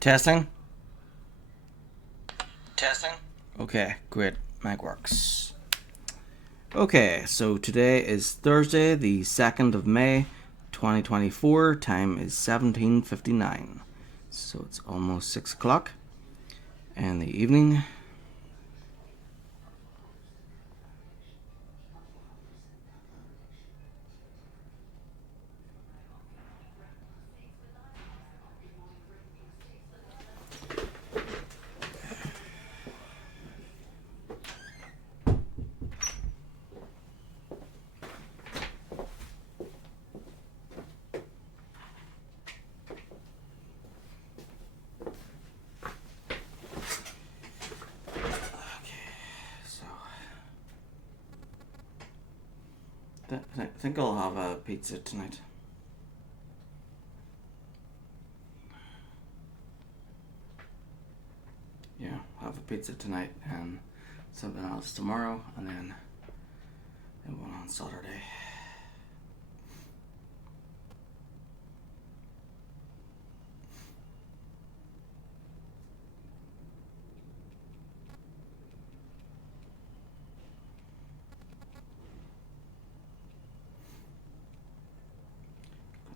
Testing? Testing? Okay, great. Mic works. Okay, so today is Thursday, the 2nd of May, 2024. Time is 17:59. So it's almost 6 o'clock in the evening. I think I'll have a pizza tonight. Yeah, I'll have a pizza tonight and something else tomorrow, and then one on Saturday.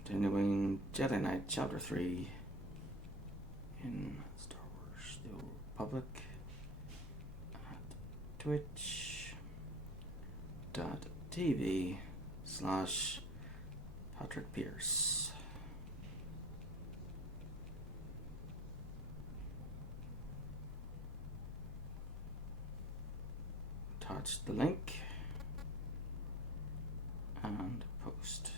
Continuing Jedi Knight Chapter 3 in Star Wars The Old Republic at twitch.tv/PatrickPearce. Touch the link and post.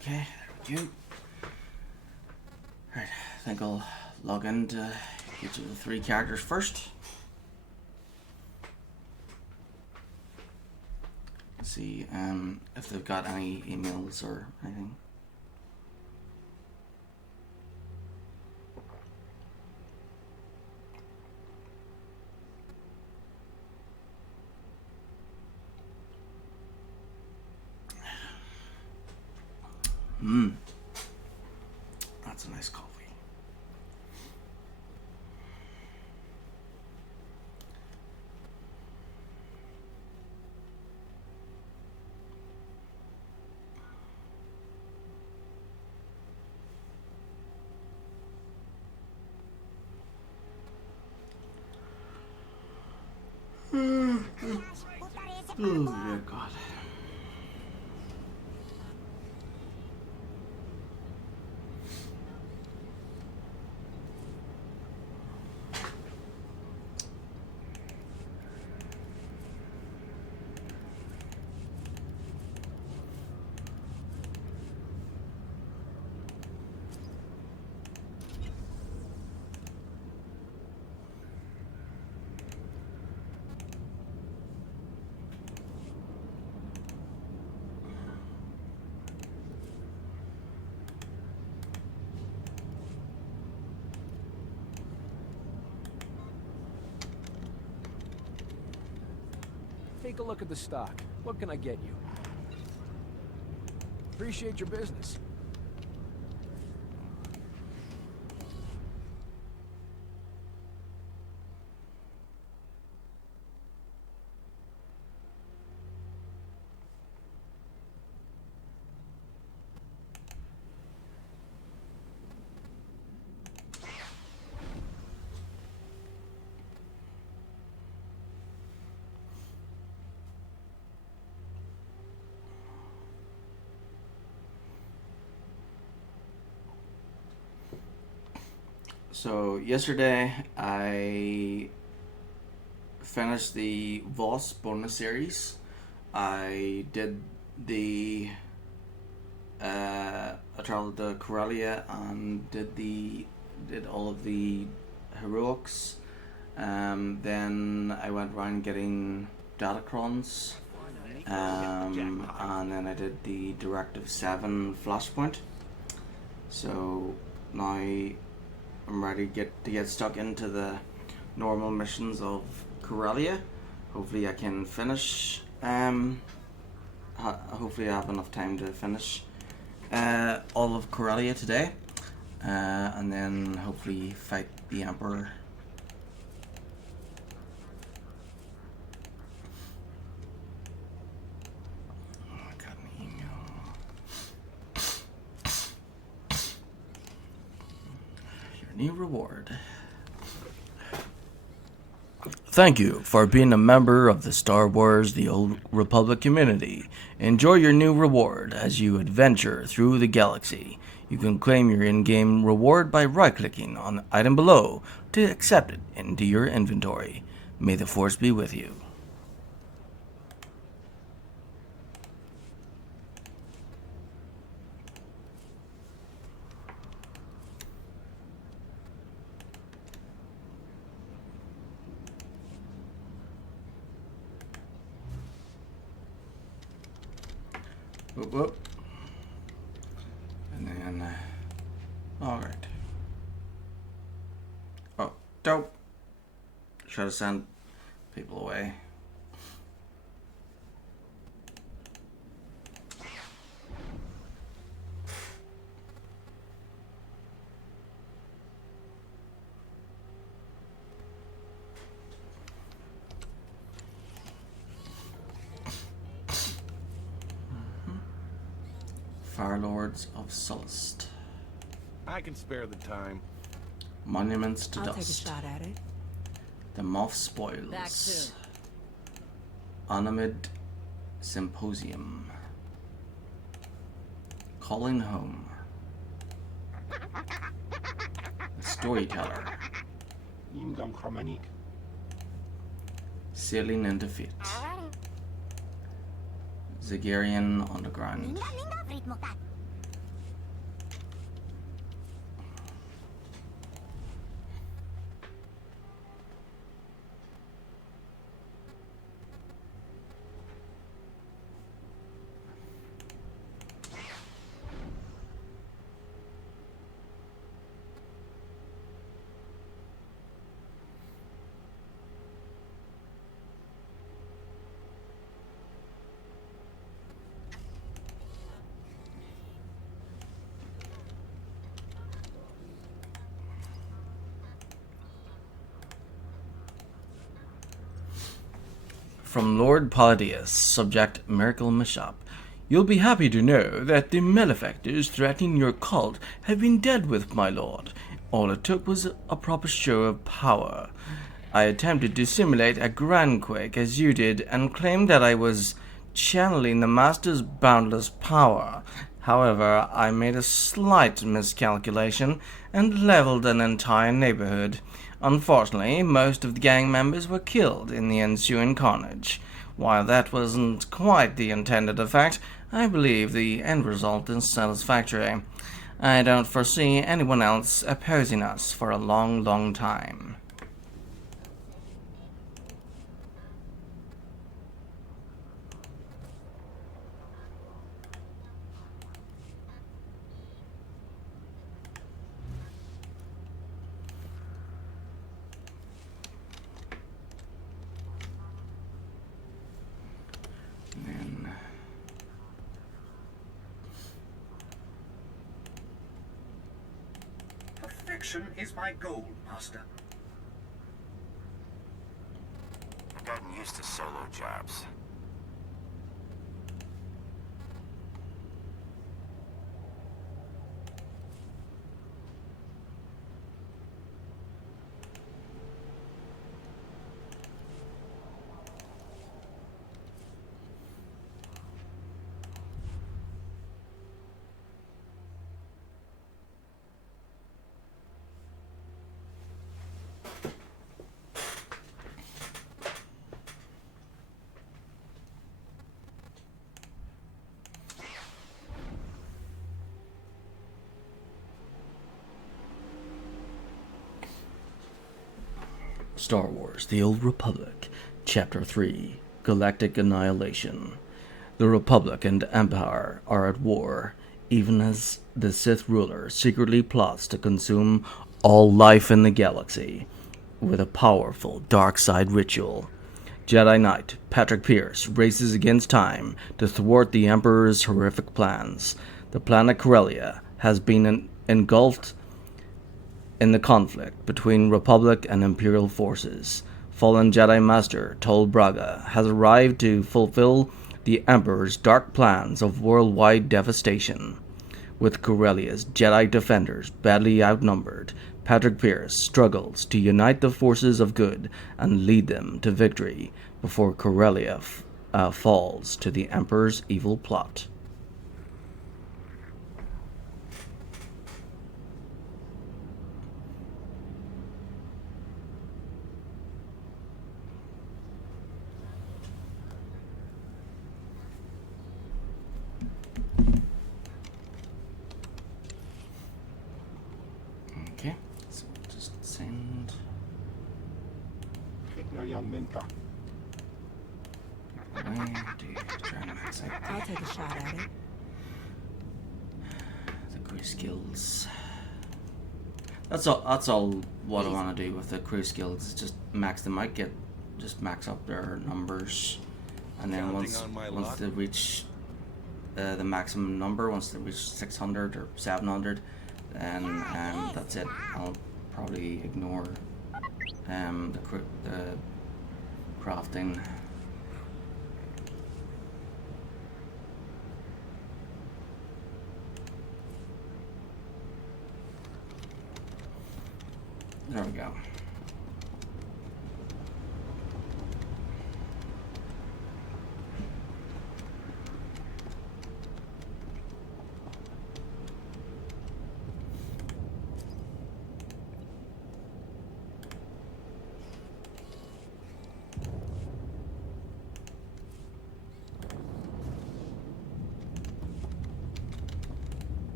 Okay, there we go. Right, I think I'll log into each of the 3 characters first. See if they've got any emails or anything. That's a nice coffee. Oh, dear God. Take a look at the stock. What can I get you? Appreciate your business. So yesterday I finished the Voss bonus series. I did the I traveled to Corellia and did all of the heroics. Then I went around getting datacrons. And then I did the Directive 7 Flashpoint. So now I'm ready to get stuck into the normal missions of Corellia. Hopefully I can finish. Hopefully I have enough time to finish all of Corellia today, and then hopefully fight the Emperor. Oh, I got an email. Your new reward. Thank you for being a member of the Star Wars The Old Republic community. Enjoy your new reward as you adventure through the galaxy. You can claim your in-game reward by right-clicking on the item below to accept it into your inventory. May the Force be with you. Whoop, whoop. And then, alright. Oh, dope. Should have sent people away. Fire Lords of Sullust. I can spare the time. Monuments to I'll Dust. take a shot at it. The Moth Spoils. Back soon. Onamid Symposium. Calling Home. The Storyteller. Sailing into Fate. Zagarian Underground. From Lord Palladius, subject Miracle Mishap. You'll be happy to know that the malefactors threatening your cult have been dealt with, my lord. All it took was a proper show of power. I attempted to simulate a grand quake as you did and claimed that I was channeling the Master's boundless power. However, I made a slight miscalculation and leveled an entire neighborhood. Unfortunately, most of the gang members were killed in the ensuing carnage. While that wasn't quite the intended effect, I believe the end result is satisfactory. I don't foresee anyone else opposing us for a long, long time. Perfection is my goal, Master. I've gotten used to solo jobs. Star Wars The Old Republic, Chapter 3, Galactic Annihilation. The Republic and Empire are at war, even as the Sith ruler secretly plots to consume all life in the galaxy with a powerful dark side ritual. Jedi Knight PatrickPearce races against time to thwart the Emperor's horrific plans. The planet Corellia has been engulfed in the conflict between Republic and Imperial forces. Fallen Jedi Master Tol Braga has arrived to fulfill the Emperor's dark plans of worldwide devastation. With Corellia's Jedi defenders badly outnumbered, PatrickPearce struggles to unite the forces of good and lead them to victory before Corellia falls to the Emperor's evil plot. Okay, so just send. Way to try and max out I'll take a shot at it. the crew skills. That's all what I want to do with the crew skills is just max them out, just max up their numbers, and then once they reach the maximum number, once they reach 600 or 700, then that's it. I'll probably ignore the crafting. There we go.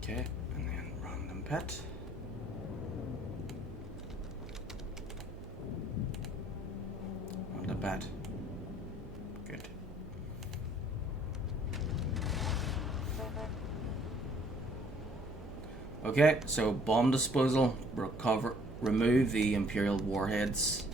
Okay, and then random pet. Not bad. Good. Okay, so bomb disposal, remove the Imperial warheads.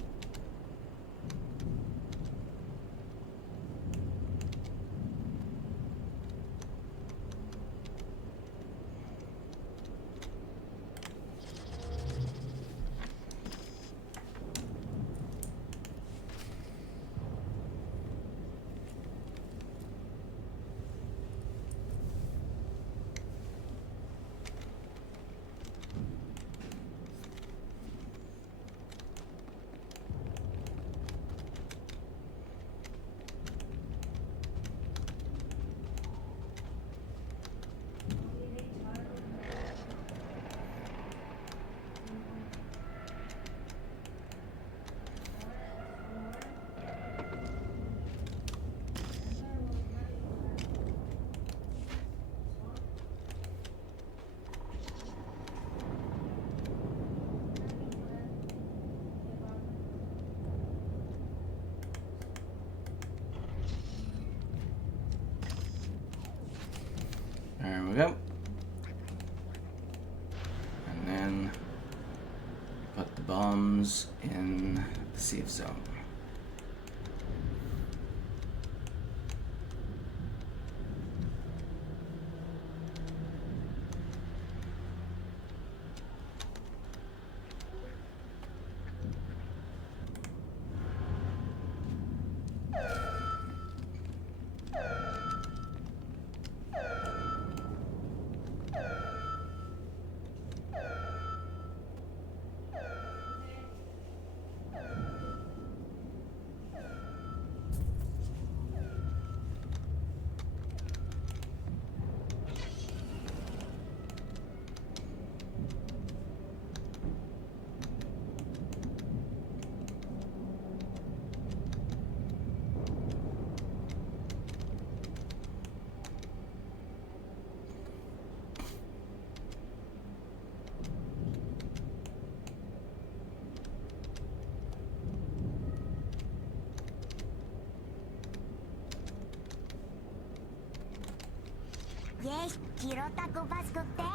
There we go. And then put the bombs in the safe zone.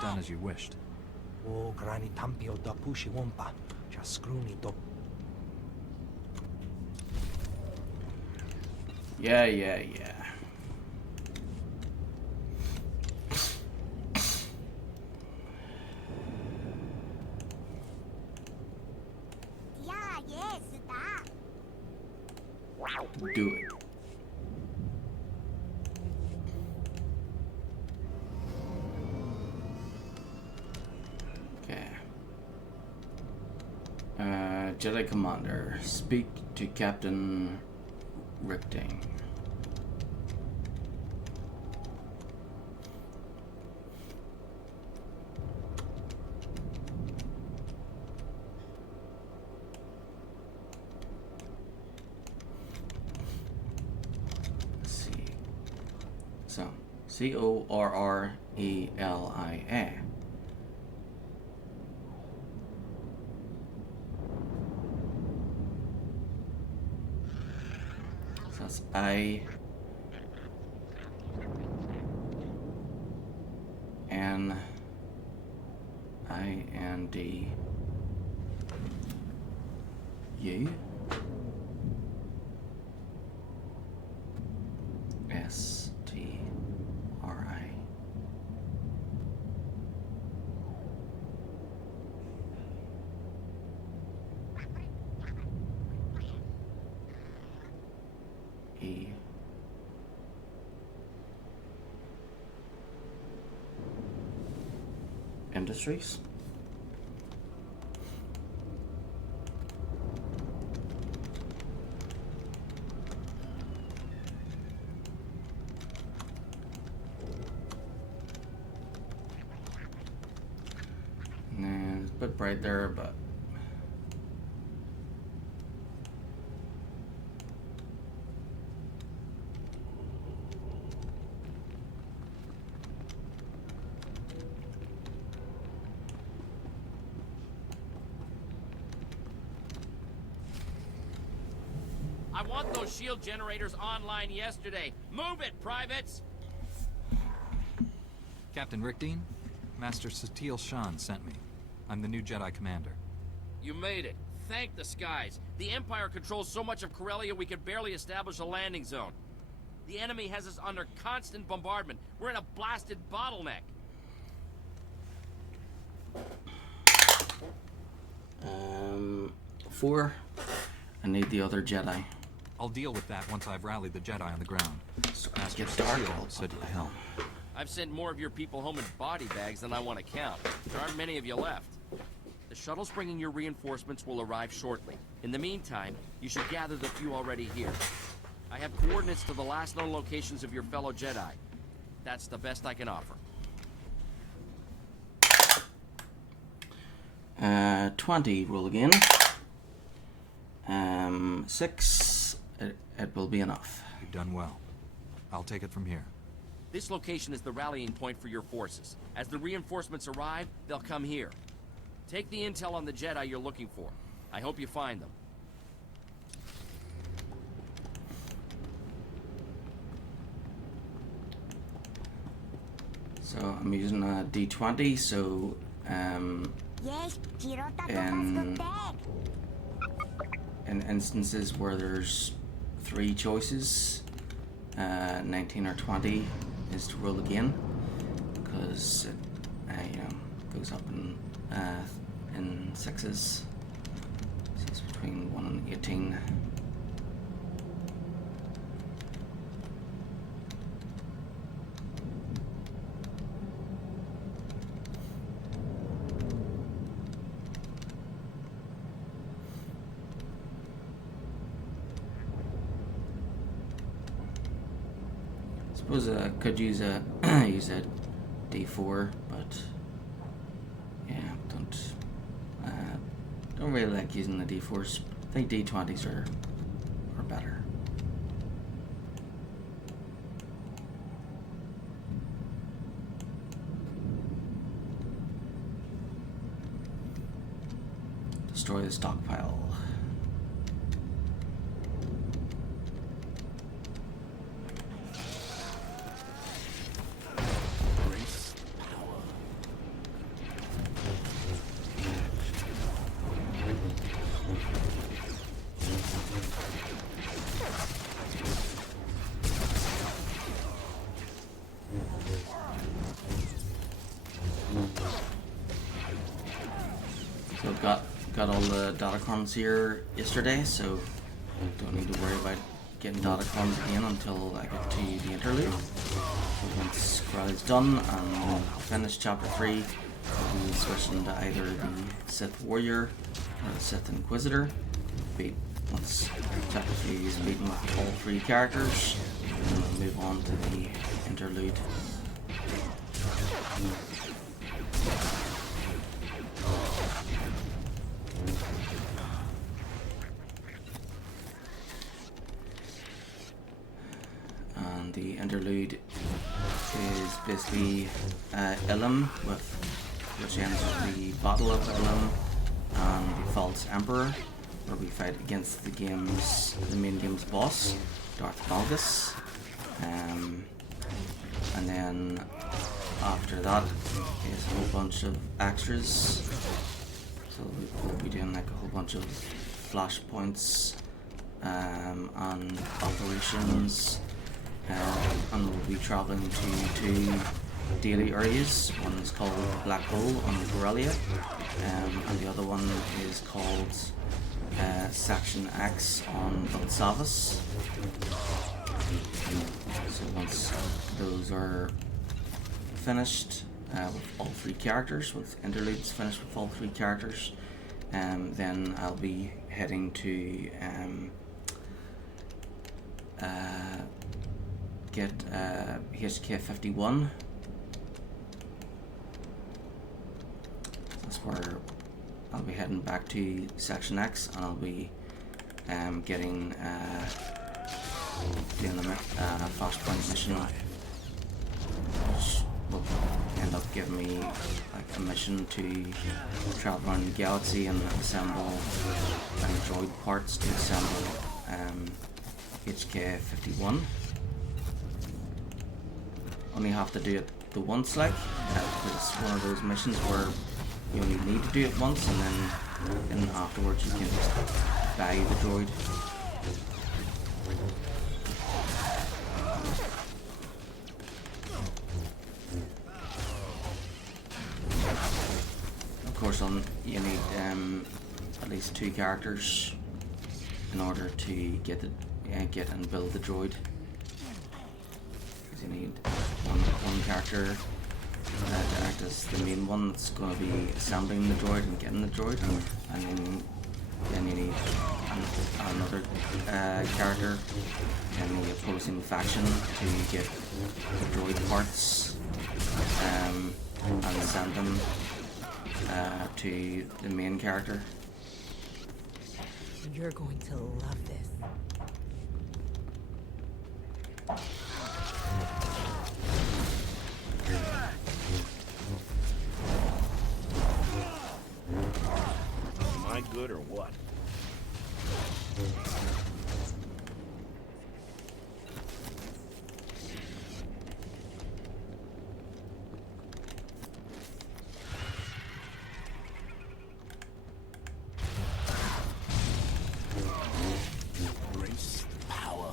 Done as you wished. O grani tampio da pushi wompa. Chaskruni do. Yeah. Do it. Okay. Jedi Commander, speak to Captain Richting. So, Correlia. So that's I-N-D. U S-T-R-I. E. Industries. And it's a bit bright there, but I want those shield generators online yesterday. Move it, privates! Captain Richting, Master Satil Shan sent me. I'm the new Jedi Commander. You made it. Thank the skies. The Empire controls so much of Corellia we could barely establish a landing zone. The enemy has us under constant bombardment. We're in a blasted bottleneck. 4. I need the other Jedi. I'll deal with that once I've rallied the Jedi on the ground. So Master get dark. Satil said to help. I've sent more of your people home in body bags than I want to count. There aren't many of you left. The shuttles bringing your reinforcements will arrive shortly. In the meantime, you should gather the few already here. I have coordinates to the last known locations of your fellow Jedi. That's the best I can offer. 20, roll again. 6, it will be enough. You've done well. I'll take it from here. This location is the rallying point for your forces. As the reinforcements arrive, they'll come here. Take the intel on the Jedi you're looking for. I hope you find them. So I'm using a D20, so in instances where there's 3 choices, 19 or 20 is to roll again, because it goes up in 6s. So it's between 1 and 18. Suppose I could use a D4, but yeah, don't really like using the D4s. I think D20s are better. Destroy the stockpile. got all the datacrons here yesterday, so don't need to worry about getting datacrons again until I get to the interlude. So once Crowley's done and finish chapter 3, we'll be switching to either the Sith Warrior or the Sith Inquisitor. Once chapter 3 is beaten with all 3 characters, then we'll move on to the interlude. And the interlude is basically Ilum, which ends with the Battle of Ilum and the False Emperor, where we fight against the main game's boss, Darth Malgus. And then after that is a whole bunch of extras. So we'll be doing like a whole bunch of flashpoints and operations. And we'll be traveling to 2 daily areas. One is called Black Hole on Borrelia, and the other one is called Section X on Belsavis. So once those are finished with all 3 characters, with interludes finished with all 3 characters, then I'll be heading to get HK 51. That's where I'll be heading back to Section X, and I'll be getting doing the flashpoint mission, which will end up giving me like a mission to travel around the galaxy and assemble droid parts to assemble HK 51. Only have to do it the once, like, because it's one of those missions where you only need to do it once, and then afterwards you can just buy the droid. Of course, you need at least 2 characters in order to get and build the droid. Because you need one character to act as the main one that's going to be assembling the droid and getting the droid, and then you need another character in the opposing faction to get the droid parts and send them to the main character. You're going to love this. Am I good or what? Embrace power.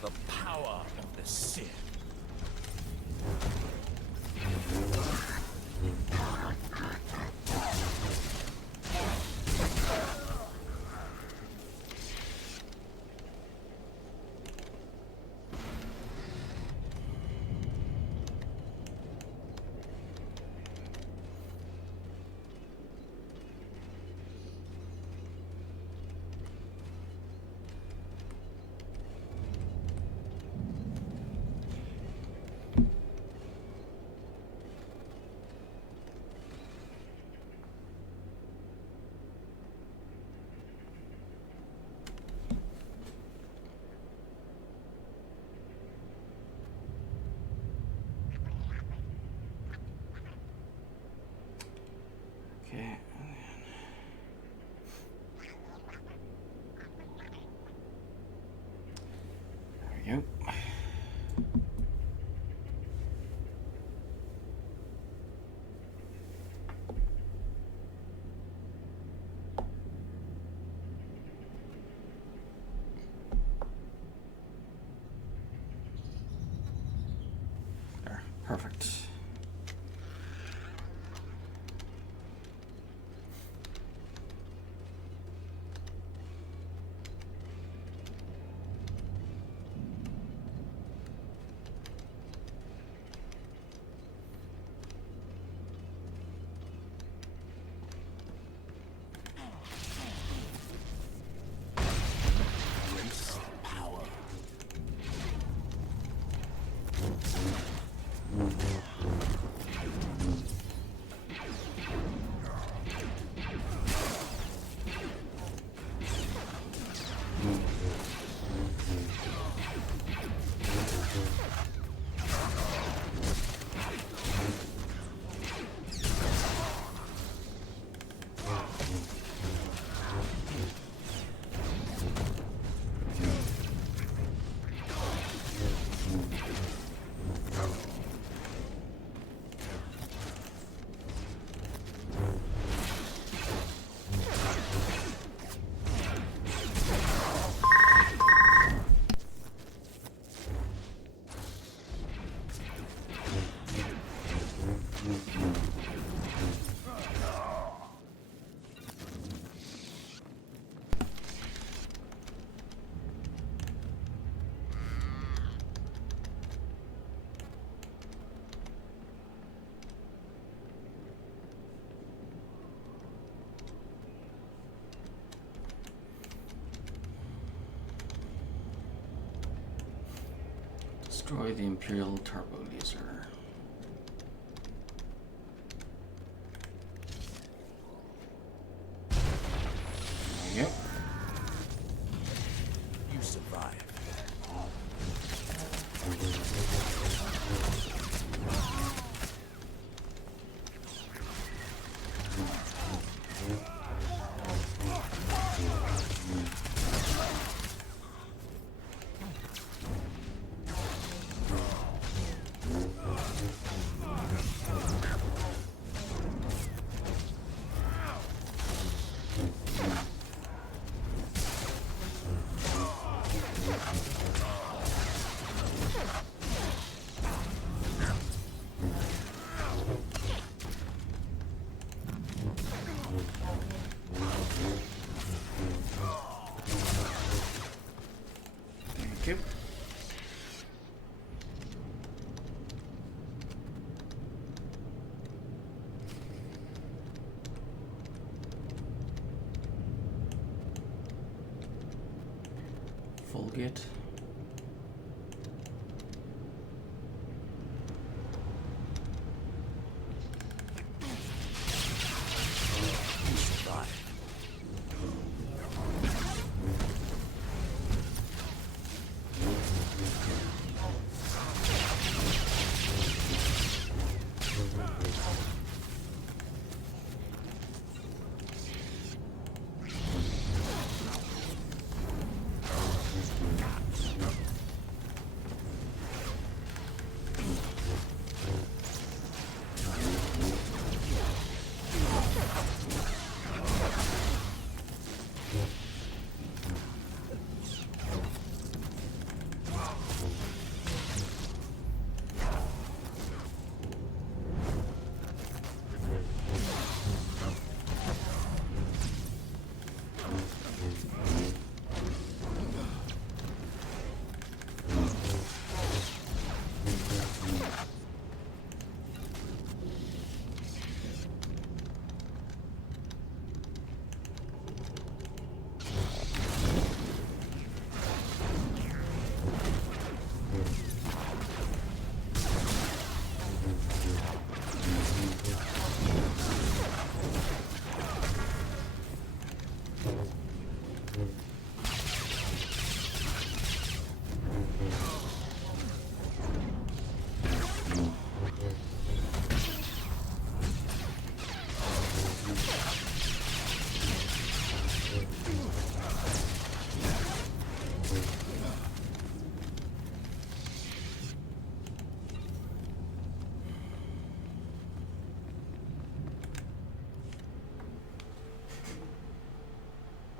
The power of the Sith. Yep. There. Perfect. Destroy the Imperial turbo laser. Yep. You survived. Thank you. Full gate. You survived.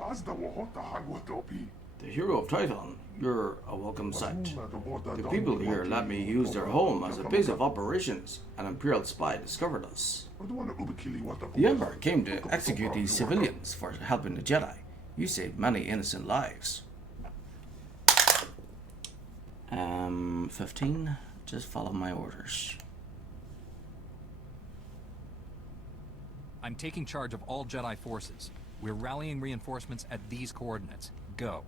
The hero of Titan, you're a welcome sight. The people here let me use their home as a base of operations. An Imperial spy discovered us. The Empire came to execute these civilians for helping the Jedi. You saved many innocent lives. 15. Just follow my orders. I'm taking charge of all Jedi forces. We're rallying reinforcements at these coordinates. Go.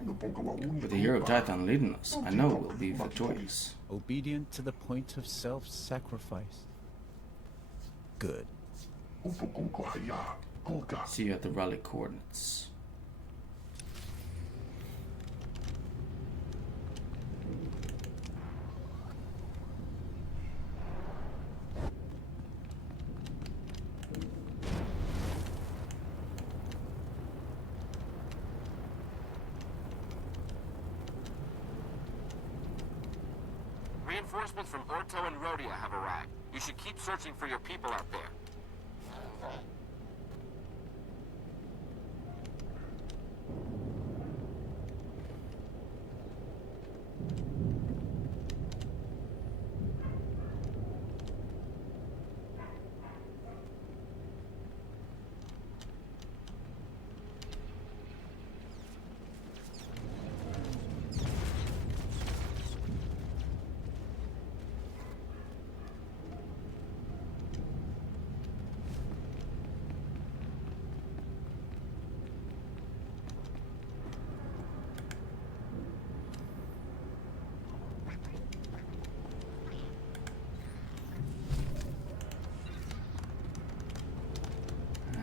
With the hero of Titan leading us, I know we'll be victorious. Obedient to the point of self-sacrifice. Good. See you at the rally coordinates. Reinforcements from Orto and Rhodia have arrived. You should keep searching for your people out there.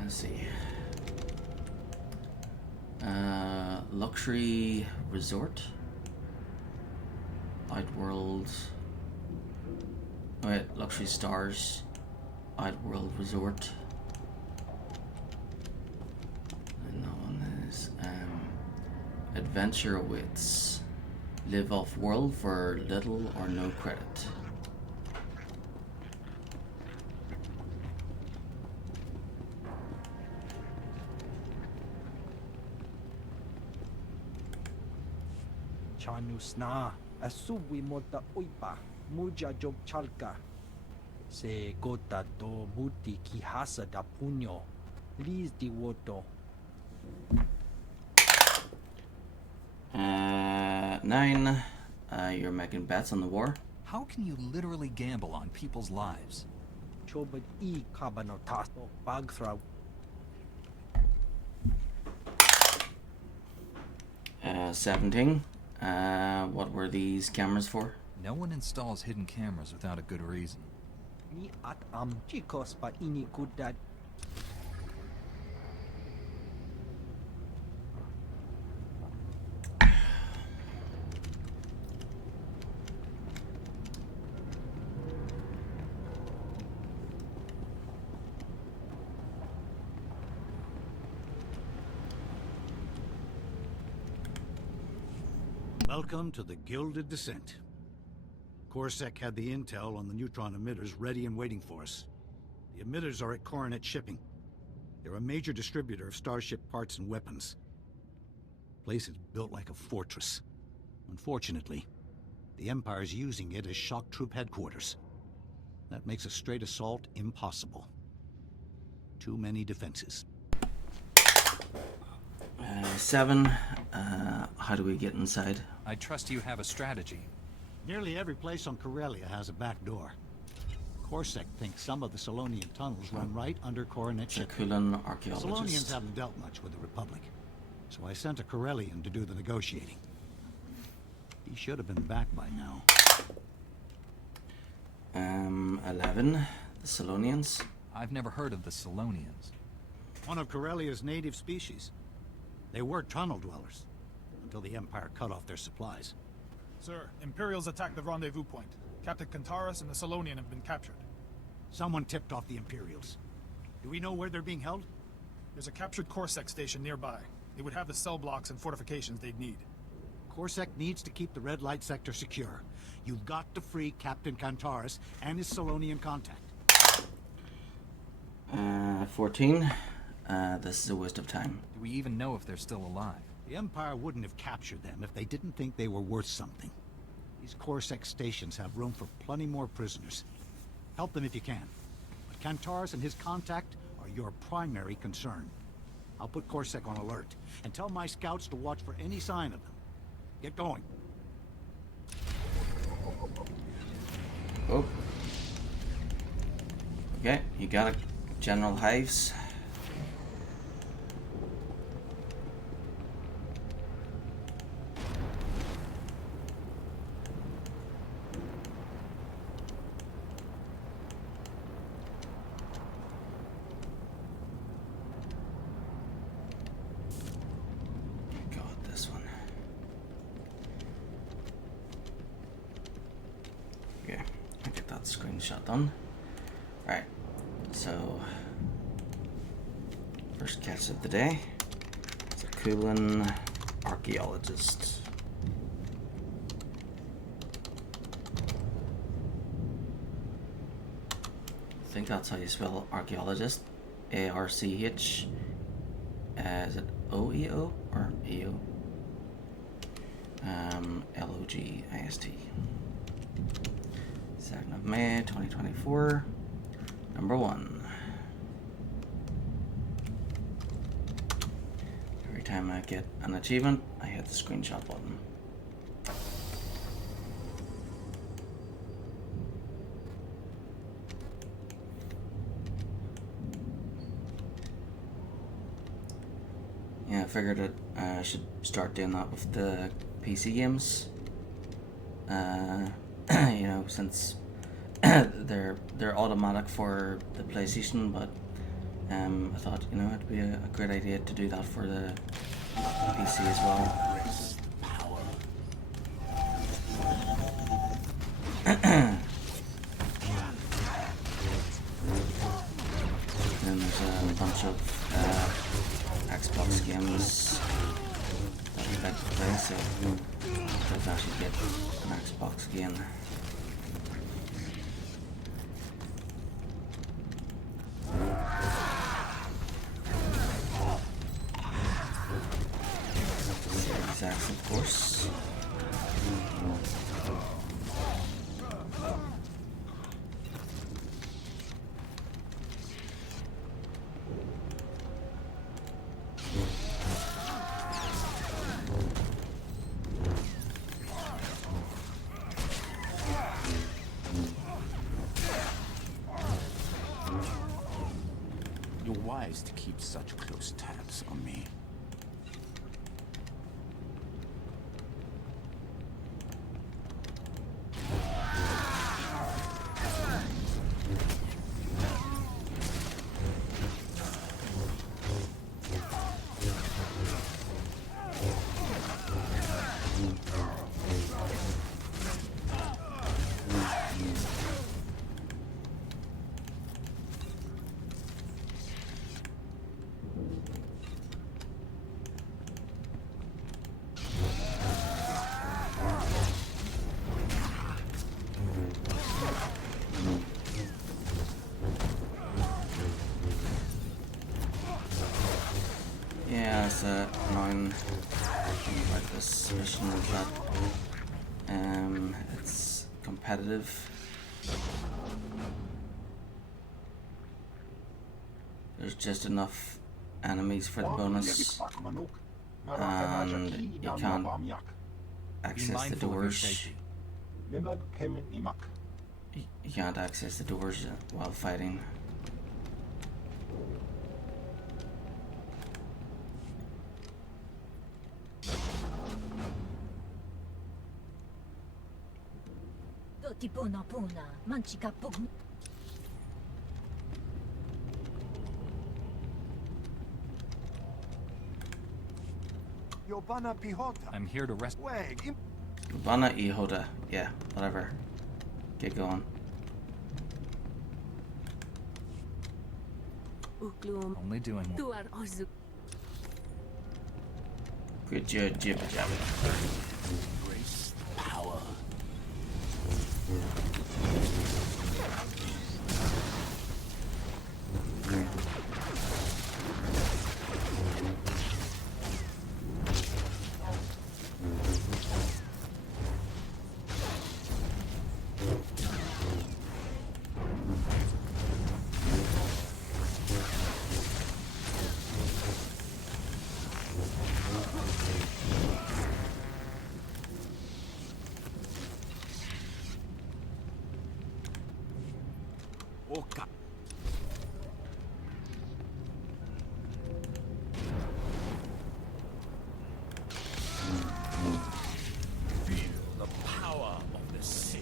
Let's see. Luxury resort. Outworld. Wait, luxury stars. Outworld resort. And that one is adventure awaits. Live off world for little or no credit. Chanusna, asuwi mota uipa, muja job chalka. Se gota do buti ki hasa da puño, lis di woto. 9. You're making bets on the war. How can you literally gamble on people's lives? Chobad I kabanotasto bagthra. 17. What were these cameras for? No one installs hidden cameras without a good reason. Ni at chicos pa ini kudat. Welcome to the Gilded Descent. Corsac had the intel on the neutron emitters ready and waiting for us. The emitters are at Coronet Shipping. They're a major distributor of starship parts and weapons. The place is built like a fortress. Unfortunately, the Empire's using it as shock troop headquarters. That makes a straight assault impossible. Too many defenses. 7. How do we get inside? I trust you have a strategy. Nearly every place on Corellia has a back door. Corsac thinks some of the Solonian tunnels run right under Coronet Shipping. Jaculan Solonians archaeologist. haven't dealt much with the Republic, so I sent a Corellian to do the negotiating. He should have been back by now. 11. The Solonians. I've never heard of the Solonians. One of Corellia's native species. They were tunnel dwellers, until the Empire cut off their supplies. Sir, Imperials attacked the rendezvous point. Captain Kantaris and the Solonian have been captured. Someone tipped off the Imperials. Do we know where they're being held? There's a captured Corsac station nearby. It would have the cell blocks and fortifications they'd need. Corsac needs to keep the red light sector secure. You've got to free Captain Kantaris and his Solonian contact. 14. this is a waste of time. Do we even know if they're still alive? The Empire wouldn't have captured them if they didn't think they were worth something. These Corsac stations have room for plenty more prisoners. Help them if you can. But Kantaris and his contact are your primary concern. I'll put Corsac on alert, and tell my scouts to watch for any sign of them. Get going. Oh. Okay, you got it. General Hives. Screenshot done. Right, so first catch of the day. It's a Kulin archaeologist. I think that's how you spell archaeologist. A-R-C-H. Is it O-E-O or E-O? L-O-G-I-S-T. 2nd of May 2024, number 1. Every time I get an achievement, I hit the screenshot button. Yeah, I figured that I should start doing that with the PC games. You know, since they're automatic for the PlayStation, but I thought, you know, it'd be a great idea to do that for the PC as well. And there's a bunch of Xbox games that I'd like to play, so I'd actually get an Xbox again. Exact, of course. You're wise to keep such close tabs on me. Yeah, it's annoying thing about this mission is that it's competitive. There's just enough enemies for the bonus, and you can't access the doors. You can't access the doors while fighting. I'm here to rest. Bana Ihoda. Yeah, whatever. Get going. Only doing one. Good job, jibba jabba. Embrace power. The power of the Sith.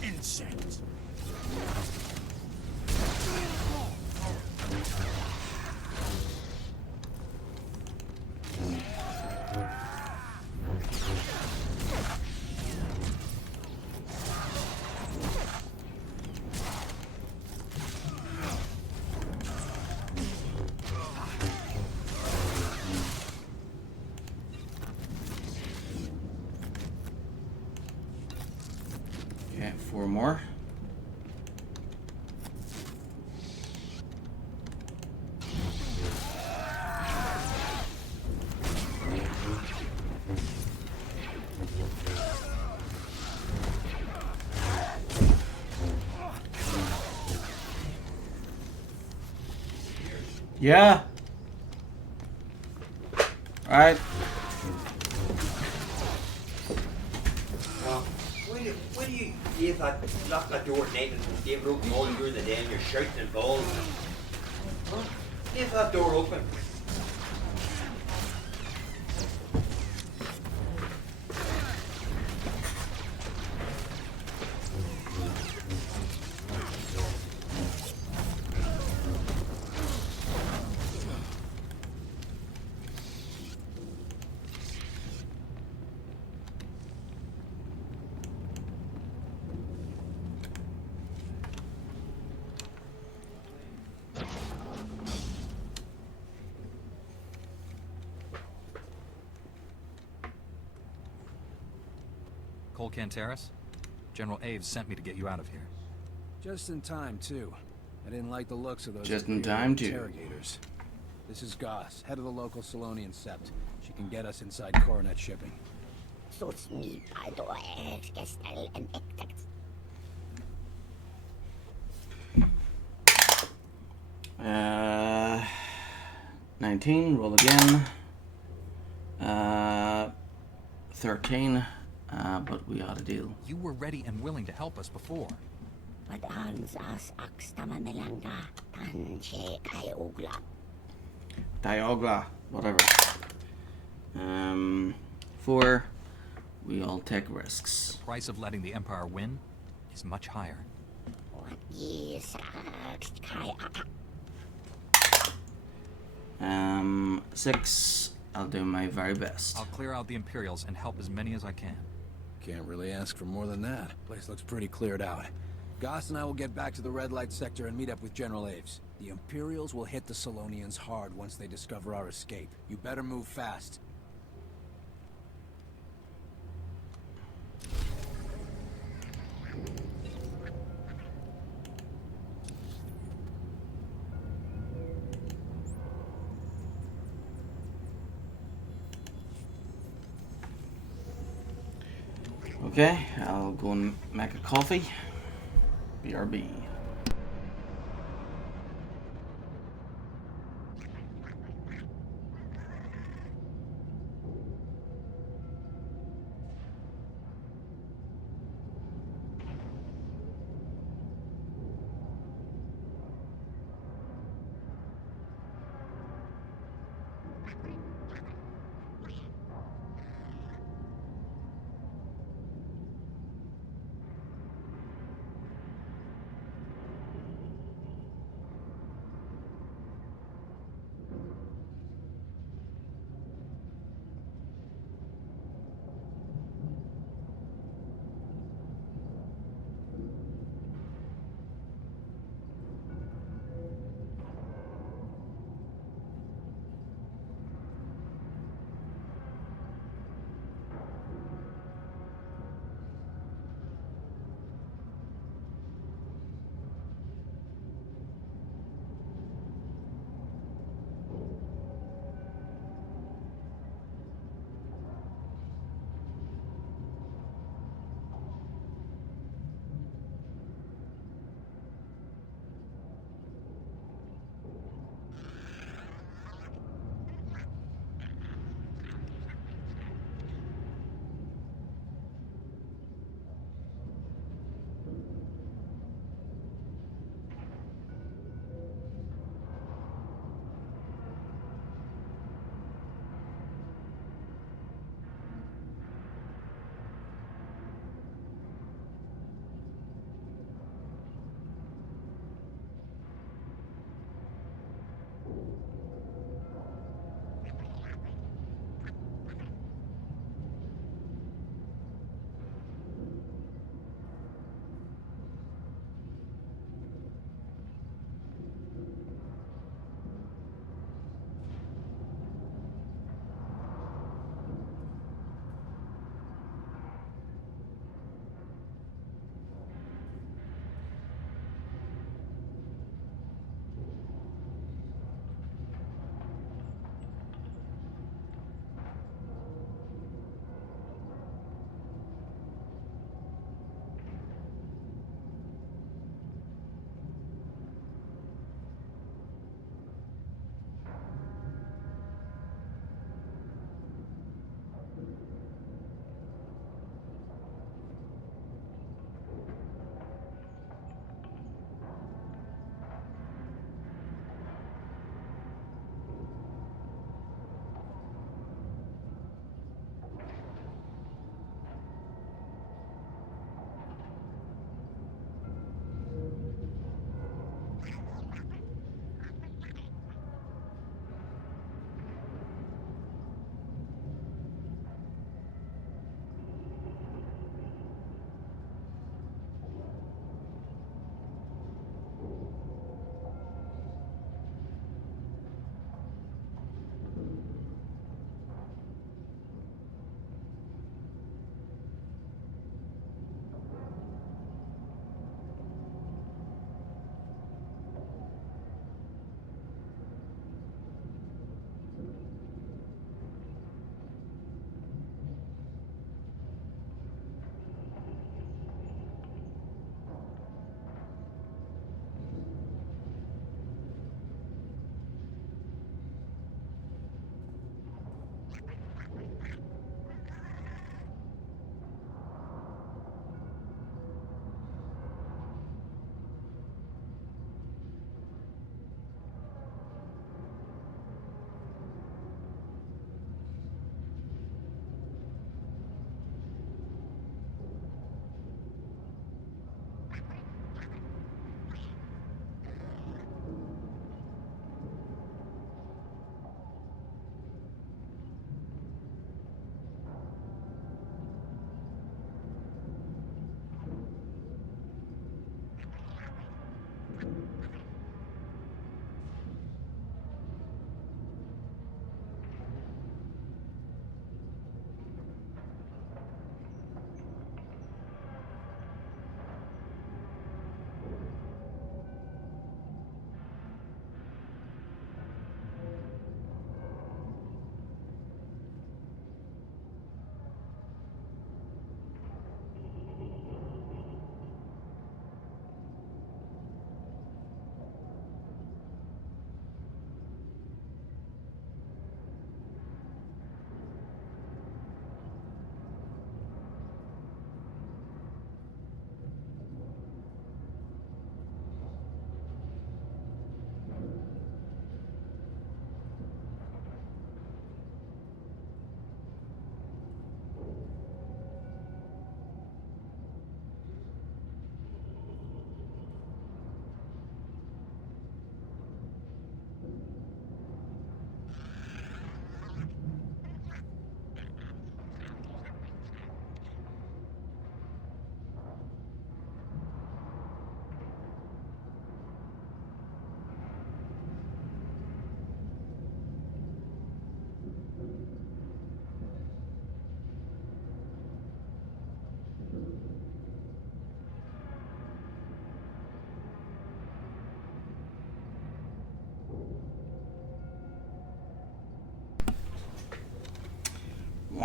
Insect. Okay, 4 more. Yeah. All right. Why do you leave that lock that door at night and stay open all during the day and you're shouting and bawling? Huh? Leave that door open. Cole Canteras? General Aves sent me to get you out of here. Just in time, too. I didn't like the looks of those Just in Imperial time, too. interrogators. This is Goss, head of the local Solonian Sept. She can get us inside Coronet shipping. 19, roll again. 13, but we ought to deal. You were ready and willing to help us before. Diogla, whatever. 4, we all take risks. The price of letting the Empire win is much higher. 6, I'll do my very best. I'll clear out the Imperials and help as many as I can. Can't really ask for more than that. Place looks pretty cleared out. Goss and I will get back to the red light sector and meet up with General Aves. The Imperials will hit the Solonians hard once they discover our escape. You better move fast. Okay, I'll go and make a coffee. BRB.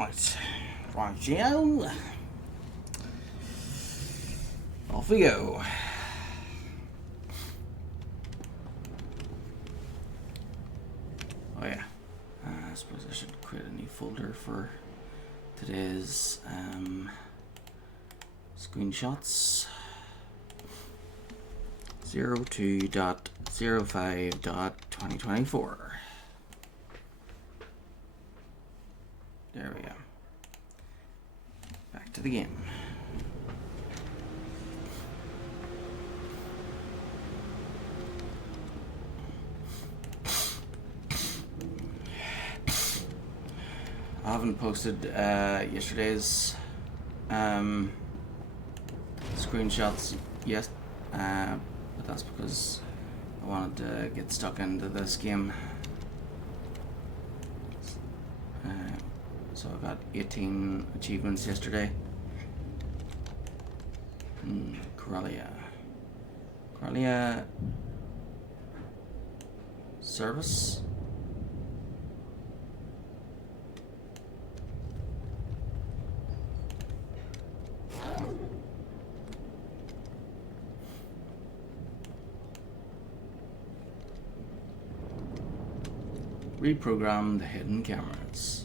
Right. Right, Joe. Off we go. Oh yeah. I suppose I should create a new folder for today's screenshots. 02.05.2024. There we go. Back to the game. I haven't posted yesterday's screenshots yet, but that's because I wanted to get stuck into this game. So I got 18 achievements yesterday. Corellia service. Reprogram the hidden cameras.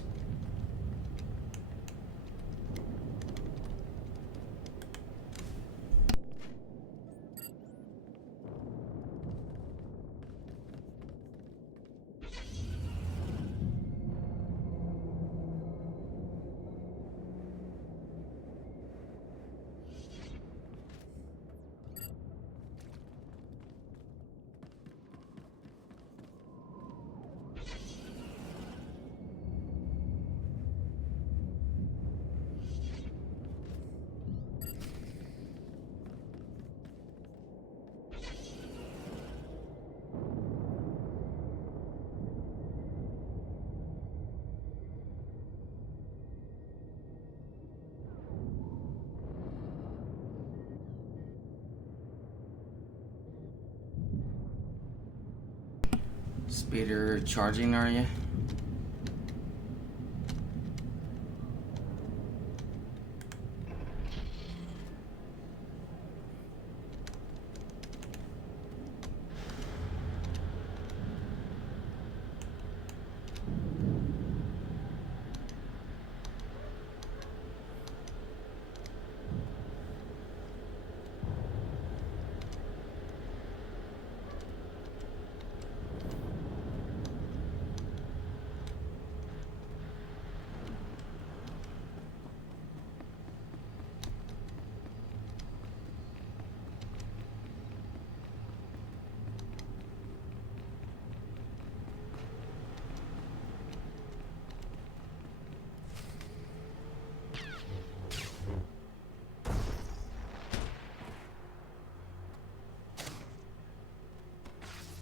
Speeder charging, are you?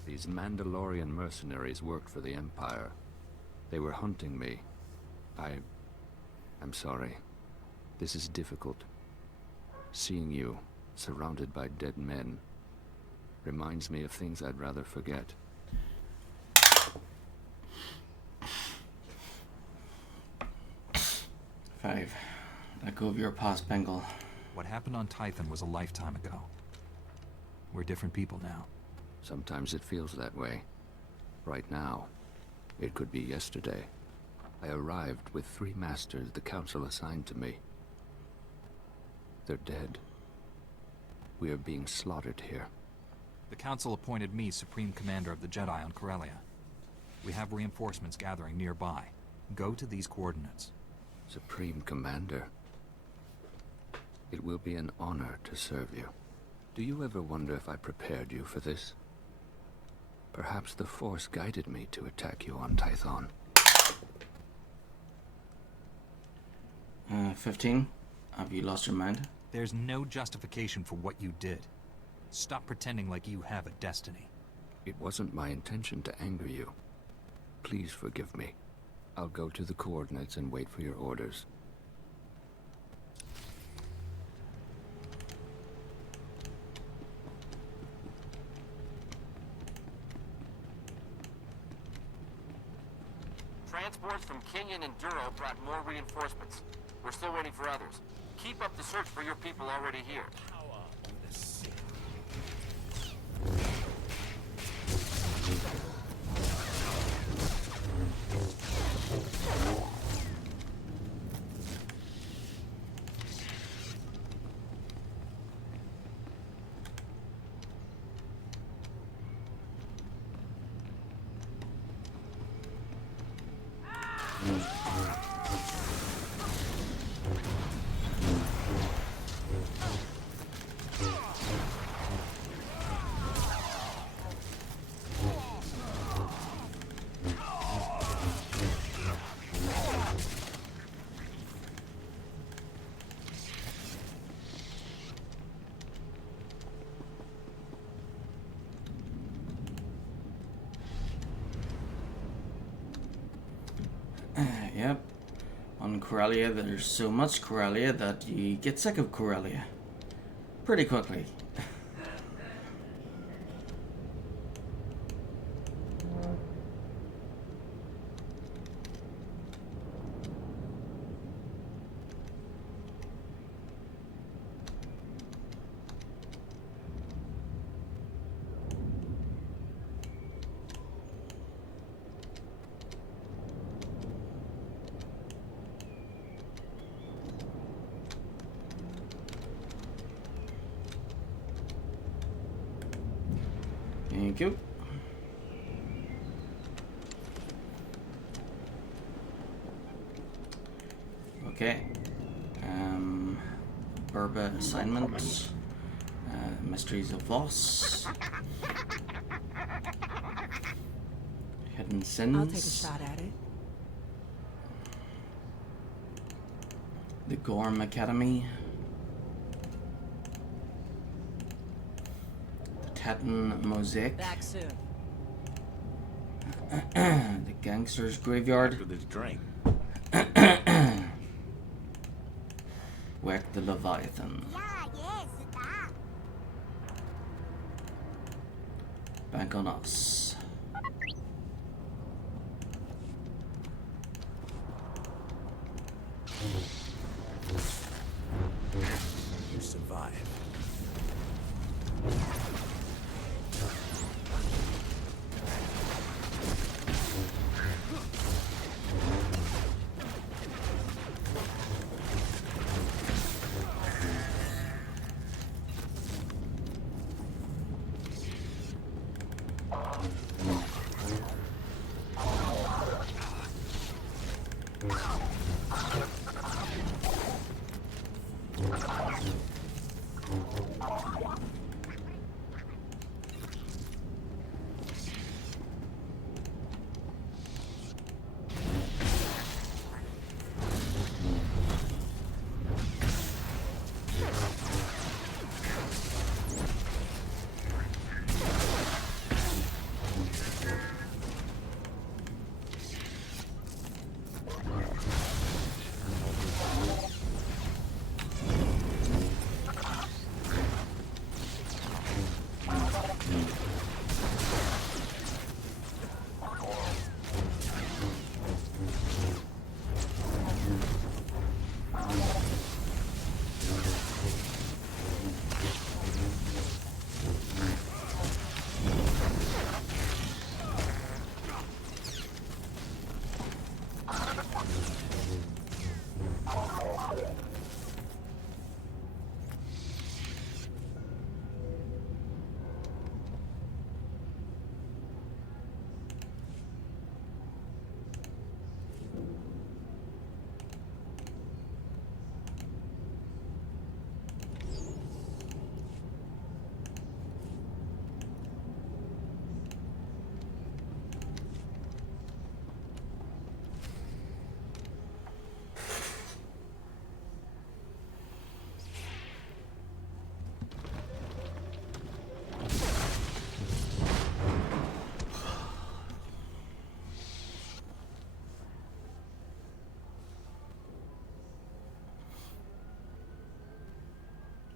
These Mandalorian mercenaries worked for the Empire. They were hunting me. I'm sorry. This is difficult. Seeing you, surrounded by dead men, reminds me of things I'd rather forget. Five. Let go of your past, Bengal. What happened on Tython was a lifetime ago. We're different people now. Sometimes it feels that way. Right now, it could be yesterday. I arrived with 3 masters the Council assigned to me. They're dead. We are being slaughtered here. The Council appointed me Supreme Commander of the Jedi on Corellia. We have reinforcements gathering nearby. Go to these coordinates. Supreme Commander. It will be an honor to serve you. Do you ever wonder if I prepared you for this? Perhaps the Force guided me to attack you on Tython. 15. Have you lost your mind? There's no justification for what you did. Stop pretending like you have a destiny. It wasn't my intention to anger you. Please forgive me. I'll go to the coordinates and wait for your orders. Transports from Kenyon and Duro brought more reinforcements. We're still waiting for others. Keep up the search for your people already here. Yep. On Corellia, there's so much Corellia that you get sick of Corellia pretty quickly. Thank you. Okay. Burba assignment. Mysteries of Voss. Hidden Sins. I'll take a shot at it. The Gorm Academy. Titan Mosaic. Back soon. The Gangster's Graveyard. After this drink. Whack the Leviathan. Bank on us. You survive.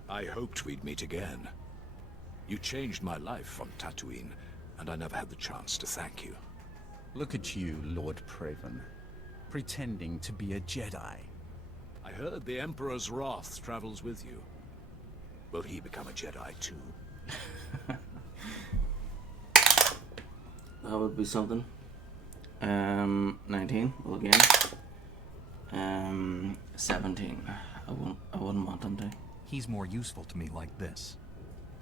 I hoped we'd meet again. You changed my life on Tatooine, and I never had the chance to thank you. Look at you, Lord Praven. pretending to be a Jedi. I heard the Emperor's wrath travels with you. Will he become a Jedi too? That would be something. 19. Well, again. 17. I wouldn't want him to. He's more useful to me like this.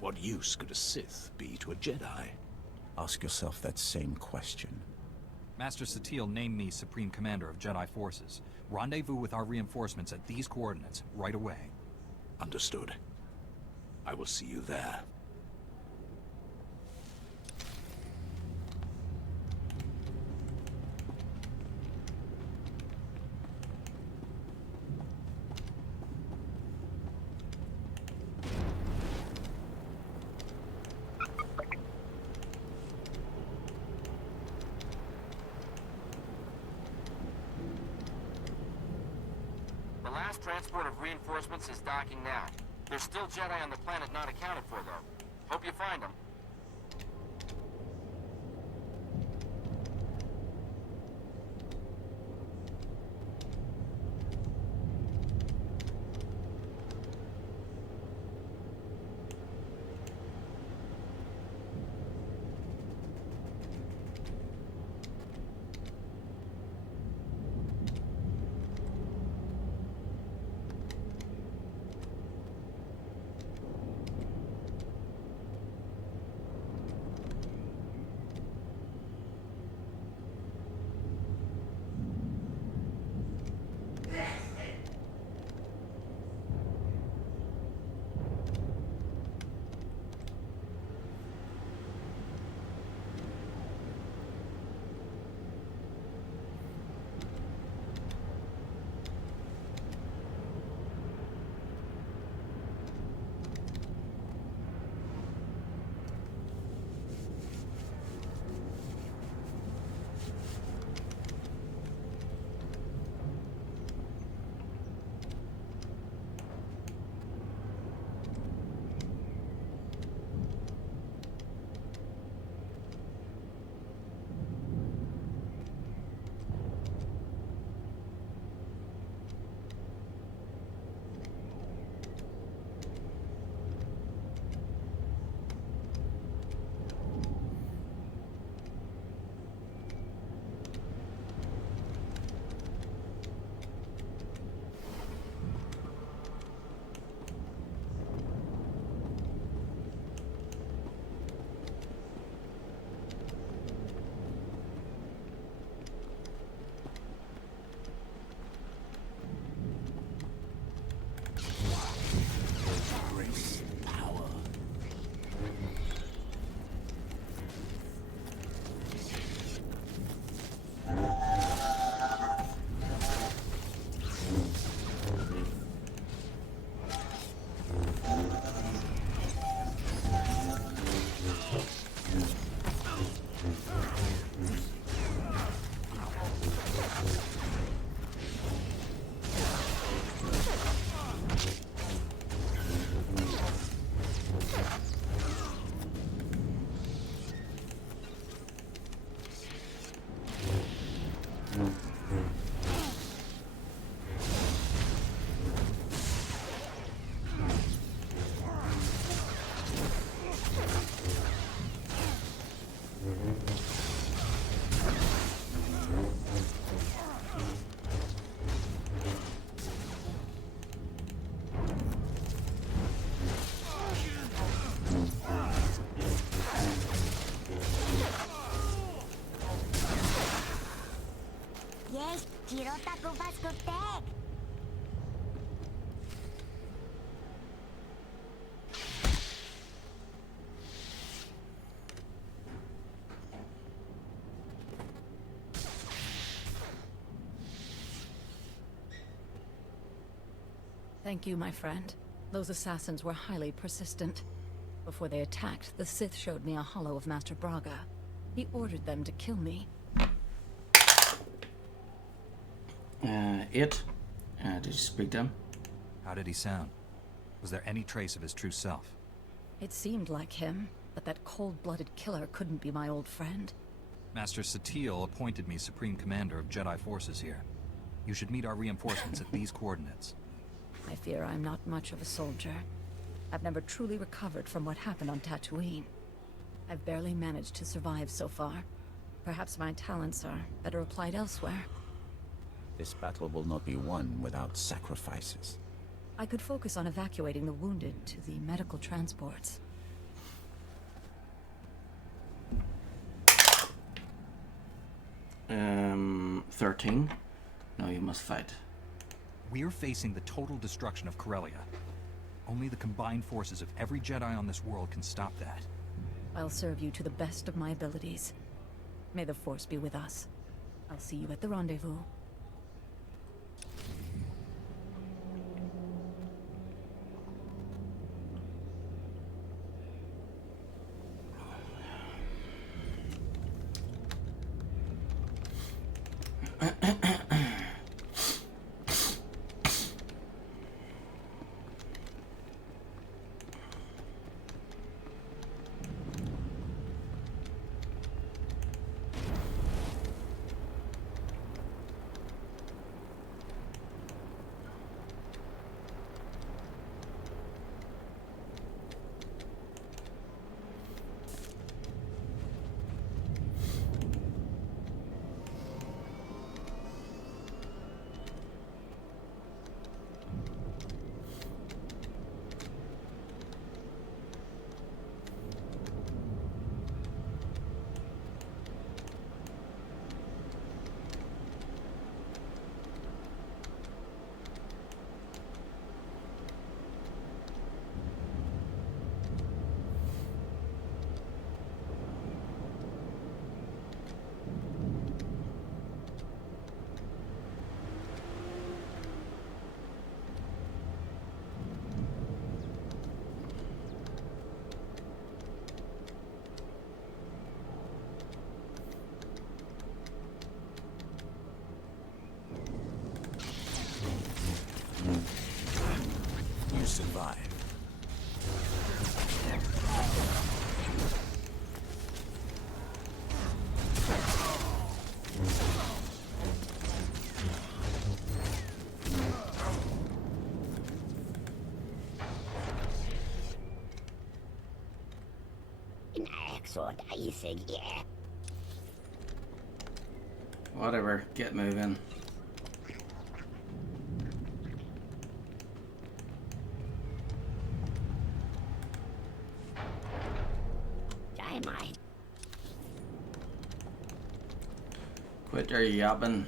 What use could a Sith be to a Jedi? Ask yourself that same question. Master Satele named me Supreme Commander of Jedi Forces. Rendezvous with our reinforcements at these coordinates right away. Understood. I will see you there. The last transport of reinforcements is docking now. There's still Jedi on the planet not accounted for, though. Hope you find them. Thank you, my friend. Those assassins were highly persistent. Before they attacked, the Sith showed me a hollow of Master Braga. He ordered them to kill me. Did you speak to him? How did he sound? Was there any trace of his true self? It seemed like him, but that cold-blooded killer couldn't be my old friend. Master Satele appointed me Supreme Commander of Jedi Forces here. You should meet our reinforcements at these coordinates. I fear I'm not much of a soldier. I've never truly recovered from what happened on Tatooine. I've barely managed to survive so far. Perhaps my talents are better applied elsewhere. This battle will not be won without sacrifices. I could focus on evacuating the wounded to the medical transports. Um, 13. No, you must fight. We're facing the total destruction of Corellia. Only the combined forces of every Jedi on this world can stop that. I'll serve you to the best of my abilities. May the Force be with us. I'll see you at the rendezvous. You survive. Whatever, get moving. Quit your yapping.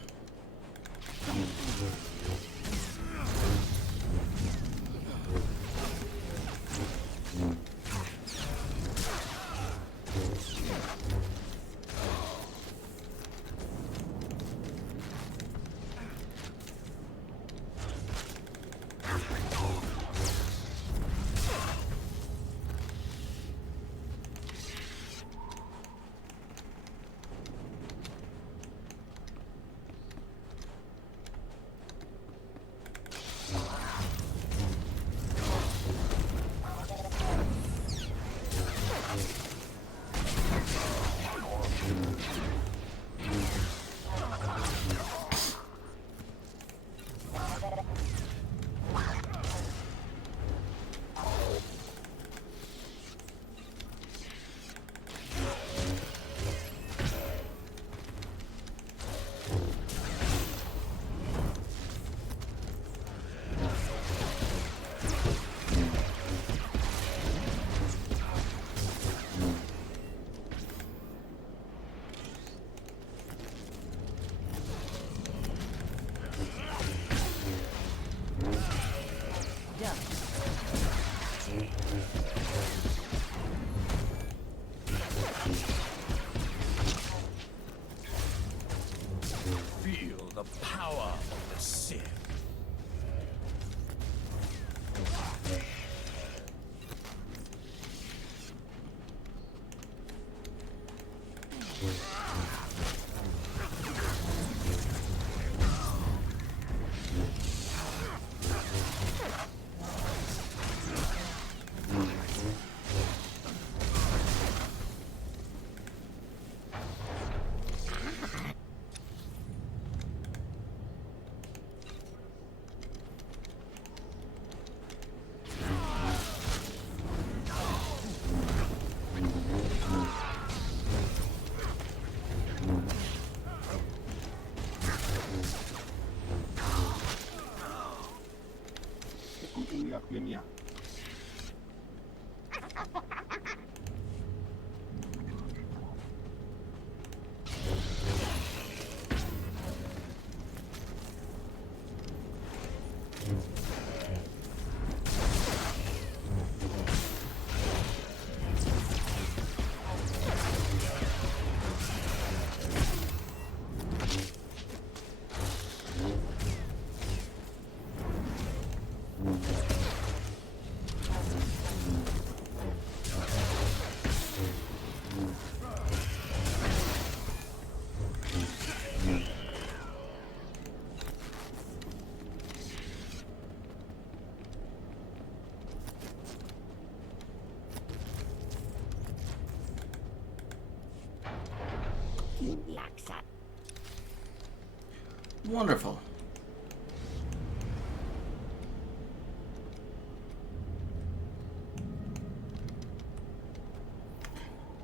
Wonderful.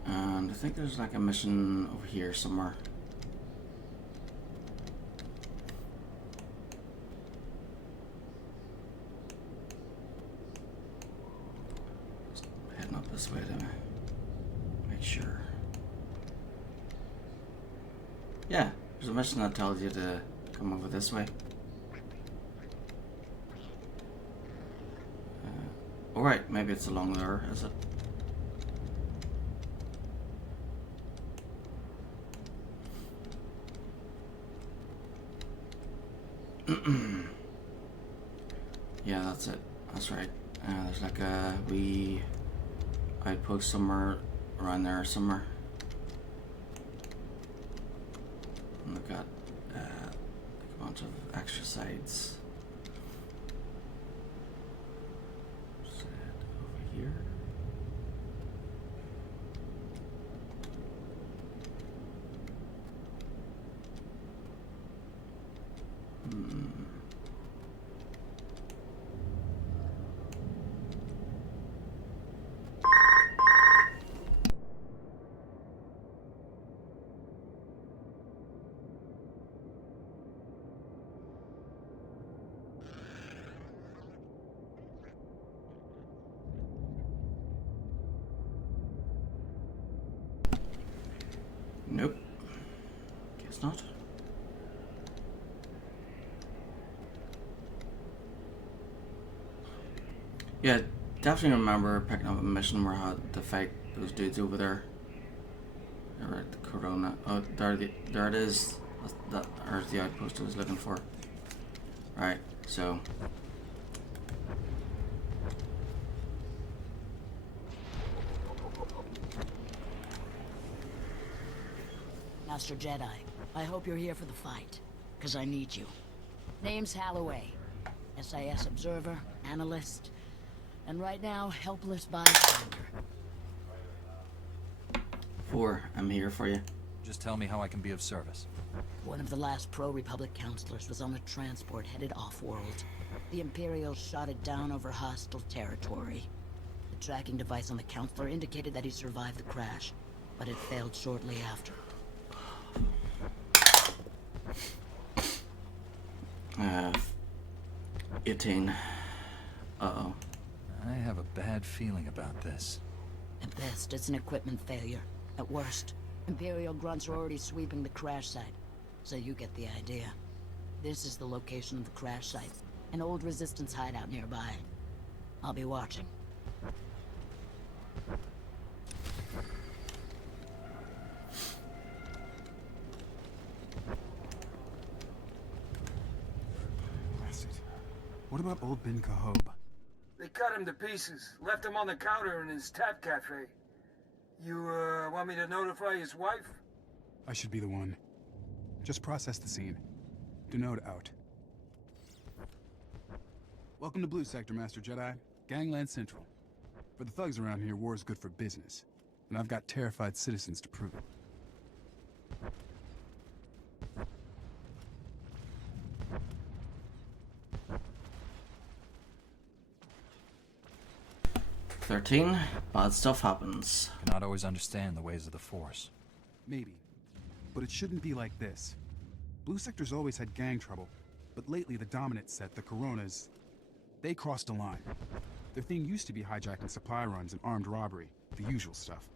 And I think there's like a mission over here somewhere. Just heading up this way to make sure. Yeah, there's a mission that tells you to come over this way. Alright, maybe it's along there, is it? Yeah, that's it. That's right. There's like a wee outpost somewhere around there somewhere. And they've got like a bunch of extra sides. Set over here. Nope. Guess not. Yeah, definitely remember picking up a mission where I had to fight those dudes over there. They were at the Corona. Oh, there it is. There's the outpost I was looking for. Right, so. Master Jedi, I hope you're here for the fight, because I need you. Name's Halloway. SIS observer, analyst, and right now, helpless bystander. 4, I'm here for you. Just tell me how I can be of service. One of the last pro-Republic counselors was on a transport headed off-world. The Imperials shot it down over hostile territory. The tracking device on the counselor indicated that he survived the crash, but it failed shortly after. 18. Uh-oh. I have a bad feeling about this. At best, it's an equipment failure. At worst, Imperial grunts are already sweeping the crash site, so you get the idea. This is the location of the crash site, an old Resistance hideout nearby. I'll be watching. What about old Ben Cahob? They cut him to pieces, left him on the counter in his tap cafe. You, want me to notify his wife? I should be the one. Just process the scene. Denote out. Welcome to Blue Sector, Master Jedi. Gangland Central. For the thugs around here, war is good for business. And I've got terrified citizens to prove it. 13. Bad stuff happens. Cannot always understand the ways of the Force. Maybe. But it shouldn't be like this. Blue Sector's always had gang trouble. But lately, the dominant set, the Coronas, they crossed a line. Their thing used to be hijacking supply runs and armed robbery, the usual stuff.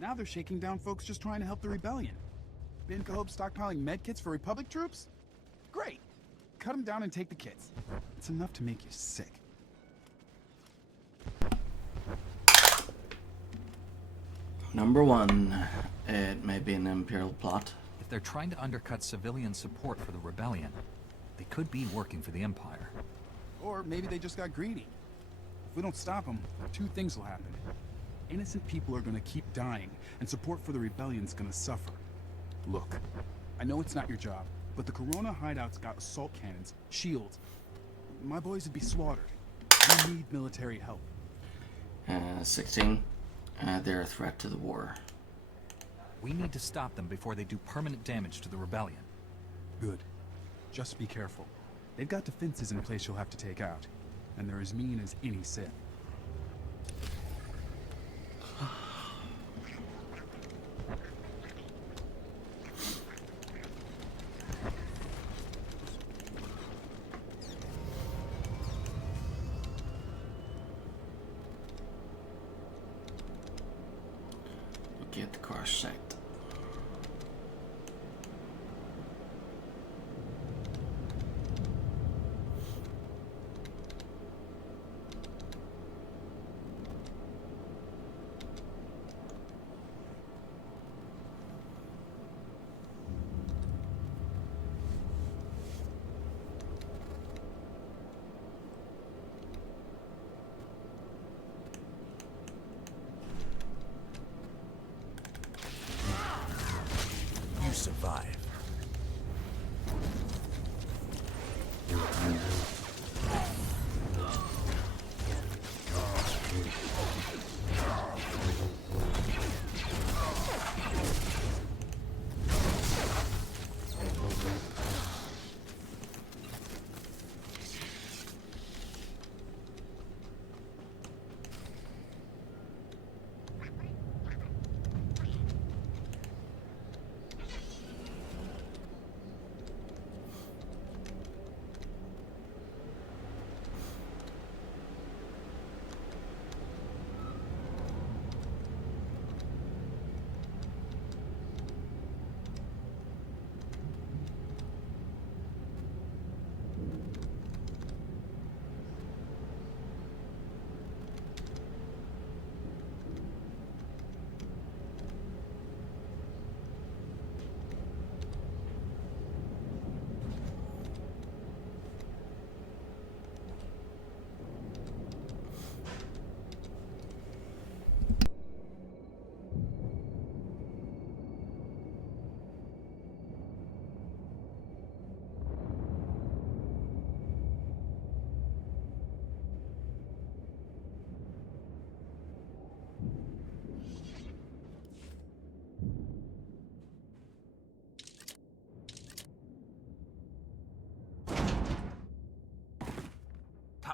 Now they're shaking down folks just trying to help the rebellion. Ben Cahob stockpiling medkits for Republic troops? Great! Cut them down and take the kits. It's enough to make you sick. Number 1. It may be an Imperial plot. If they're trying to undercut civilian support for the rebellion, they could be working for the Empire. Or maybe they just got greedy. If we don't stop them, 2 things will happen. Innocent people are gonna keep dying, and support for the rebellion's gonna suffer. Look, I know it's not your job, but the Corona hideout's got assault cannons, shields. My boys would be slaughtered. We need military help. 16. They're a threat to the war. We need to stop them before they do permanent damage to the rebellion. Good. Just be careful. They've got defenses in place you'll have to take out, and they're as mean as any Sith. Get the car set. You survive.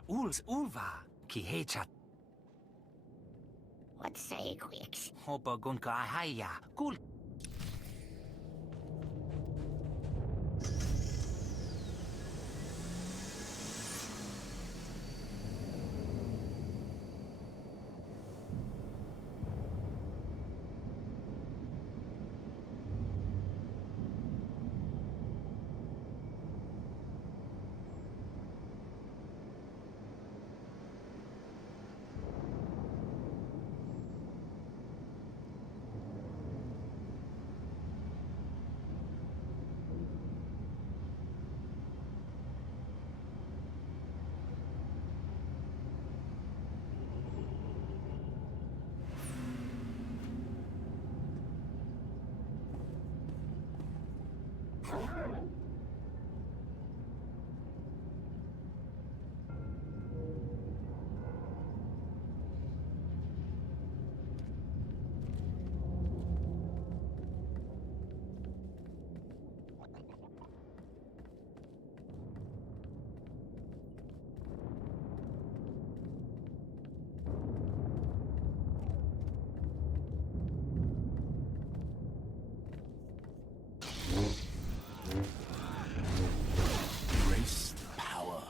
Uls ulva, ki hechat. What say, Quicks? Hopa gunka ahaya, kul. Embrace the power.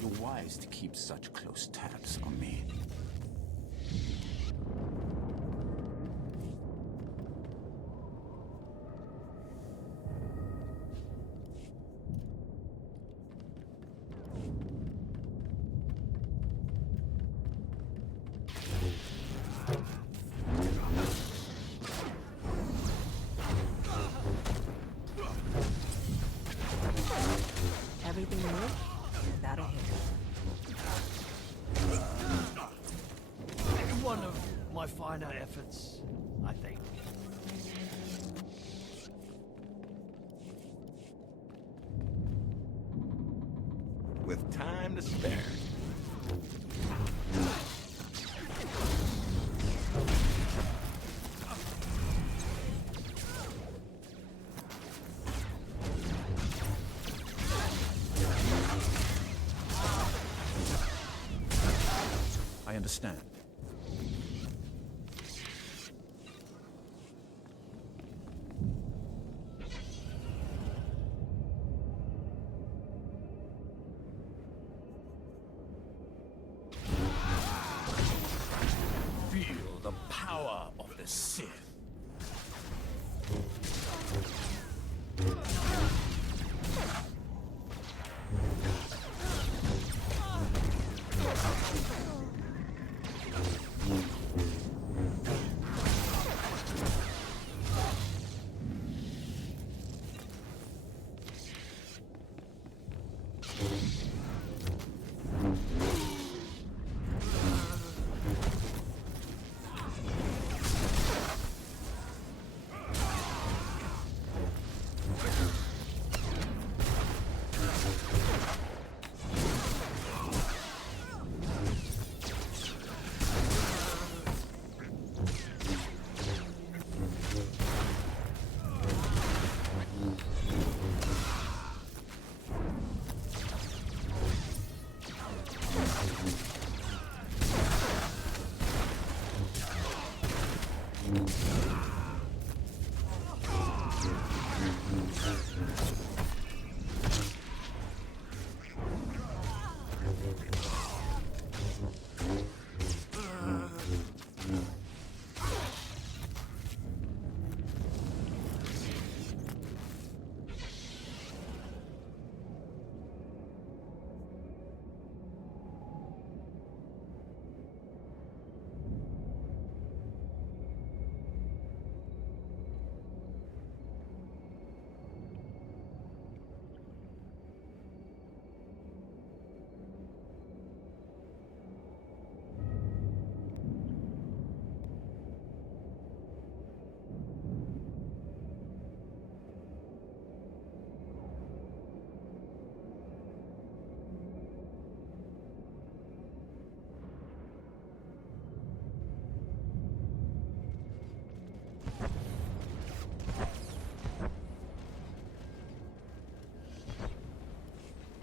You're wise to keep such close tabs on me. my finer efforts, I think. With time to spare. I understand. Feel the power of the Sith.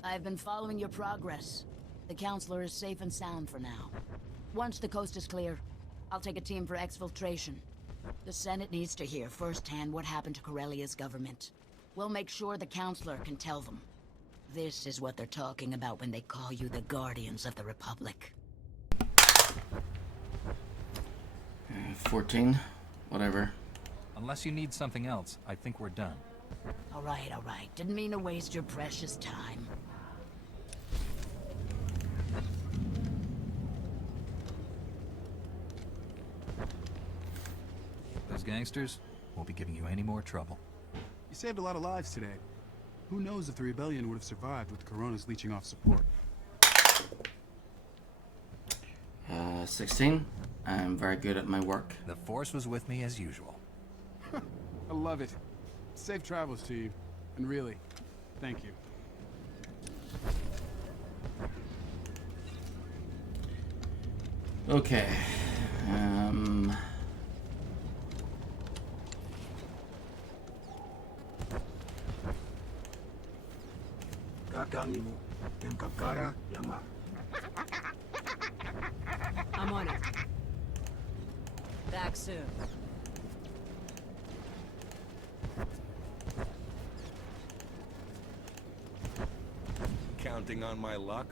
I've been following your progress. The Counselor is safe and sound for now. Once the coast is clear, I'll take a team for exfiltration. The Senate needs to hear firsthand what happened to Corellia's government. We'll make sure the Counselor can tell them. This is what they're talking about when they call you the Guardians of the Republic. 14. Whatever. Unless you need something else, I think we're done. All right, all right. Didn't mean to waste your precious time. Those gangsters won't be giving you any more trouble. You saved a lot of lives today. Who knows if the rebellion would have survived with Coronas leeching off support. 16. I'm very good at my work. The Force was with me as usual. I love it. Safe travels to you. And really, thank you. Okay. I'm on it. Back soon. Counting on my luck?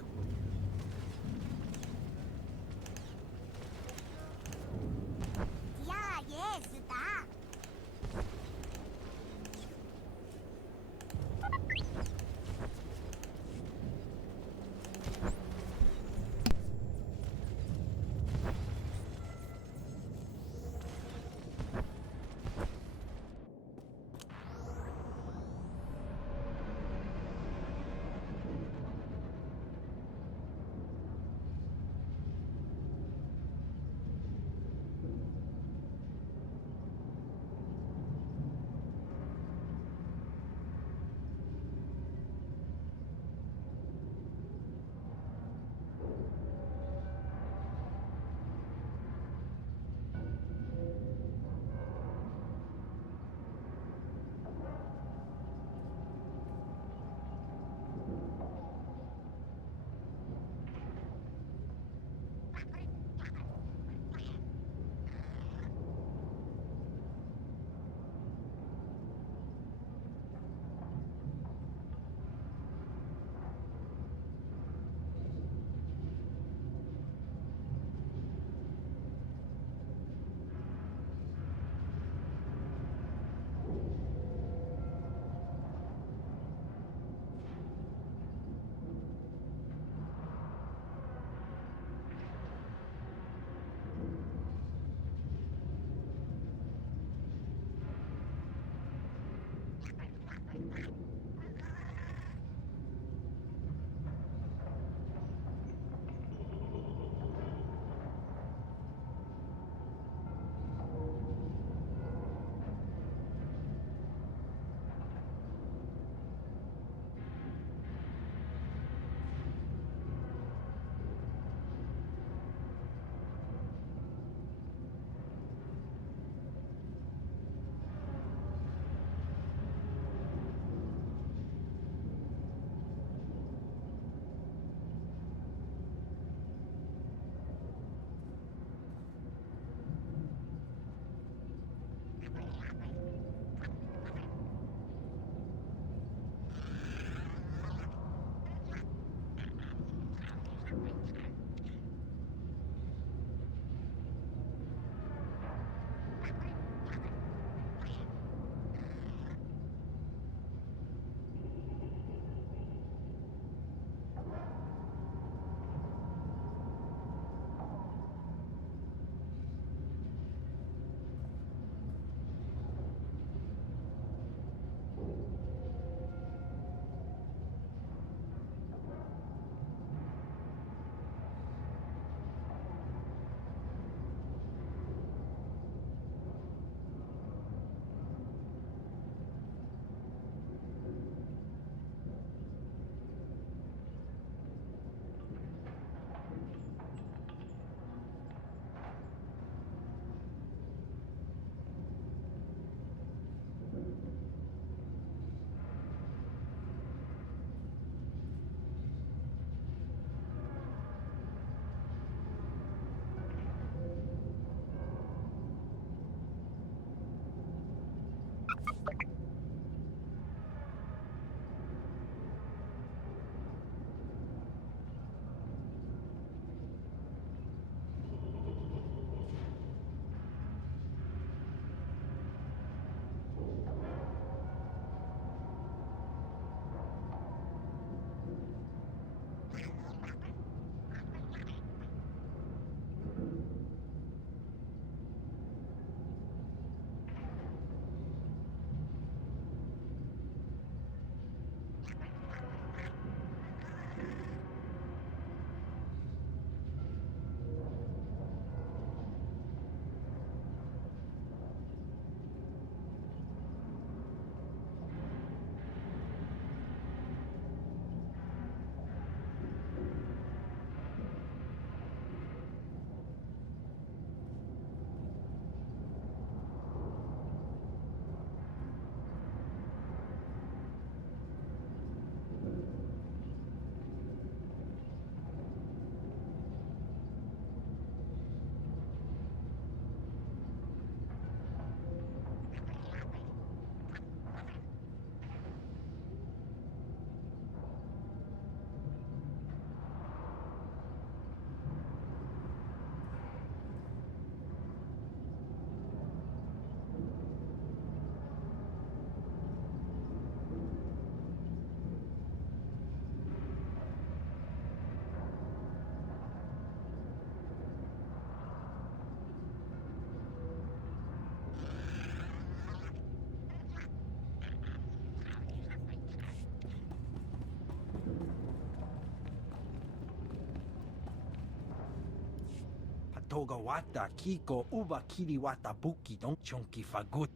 toga wata kiko uba kiri wata buki don chunki fagut.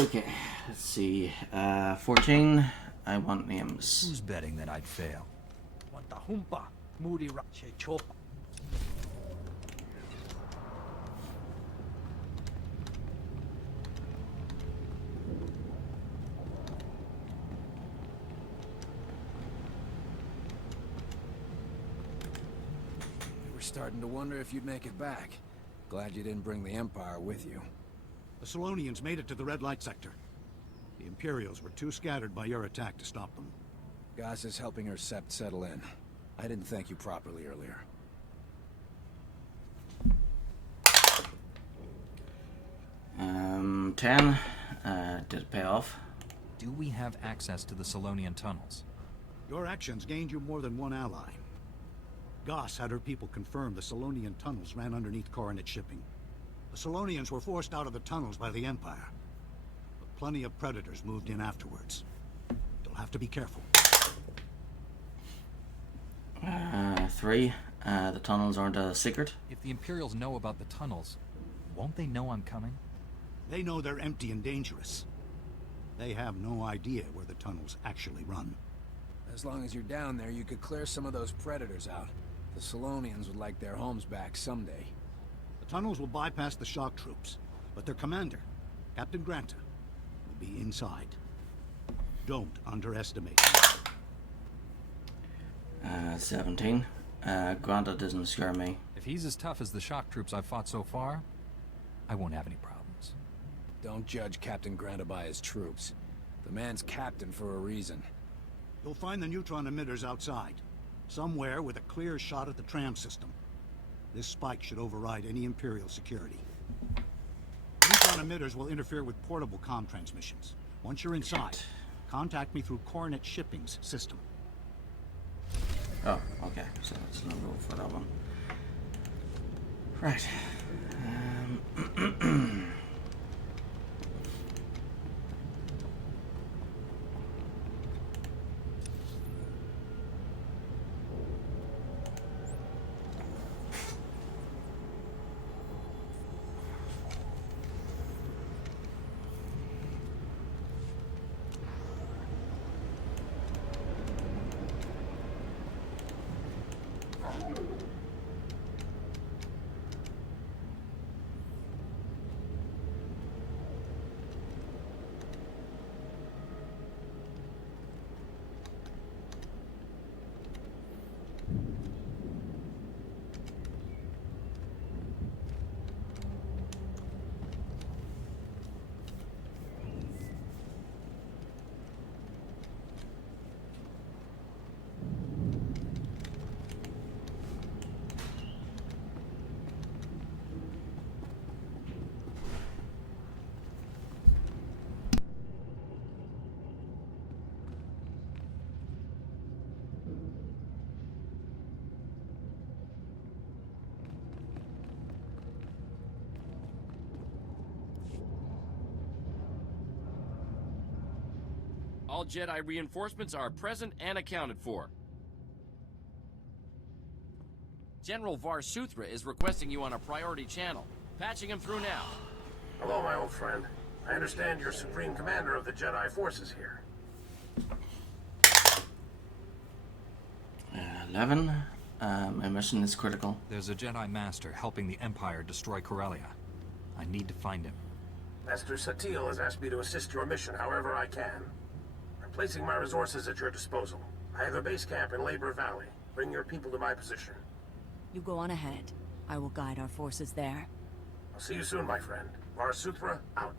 Okay, let's see. 14. I want names. Who's betting that I'd fail? Wanta humpa muri rache chopa. We were starting to wonder if you'd make it back. Glad you didn't bring the Empire with you. The Solonians made it to the red light sector. The Imperials were too scattered by your attack to stop them. Goss is helping her sept settle in. I didn't thank you properly earlier. 10. Did it pay off? Do we have access to the Solonian tunnels? Your actions gained you more than one ally. Goss had her people confirm the Solonian tunnels ran underneath Coronet shipping. The Solonians were forced out of the tunnels by the Empire. But plenty of predators moved in afterwards. You'll have to be careful. 3. The tunnels aren't a secret? If the Imperials know about the tunnels, won't they know I'm coming? They know they're empty and dangerous. They have no idea where the tunnels actually run. As long as you're down there, you could clear some of those predators out. The Solonians would like their homes back someday. The tunnels will bypass the shock troops, but their commander, Captain Granta, will be inside. Don't underestimate him. 17. Granta doesn't scare me. If he's as tough as the shock troops I've fought so far, I won't have any problems. Don't judge Captain Granta by his troops. The man's captain for a reason. You'll find the neutron emitters outside, somewhere with a clear shot at the tram system. This spike should override any Imperial security. Neutron emitters will interfere with portable comm transmissions. Once you're inside, contact me through Coronet Shipping's system. Oh, okay. So that's no rule for that one. Right. All Jedi reinforcements are present and accounted for. General Var Suthra is requesting you on a priority channel. Patching him through now. Hello, my old friend. I understand you're Supreme Commander of the Jedi forces here. 11. My mission is critical. There's a Jedi Master helping the Empire destroy Corellia. I need to find him. Master Satil has asked me to assist your mission however I can. I'm placing my resources at your disposal. I have a base camp in Labor Valley. Bring your people to my position. You go on ahead. I will guide our forces there. I'll see you soon, my friend. Var Suthra, out.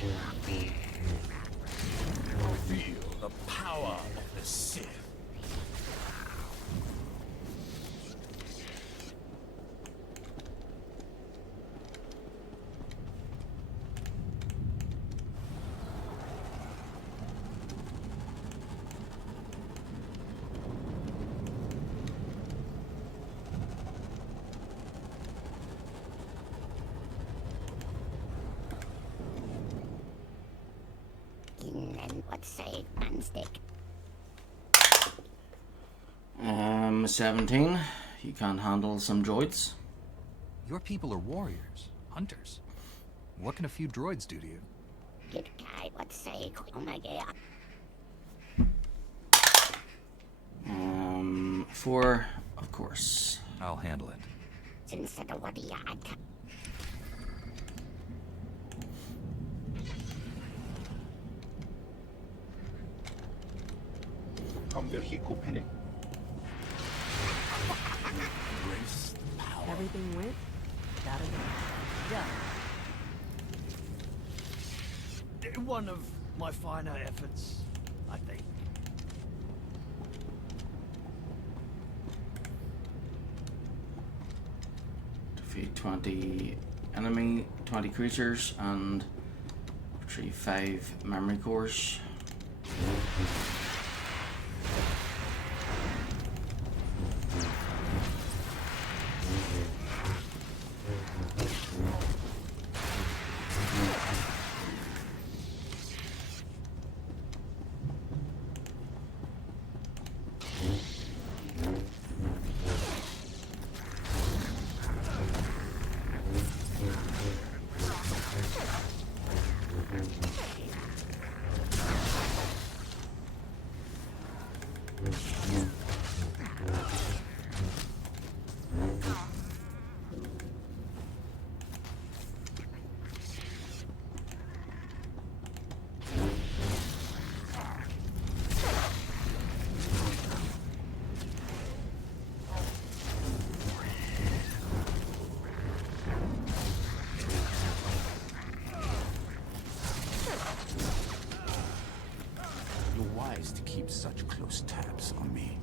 Feel the power of the Sith. What say, Manstick? 17. You can't handle some droids? Your people are warriors, hunters. What can a few droids do to you? Good guy, what say, Omega? 4, of course. I'll handle it. Instead of what do you add? Everything went? Got it. Done. One of my finer efforts, I think. Defeat 20 enemy, 20 creatures, and retrieve 5 memory cores. To keep such close tabs on me.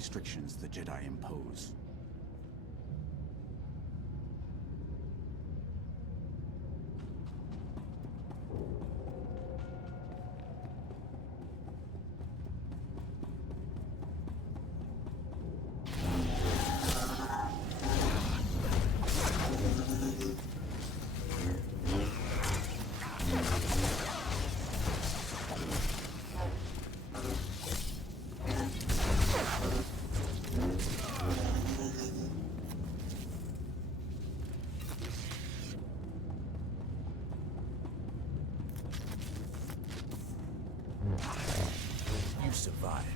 restrictions the Jedi impose. You survived.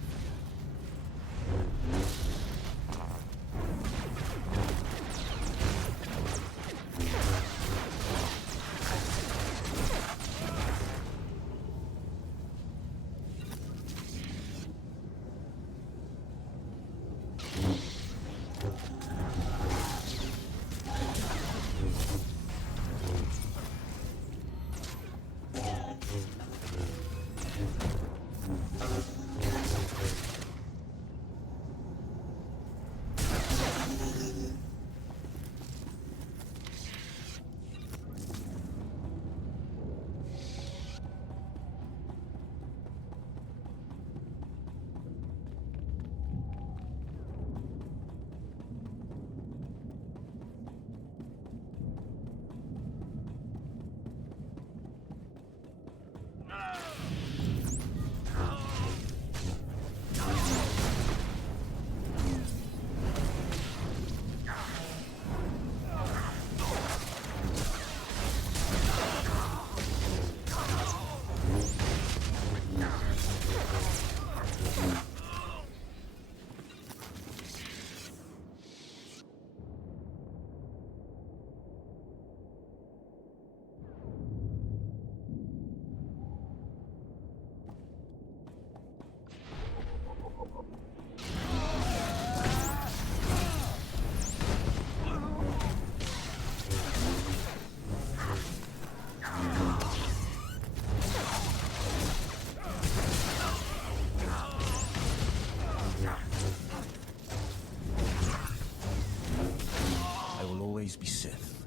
Be Sith,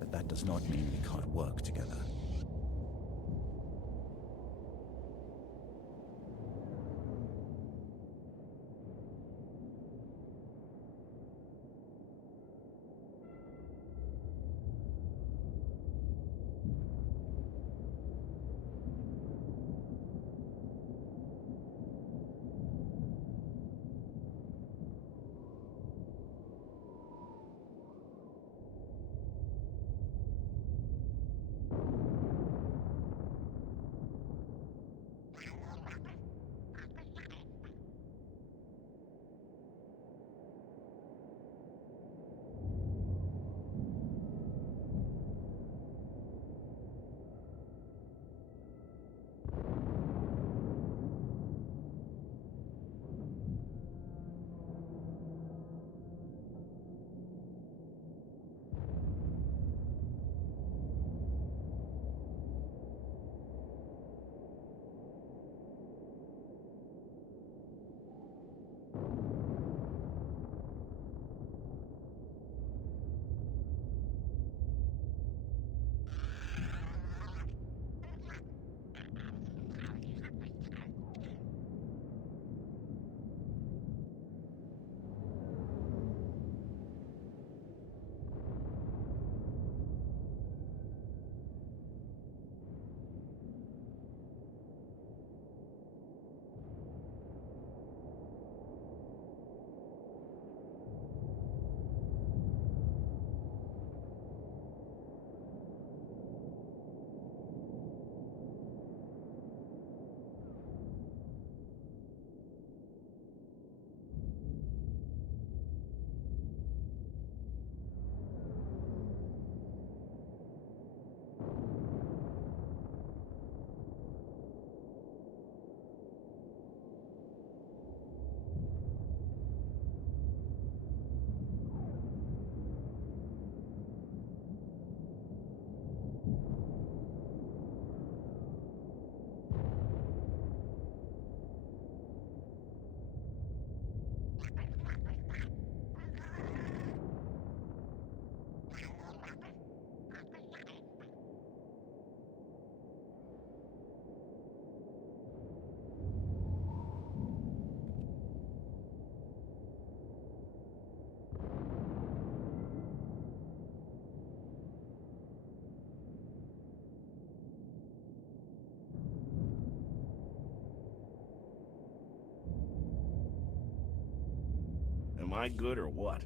but that does not mean we can't work together. my good or what?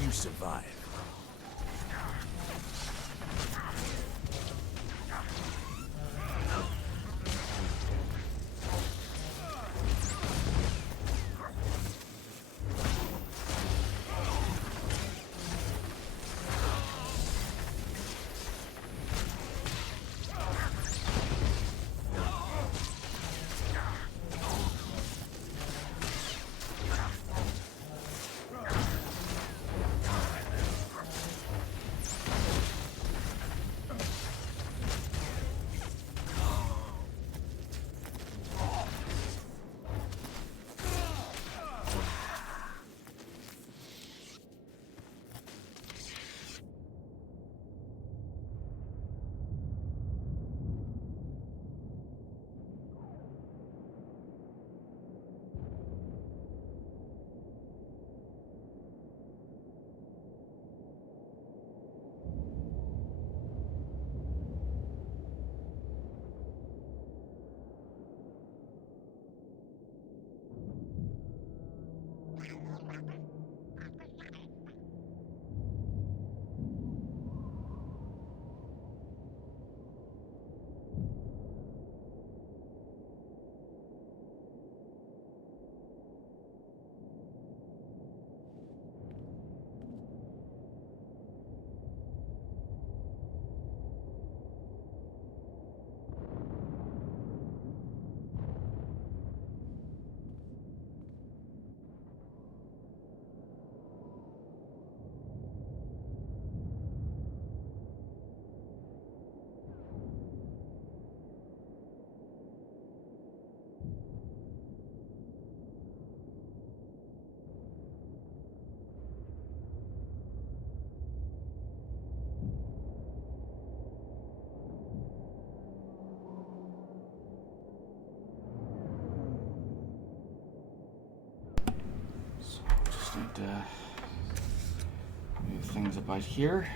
You survive. Need to move things about here.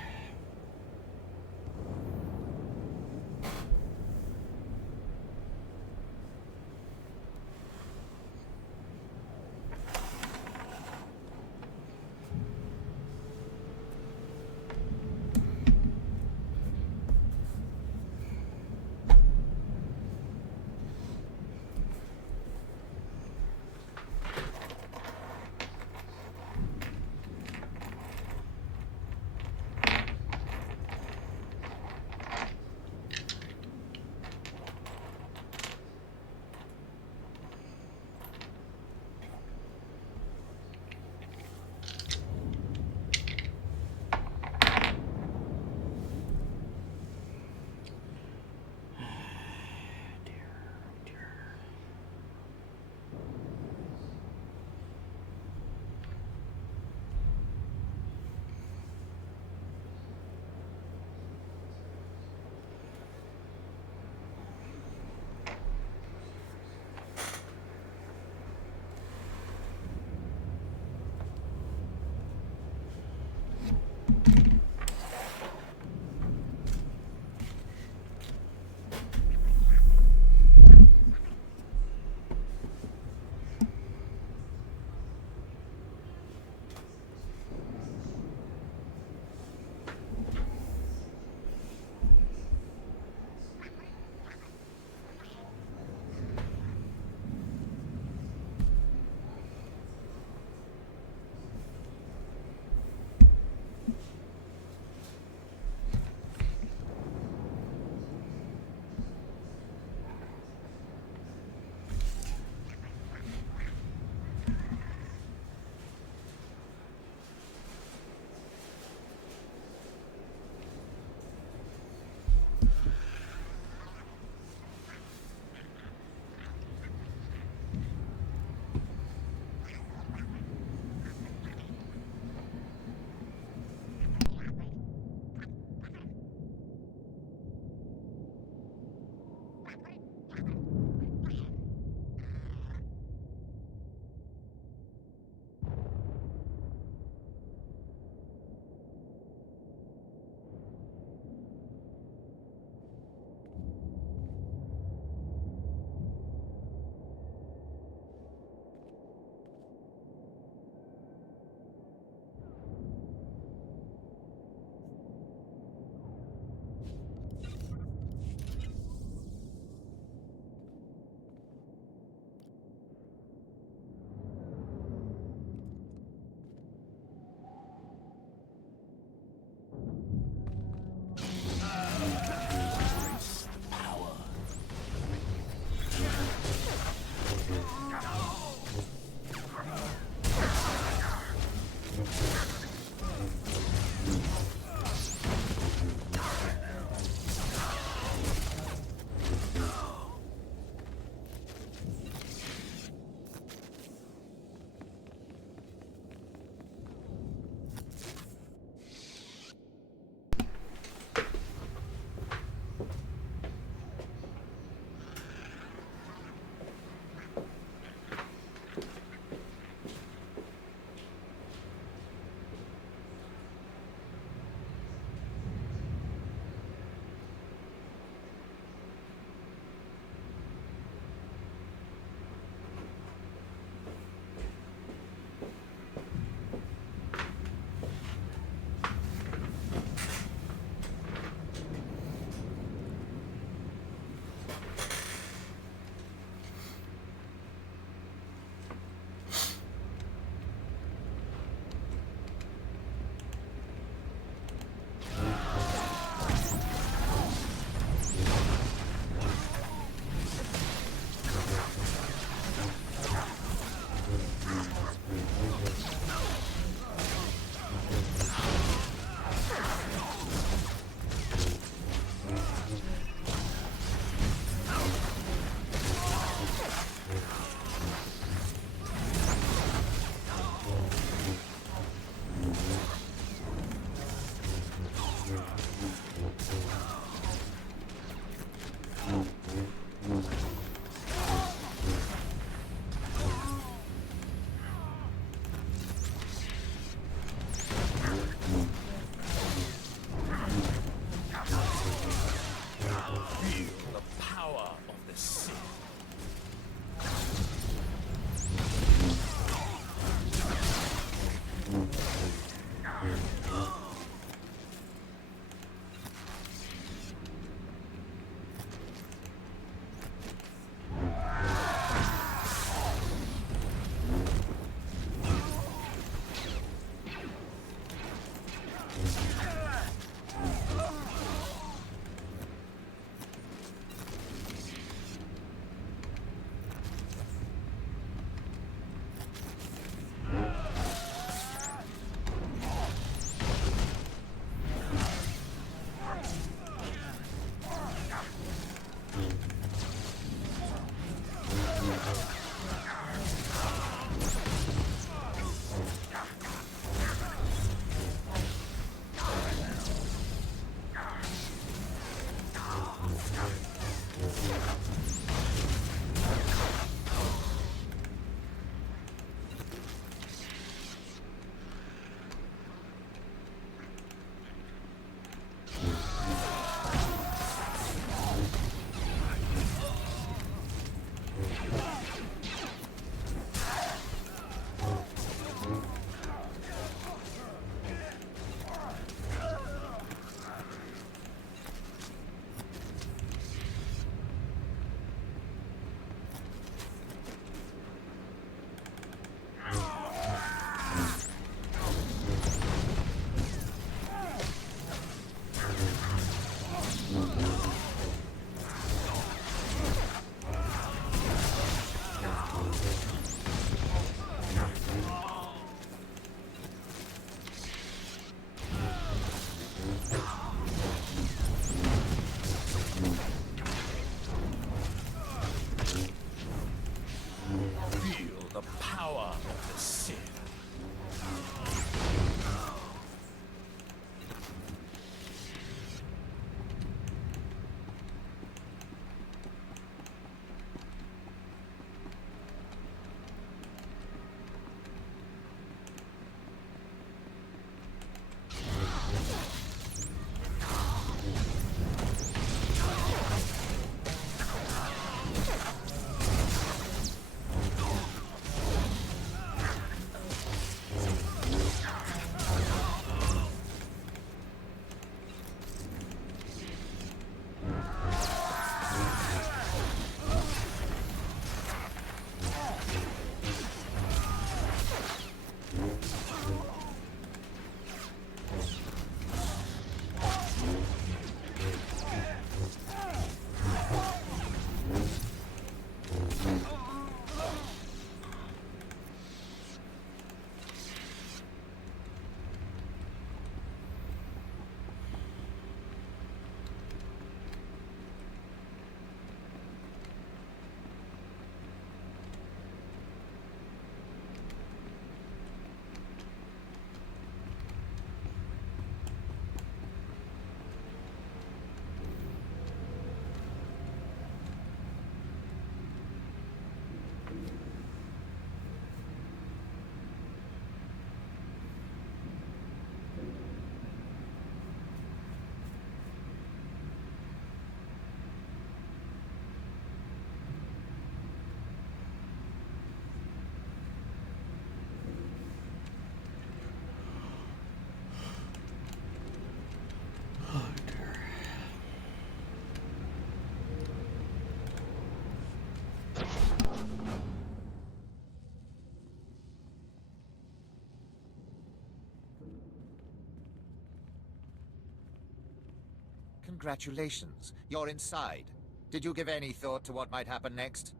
Congratulations. You're inside. Did you give any thought to what might happen next?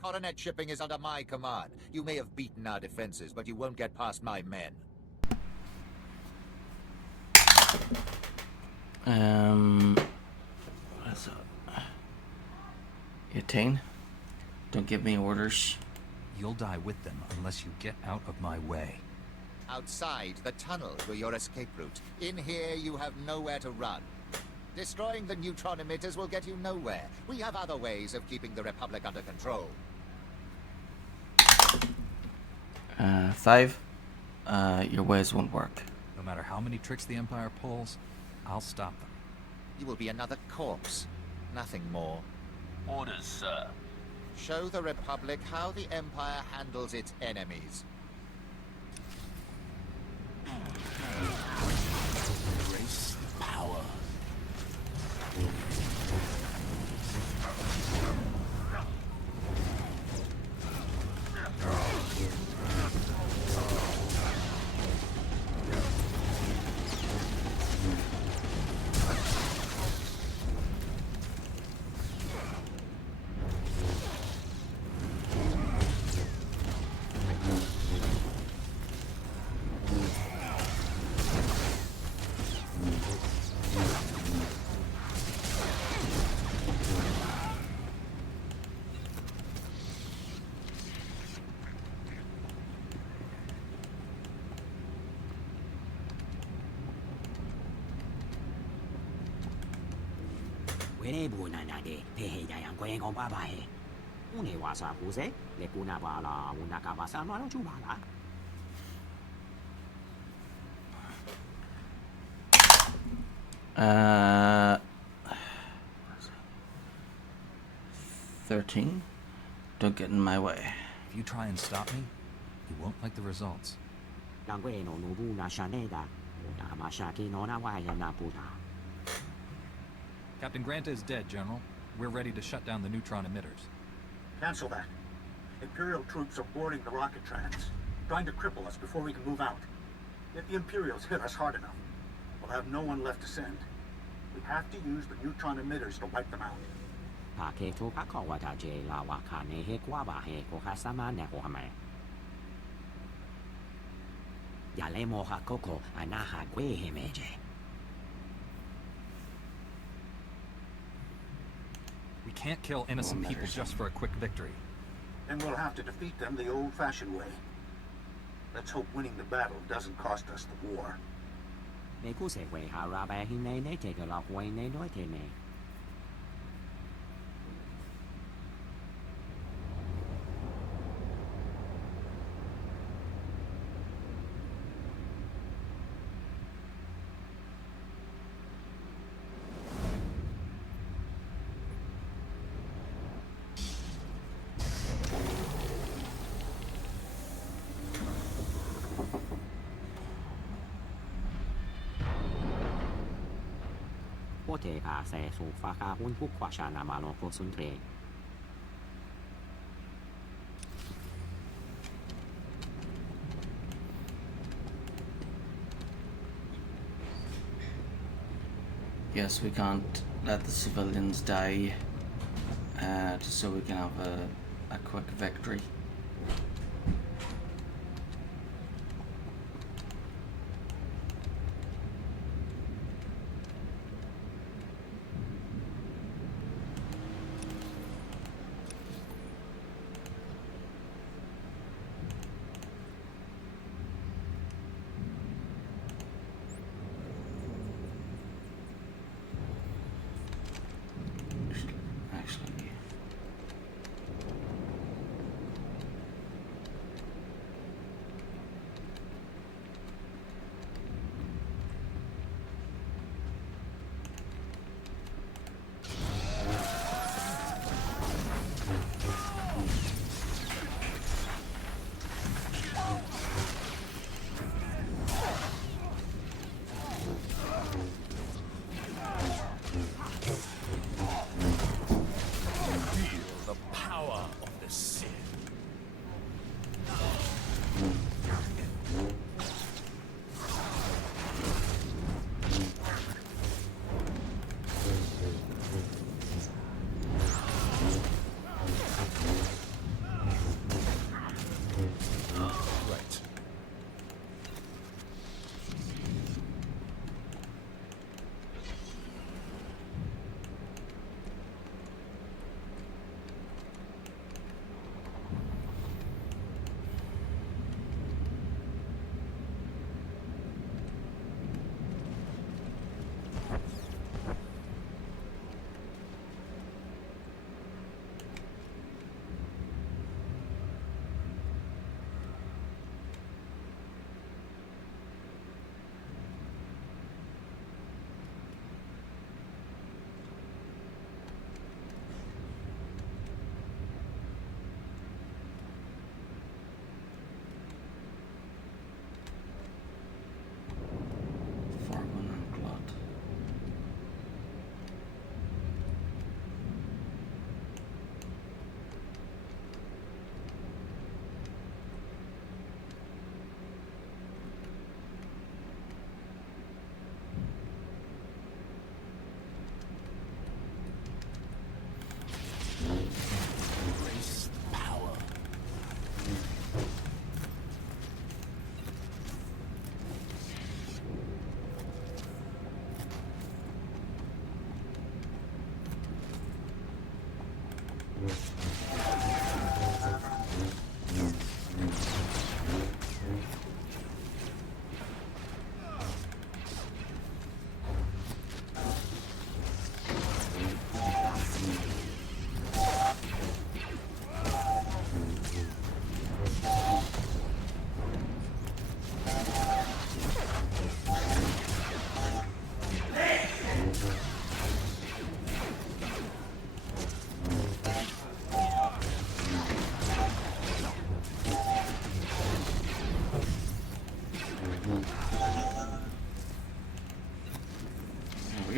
Coronet shipping is under my command. You may have beaten our defenses, but you won't get past my men. What's up? 18? Don't give me orders. You'll die with them unless you get out of my way. Outside, the tunnels were your escape route. In here, you have nowhere to run. Destroying the neutron emitters will get you nowhere. We have other ways of keeping the Republic under control. 5. Your ways won't work. No matter how many tricks the Empire pulls, I'll stop them. You will be another corpse. Nothing more. Orders, sir. Show the Republic how the Empire handles its enemies. Embrace power. Wene buna na de pehe da yang kwen kong baba he. Une wasa kuse le kuna bala una kabasa no chubala. Uh, 13? Don't get in my way. If you try and stop me, you won't like the results. Langwe no nubu na shaneda. Una mashaki no na waya na puta. Captain Granta is dead, General. We're ready to shut down the neutron emitters. Cancel that. Imperial troops are boarding the rocket trans, trying to cripple us before we can move out. If the Imperials hit us hard enough, we'll have no one left to send. We have to use the neutron emitters to wipe them out. Pake to kakawata je la wakane he kwaba he kokasama ne kohame. Yale moha koko anaha kwe hemeje. We can't kill innocent people just for a quick victory. Then we'll have to defeat them the old-fashioned way. Let's hope winning the battle doesn't cost us the war. Ne kuse we harabe hine ne take a lot way ne noite ne. Pote pa se su faka un pukwa na malo concentre. Yes, we can't let the civilians die, just so we can have a quick victory.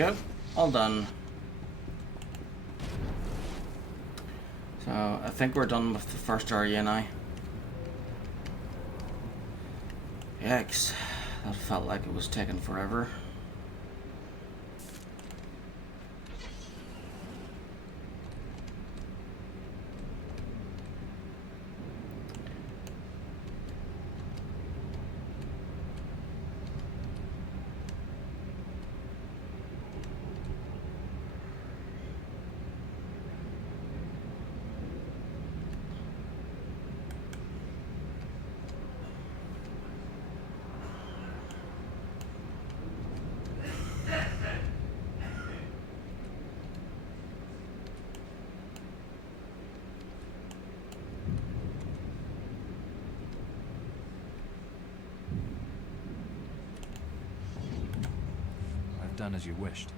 go. All done. So, I think we're done with the first area now. Yikes. That felt like it was taking forever. I've done as you wished.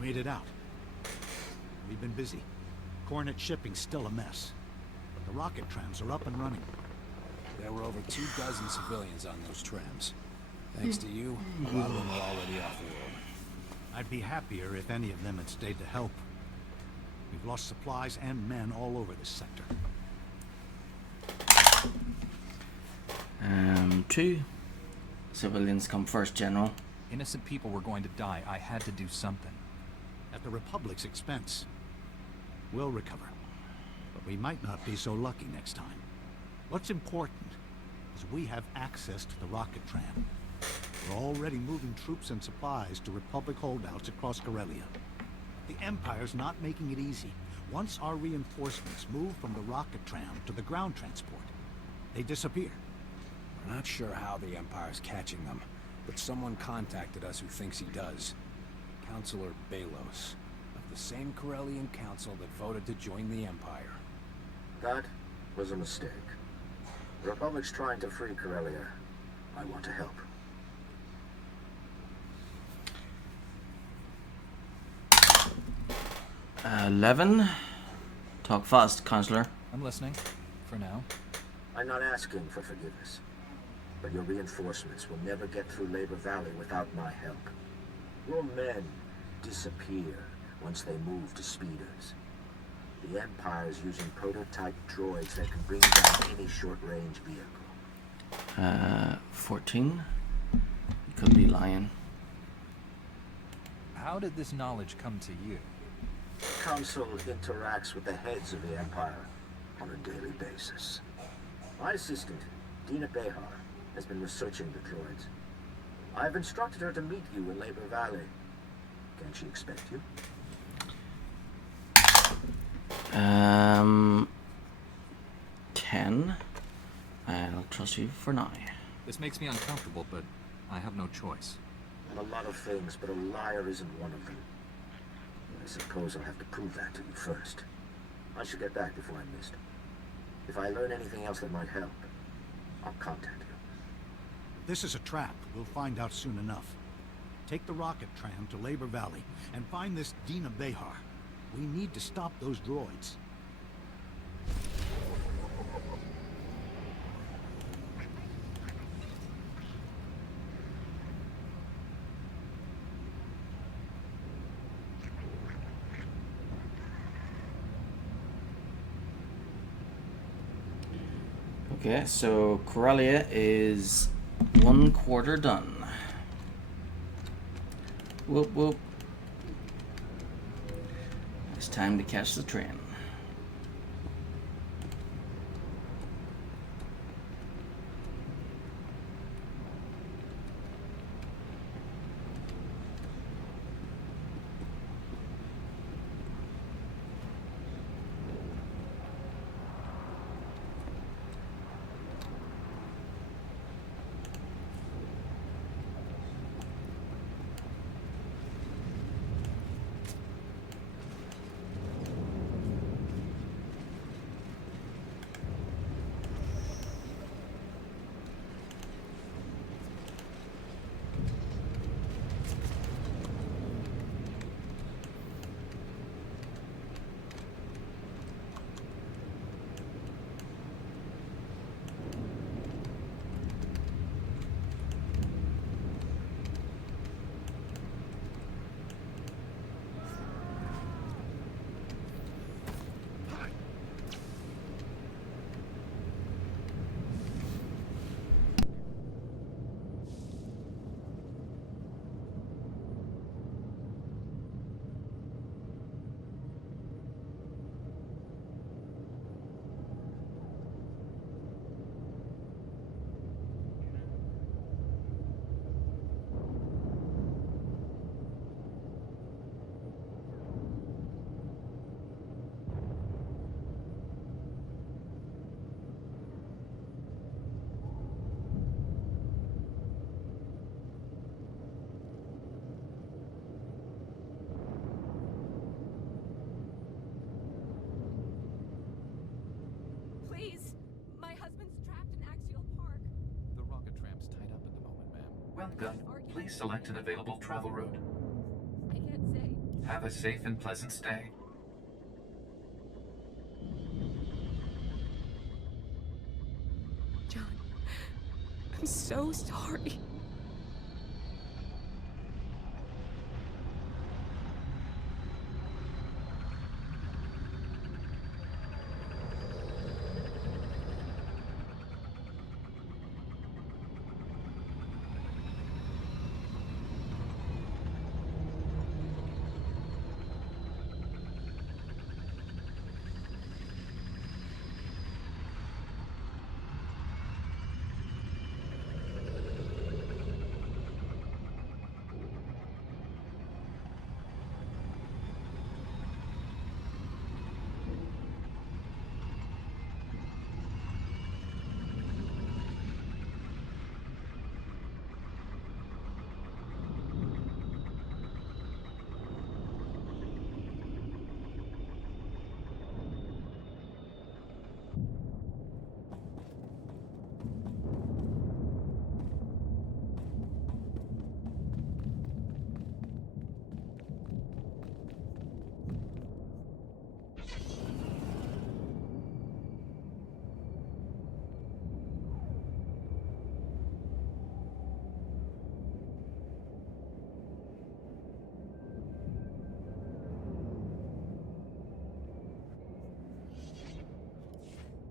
We made it out. We've been busy. Coronet shipping's still a mess. But the rocket trams are up and running. There were over 24 civilians on those trams. Thanks to you, a lot of them are already off the road. I'd be happier if any of them had stayed to help. We've lost supplies and men all over this sector. 2 civilians come first, General. Innocent people were going to die. I had to do something. At the Republic's expense. We'll recover. But we might not be so lucky next time. What's important is we have access to the rocket tram. We're already moving troops and supplies to Republic holdouts across Corellia. The Empire's not making it easy. Once our reinforcements move from the rocket tram to the ground transport, they disappear. We're not sure how the Empire's catching them, but someone contacted us who thinks he does. Councilor Balos, of the same Corellian council that voted to join the Empire. That was a mistake. The Republic's trying to free Corellia. I want to help. 11. Talk fast, Counselor. I'm listening. For now. I'm not asking for forgiveness. But your reinforcements will never get through Labor Valley without my help. Your men disappear once they move to speeders. The Empire's using prototype droids that can bring down any short-range vehicle. 14. You could be lying. How did this knowledge come to you? The Council interacts with the heads of the Empire on a daily basis. My assistant, Dina Behar, has been researching the droids. I've instructed her to meet you in Labor Valley. Can she expect you? 10. I'll trust you for now. This makes me uncomfortable, but I have no choice. I'm a lot of things, but a liar isn't one of them. I suppose I'll have to prove that to you first. I should get back before I'm missed. If I learn anything else that might help, I'll contact you. This is a trap. We'll find out soon enough. Take the rocket tram to Labor Valley and find this Dina Behar. We need to stop those droids. Okay, so Corellia is 1/4 done. Whoop whoop. It's time to catch the train. Please, my husband's trapped in Axial Park. The rocket tram's tied up at the moment, ma'am. Welcome. Please select an available travel route. I can't say. Have a safe and pleasant stay. John, I'm so sorry.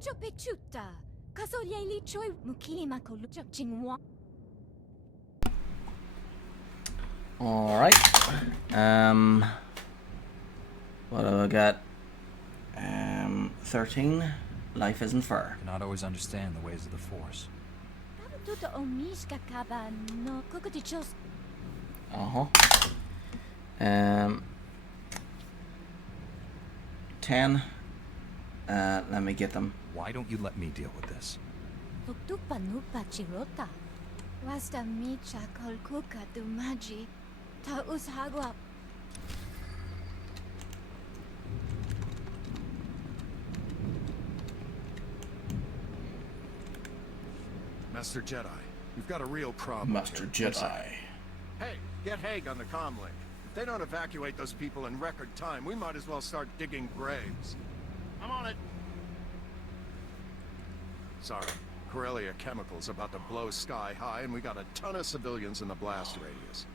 Chupichuta, kasolyeli choi mukilima koluchak jingwa. Alright. What have I got? 13. Life isn't fair. Cannot always understand the ways of the Force. Uh-huh. 10. Let me get them. Why don't you let me deal with this? Wasta micha kolkuka dumaji ta ushagwa. Master Jedi, we've got a real problem. Master Jedi. Hey, get Haig on the comm link. If they don't evacuate those people in record time, we might as well start digging graves. I'm on it. Sorry. Corellia Chemical's about to blow sky high, and we got a ton of civilians in the blast radius.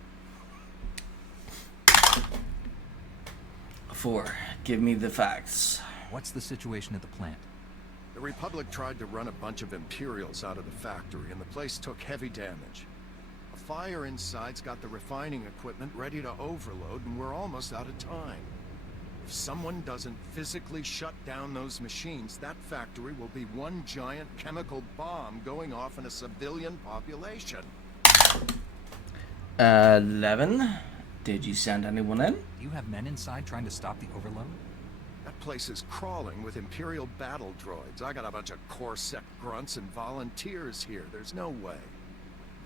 4. Give me the facts. What's the situation at the plant? The Republic tried to run a bunch of Imperials out of the factory, and the place took heavy damage. A fire inside's got the refining equipment ready to overload, and we're almost out of time. If someone doesn't physically shut down those machines, that factory will be one giant chemical bomb going off in a civilian population. 11. Did you send anyone in? Do you have men inside trying to stop the overload? That place is crawling with Imperial battle droids. I got a bunch of Corsair grunts and volunteers here. There's no way.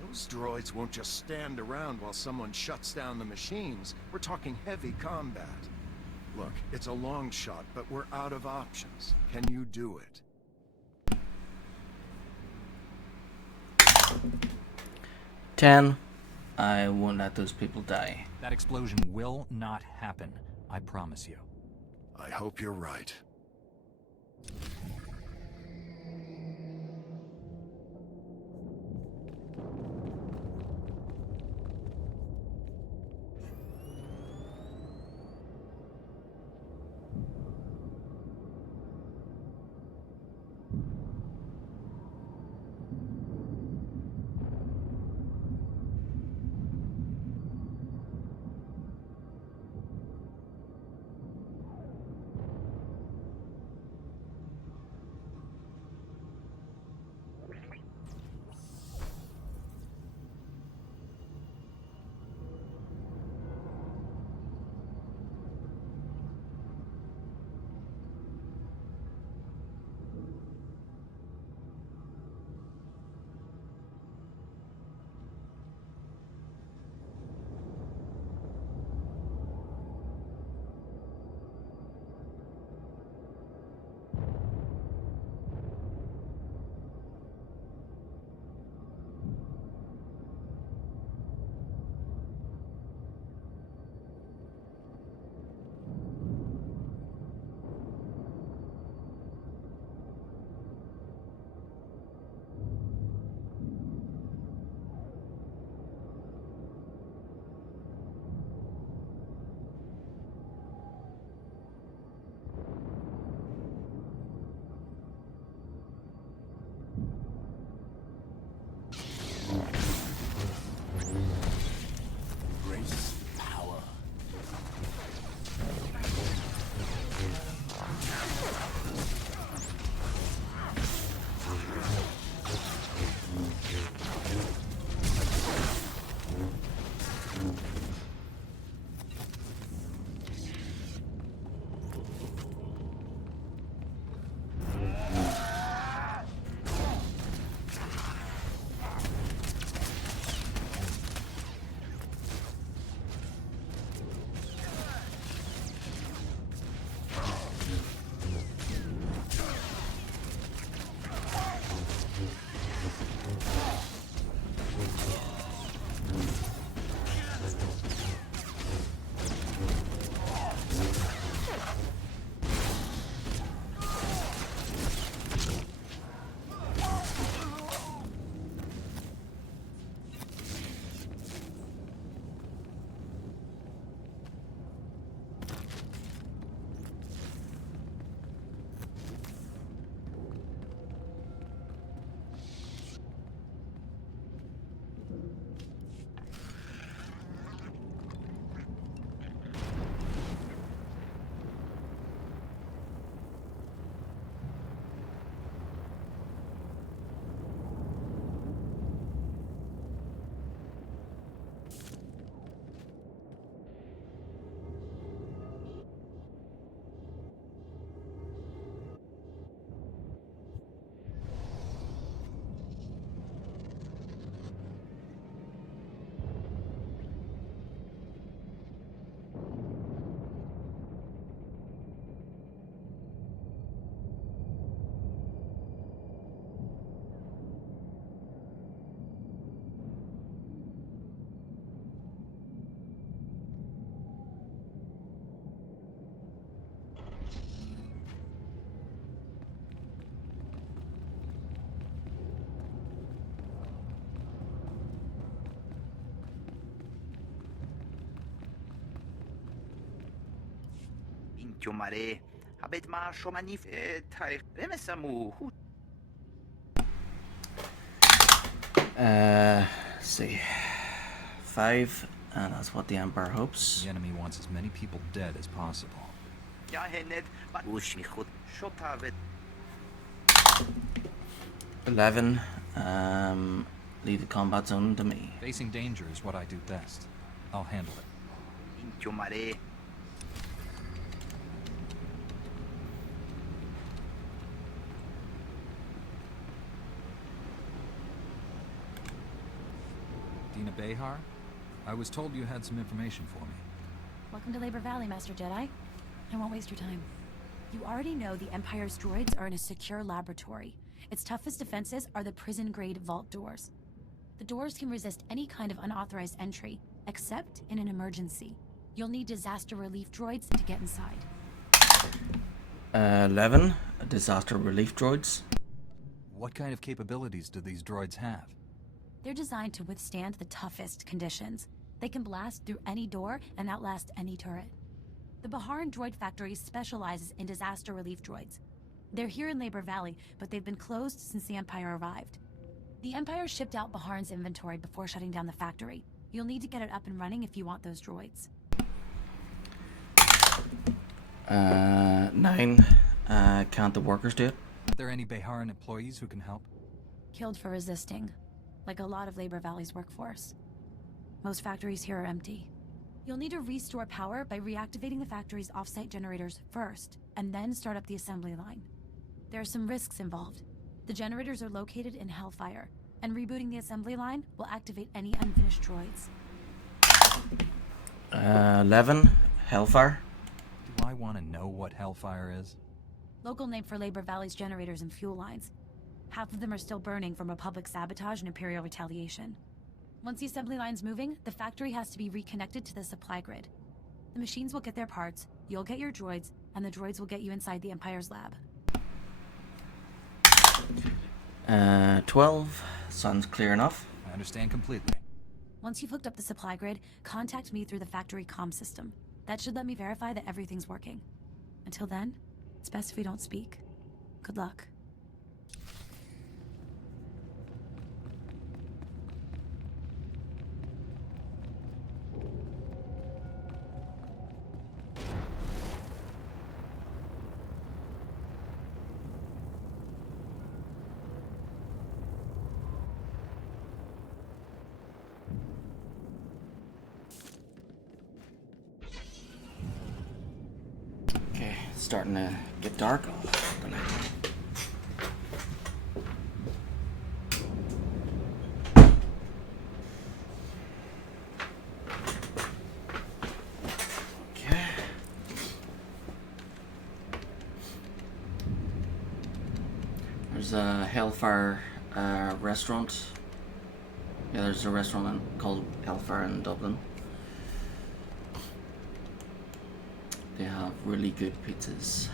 Those droids won't just stand around while someone shuts down the machines. We're talking heavy combat. Look, it's a long shot, but we're out of options. Can you do it? 10. I won't let those people die. That explosion will not happen. I promise you. I hope you're right. Minchio mare, See. 5, and that's what the Empire hopes. The enemy wants as many people dead as possible. 11, leave the combat zone to me. Facing danger is what I do best. I'll handle it. Dina Behar? I was told you had some information for me. Welcome to Labor Valley, Master Jedi. I won't waste your time. You already know the Empire's droids are in a secure laboratory. Its toughest defenses are the prison-grade vault doors. The doors can resist any kind of unauthorized entry, except in an emergency. You'll need disaster relief droids to get inside. 11, disaster relief droids. What kind of capabilities do these droids have? They're designed to withstand the toughest conditions. They can blast through any door and outlast any turret. The Baharan Droid Factory specializes in disaster relief droids. They're here in Labor Valley, but they've been closed since the Empire arrived. The Empire shipped out Baharan's inventory before shutting down the factory. You'll need to get it up and running if you want those droids. 9, can't the workers do it? Are there any Baharan employees who can help? Killed for resisting, like a lot of Labor Valley's workforce. Most factories here are empty. You'll need to restore power by reactivating the factory's off-site generators first, and then start up the assembly line. There are some risks involved. The generators are located in Hellfire, and rebooting the assembly line will activate any unfinished droids. 11, Hellfire. Do I want to know what Hellfire is? Local name for Labor Valley's generators and fuel lines. Half of them are still burning from Republic sabotage and Imperial retaliation. Once the assembly line's moving, the factory has to be reconnected to the supply grid. The machines will get their parts, you'll get your droids, and the droids will get you inside the Empire's lab. 12, sounds clear enough. I understand completely. Once you've hooked up the supply grid, contact me through the factory comm system. That should let me verify that everything's working. Until then, it's best if we don't speak. Good luck. Okay, it's starting to get dark. Okay. There's a Hellfire restaurant. Yeah, there's a restaurant called Hellfire in Dublin. They have really good pizzas.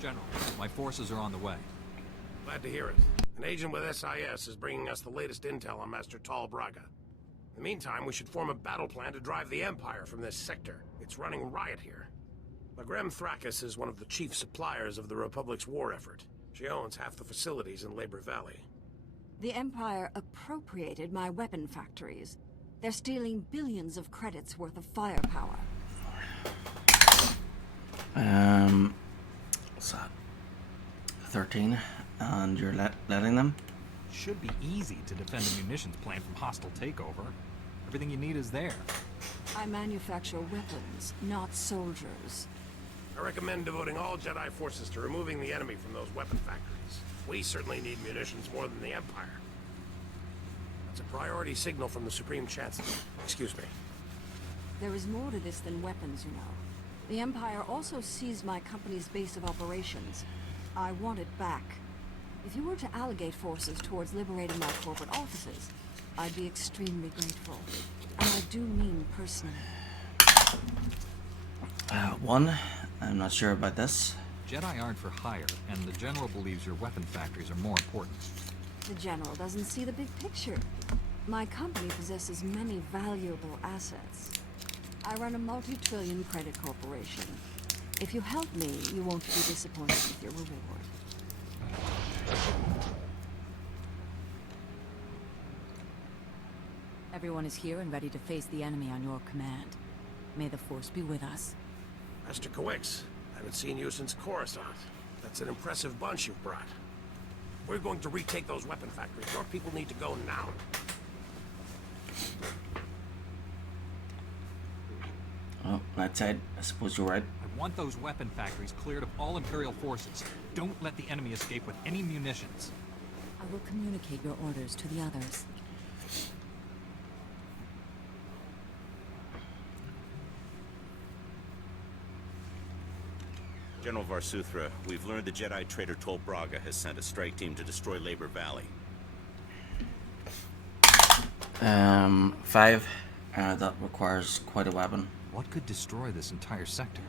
General, my forces are on the way. Glad to hear it. An agent with SIS is bringing us the latest intel on Master Tal Braga. In the meantime, we should form a battle plan to drive the Empire from this sector. It's running riot here. Lagrem Thrakis is one of the chief suppliers of the Republic's war effort. She owns half the facilities in Labor Valley. The Empire appropriated my weapon factories. They're stealing billions of credits worth of firepower. What's that? 13, and you're letting them? Should be easy to defend a munitions plant from hostile takeover. Everything you need is there. I manufacture weapons, not soldiers. I recommend devoting all Jedi forces to removing the enemy from those weapon factories. We certainly need munitions more than the Empire. That's a priority signal from the Supreme Chancellor. Excuse me. There is more to this than weapons, you know. The Empire also seized my company's base of operations. I want it back. If you were to allocate forces towards liberating my corporate offices, I'd be extremely grateful. And I do mean personally. One, I'm not sure about this. Jedi aren't for hire, and the General believes your weapon factories are more important. The General doesn't see the big picture. My company possesses many valuable assets. I run a multi-trillion credit corporation. If you help me, you won't be disappointed with your reward. Everyone is here and ready to face the enemy on your command. May the Force be with us. Master Kawix, I haven't seen you since Coruscant. That's an impressive bunch you've brought. We're going to retake those weapon factories. Your people need to go now. Oh, that side, I suppose you're right. I want those weapon factories cleared of all Imperial forces. Don't let the enemy escape with any munitions. I will communicate your orders to the others. General Varsuthra, we've learned the Jedi traitor Tol Braga has sent a strike team to destroy Labor Valley. 5. That requires quite a weapon. What could destroy this entire sector?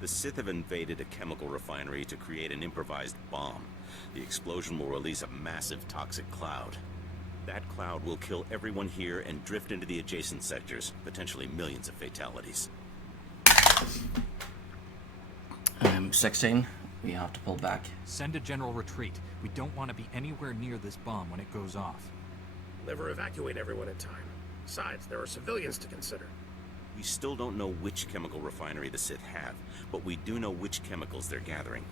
The Sith have invaded a chemical refinery to create an improvised bomb. The explosion will release a massive toxic cloud. That cloud will kill everyone here and drift into the adjacent sectors, potentially millions of fatalities. 16. We have to pull back. Send a general retreat. We don't want to be anywhere near this bomb when it goes off. Never evacuate everyone in time. Besides, there are civilians to consider. We still don't know which chemical refinery the Sith have, but we do know which chemicals they're gathering.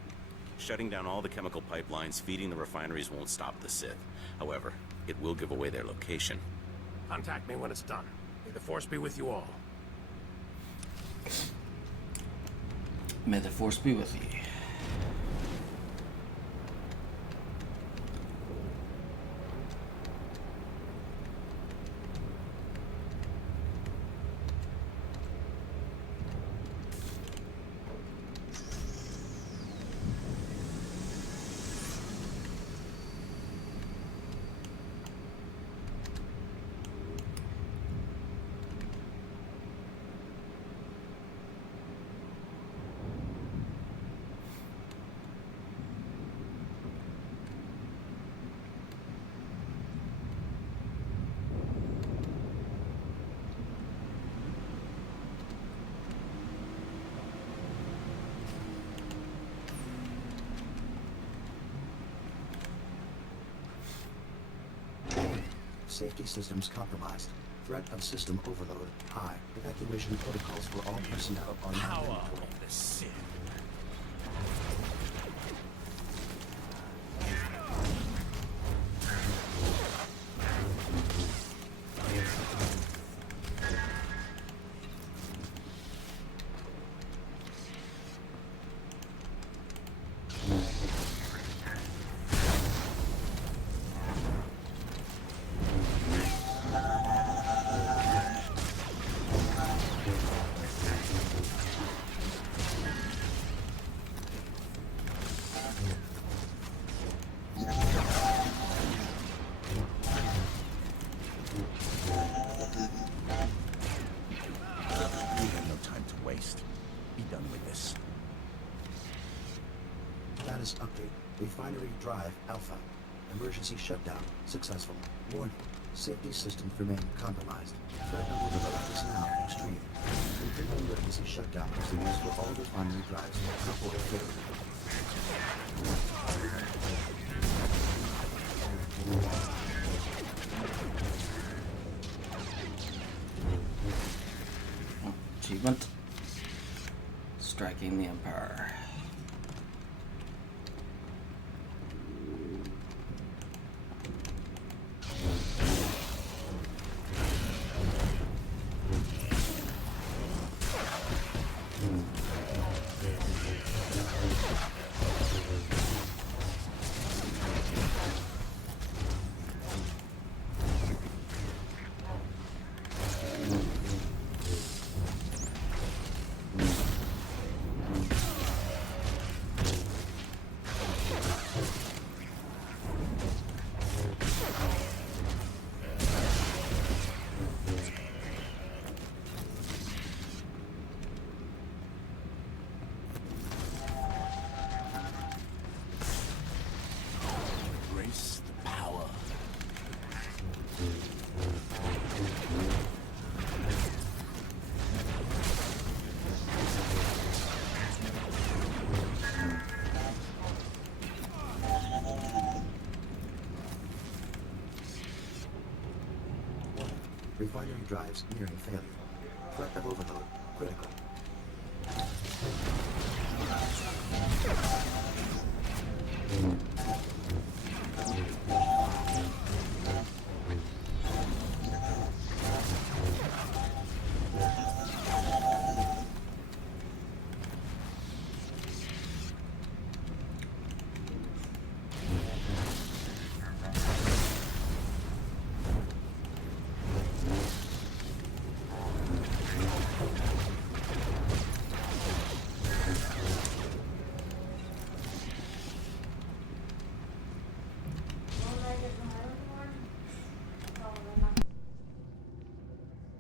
Shutting down all the chemical pipelines feeding the refineries won't stop the Sith. However, it will give away their location. Contact me when it's done. May the Force be with you all. May the Force be with you. Safety systems compromised. Threat of system overload high. Evacuation protocols for all personnel are now Power mandatory. of the Sith. Status update. Refinery Drive Alpha. Emergency shutdown successful. Warning. Safety systems remain compromised. Threat of overload is now extreme. Continuing emergency shutdown is the use for all refinery drives. Report failure. Achievement. Striking the Empire. Refinery drives nearing failure. Threat of overload critical.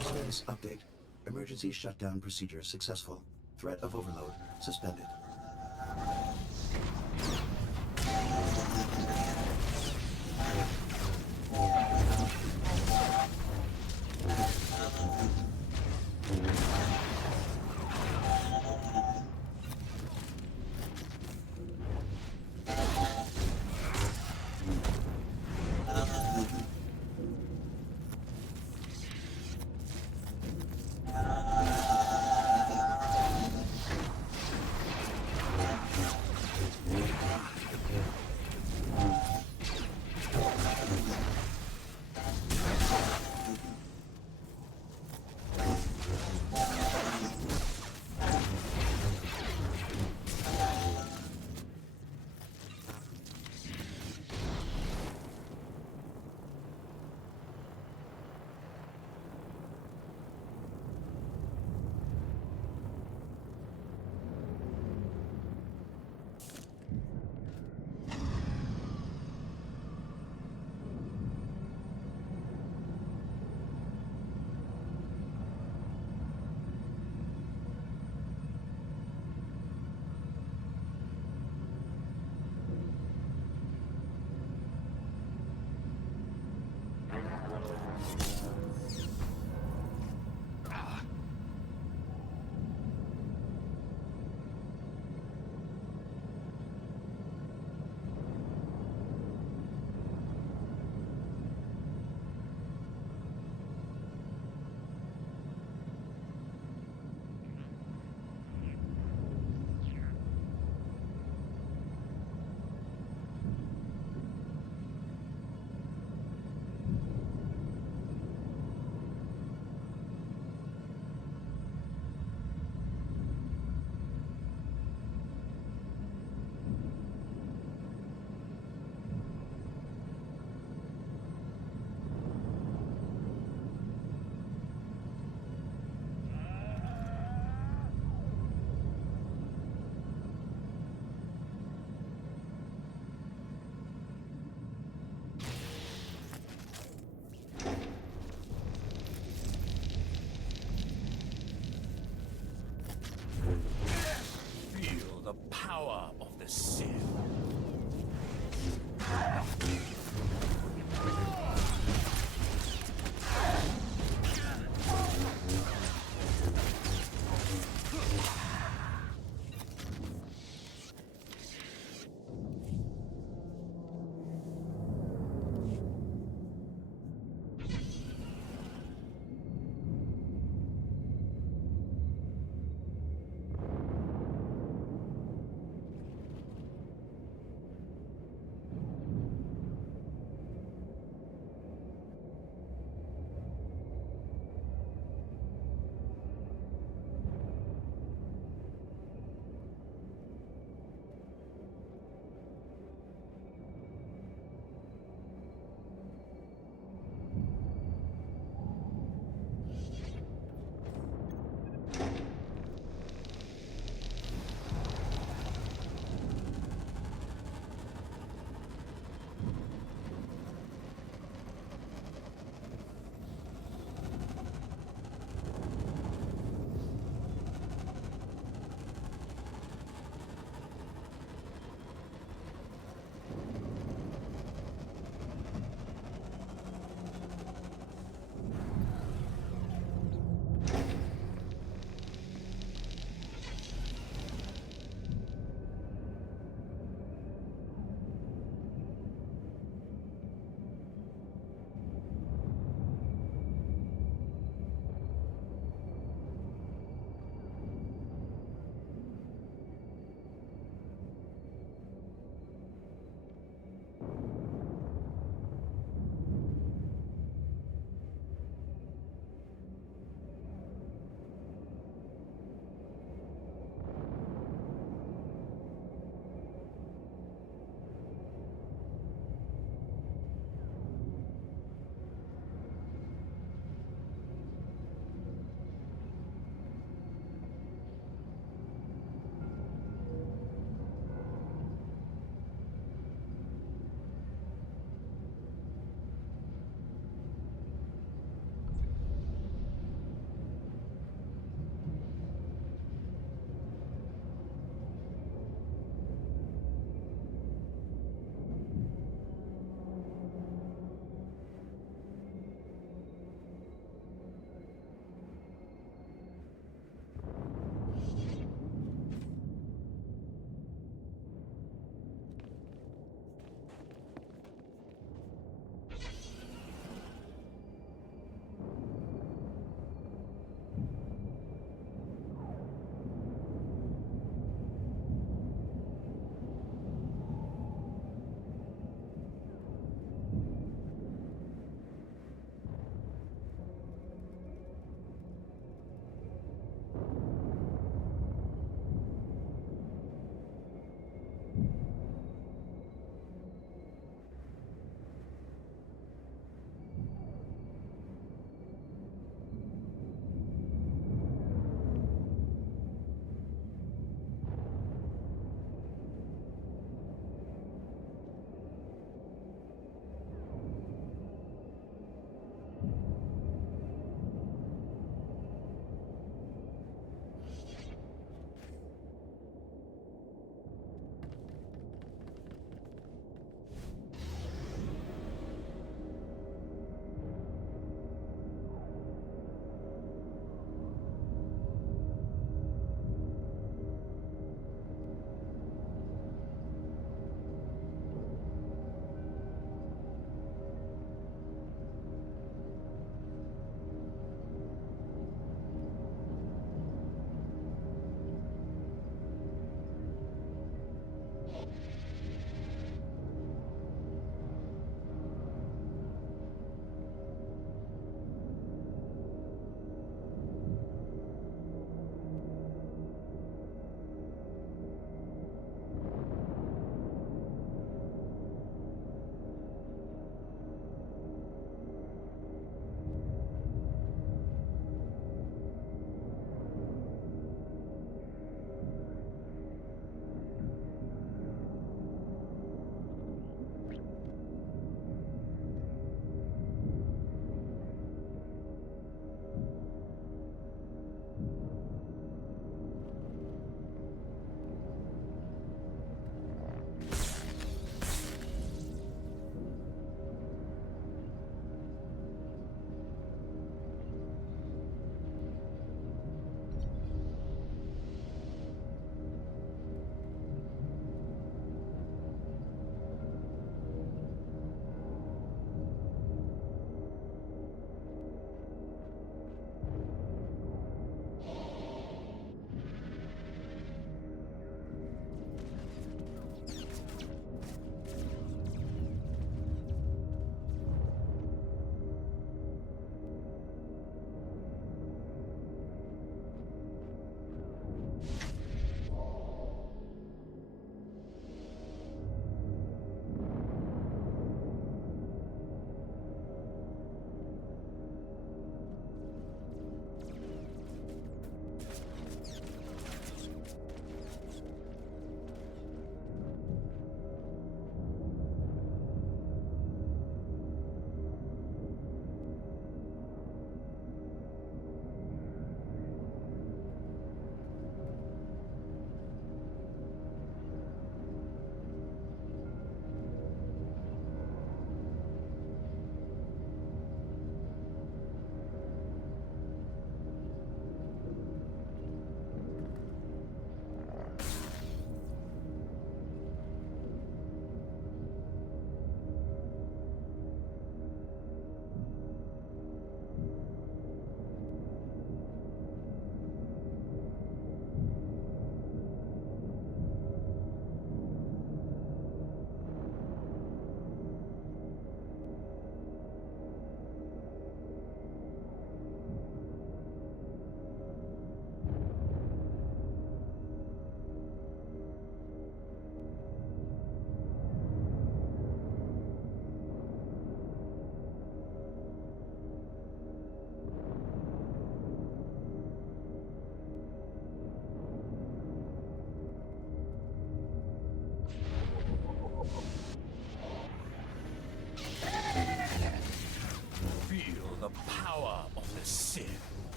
Status update. Emergency shutdown procedure successful. Threat of overload suspended.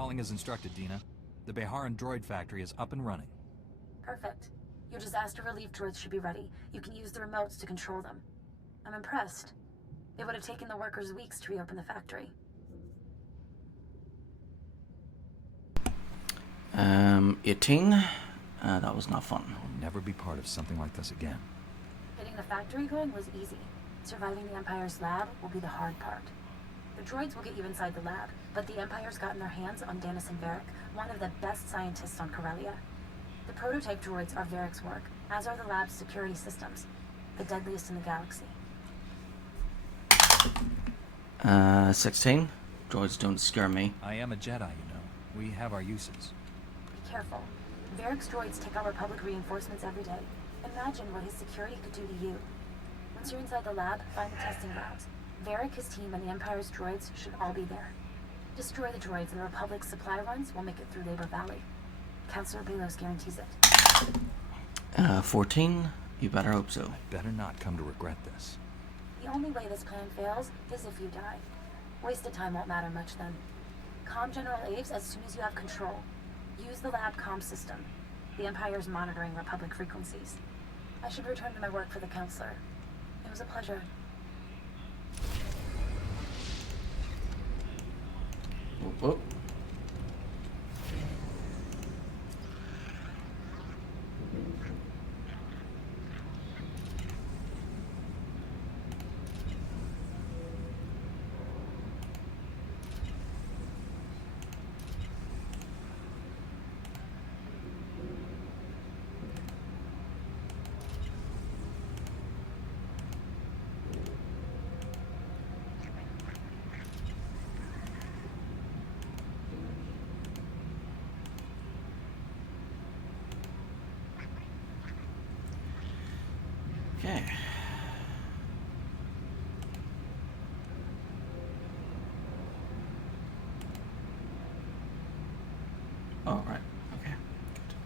Calling as instructed, Dina. The Beharan droid factory is up and running. Perfect. Your disaster relief droids should be ready. You can use the remotes to control them. I'm impressed. It would have taken the workers weeks to reopen the factory. 18. That was not fun. I'll never be part of something like this again. Getting the factory going was easy. Surviving the Empire's lab will be the hard part. The droids will get you inside the lab, but the Empire's gotten their hands on Dennison Varric, one of the best scientists on Corellia. The prototype droids are Varric's work, as are the lab's security systems, the deadliest in the galaxy. 16. Droids don't scare me. I am a Jedi, you know. We have our uses. Be careful. Varric's droids take out Republic reinforcements every day. Imagine what his security could do to you. Once you're inside the lab, find the testing grounds. Varric, his team, and the Empire's droids should all be there. Destroy the droids, and the Republic's supply runs will make it through Labor Valley. Counselor Belos guarantees it. 14. You better hope so. I better not come to regret this. The only way this plan fails is if you die. Wasted time won't matter much then. Comm General Aves as soon as you have control. Use the lab comm system. The Empire's monitoring Republic frequencies. I should return to my work for the Counselor. It was a pleasure. Whoop, whoop. Okay. Oh, right. Okay. Good.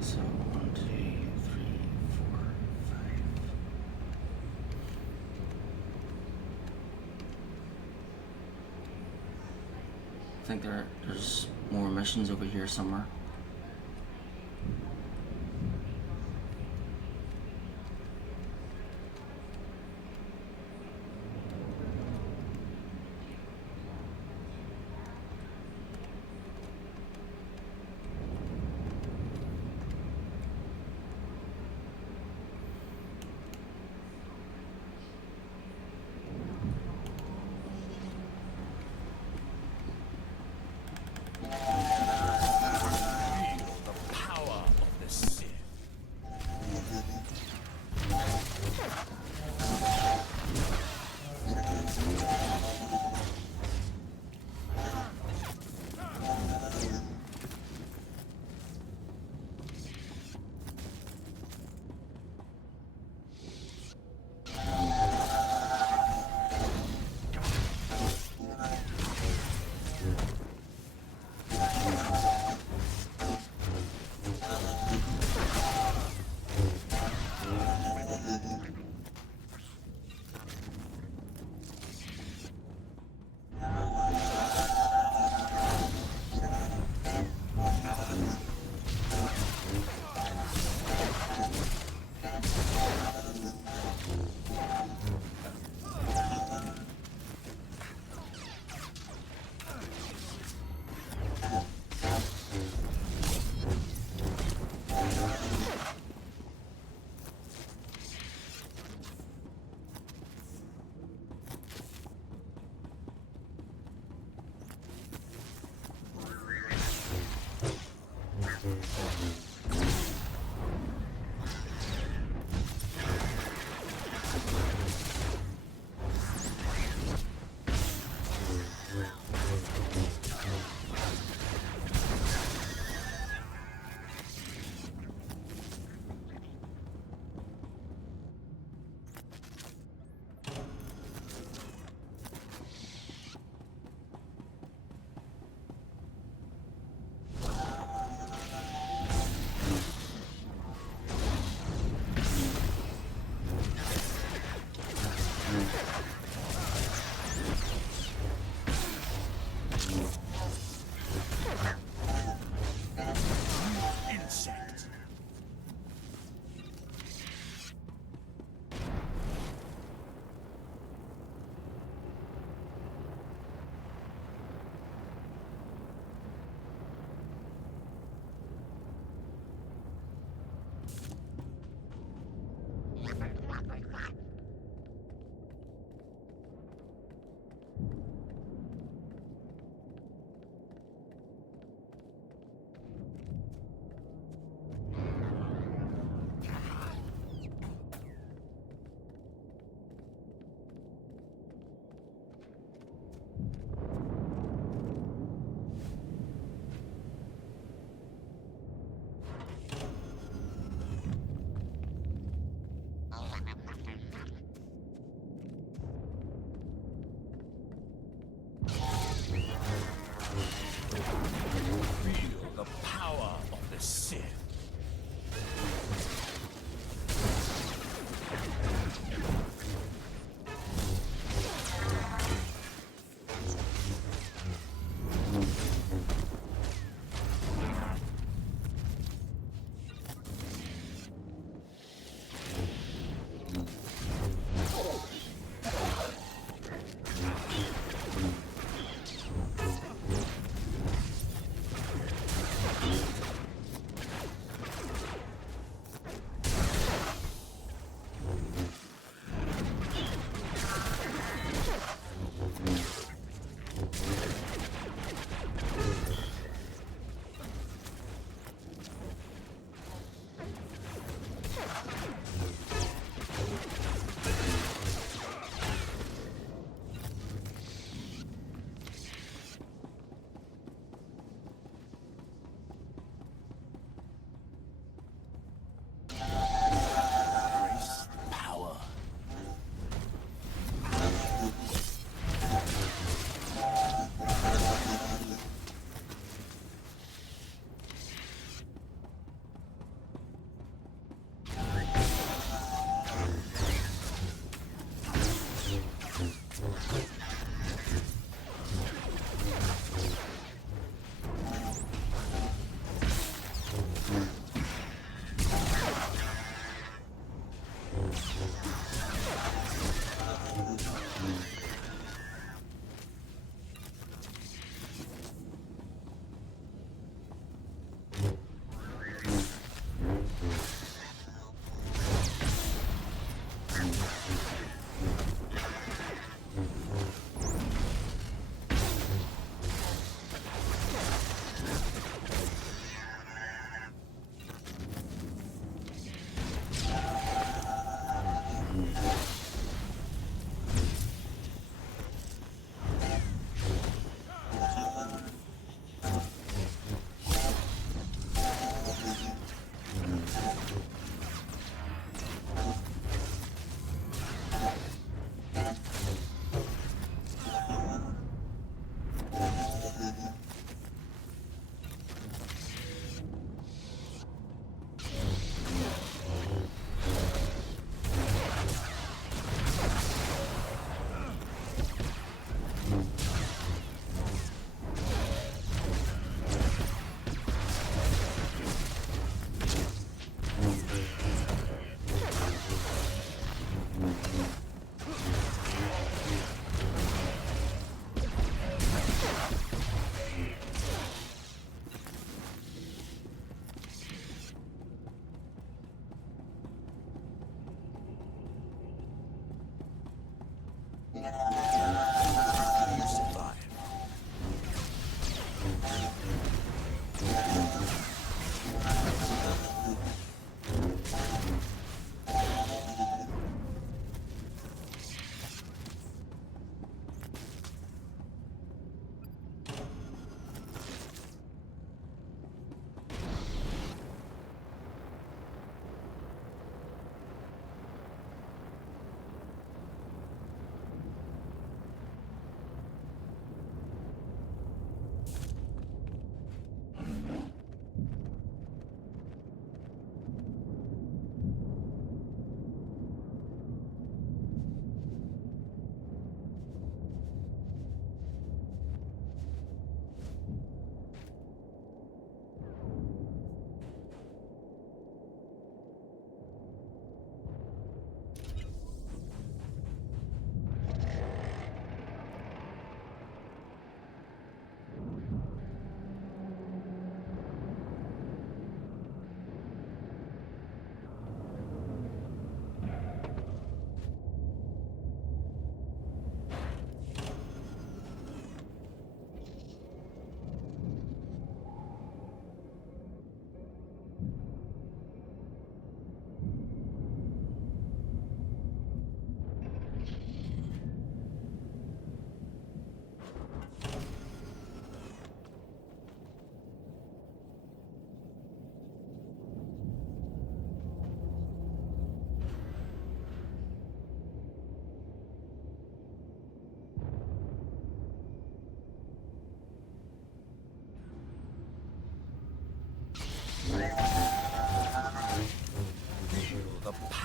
So 1, 2, 3, 4, 5. I think there's more missions over here somewhere.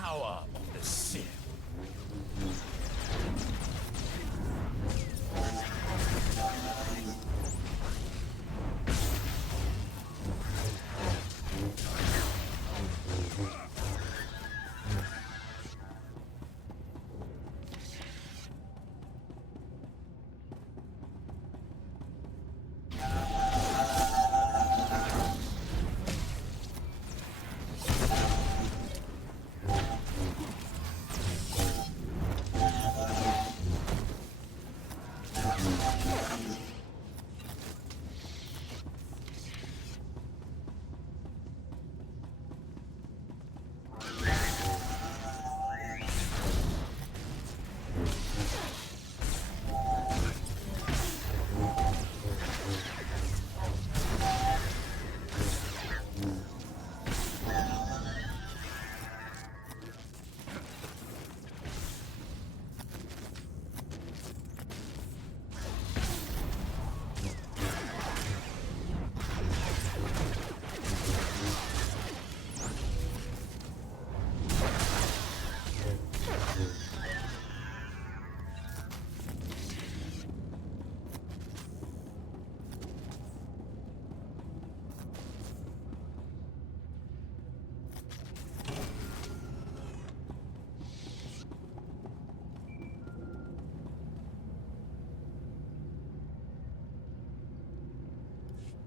power of the Sith.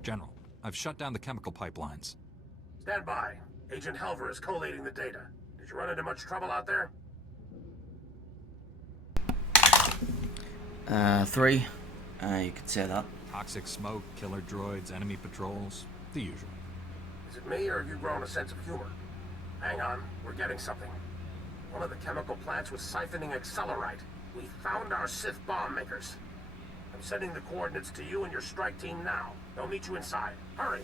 General, I've shut down the chemical pipelines. Stand by. Agent Helver is collating the data. Did you run into much trouble out there? 3. You could say that. Toxic smoke, killer droids, enemy patrols, the usual. Is it me, or have you grown a sense of humor? Hang on, we're getting something. One of the chemical plants was siphoning accelerite. We found our Sith bomb makers. I'm sending the coordinates to you and your strike team now. They'll meet you inside. Hurry!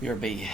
Your B.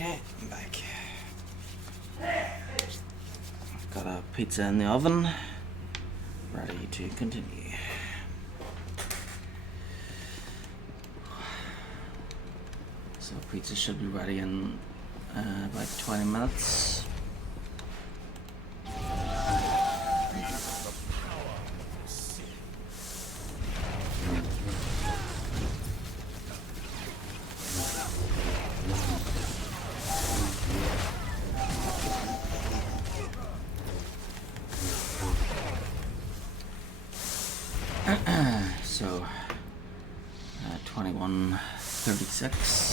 Okay, I'm back. Got a pizza in the oven, ready to continue. So pizza should be ready in about 20 minutes. So 21:36.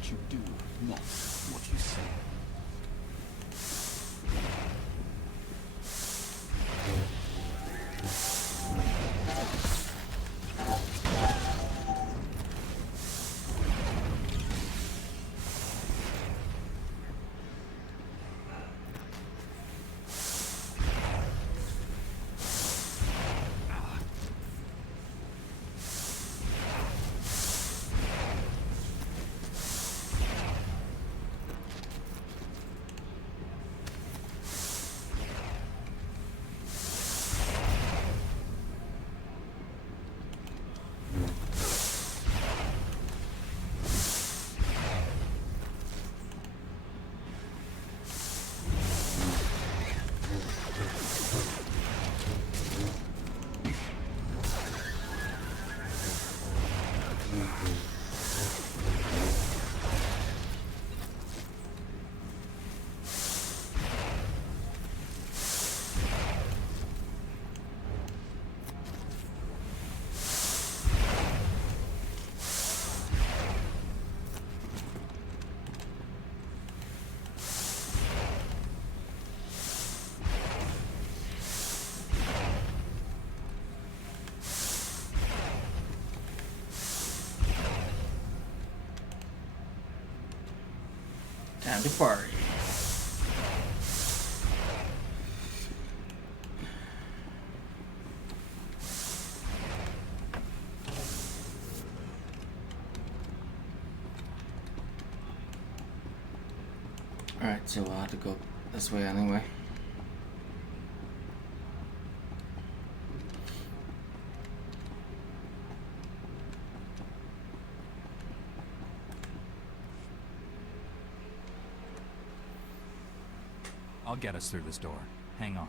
what you do, not what you say. Time to party. Alright, so we'll have to go this way anyway. I'll get us through this door. Hang on.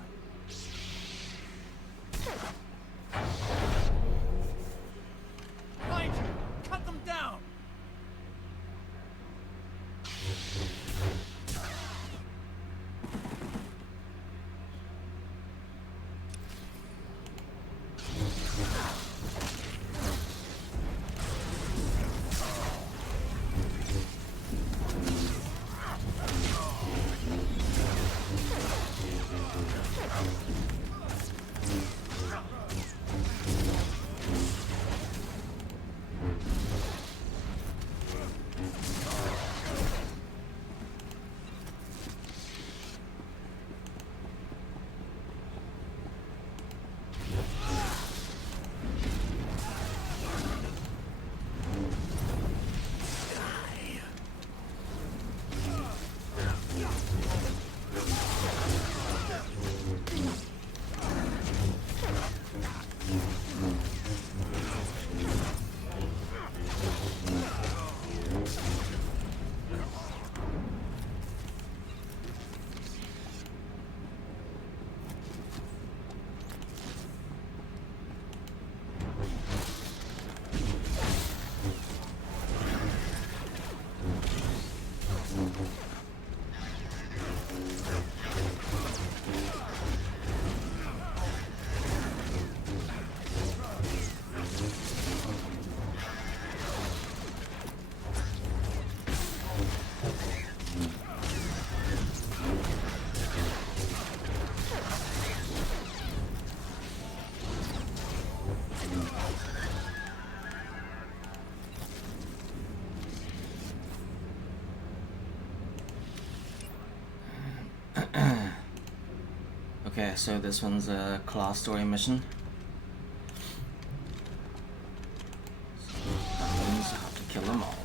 Ranger, cut them down! Okay, so this one's a class story mission. So that means I have to kill them all.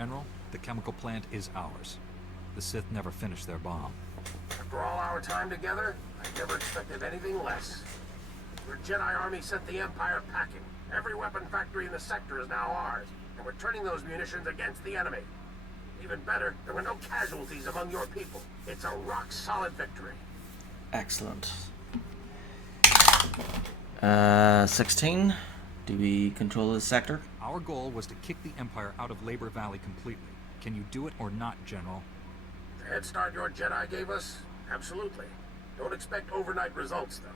General, the chemical plant is ours. The Sith never finished their bomb. After all our time together, I never expected anything less. Your Jedi army sent the Empire packing. Every weapon factory in the sector is now ours, and we're turning those munitions against the enemy. Even better, there were no casualties among your people. It's a rock-solid victory. Excellent. 16. Do we control this sector? Our goal was to kick the Empire out of Labor Valley completely. Can you do it or not, General? The head start your Jedi gave us? Absolutely. Don't expect overnight results, though.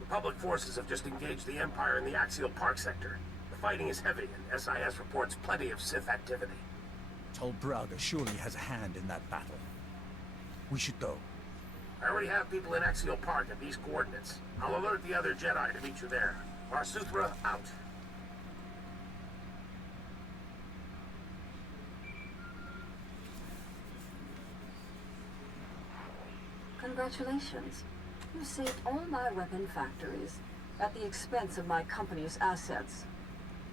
Republic forces have just engaged the Empire in the Axial Park sector. The fighting is heavy, and SIS reports plenty of Sith activity. Tol Braga surely has a hand in that battle. We should go. I already have people in Axial Park at these coordinates. I'll alert the other Jedi to meet you there. Arsuthra out. Congratulations. You saved all my weapon factories at the expense of my company's assets.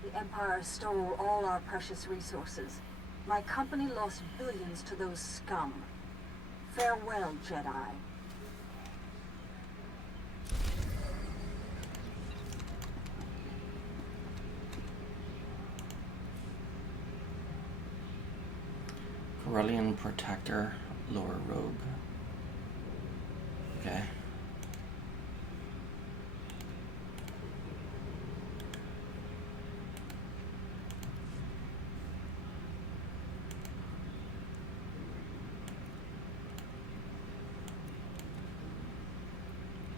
The Empire stole all our precious resources. My company lost billions to those scum. Farewell, Jedi. Corellian Protector, Lower Rogue. Okay.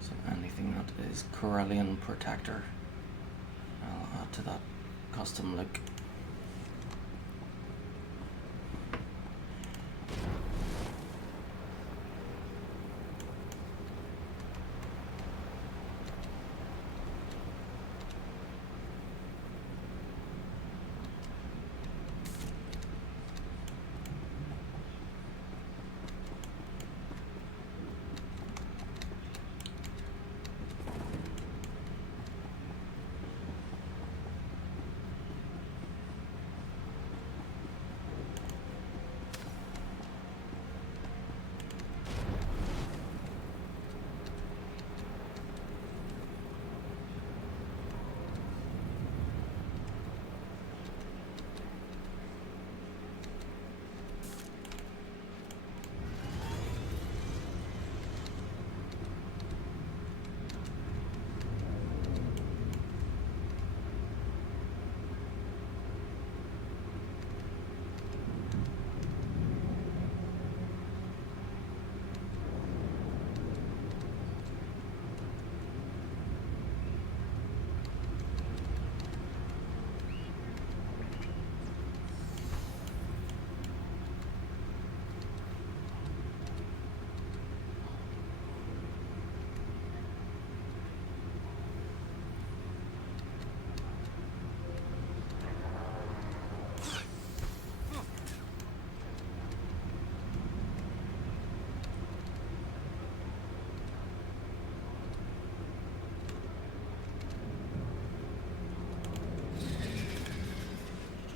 So anything that is Corellian Protector, I'll add to that custom look.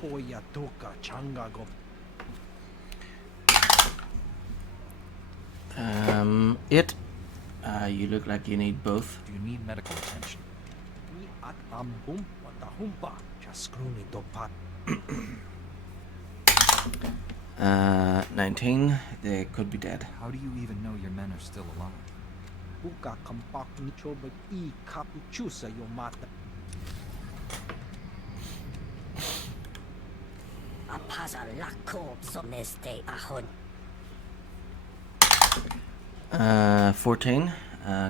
Oyatoka Changago. You look like you need both. Do you need medical attention? Mi at ambum watahumpa chaskruni dopat. 19. They could be dead. How do you even know your men are still alive? Buka kampak nichobe I kapuchusa yomata. Apaza lako soneste ahon. 14.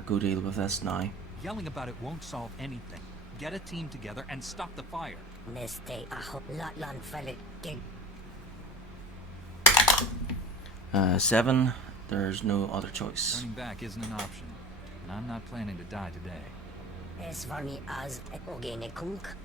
Go deal with this now. Yelling about it won't solve anything. Get a team together and stop the fire. Neste ahon latlan felik. 7. There's no other choice. Turning back isn't an option, and I'm not planning to die today. Esvani az ogene kunk.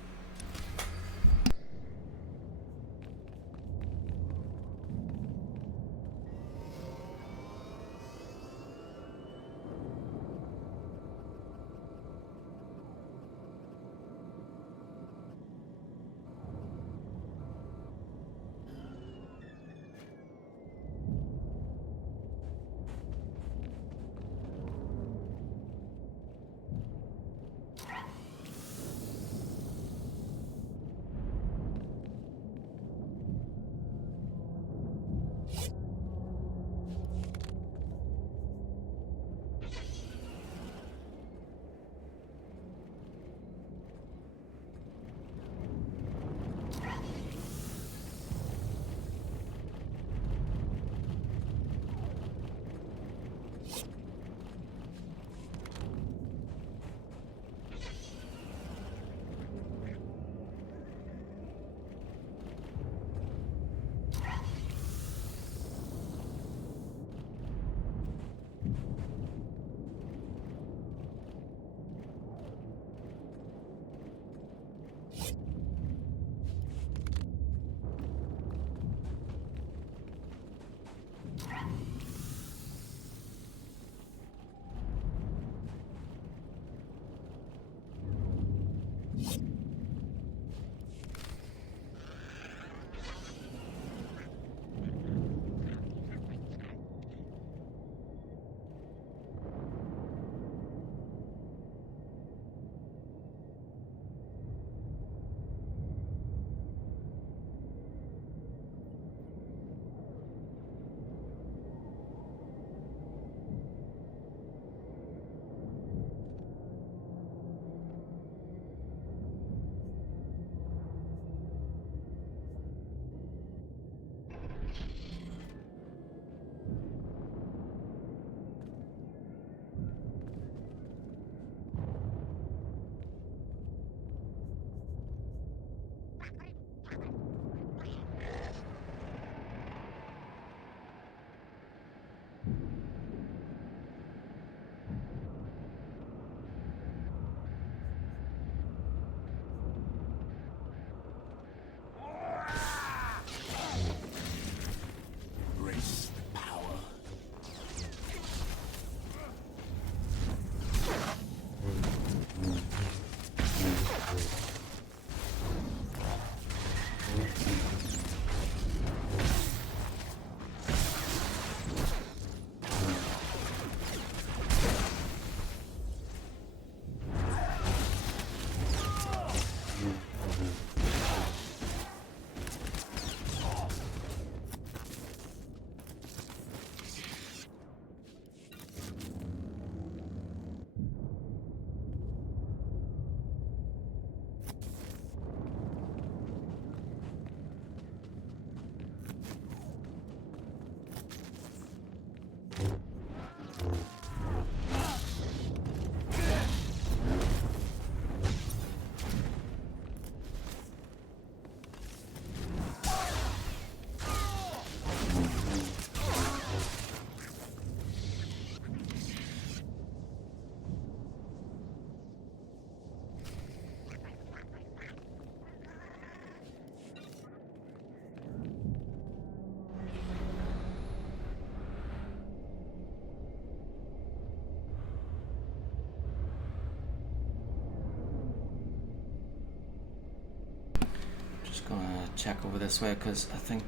Just gonna check over this way because I think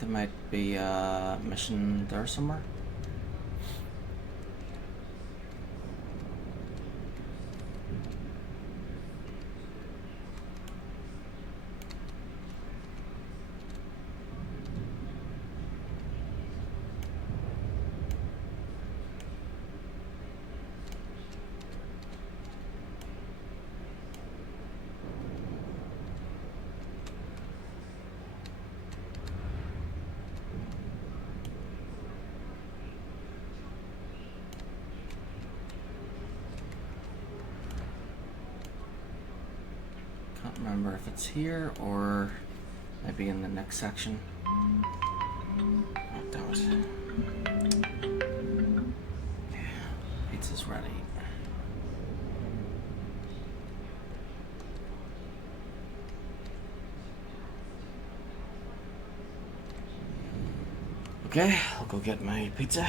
there might be a mission there somewhere. Can't remember if it's here or maybe in the next section. Oh, damn it. Yeah, pizza's ready. Okay, I'll go get my pizza.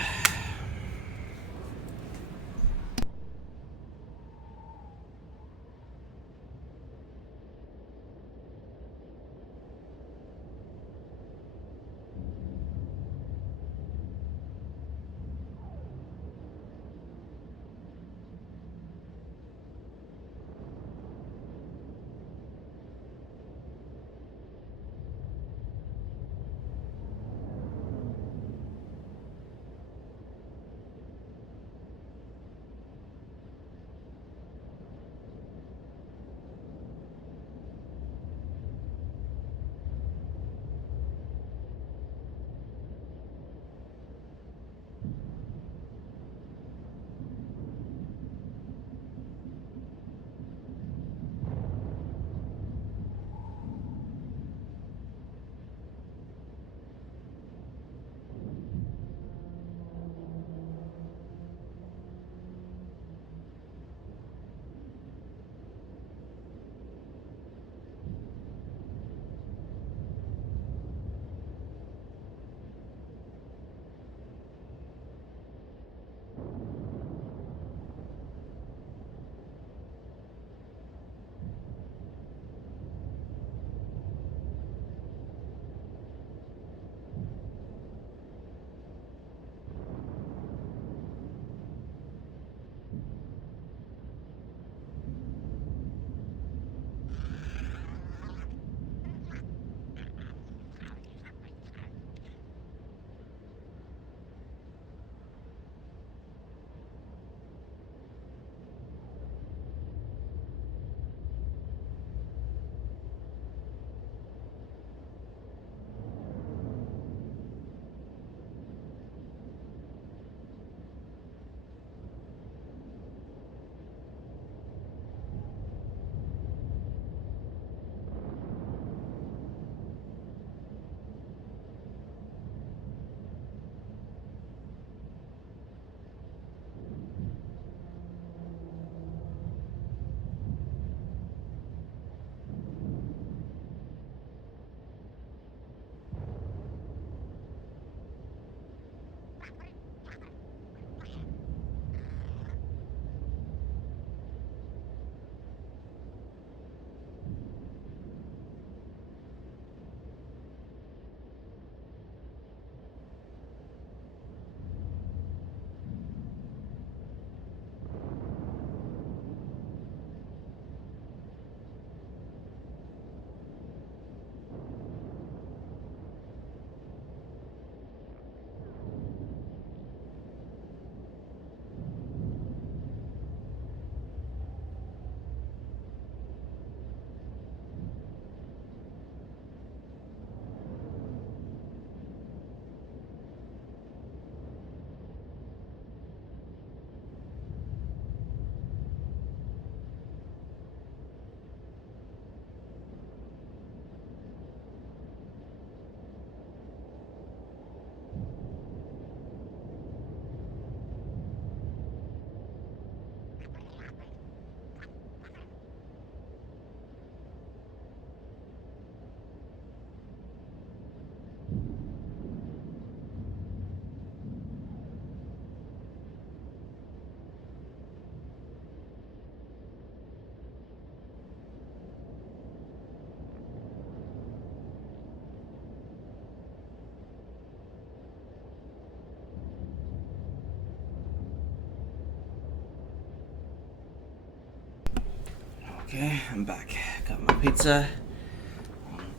Okay, I'm back. Got my pizza.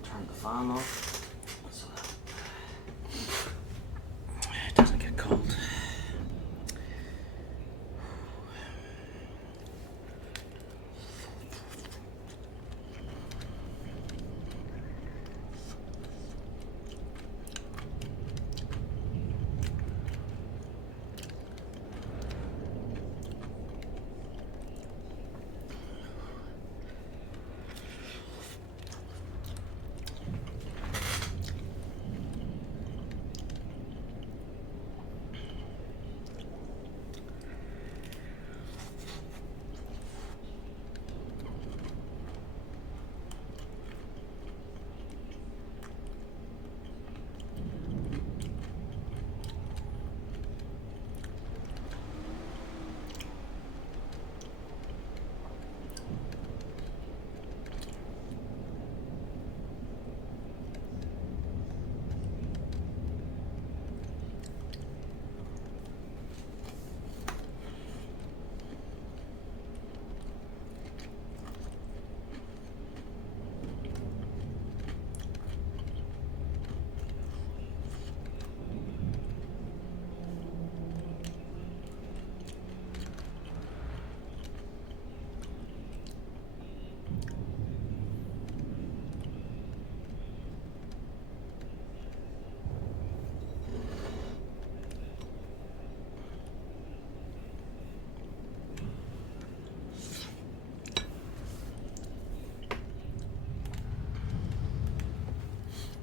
Turn the fan off so that it doesn't get cold.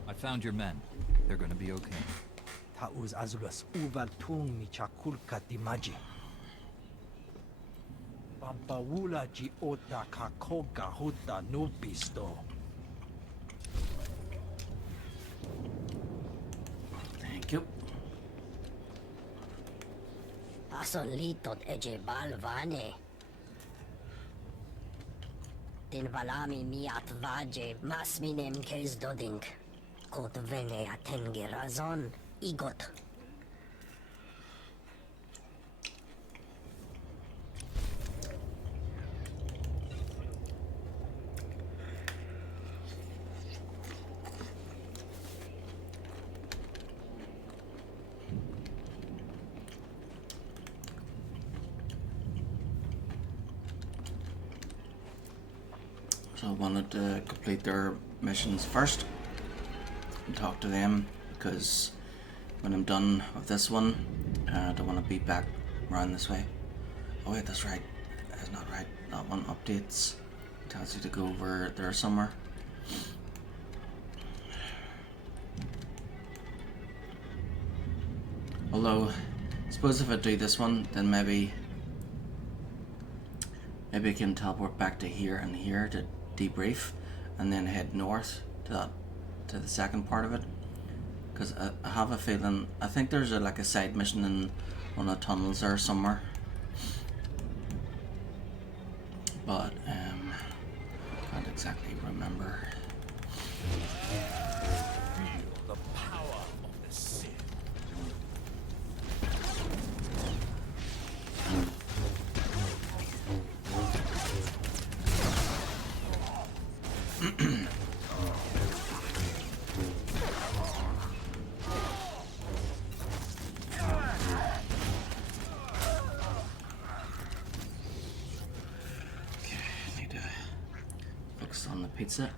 I found your men. They're gonna be okay. Tauz azugas uval tung mi chakulka dimaji. Pampawula ji ota kakoga huta nubisto. Thank you. Asolitot eje balvane. Din valami miat vaje mas minem kes doding. Kot vene atenge razon igot. So I wanted to complete their missions first and talk to them, because when I'm done with this one, I don't want to be back around this way. Oh wait, that's right. That's not right. That one updates. It tells you to go over there somewhere. Although, I suppose if I do this one, then maybe I can teleport back to here and here to debrief, and then head north to the second part of it. Because I have a feeling, I think there's like a side mission in one of the tunnels there somewhere. But can't exactly remember. The power of the Sith. Need to focus on the pizza.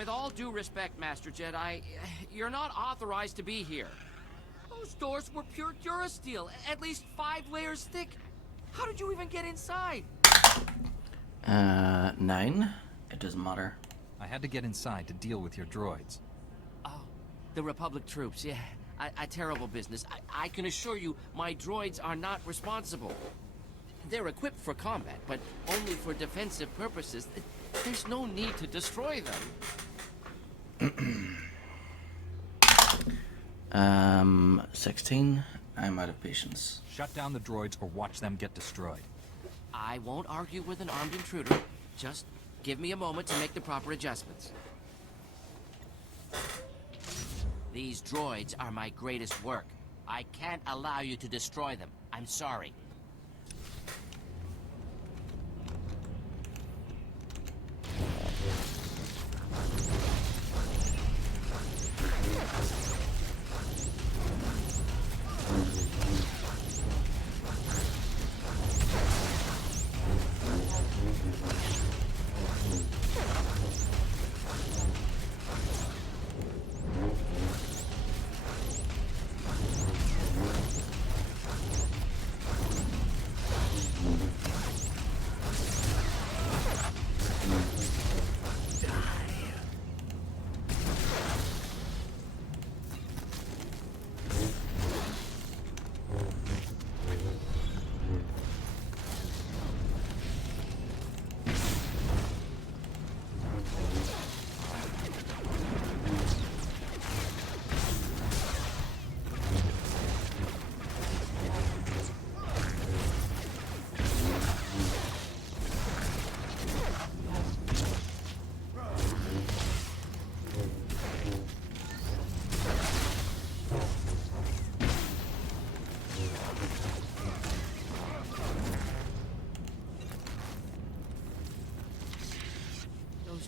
With all due respect, Master Jedi, you're not authorized to be here. Those doors were pure durasteel, at least 5 layers thick. How did you even get inside? 9. It doesn't matter. I had to get inside to deal with your droids. Oh, the Republic troops, yeah. A terrible business. I can assure you, my droids are not responsible. They're equipped for combat, but only for defensive purposes. There's no need to destroy them. 16. I'm out of patience. Shut down the droids or watch them get destroyed. I won't argue with an armed intruder. Just give me a moment to make the proper adjustments. These droids are my greatest work. I can't allow you to destroy them. I'm sorry.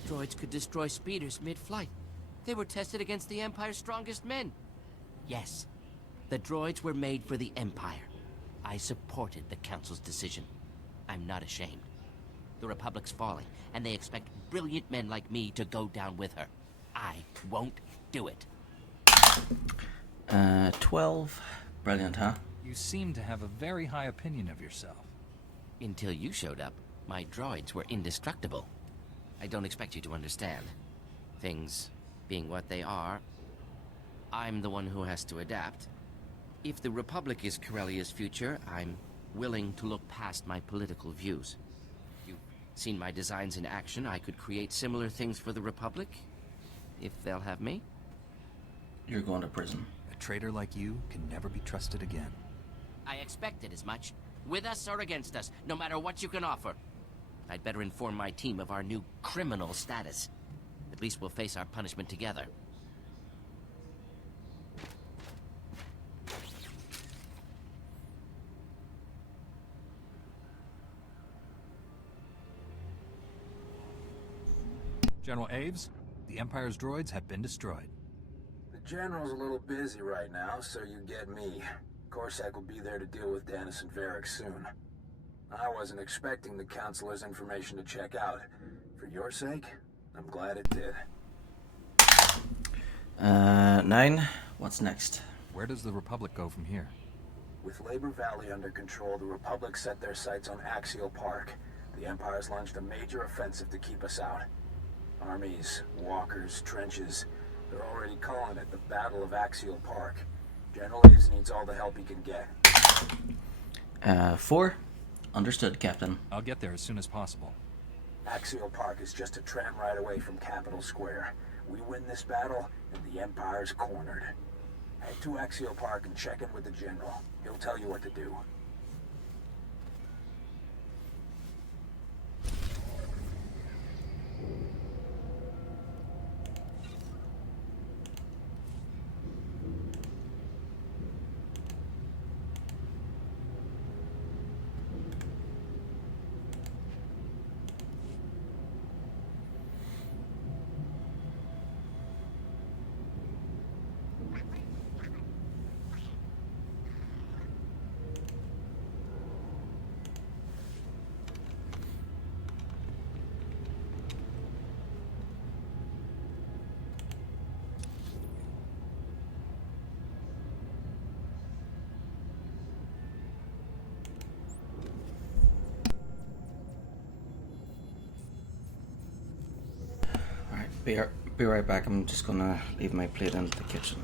Droids could destroy speeders mid-flight. They were tested against the Empire's strongest men. Yes, the droids were made for the Empire. I supported the Council's decision. I'm not ashamed. The Republic's falling, and they expect brilliant men like me to go down with her. I won't do it. 12. Brilliant, huh? You seem to have a very high opinion of yourself. Until you showed up, my droids were indestructible. I don't expect you to understand. Things being what they are, I'm the one who has to adapt. If the Republic is Corellia's future, I'm willing to look past my political views. You've seen my designs in action. I could create similar things for the Republic, if they'll have me. You're going to prison. A traitor like you can never be trusted again. I expected as much. With us or against us, no matter what you can offer. I'd better inform my team of our new criminal status. At least we'll face our punishment together. General Aves, the Empire's droids have been destroyed. The General's a little busy right now, so you get me. Corsac will be there to deal with Dennis and Varric soon. I wasn't expecting the Councilor's information to check out. For your sake, I'm glad it did. 9. What's next? Where does the Republic go from here? With Labor Valley under control, the Republic set their sights on Axial Park. The Empire's launched a major offensive to keep us out. Armies, walkers, trenches. They're already calling it the Battle of Axial Park. General Aves needs all the help he can get. 4. Understood, Captain. I'll get there as soon as possible. Axial Park is just a tram ride away from Capitol Square. We win this battle, and the Empire's cornered. Head to Axial Park and check in with the General. He'll tell you what to do. Be right back. I'm just gonna leave my plate in the kitchen.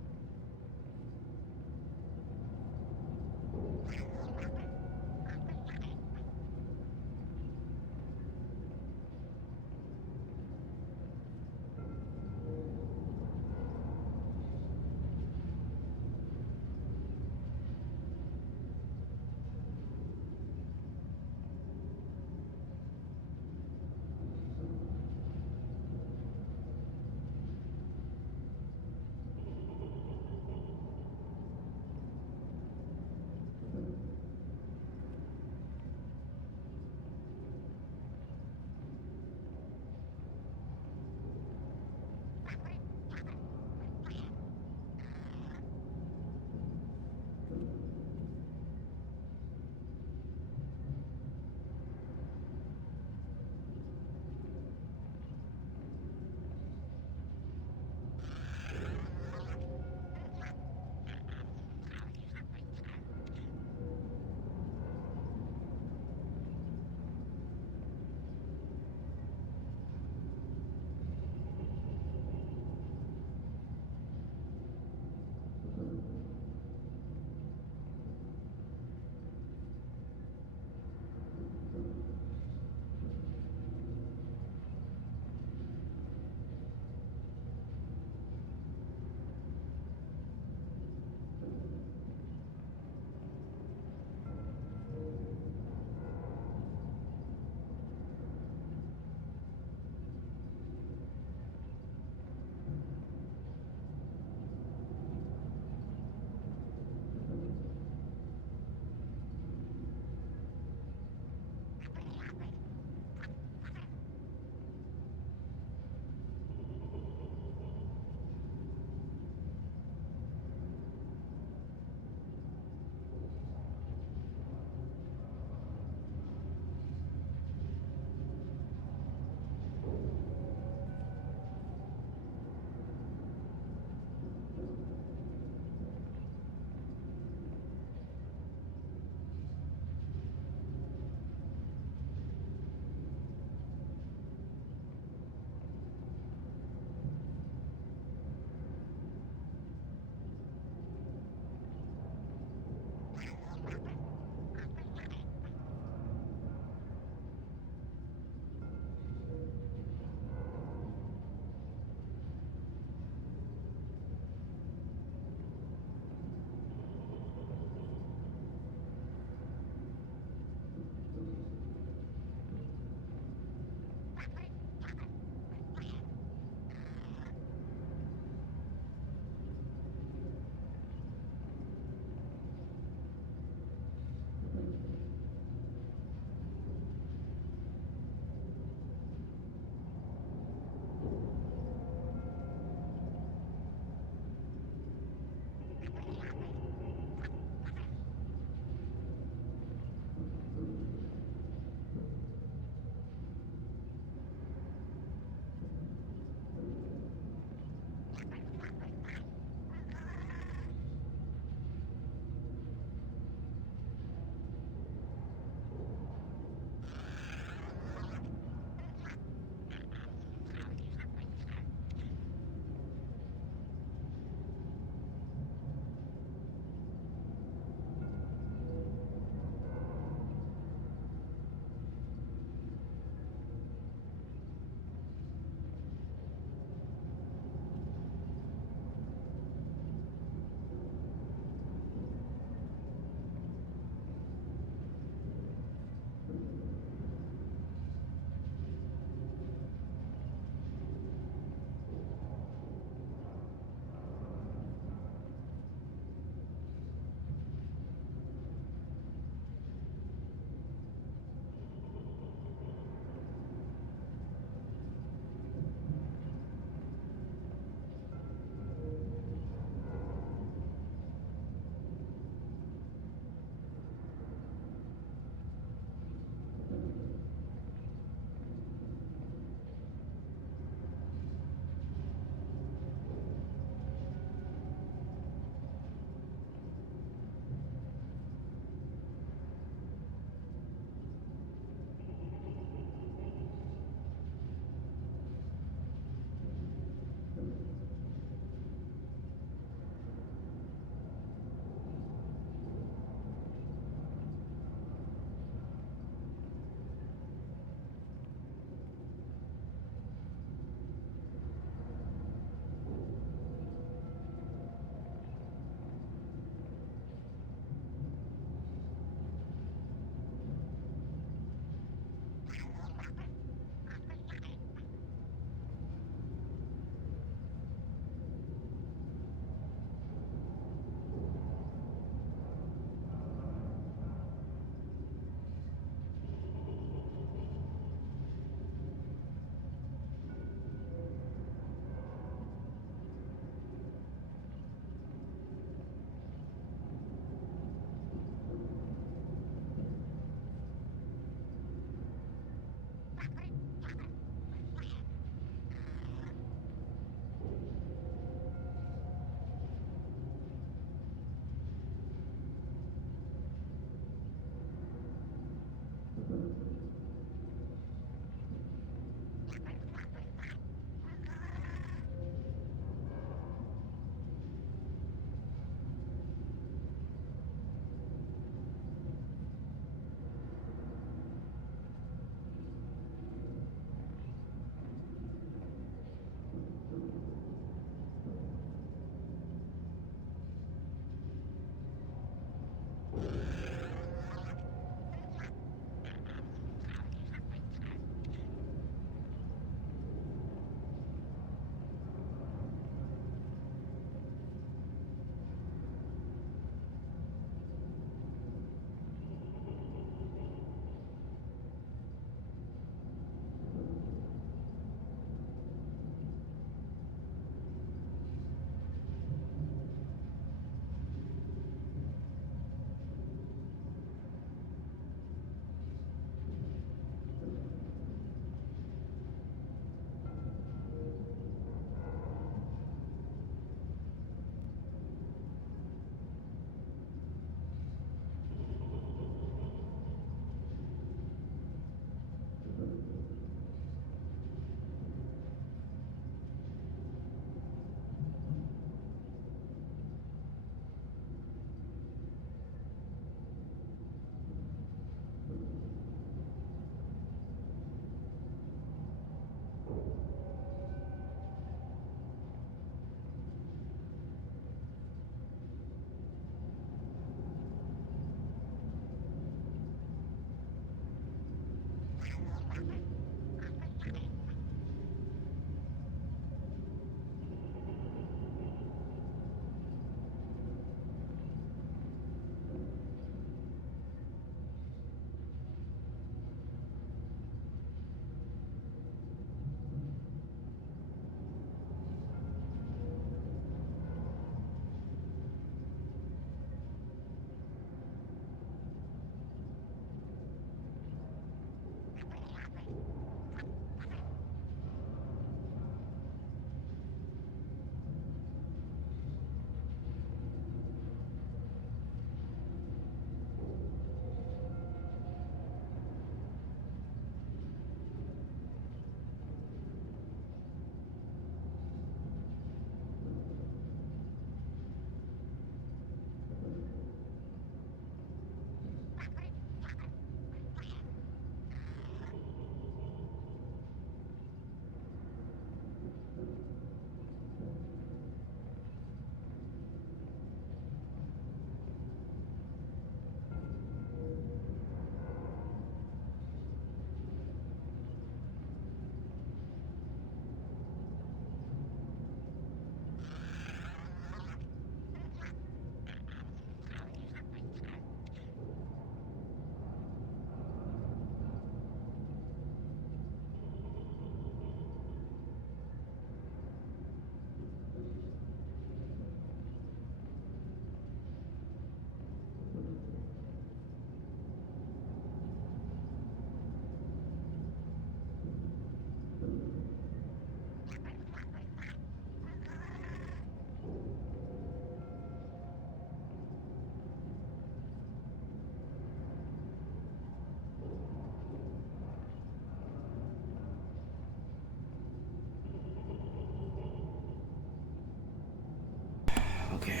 Okay.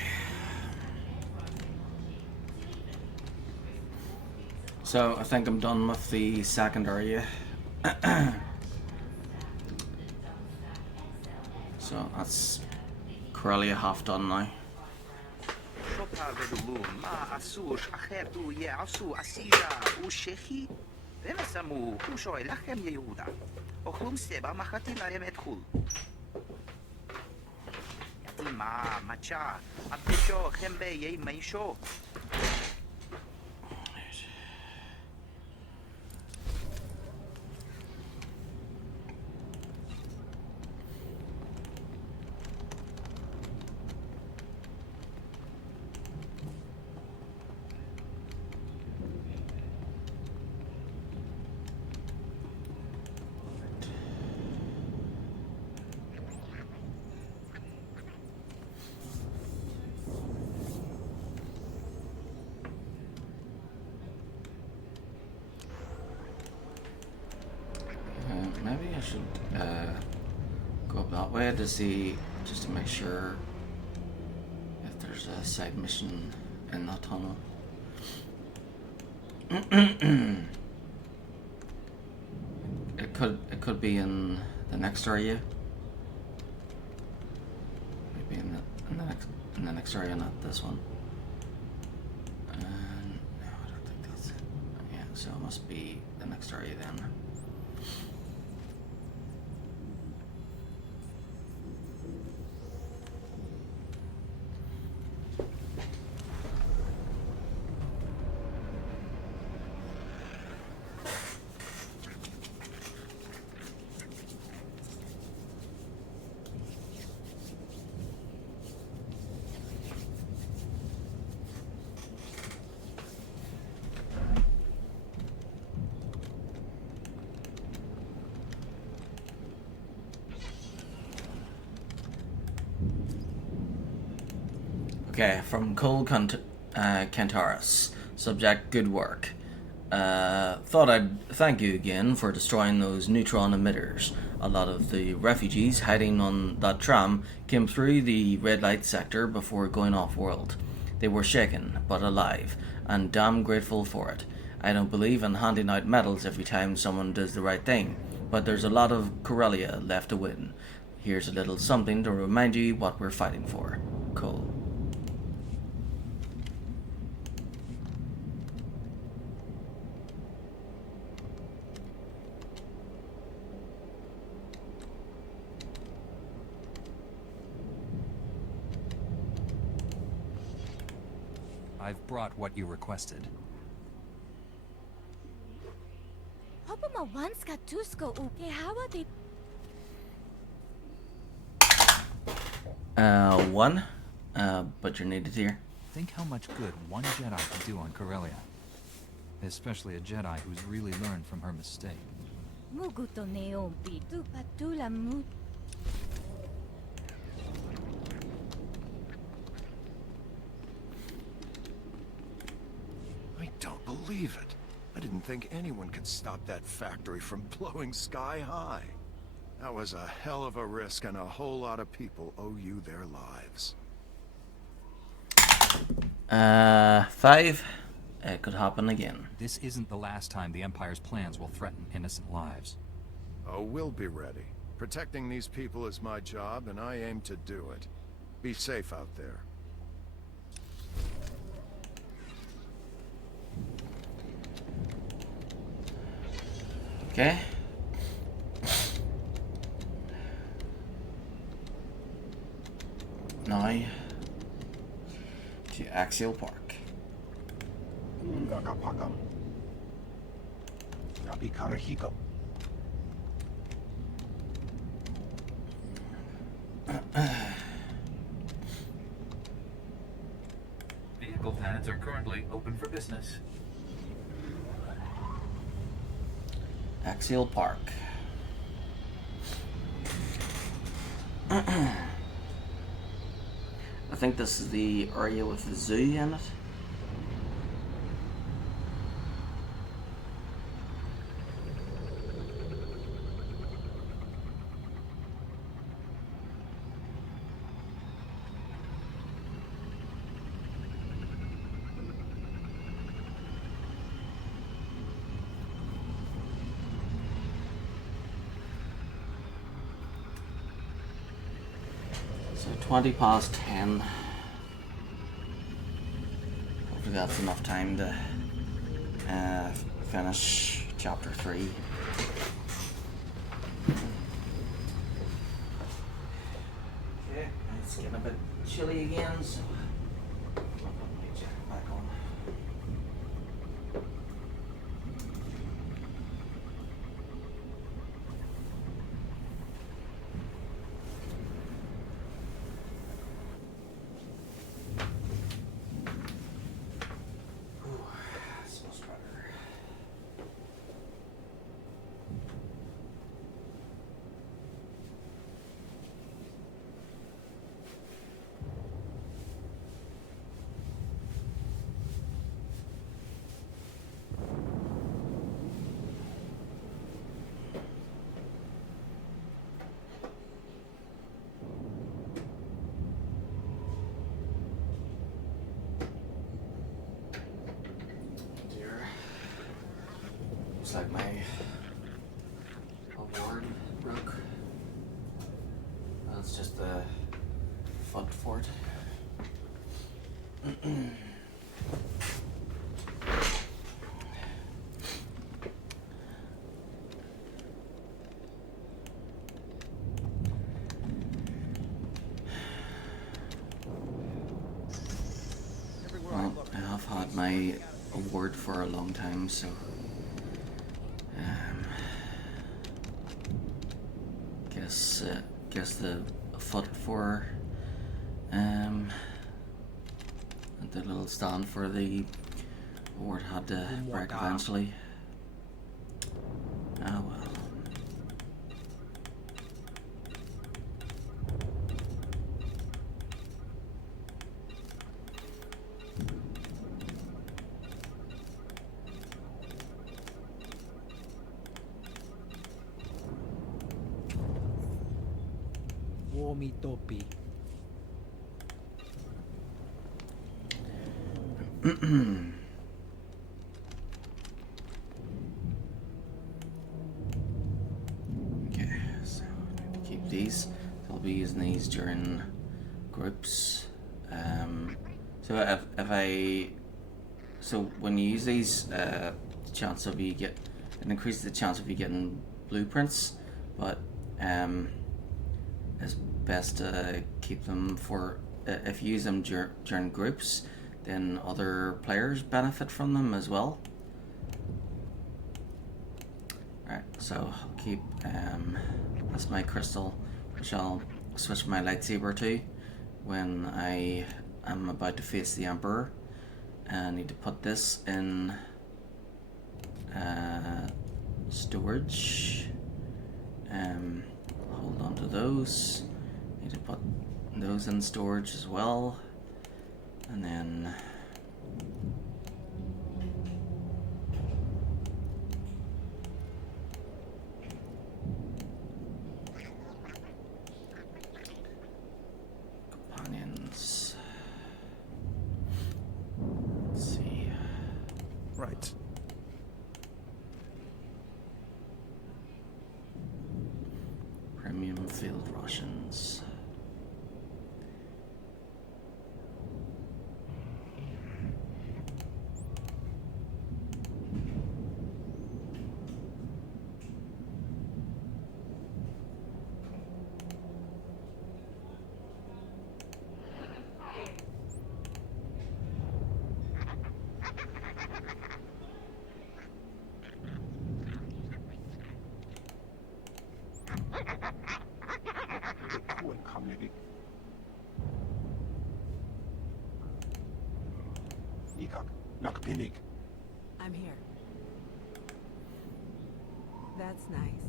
So I think I'm done with the second area. So that's Corellia half done now. Maybe I should go up that way to see, just to make sure if there's a side mission in that tunnel. It could be in the next area. Maybe in the next area, not this one. And no, I don't think that's it. Yeah, so it must be the next area then. Okay, from Cole Kantaris. Subject, good work. Thought I'd thank you again for destroying those neutron emitters. A lot of the refugees hiding on that tram came through the red light sector before going off-world. They were shaken, but alive, and damn grateful for it. I don't believe in handing out medals every time someone does the right thing, but there's a lot of Corellia left to win. Here's a little something to remind you what we're fighting for. Cole. I've brought what you requested. One. But you're needed here. Think how much good one Jedi can do on Corellia. Especially a Jedi who's really learned from her mistake. I don't believe it. I didn't think anyone could stop that factory from blowing sky high. That was a hell of a risk, and a whole lot of people owe you their lives. 5. It could happen again. This isn't the last time the Empire's plans will threaten innocent lives. Oh, we'll be ready. Protecting these people is my job, and I aim to do it. Be safe out there. Okay. Now to Axial Park. Vehicle pads are currently open for business. Axial Park. I think this is the area with the zoo in it. So 20 past 10. Hopefully that's enough time to finish chapter 3. Okay, it's getting a bit chilly again, so I'll put my jacket back on. Looks like my award broke. That's just the foot for it. Well, I have had my award for a long time, so guess the foot for the little stand for the award had to break eventually. Ah well. Womitopi. Okay, so I need to keep these. I'll be using these during groups. So when you use these, chance of you get it increases the chance of you getting blueprints, but it's best to keep them for if you use them during groups. then other players benefit from them as well. Alright, so I'll keep that's my crystal, which I'll switch my lightsaber to when I am about to face the Emperor. And I need to put this in storage. Hold on to those. Need to put those in storage as well. And then companions. Let's see. Right. Premium field rations. I'm here. That's nice.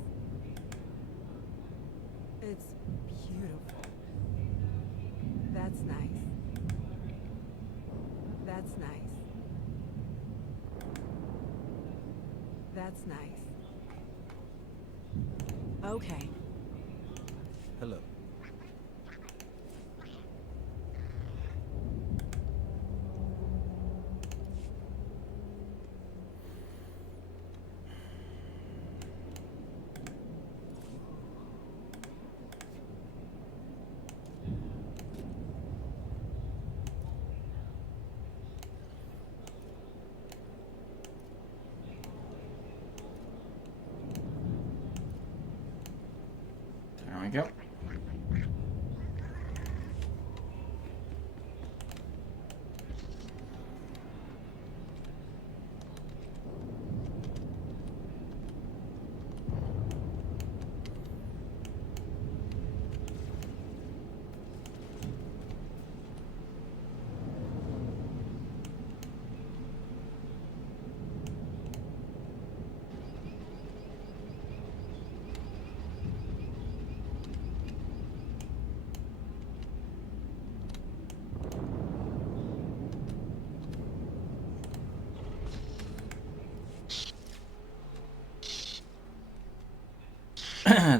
It's beautiful. That's nice. That's nice. That's nice. Okay. Hello. There we go.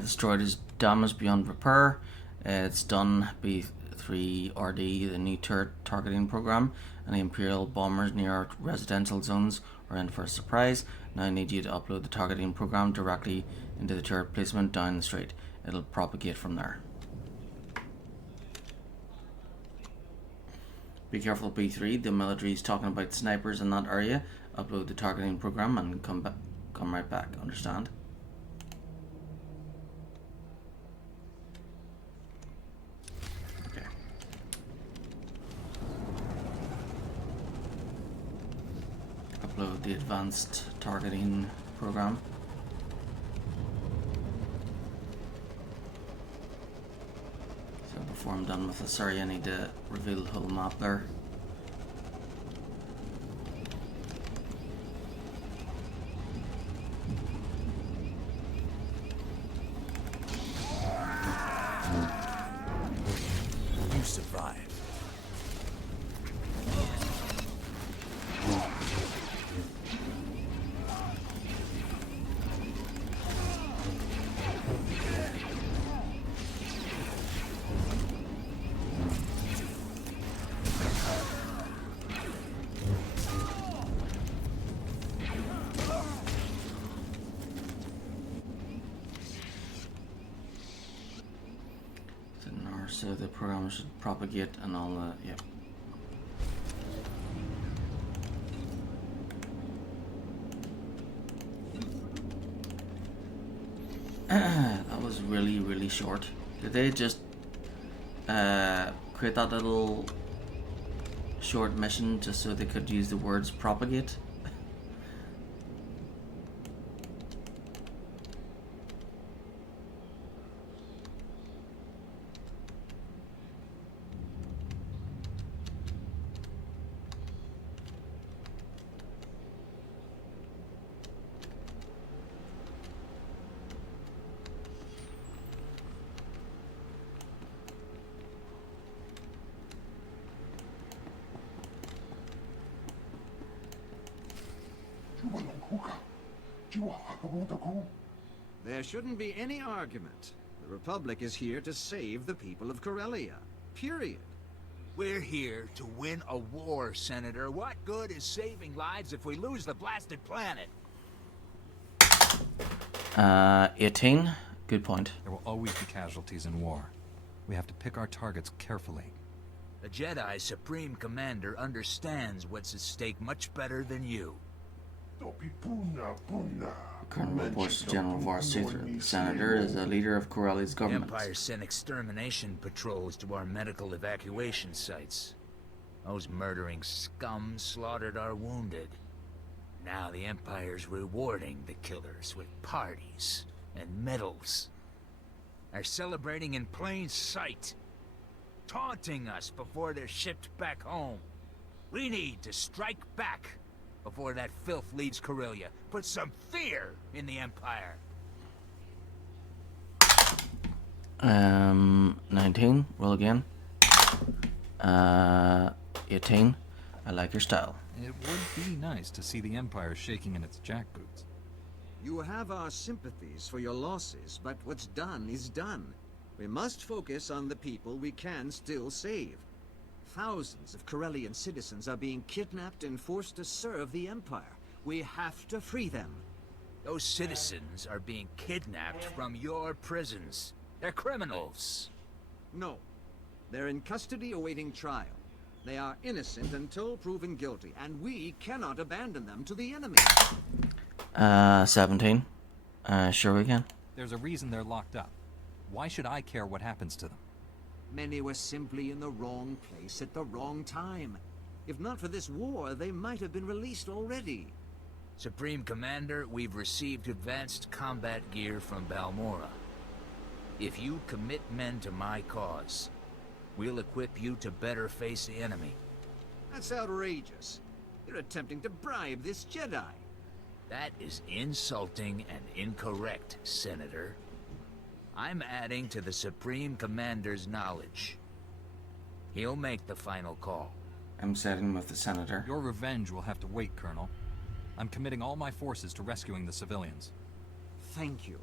This droid is damaged beyond repair. It's done B3RD, the new turret targeting program, and the Imperial bombers near our residential zones are in for a surprise. Now I need you to upload the targeting program directly into the turret placement down the street. It'll propagate from there. Be careful, B3. The military is talking about snipers in that area. Upload the targeting program and come right back. Understand? Upload the advanced targeting program. So before I'm done with this area, I need to reveal the whole map there. You survived. So the program should propagate and all that, yep. That was really short. Did they just create that little short mission just so they could use the words propagate. There shouldn't be any argument. The Republic is here to save the people of Corellia. Period. We're here to win a war, Senator. What good is saving lives if we lose the blasted planet? 18. Good point. There will always be casualties in war. We have to pick our targets carefully. The Jedi Supreme Commander understands what's at stake much better than you. Colonel reports to General Varsaither. The Senator is the leader of Corellia's The government. Empire sent extermination patrols to our medical evacuation sites. Those murdering scum slaughtered our wounded. Now the Empire's rewarding the killers with parties and medals. They're celebrating in plain sight, taunting us before they're shipped back home. We need to strike back before that filth leaves Corellia. Put some fear in the Empire. 19. Roll again. 18. I like your style. It would be nice to see the Empire shaking in its jackboots. You have our sympathies for your losses, but what's done is done. We must focus on the people we can still save. Thousands of Corellian citizens are being kidnapped and forced to serve the Empire. We have to free them. Those citizens are being kidnapped from your prisons. They're criminals. No. They're in custody awaiting trial. They are innocent until proven guilty, and we cannot abandon them to the enemy. 17. Sure we can. There's a reason they're locked up. Why should I care what happens to them? Many were simply in the wrong place at the wrong time. If not for this war, they might have been released already. Supreme Commander, we've received advanced combat gear from Balmora. If you commit men to my cause, we'll equip you to better face the enemy. That's outrageous. You're attempting to bribe this Jedi. That is insulting and incorrect, Senator. I'm adding to the Supreme Commander's knowledge. He'll make the final call. I'm siding with the Senator. Your revenge will have to wait, Colonel. I'm committing all my forces to rescuing the civilians. Thank you.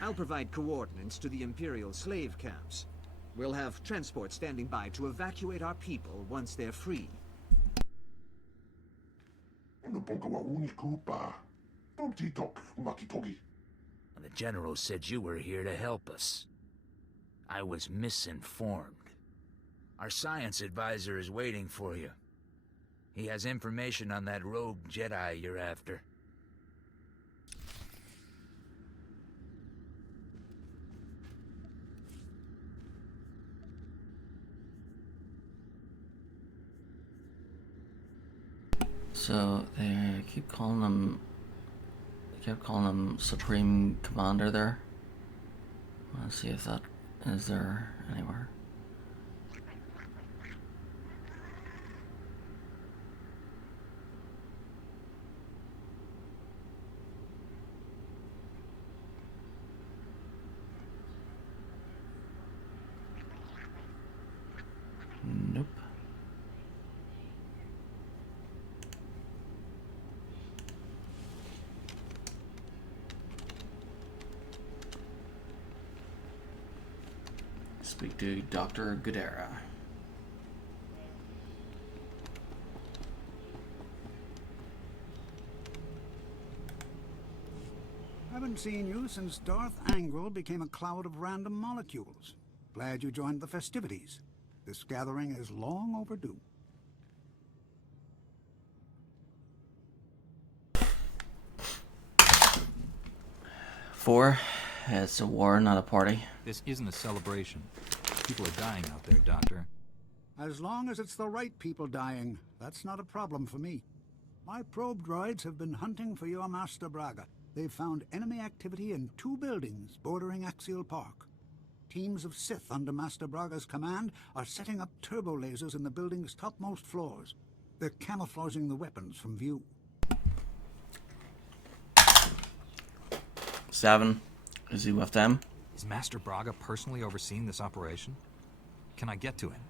I'll provide coordinates to the Imperial slave camps. We'll have transport standing by to evacuate our people once they're free. The General said you were here to help us. I was misinformed. Our science advisor is waiting for you. He has information on that rogue Jedi you're after. So they keep calling him. They kept calling him Supreme Commander there. Let's see if that is there anywhere. Nope. Speak to Dr. Gadara. Haven't seen you since Darth Angral became a cloud of random molecules. Glad you joined the festivities. This gathering is long overdue. Four. It's a war, not a party. This isn't a celebration. People are dying out there, Doctor. As long as it's the right people dying, that's not a problem for me. My probe droids have been hunting for your Master Braga. They've found enemy activity in 2 buildings bordering Axial Park. Teams of Sith under Master Braga's command are setting up turbo lasers in the building's topmost floors. They're camouflaging the weapons from view. 7. Is he with them? Is Master Braga personally overseeing this operation? Can I get to him?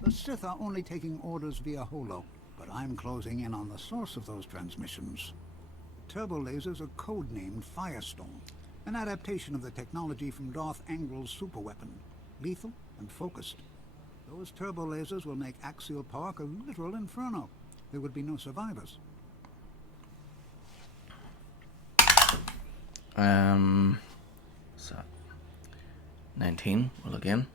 The Sith are only taking orders via holo, but I'm closing in on the source of those transmissions. Turbo lasers are codenamed Firestone, an adaptation of the technology from Darth Angrel's superweapon, lethal and focused. Those turbo lasers will make Axial Park a literal inferno. There would be no survivors. So 19. Well, again.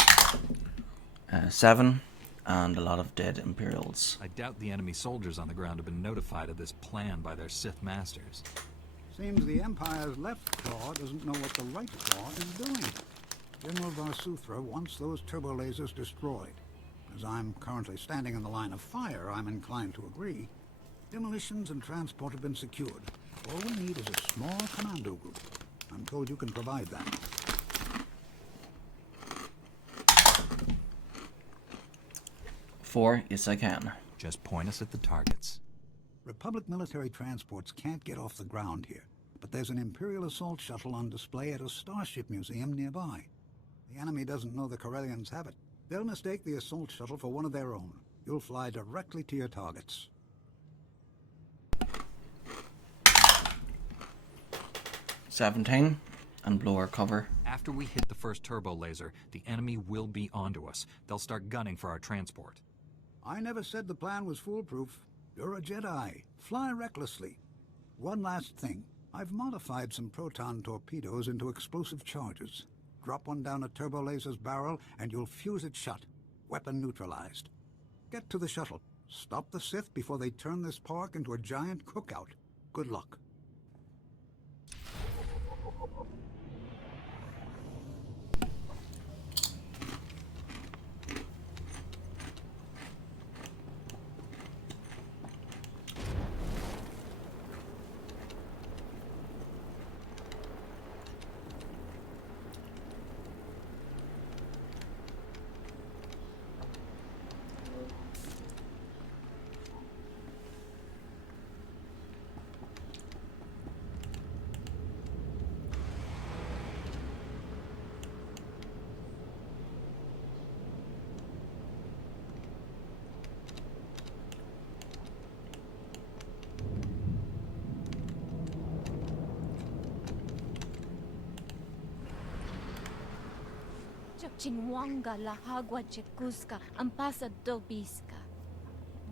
7. And a lot of dead Imperials. I doubt the enemy soldiers on the ground have been notified of this plan by their Sith masters. Seems the Empire's left claw doesn't know what the right claw is doing. General Varsuthra wants those turbo lasers destroyed. As I'm currently standing in the line of fire, I'm inclined to agree. Demolitions and transport have been secured. All we need is a small commando group. I'm told you can provide that. Four, yes I can. Just point us at the targets. Republic military transports can't get off the ground here, but there's an Imperial assault shuttle on display at a starship museum nearby. The enemy doesn't know the Corellians have it. They'll mistake the assault shuttle for one of their own. You'll fly directly to your targets. $17 and blow our cover. After we hit the first turbo laser, the enemy will be onto us. They'll start gunning for our transport. I never said the plan was foolproof. You're a Jedi. Fly recklessly. One last thing. I've modified some proton torpedoes into explosive charges. Drop one down a turbo laser's barrel and you'll fuse it shut. Weapon neutralized. Get to the shuttle. Stop the Sith before they turn this park into a giant cookout. Good luck. Chinwanga la hagua chekuska ampasa dobiska.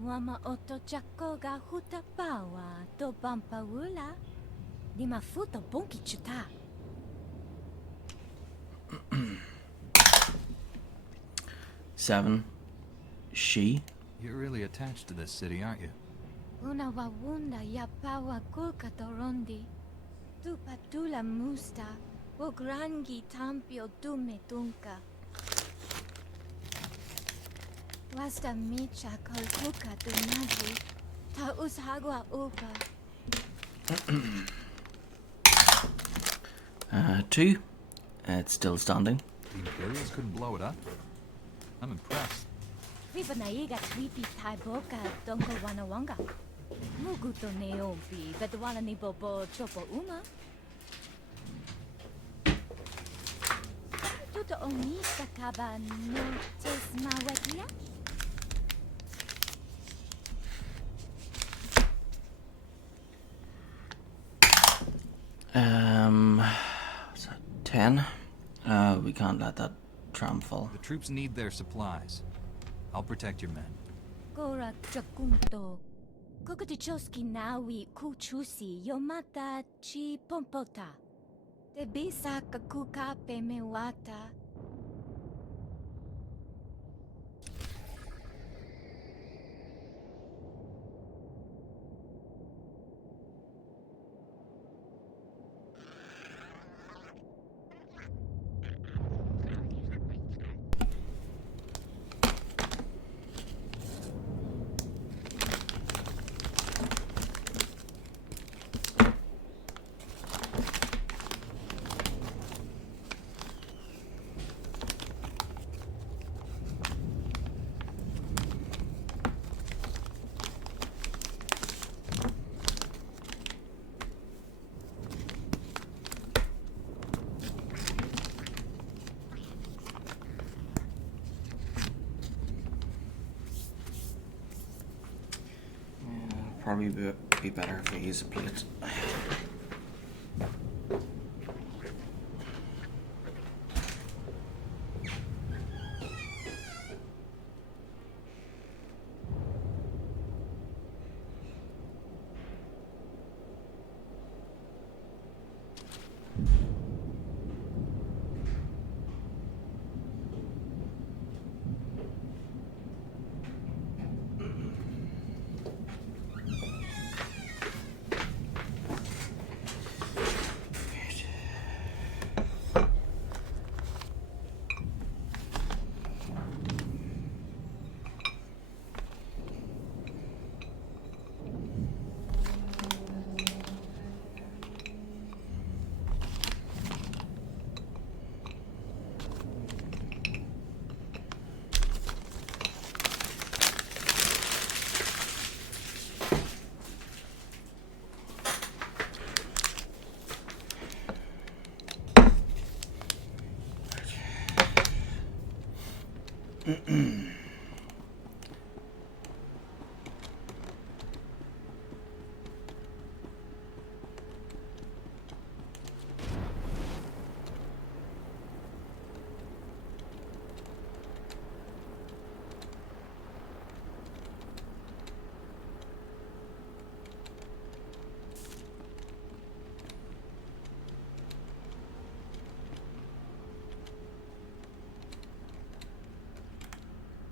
Wama oto chakoga hutapawa do bampaula. Di mafuta bonki chuta. 7. She. You're really attached to this city, aren't you? Una wawunda ya pawa kulka torondi. Tu patula musta. O grangi tampio dume dunka. Wasta micha kolkuka dunaji. Ta ushagwa upa. 2. It's still standing. The Imperials couldn't blow it up? I'm impressed. Viva naiga tweepy tai boka donko wanawanga. Muguto neompi, bedwala ni bobo chopo uma. Tuto omista kaba no tesma wekia? What's that? 10. We can't let that tram fall. The troops need their supplies. I'll protect your men. Gora chakunto. Kokutichoski nawi kuchusi yomata chi pompota. Te bisa kakuka pemewata. probably be better if we use a plate.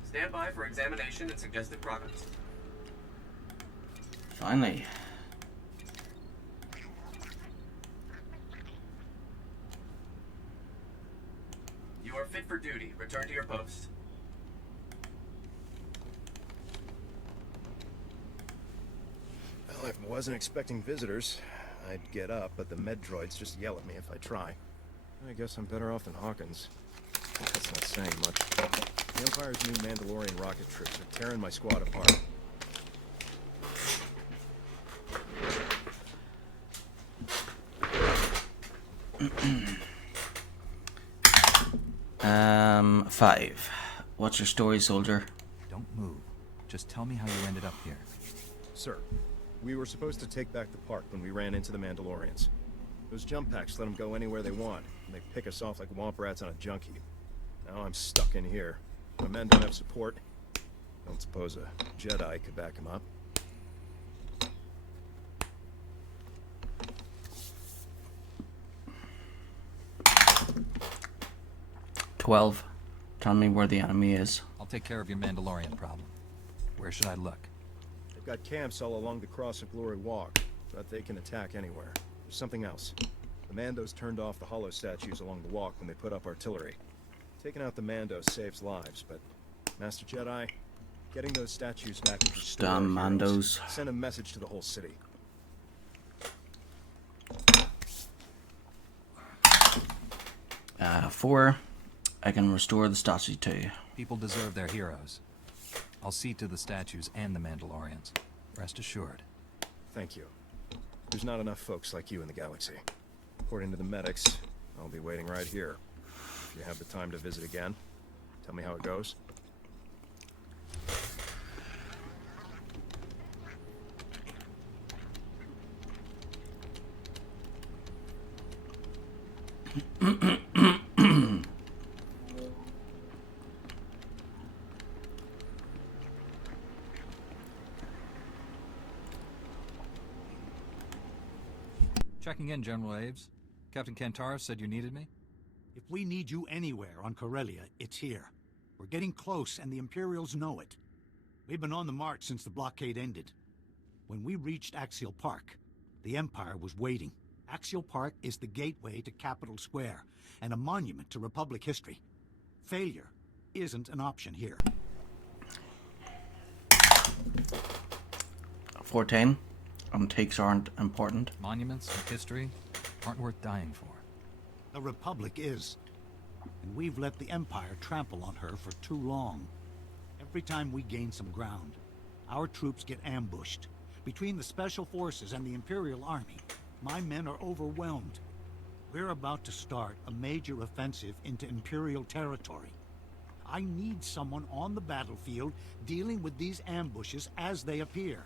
Stand by for examination and suggested products. Finally. You are fit for duty. Return to your post. Well, if I wasn't expecting visitors, I'd get up, but the med droids just yell at me if I try. I guess I'm better off than Hawkins. That's not saying much. The Empire's new Mandalorian rocket troops are tearing my squad apart. Five. What's your story, soldier? Don't move. Just tell me how you ended up here. Sir, we were supposed to take back the park when we ran into the Mandalorians. Those jump packs let them go anywhere they want, and they pick us off like womp rats on a junkie. Now I'm stuck in here. My men don't have support. Don't suppose a Jedi could back him up. 12. Tell me where the enemy is. I'll take care of your Mandalorian problem. Where should I look? They've got camps all along the Cross of Glory walk, but they can attack anywhere. There's something else. The Mandos turned off the hollow statues along the walk when they put up artillery. Taking out the Mandos saves lives, but Master Jedi, getting those statues back to restore Damn heroes, Mandos. send a message to the whole city. Four. I can restore the statue to you. People deserve their heroes. I'll see to the statues and the Mandalorians. Rest assured. Thank you. There's not enough folks like you in the galaxy. According to the medics, I'll be waiting right here. If you have the time to visit again, tell me how it goes. Checking in, General Aves. Captain Kantara said you needed me? If we need you anywhere on Corellia, it's here. We're getting close, and the Imperials know it. We've been on the march since the blockade ended. When we reached Axial Park, the Empire was waiting. Axial Park is the gateway to Capitol Square, and a monument to Republic history. Failure isn't an option here. 14. Takes aren't important. Monuments and history aren't worth dying for. The Republic is. And we've let the Empire trample on her for too long. Every time we gain some ground, our troops get ambushed. Between the Special Forces and the Imperial Army, my men are overwhelmed. We're about to start a major offensive into Imperial territory. I need someone on the battlefield dealing with these ambushes as they appear.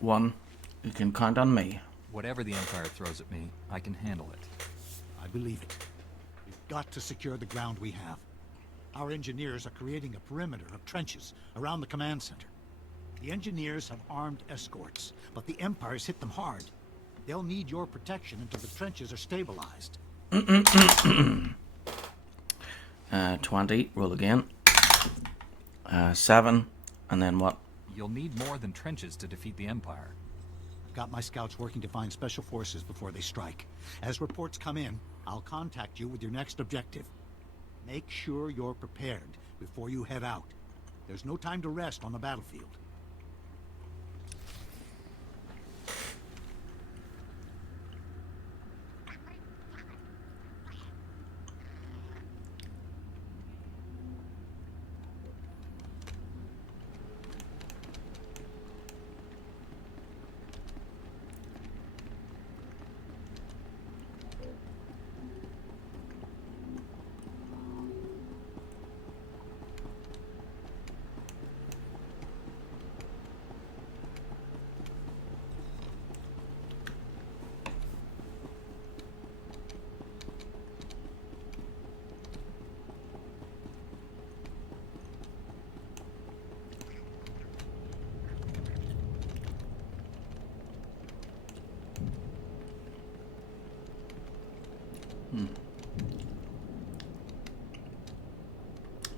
One, you can count on me. Whatever the Empire throws at me, I can handle it. I believe it. We've got to secure the ground we have. Our engineers are creating a perimeter of trenches around the command center. The engineers have armed escorts, but the Empire's hit them hard. They'll need your protection until the trenches are stabilized. 20, roll again. 7, and then what? You'll need more than trenches to defeat the Empire. I've got my scouts working to find special forces before they strike. As reports come in, I'll contact you with your next objective. Make sure you're prepared before you head out. There's no time to rest on the battlefield.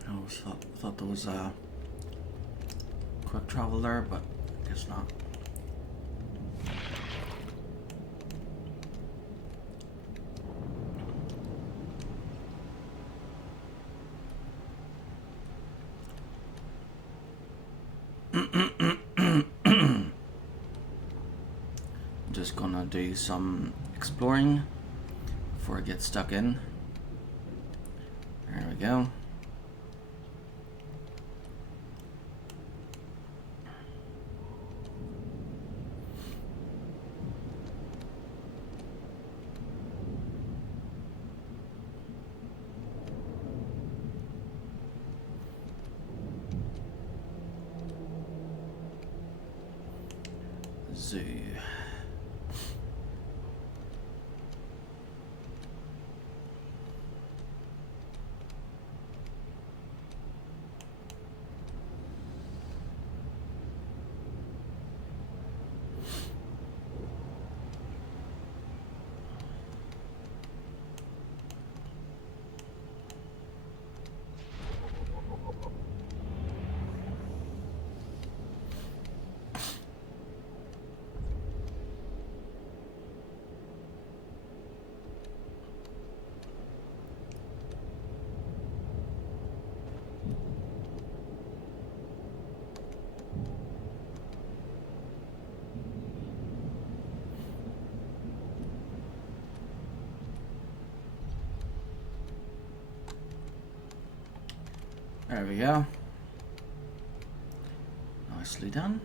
I always thought there was a quick travel there, but I guess not. I'm just gonna do some exploring before I get stuck in. There we go. Zoo. There we go. Nicely done.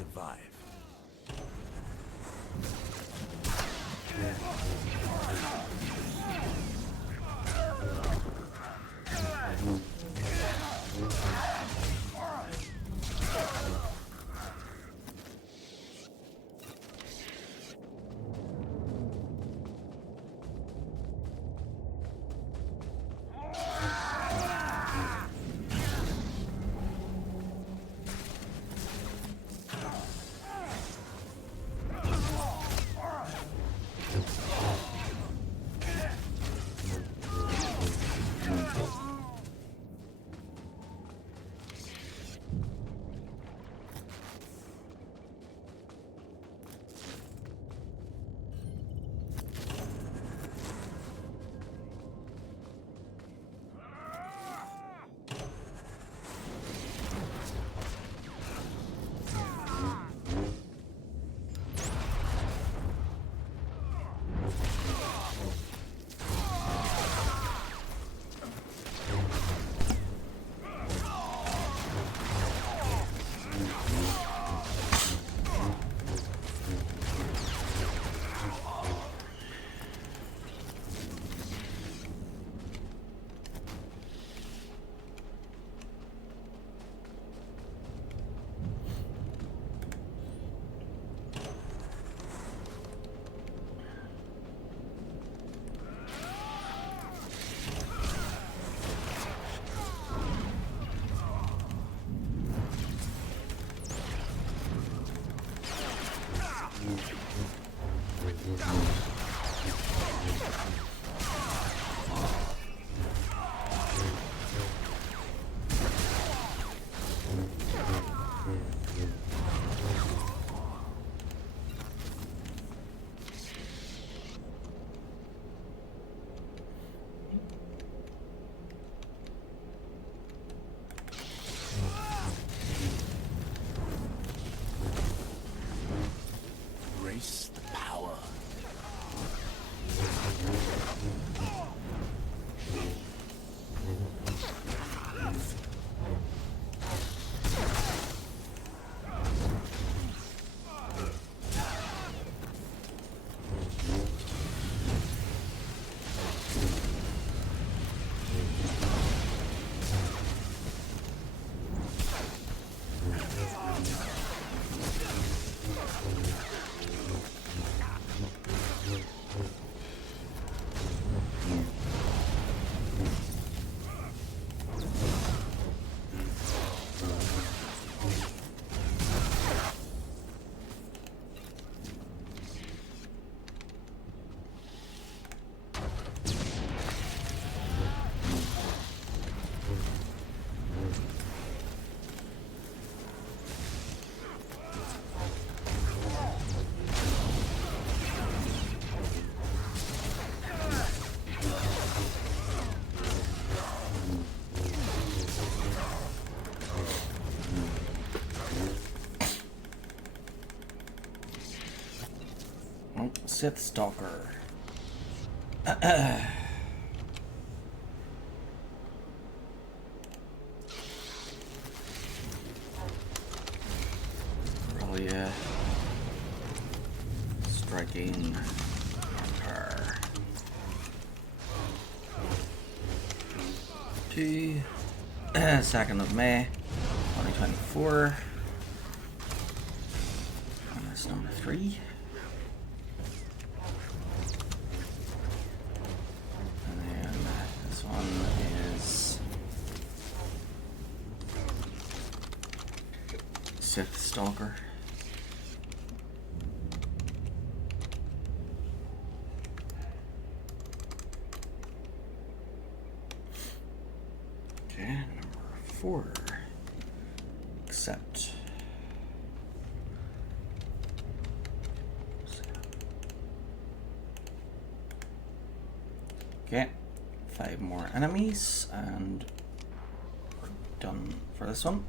survive. Embrace the power. Sith Stalker. Probably striking her. 2nd of May 2024. And that's number 3. Sith Stalker. Okay, number 4. Accept. Okay, 5 more enemies, and we're done for this one.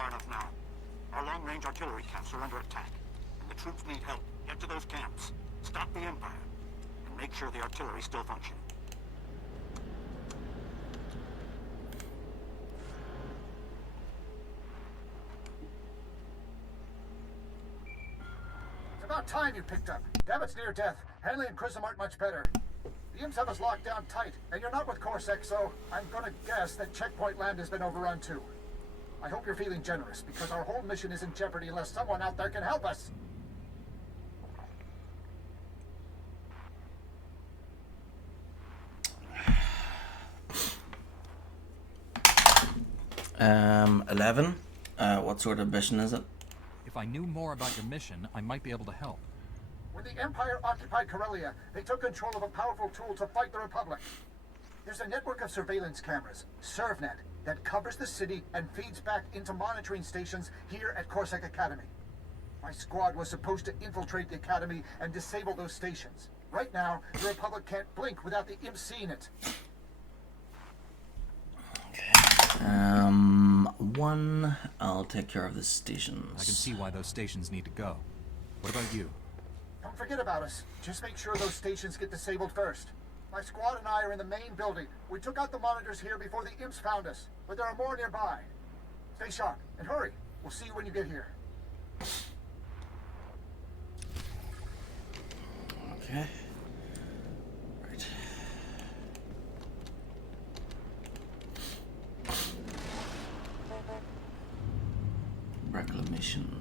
far enough now. Our long-range artillery camps are under attack, and the troops need help. Get to those camps, stop the Empire, and make sure the artillery still functions. It's about time you picked up. Dabbitt's near death. Hanley and Chrism aren't much better. The imps have us locked down tight, and you're not with Corsac, so I'm gonna guess that checkpoint land has been overrun too. I hope you're feeling generous, because our whole mission is in jeopardy unless someone out there can help us. 11. What sort of mission is it? If I knew more about your mission, I might be able to help. When the Empire occupied Corellia, they took control of a powerful tool to fight the Republic. There's a network of surveillance cameras, ServNet, that covers the city and feeds back into monitoring stations here at Corsac Academy. My squad was supposed to infiltrate the Academy and disable those stations. Right now, the Republic can't blink without the imps seeing it. One, I'll take care of the stations. I can see why those stations need to go. What about you? Don't forget about us. Just make sure those stations get disabled first. My squad and I are in the main building. We took out the monitors here before the imps found us, but there are more nearby. Stay sharp, and hurry. We'll see you when you get here. Okay. Right. Reclamation.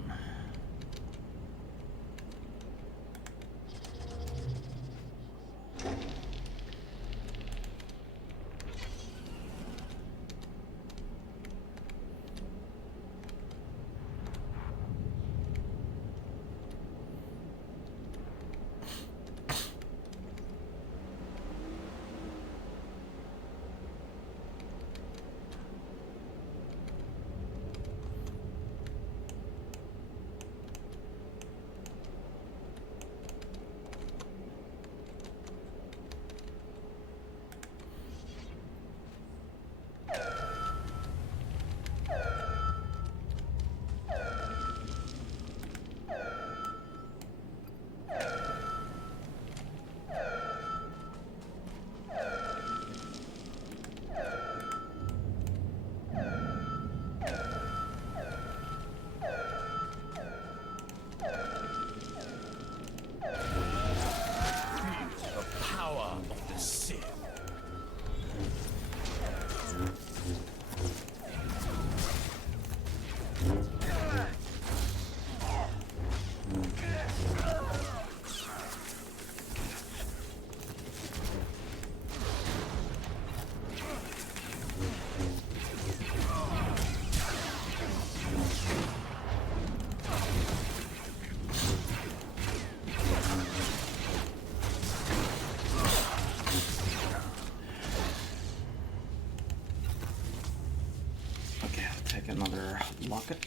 Another locket.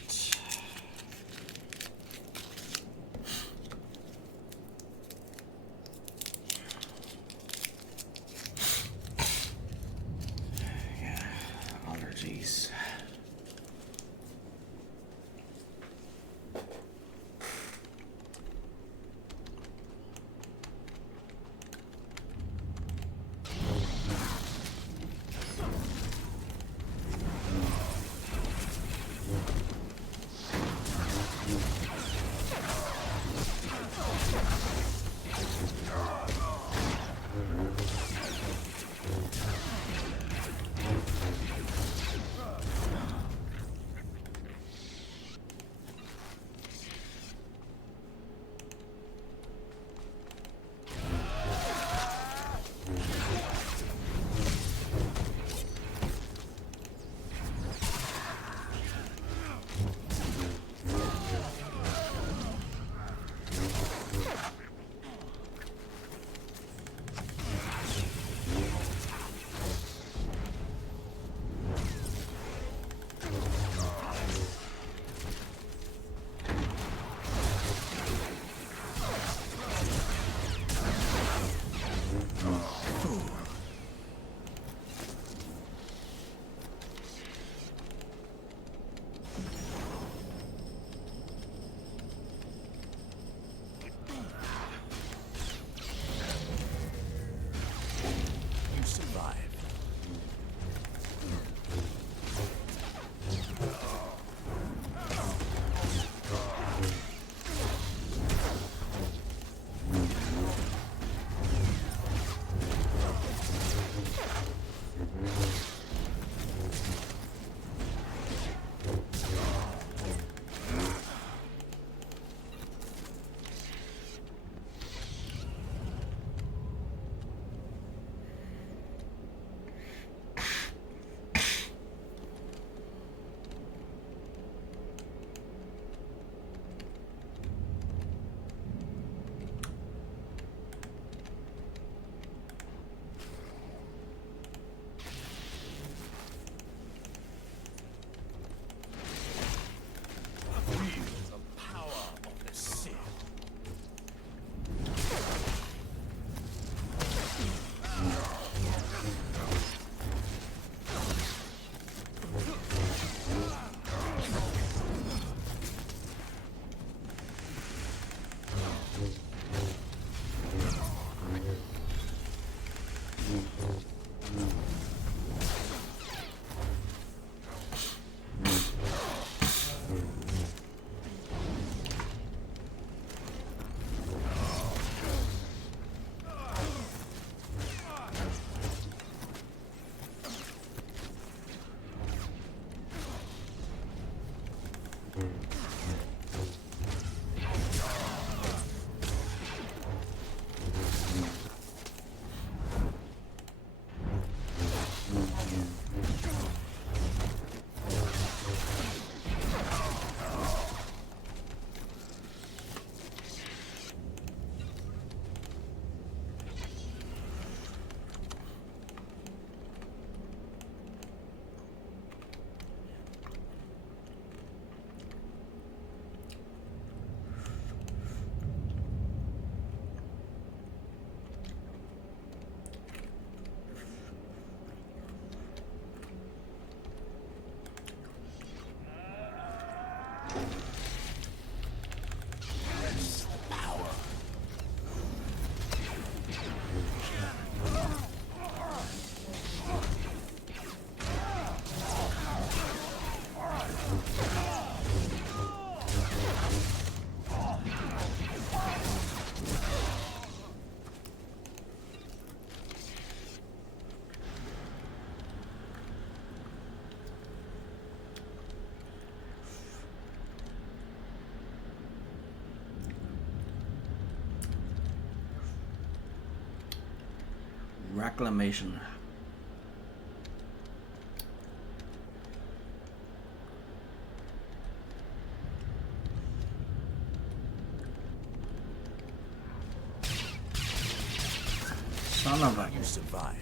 Yeah, allergies. Reclamation. Son of a... You survive.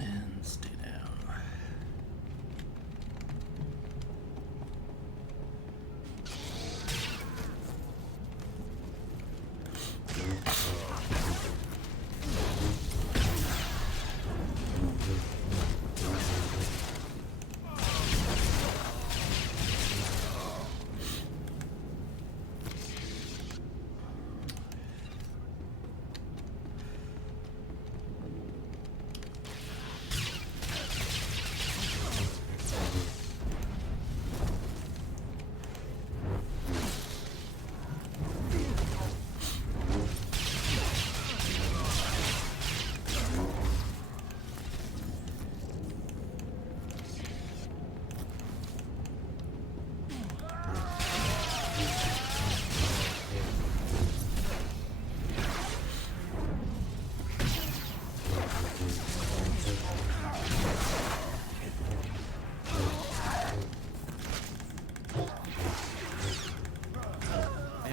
And stay down.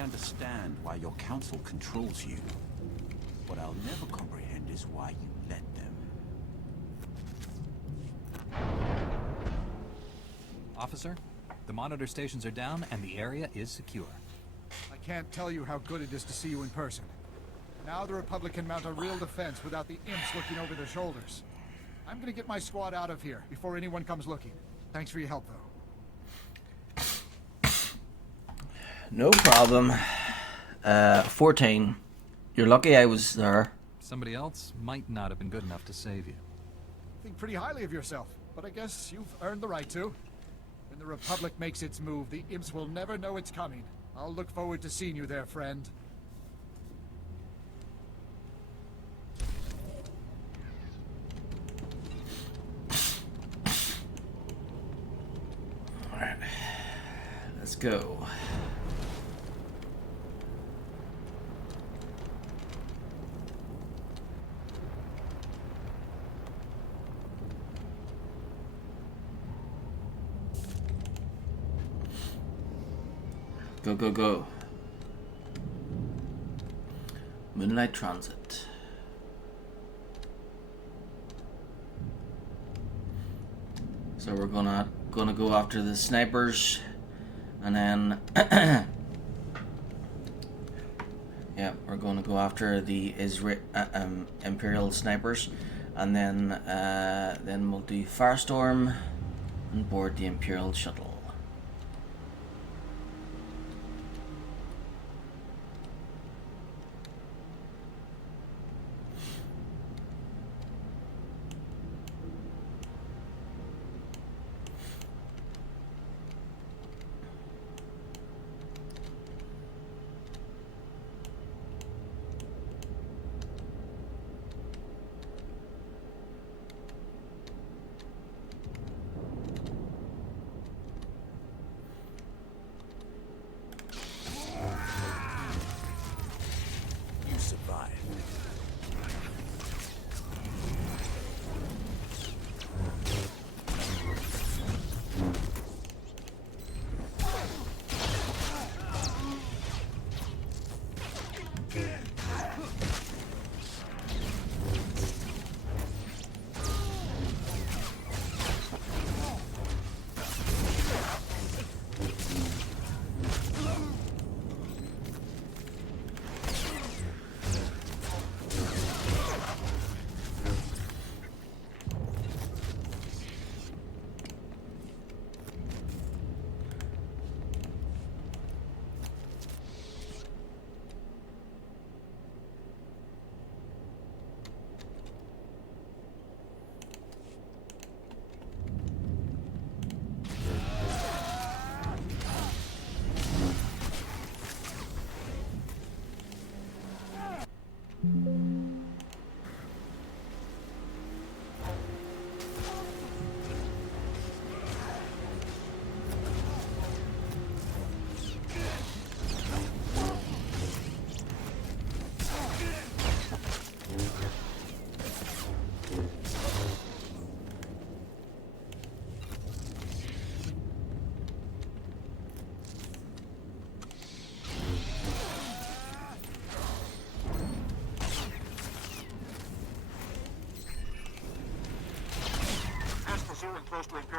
Understand why your council controls you. What I'll never comprehend is why you let them. Officer, the monitor stations are down and the area is secure. I can't tell you how good it is to see you in person. Now the Republic can mount a real defense without the imps looking over their shoulders. I'm gonna get my squad out of here before anyone comes looking. Thanks for your help, though. No problem. 14. You're lucky I was there. Somebody else might not have been good enough to save you. Think pretty highly of yourself, but I guess you've earned the right to. When the Republic makes its move, the imps will never know it's coming. I'll look forward to seeing you there, friend. Alright. Let's go. Go, go, go. Moonlight Transit. So we're gonna go after the snipers, and then yeah, we're gonna go after the Imperial snipers, and then we'll do Firestorm and board the Imperial shuttle.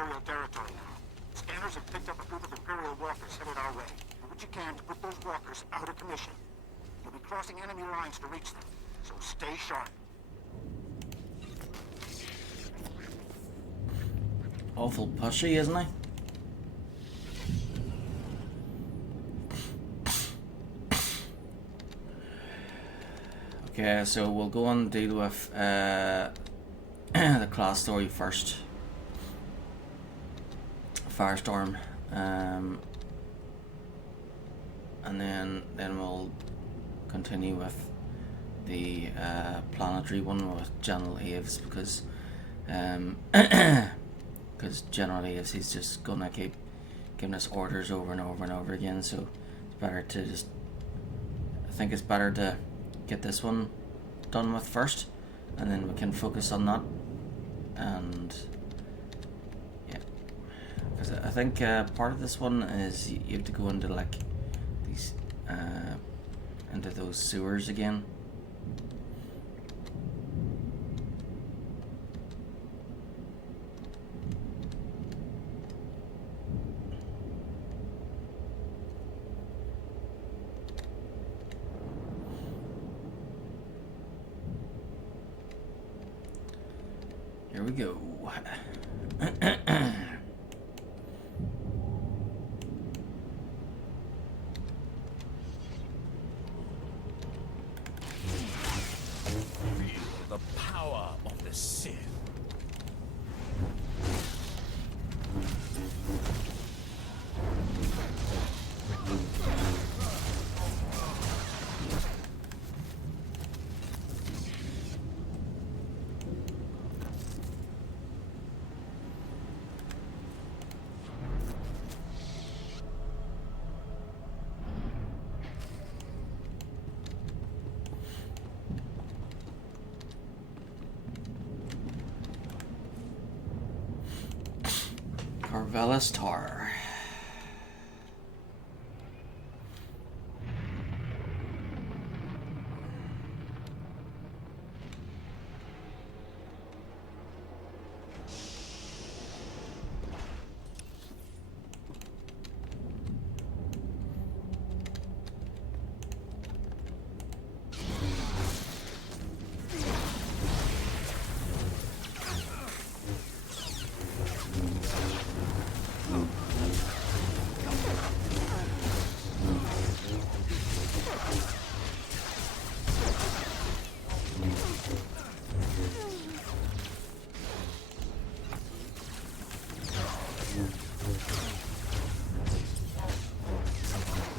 Imperial territory now. Scanners have picked up a group of Imperial walkers headed our way. Do what you can to put those walkers out of commission. You'll be crossing enemy lines to reach them, so stay sharp. Awful pushy, isn't he? Okay, so we'll go and deal with the class story first. Firestorm, and then we'll continue with the planetary one with General Aves, because General Aves, he's just gonna keep giving us orders over and over and over again. So it's better to just, I think it's better to get this one done with first, and then we can focus on that. And yeah, because I think part of this one is you have to go into like these into those sewers again. Here we go. The power of the Sith. Carvelis Tar.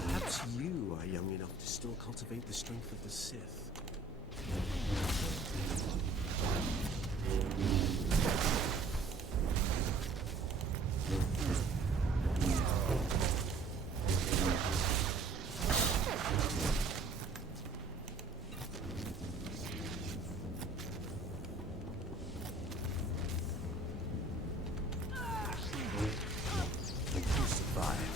Perhaps you are young enough to still cultivate the strength of the Sith. You survive.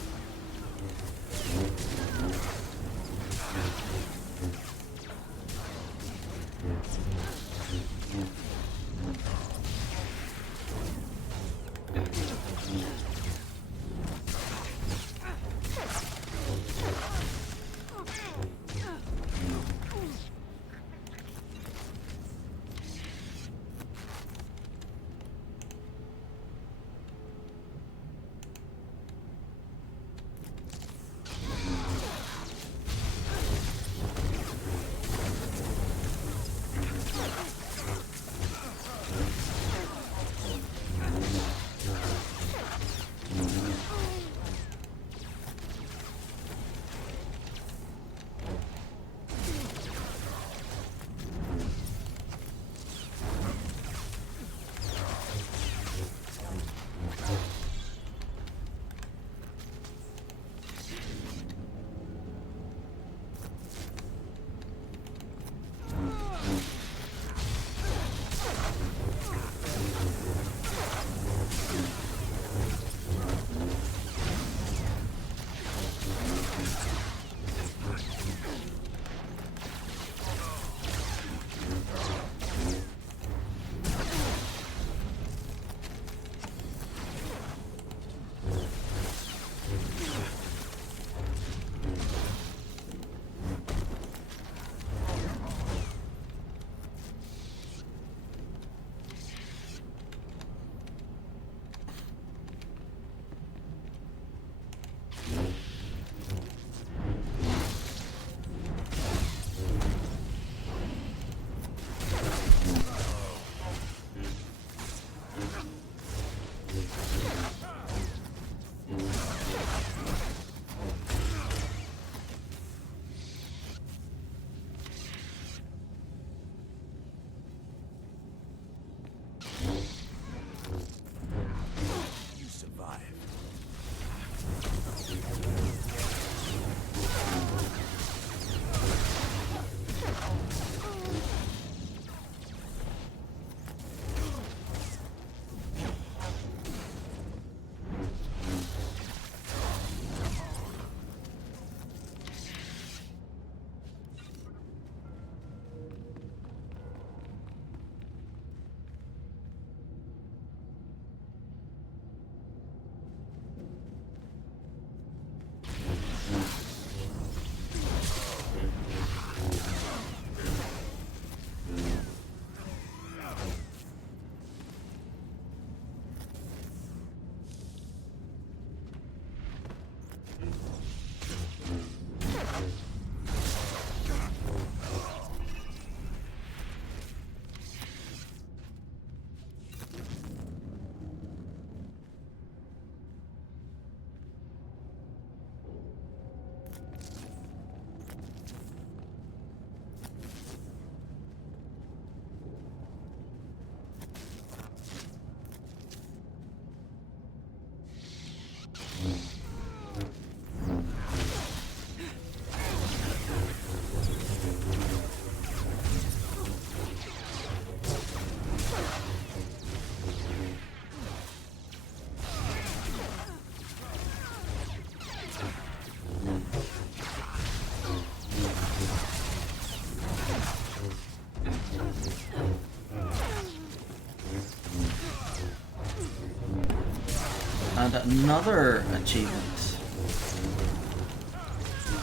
And another achievement.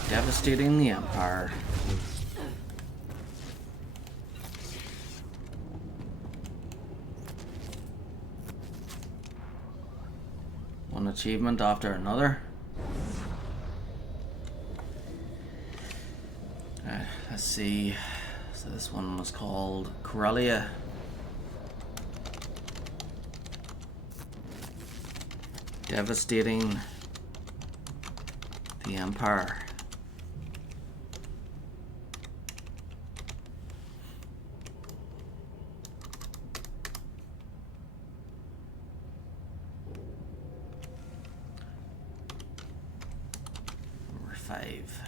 Devastating the Empire. One achievement after another. Let's see. So this one was called Corellia. Devastating the Empire. Number 5.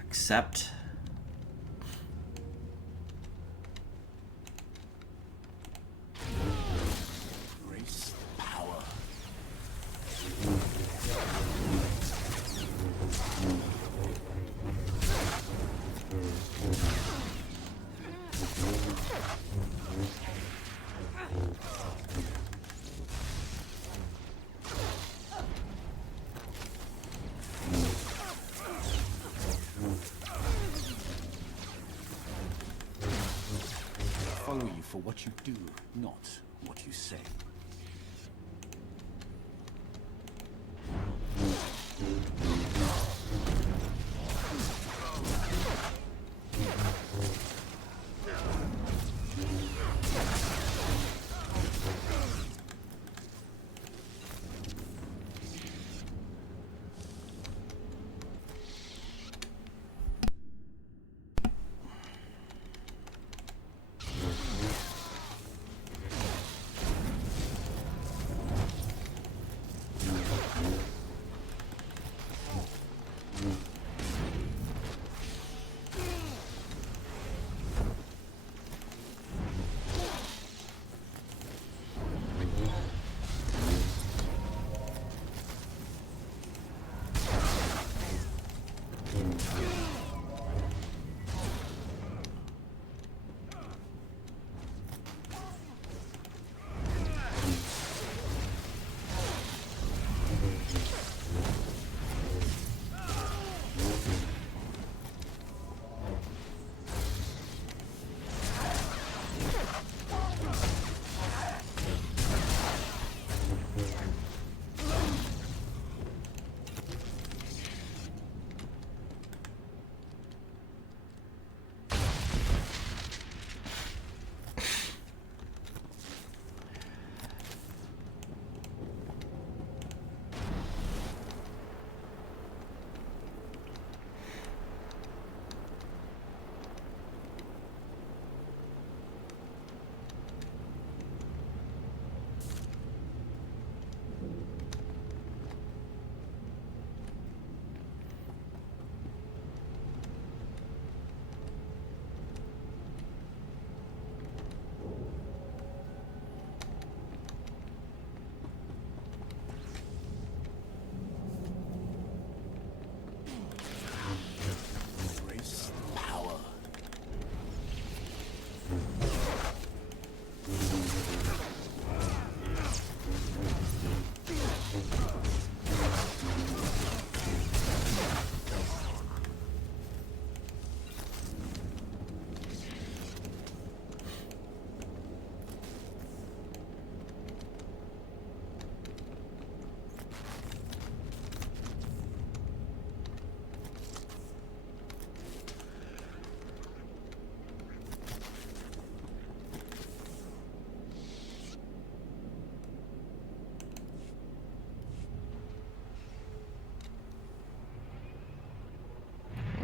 Accept. Embrace power. Follow you for what you do, not what you say.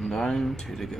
Down 2 to go.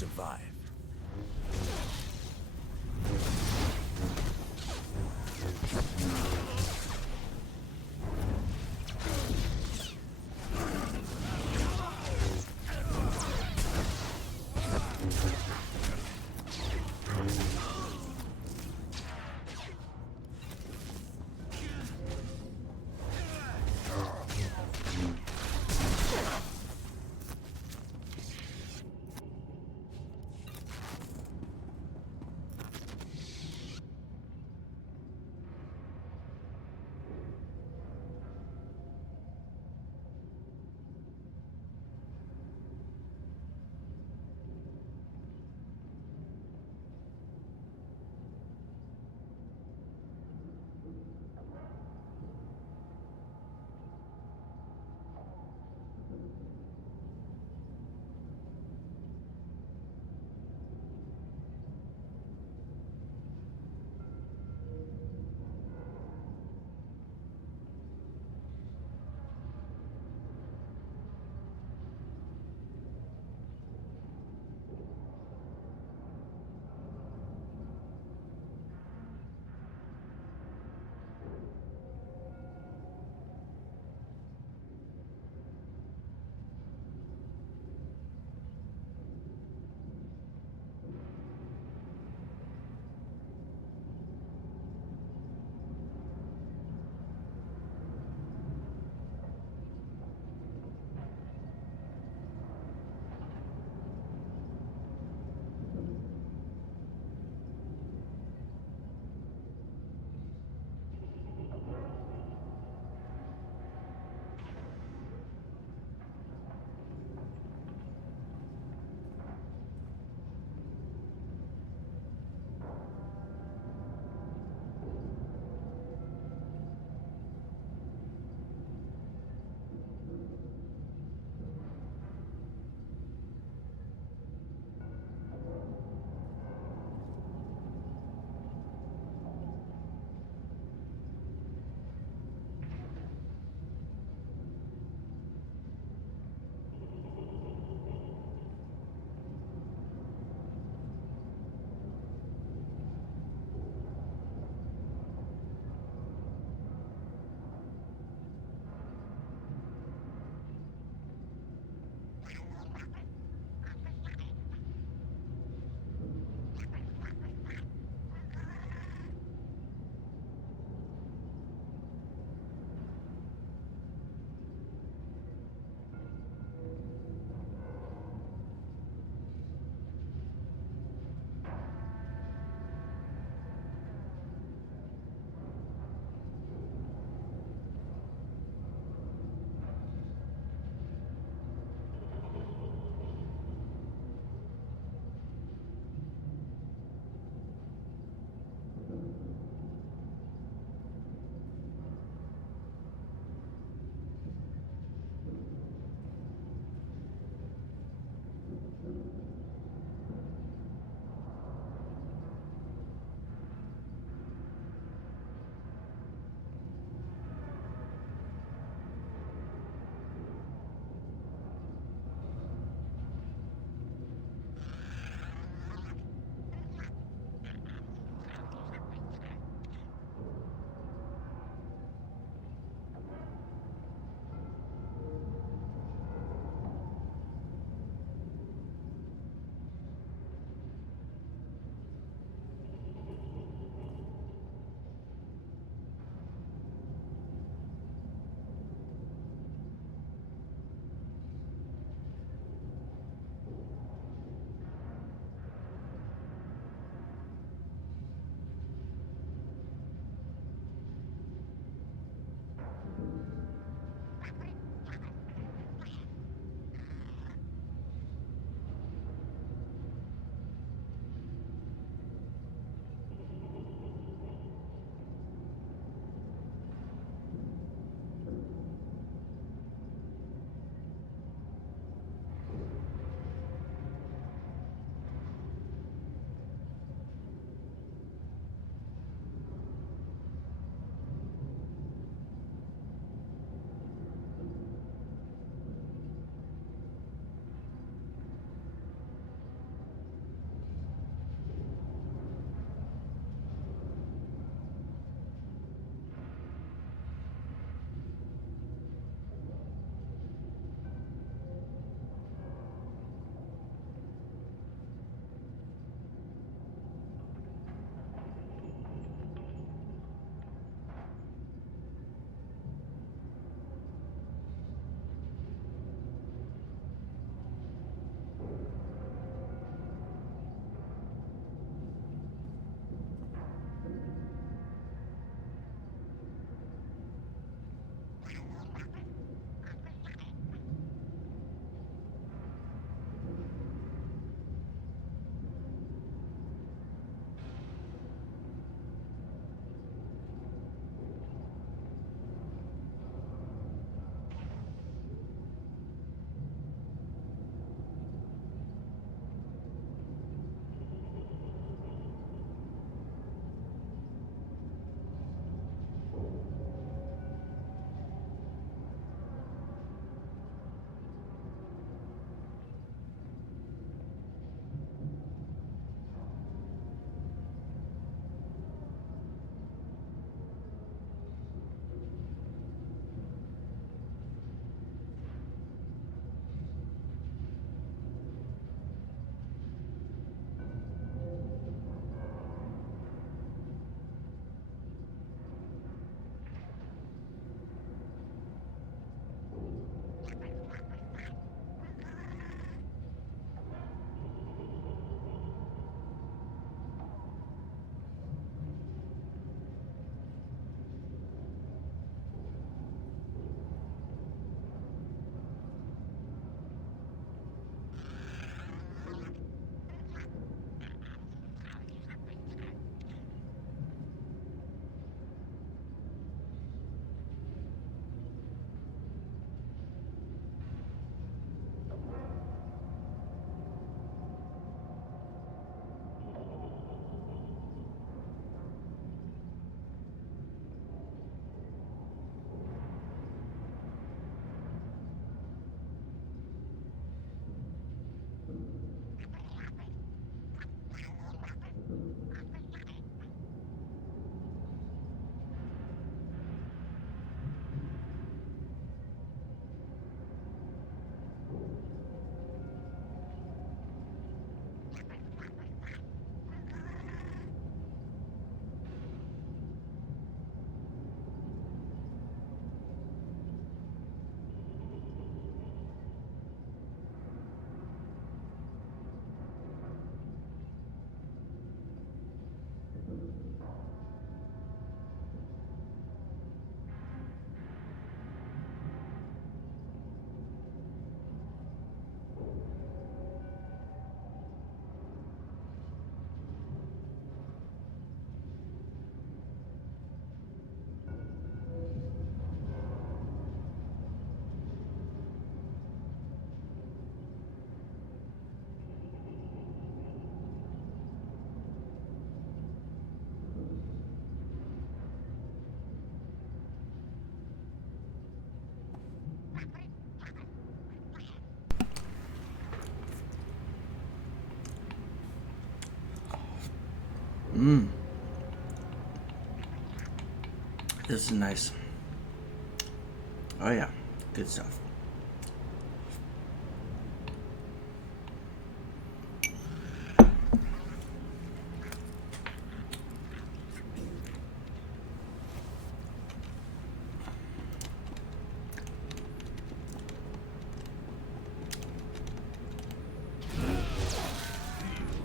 survive. This is nice. Oh yeah, good stuff.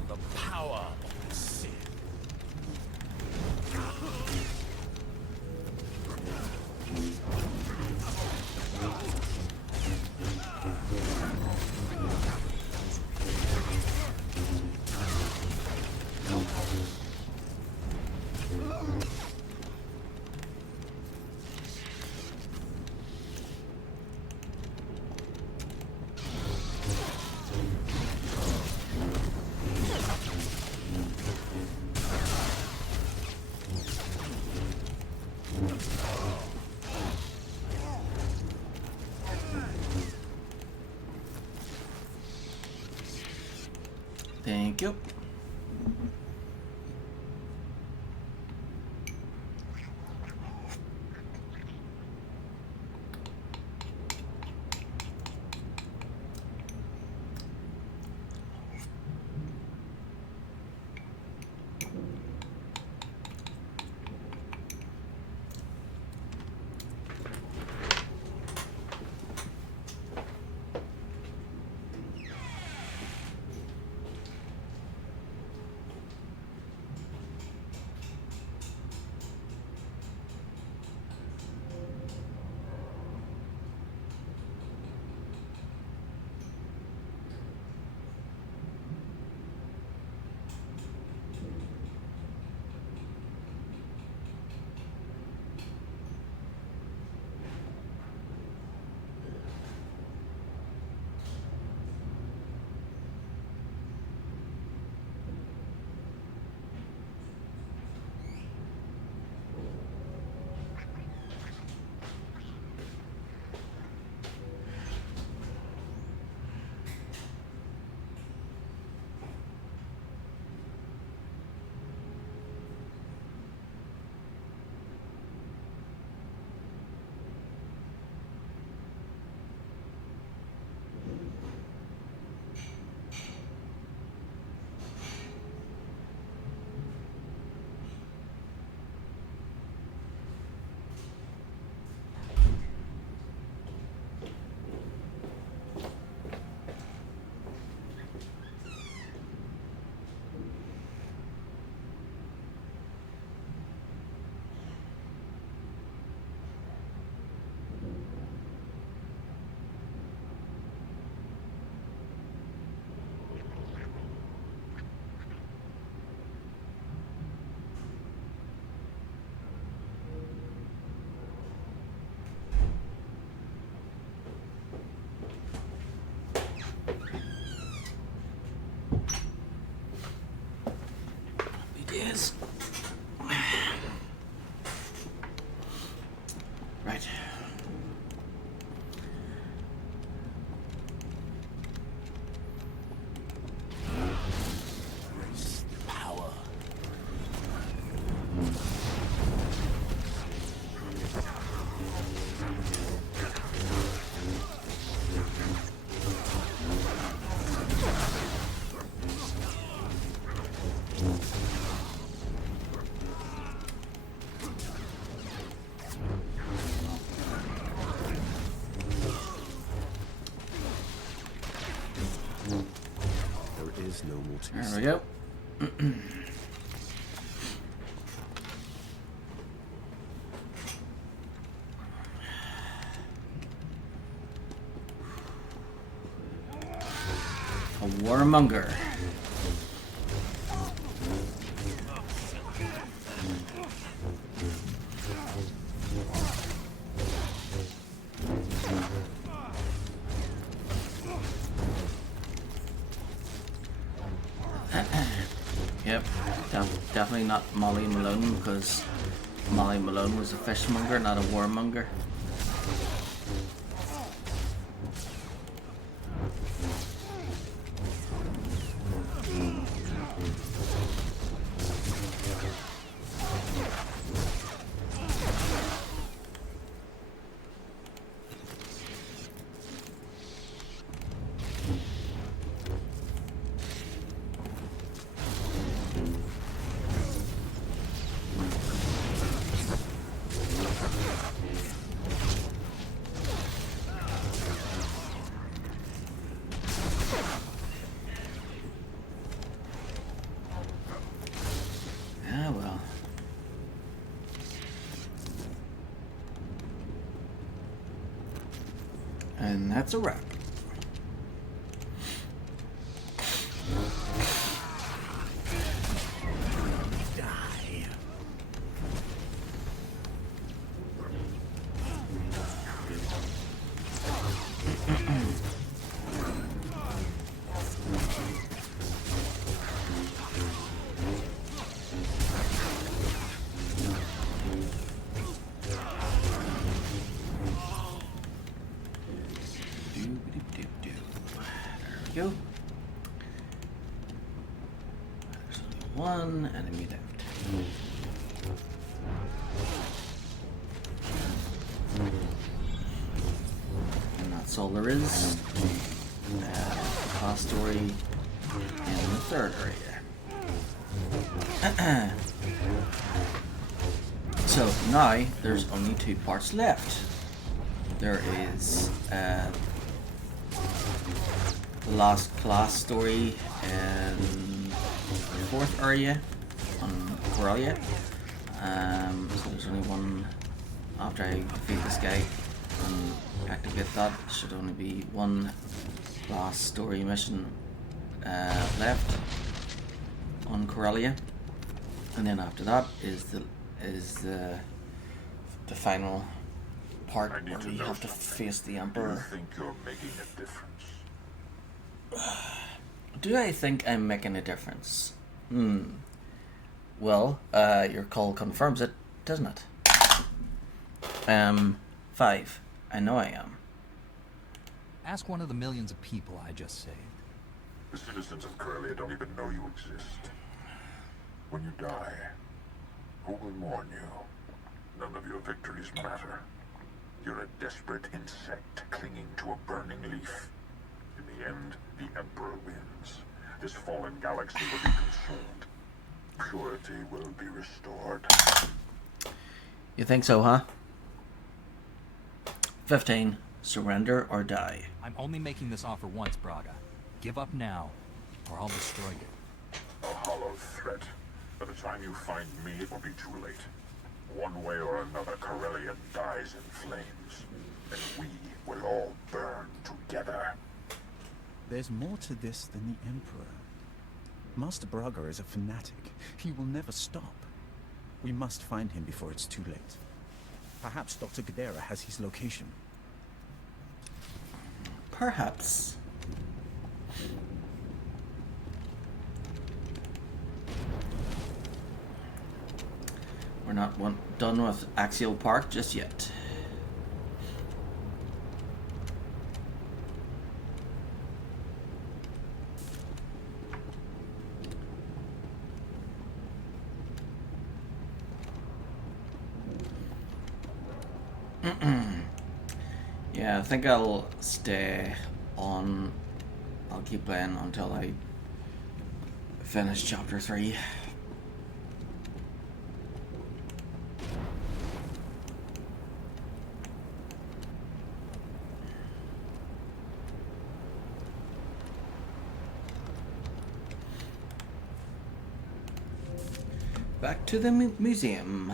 The power of the Sith. Thank you. Yes. Right. Power. There is no more to be There we go. A warmonger. Yep, definitely not Molly Malone, because Molly Malone was a fishmonger, not a warmonger. And that's a wrap. Go. There's only one enemy left. And that's all there is. Class story in the third area. So now there's only 2 parts left. There is the last class story in the 4th area on Corellia. So there's only one. After I defeat this guy and activate that, should only be one last story mission left on Corellia, and then after that is the final part where we have to face the Emperor. Do you think you're making a difference? Do I think I'm making a difference? Well, your call confirms it, doesn't it? 5. I know I am. Ask one of the millions of people I just saved. The citizens of Corellia don't even know you exist. When you die, who will mourn you? None of your victories matter. You're a desperate insect clinging to a burning leaf. In the end, the Emperor wins. This fallen galaxy will be consumed. Purity will be restored. You think so, huh? 15. Surrender or die. I'm only making this offer once, Braga. Give up now, or I'll destroy you. A hollow threat. By the time you find me, it will be too late. One way or another, Corellia dies in flames, and we will all burn together. There's more to this than the Emperor. Master Braga is a fanatic. He will never stop. We must find him before it's too late. Perhaps Dr. Gadara has his location. Perhaps. We're not done with Axial Park just yet. Yeah, I think I'll stay on. I'll keep playing until I finish chapter 3. Back to the museum.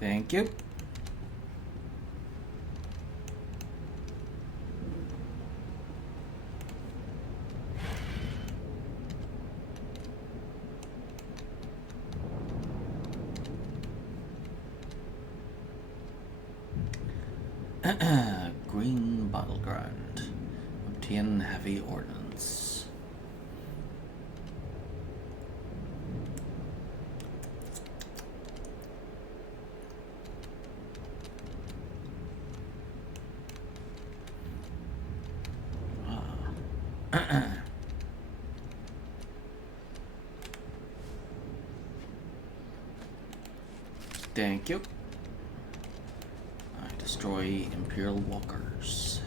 Thank you. Green Battleground. Obtain heavy ordnance. Thank you. Destroy Imperial walkers.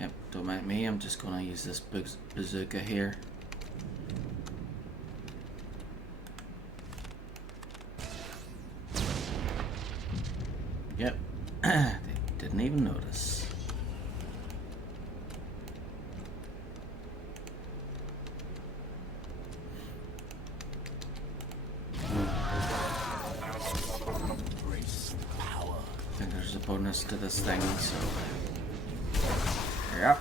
Yep, don't mind me, I'm just gonna use this bazooka here. Yep, they didn't even notice. I think there's a bonus to this thing, so... Yep.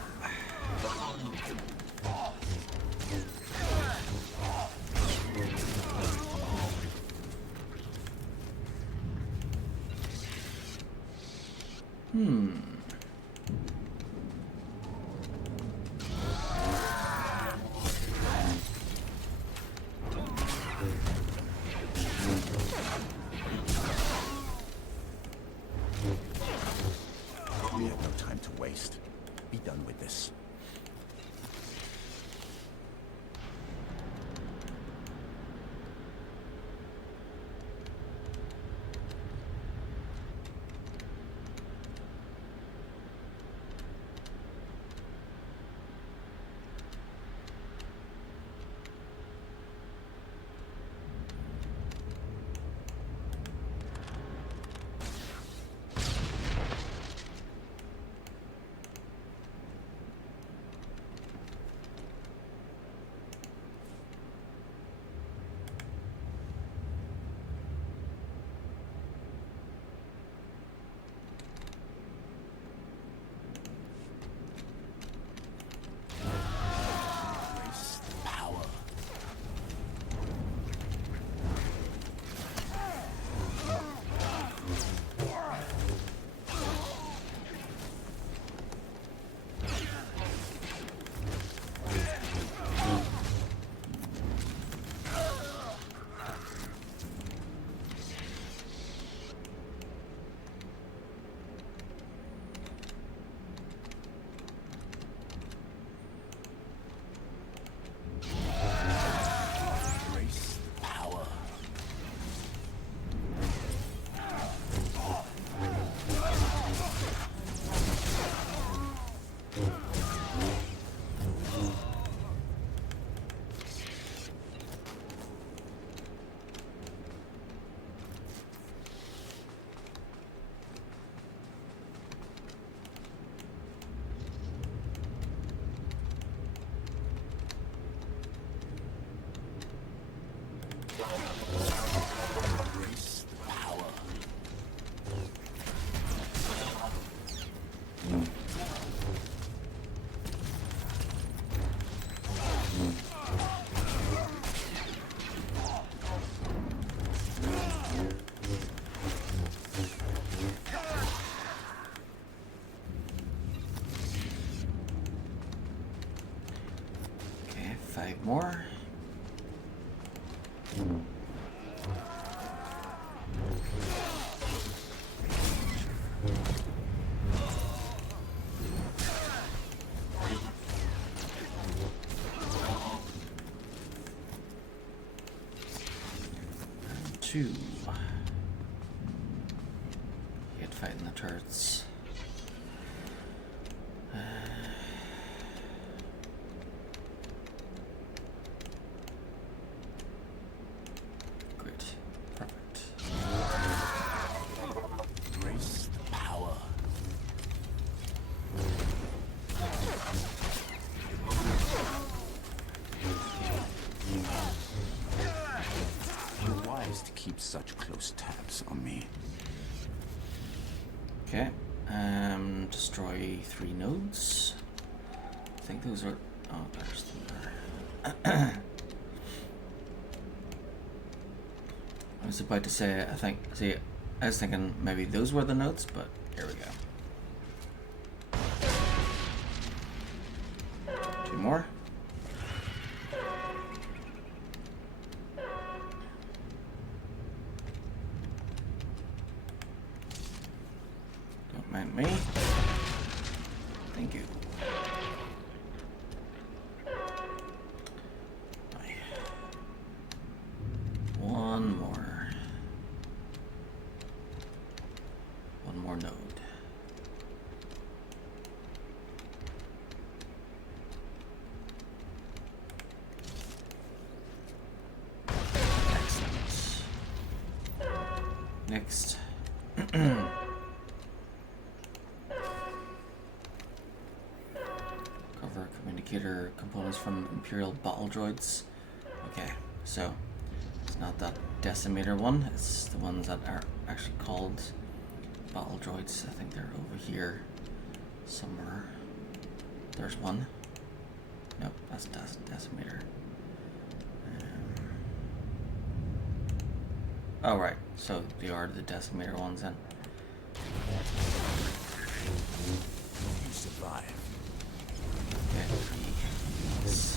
We have no time to waste. Be done with this. Okay, 5 more. Two. Get fighting the turrets. Great. Perfect. Embrace the power. You're wise to keep such close tabs on me. Okay. Destroy 3 nodes. I think those are... Oh, there's the... I was about to say, I was thinking maybe those were the notes, but here we go. 2 more. Don't mind me. Thank you. One more node. Excellent. Next. Cover communicator components from Imperial battle droids. Okay, so it's not that decimator one, it's the ones that are actually called battle droids. I think they're over here somewhere. There's one. Nope, that's decimator. Oh right, so they are the decimator ones then. You survive. Okay. Yes.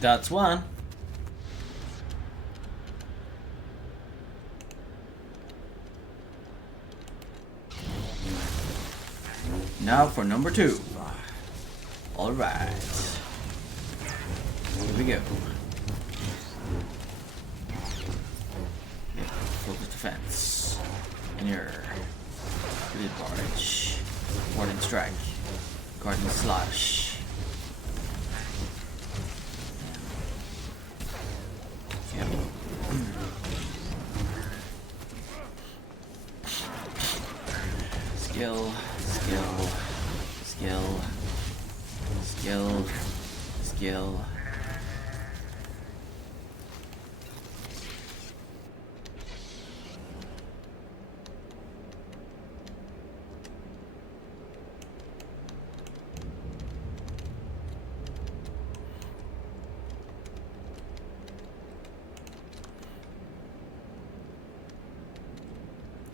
That's one. Now for number 2. Alright. Here we go. Yeah, focus defense. And your lead barrage. Warning strike. Guardian slash. Yep. Skill.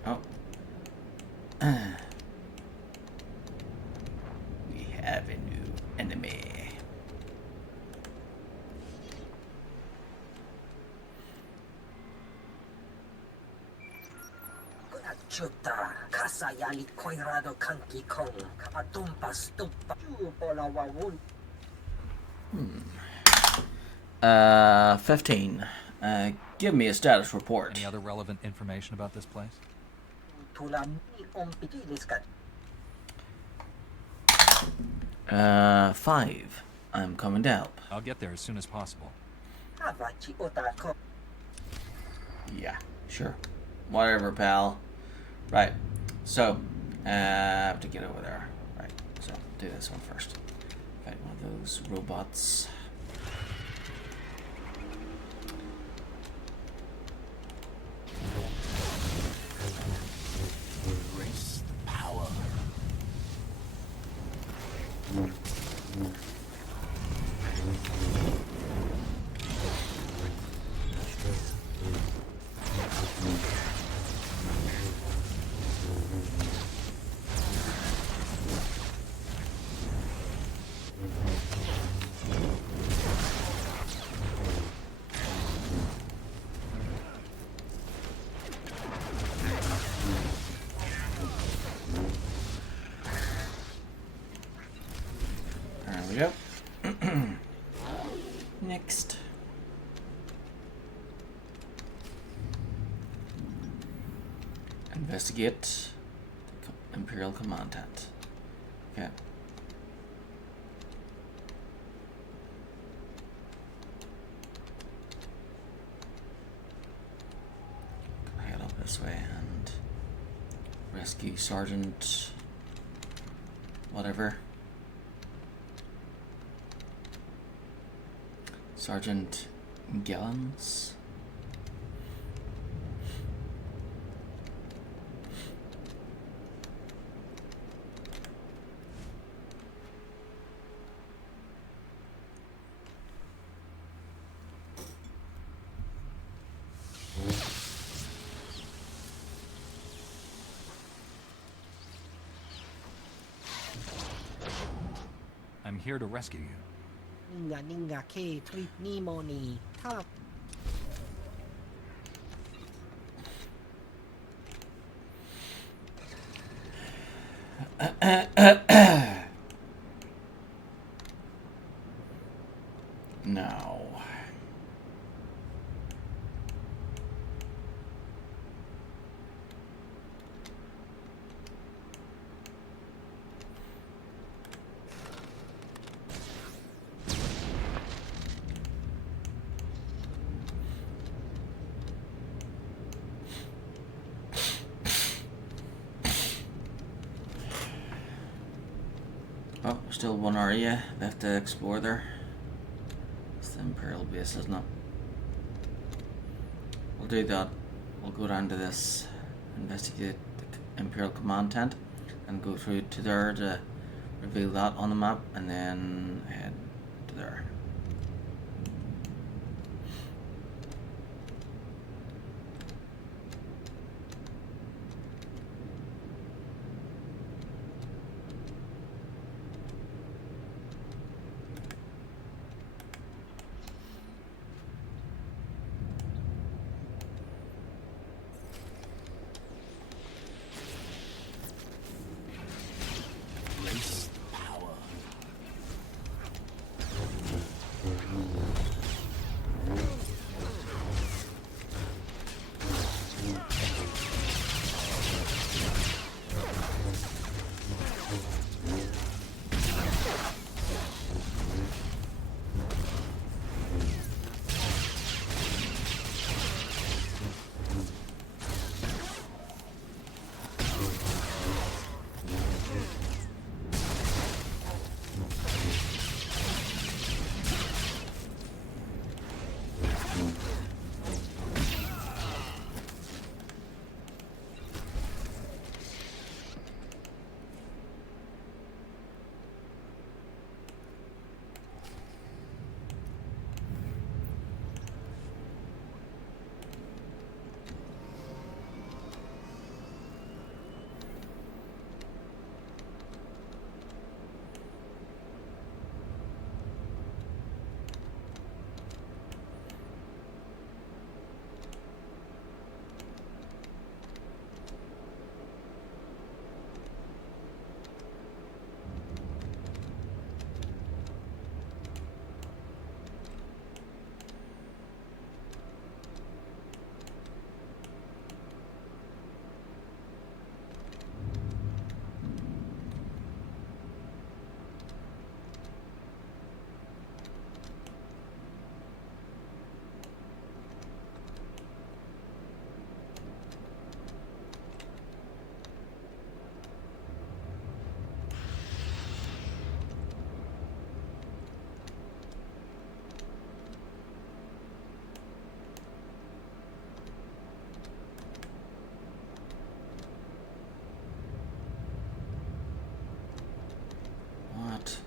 Oh. We have a new enemy. Chuta, casa yali coirado kanki kong, atumpa stupa, chupola wawun. 15. Give me a status report. Any other relevant information about this place? 5. I'm coming to help. I'll get there as soon as possible. Yeah, sure. Whatever, pal. Right. So, I have to get over there. Right. So, do this one first. Fight one of those robots. Embrace the power. There we go. Next. Investigate the Imperial Commandant. Okay. Head up this way and rescue Sergeant whatever. Sergeant Gellens. I'm here to rescue you. Ninga ninga ke trip nemo ni top. No. Oh, still one area left to explore there. It's the Imperial base, isn't it? We'll do that. We'll go down to this, investigate the Imperial command tent, and go through to there to reveal that on the map, and then head to there.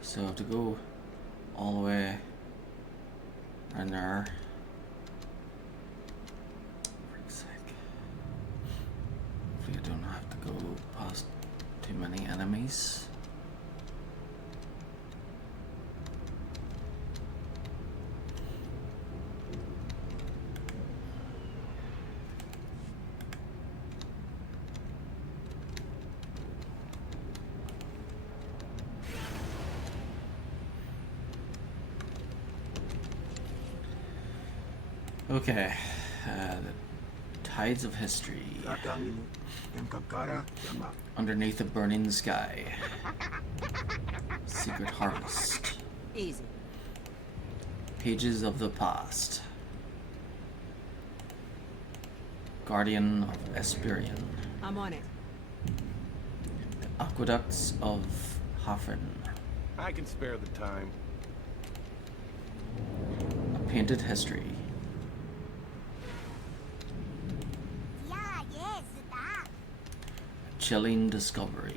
So I have to go all the way around there. For sake. Hopefully I don't have to go past too many enemies. Okay, the tides of history. Underneath a burning sky. Secret Harvest. Easy. Pages of the Past. Guardian of Esperion. I'm on it. The Aqueducts of Hafen. I can spare the time. A Painted History. Yeah, yes, that. A Chilling Discovery.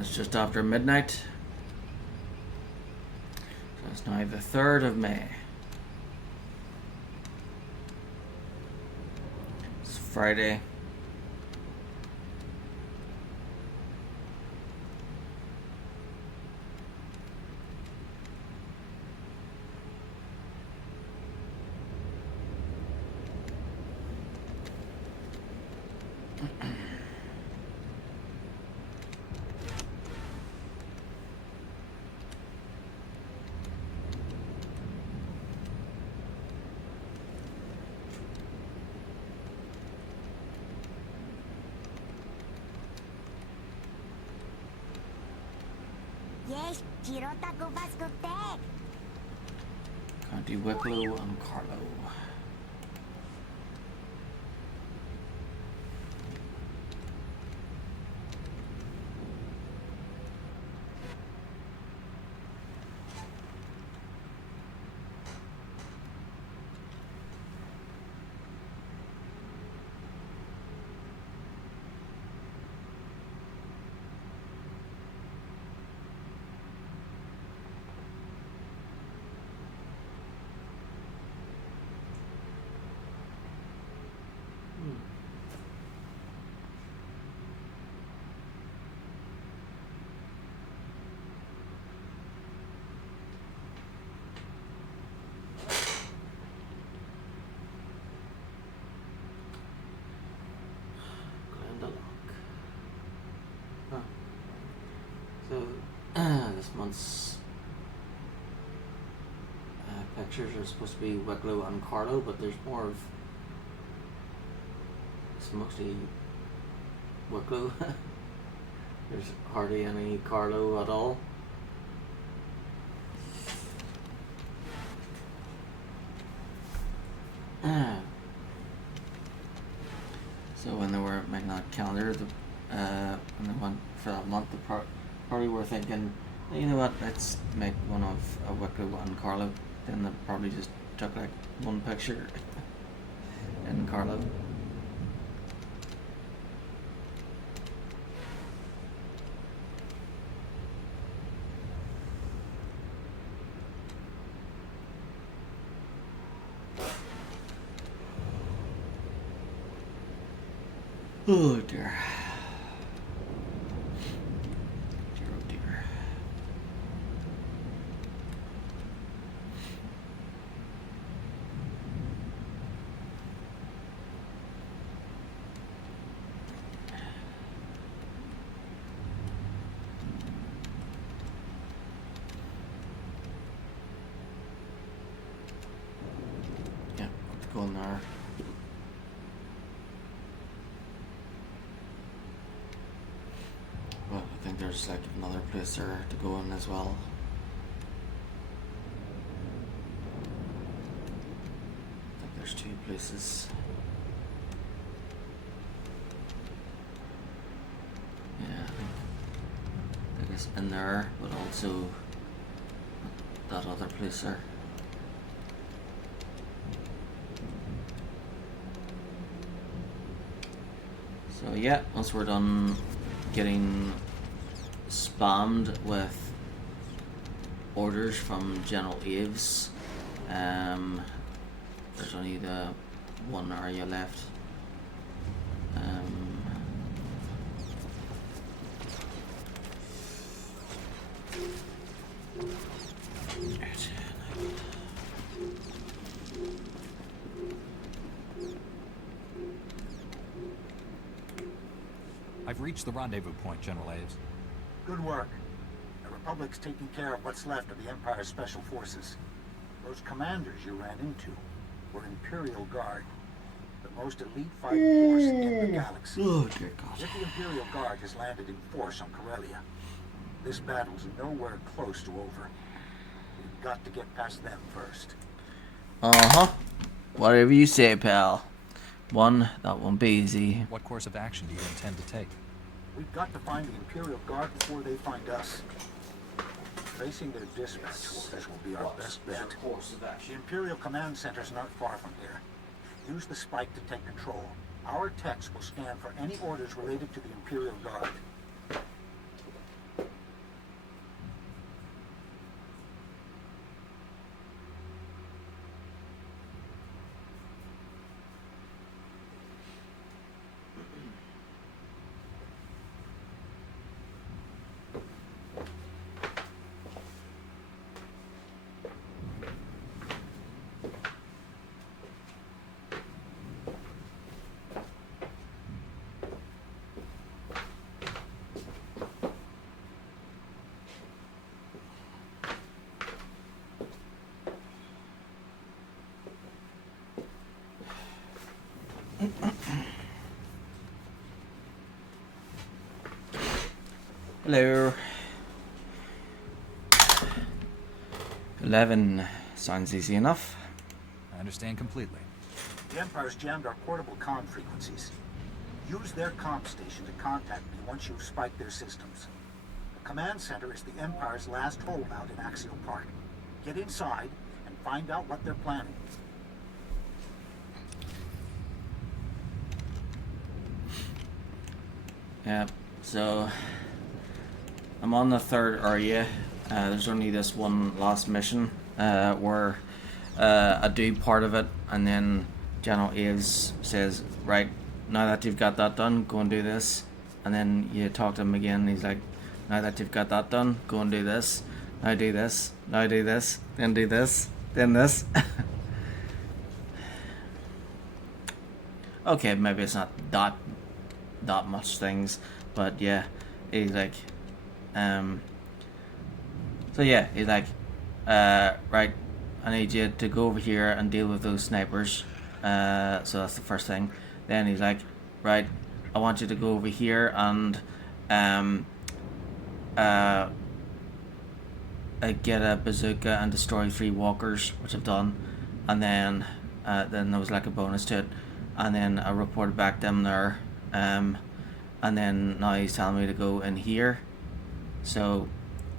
It's just after midnight. So it's now the 3rd of May. It's Friday. Yes, Girota go bascotek. Conti Wicklow and Carlo. Settlements pictures are supposed to be Wicklow and Carlo, but there's more of... It's mostly Wicklow. There's hardly any Carlo at all. So when they were making that calendar, when they went for that month, they probably were thinking, you know what, let's make one of Wicklow and Carlo. Then they probably just took like one picture in Carlo. Oh dear. Dear, oh dear. Yeah, let's go in there. But I think there's like another place there to go in as well. I think there's two places. Yeah, I think it's in there, but also that other place there. So yeah, once we're done getting spammed with orders from General Aves, there's only the one area left. I've reached the rendezvous point, General Aves. Good work. The Republic's taking care of what's left of the Empire's special forces. Those commanders you ran into were Imperial Guard, the most elite fighting force in the galaxy. Oh, dear God. If the Imperial Guard has landed in force on Corellia, this battle's nowhere close to over. We've got to get past them first. Uh-huh. Whatever you say, pal. That won't be easy. What course of action do you intend to take? We've got to find the Imperial Guard before they find us. Tracing their dispatch orders will be our best bet. The Imperial Command Center's not far from here. Use the spike to take control. Our techs will scan for any orders related to the Imperial Guard. Hello. 11 sounds easy enough. I understand completely. The Empire's jammed our portable comm frequencies. Use their comm station to contact me once you've spiked their systems. The command center is the Empire's last holdout in Axial Park. Get inside and find out what they're planning. Yeah, so I'm on the third area. There's only this one last mission where I do part of it, and then General Aves says, right, now that you've got that done, go and do this. And then you talk to him again, and he's like, now that you've got that done, go and do this. Now do this, now do this, then do this, then this. Okay, maybe it's not that much things, but yeah, he's like, So yeah, he's like, right, I need you to go over here and deal with those snipers. So that's the first thing. Then he's like, right, I want you to go over here and get a bazooka and destroy 3 walkers, which I've done. And then there was like a bonus to it. And then I reported back them there. And then now he's telling me to go in here. So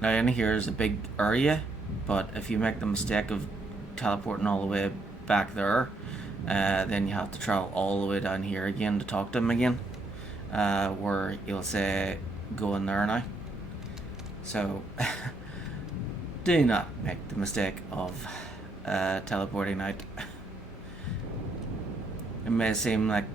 now in here is a big area, but if you make the mistake of teleporting all the way back there, then you have to travel all the way down here again to talk to him again, where you'll say go in there now. So do not make the mistake of teleporting out. It may seem like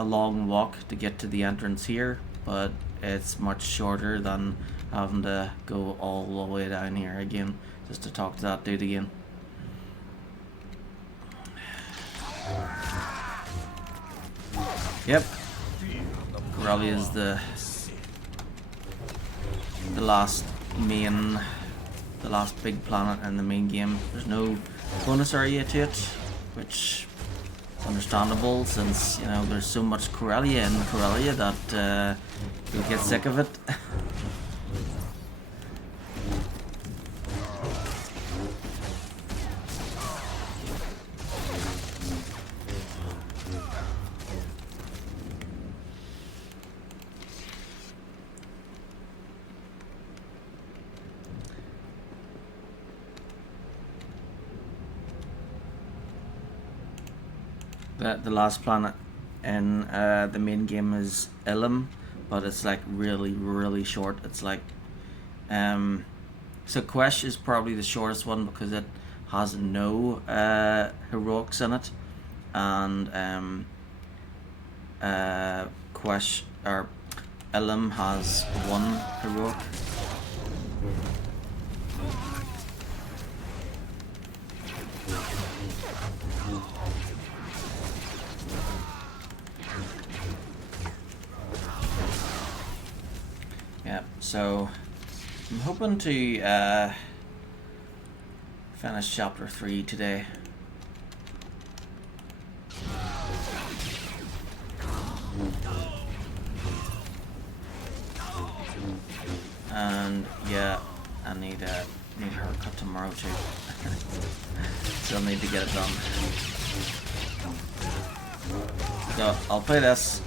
a long walk to get to the entrance here, but it's much shorter than having to go all the way down here again just to talk to that dude again. Yep, Corellia is the last big planet in the main game. There's no bonus area to it, which is understandable since, you know, there's so much Corellia in Corellia that you'll get sick of it. The last planet in the main game is Ilum, but it's like really short. It's like so Quesh is probably the shortest one because it has no heroics in it, and Quesh or Ilum has 1 heroic. Yeah, so I'm hoping to finish chapter 3 today. And yeah, I need a haircut tomorrow too. Still need to get it done. So I'll play this.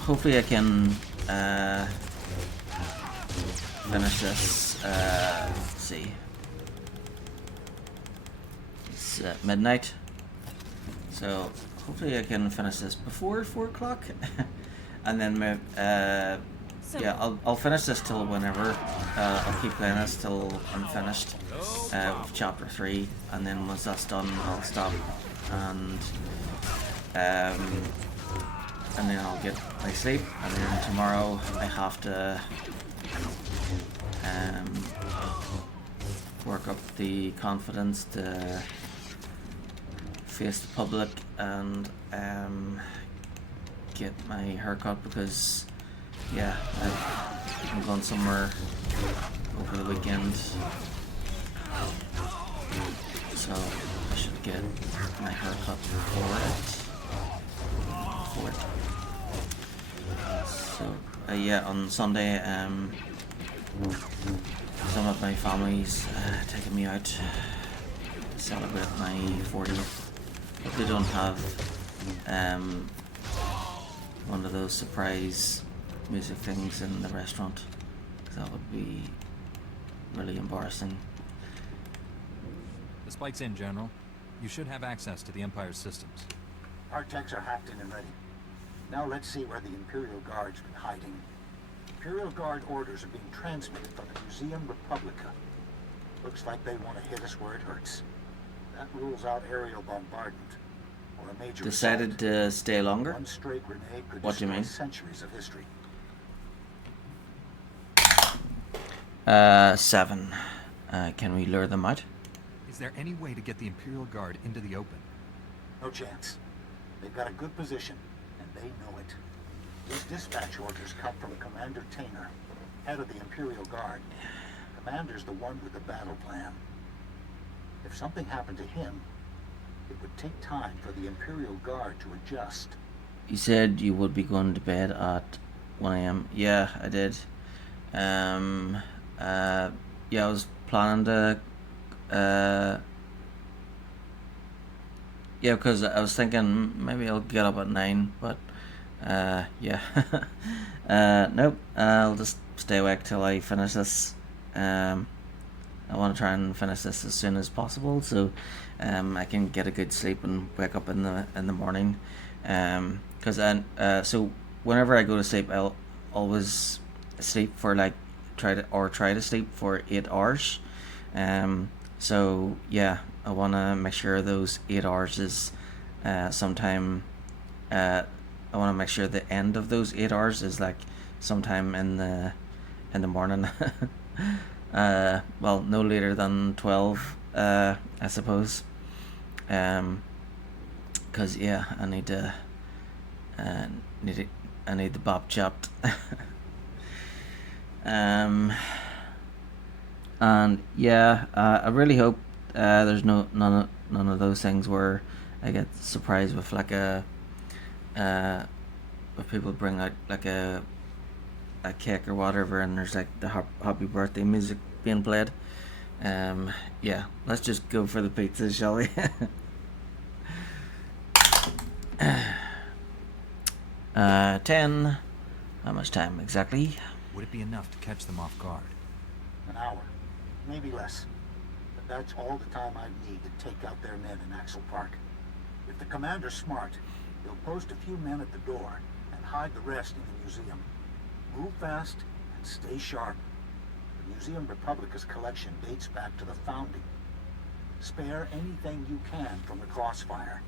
Hopefully I can finish this. Let's see. It's midnight, so hopefully I can finish this before 4 o'clock, and then yeah, I'll finish this till whenever. I'll keep playing this till I'm finished with chapter 3, and then once that's done, I'll stop and then I'll get my sleep, and then tomorrow I have to work up the confidence to face the public and get my haircut, because yeah, I'm going somewhere over the weekend, so I should get my haircut for it. So yeah, on Sunday some of my family's taking me out to celebrate my 40th. But they don't have one of those surprise music things in the restaurant. That would be really embarrassing. The spike's in, General. You should have access to the Empire's systems. Our techs are hacked in and ready. Now let's see where the Imperial Guard's been hiding. Imperial Guard orders are being transmitted from the Museum Republica. Looks like they want to hit us where it hurts. That rules out aerial bombardment or a major Decided assault. to stay longer? One stray grenade could What do you destroy mean? centuries of history. 7. Can we lure them out? Is there any way to get the Imperial Guard into the open? No chance. They've got a good position, and they know it. These dispatch orders come from Commander Tainer, head of the Imperial Guard. Commander's the one with the battle plan. If something happened to him, it would take time for the Imperial Guard to adjust. You said you would be going to bed at 1 a.m. Yeah, I did. Yeah, I was planning to, yeah, because I was thinking maybe I'll get up at 9, but, yeah. Nope, I'll just stay awake till I finish this. I want to try and finish this as soon as possible, so I can get a good sleep and wake up in the morning. Because so whenever I go to sleep, I'll always sleep for like try to sleep for 8 hours. So yeah, I want to make sure those 8 hours is sometime. I want to make sure the end of those 8 hours is like sometime in the morning. Well, no later than 12, I suppose. Cause yeah, I need the bop chopped. And yeah, I really hope there's none of those things where I get surprised with like if people bring out like a cake or whatever, and there's like the happy birthday music being played. Yeah, let's just go for the pizza, shall we? 10. How much time exactly? Would it be enough to catch them off guard? An hour, maybe less. But that's all the time I need to take out their men in Axel Park. If the commander's smart, he'll post a few men at the door and hide the rest in the museum. Move fast and stay sharp. The Museum Republica's collection dates back to the founding. Spare anything you can from the crossfire.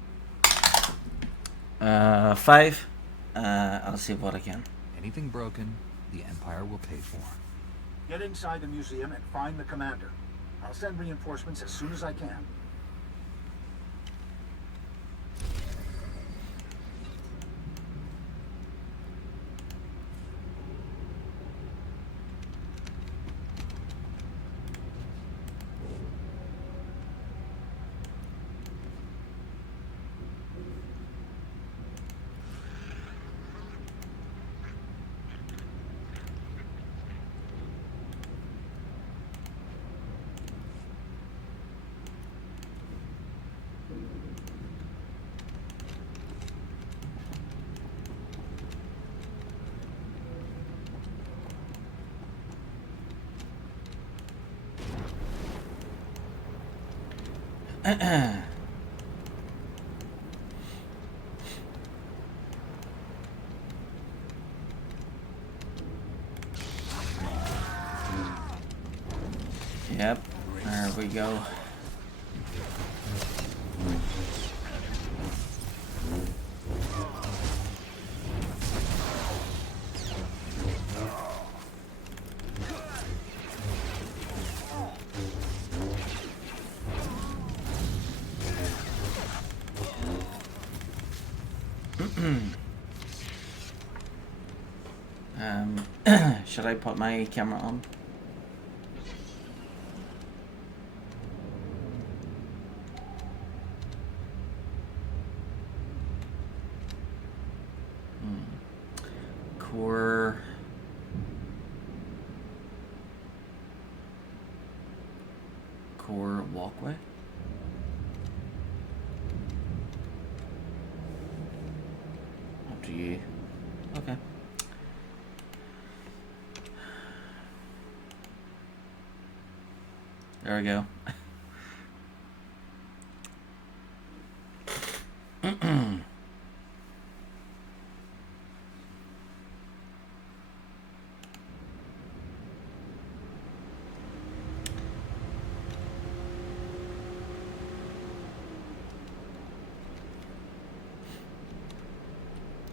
5. I'll see what I can. Anything broken, the Empire will pay for. Get inside the museum and find the commander. I'll send reinforcements as soon as I can. Yep, there we go. Should I put my camera on? Core walkway. Up to you. Okay. There we go.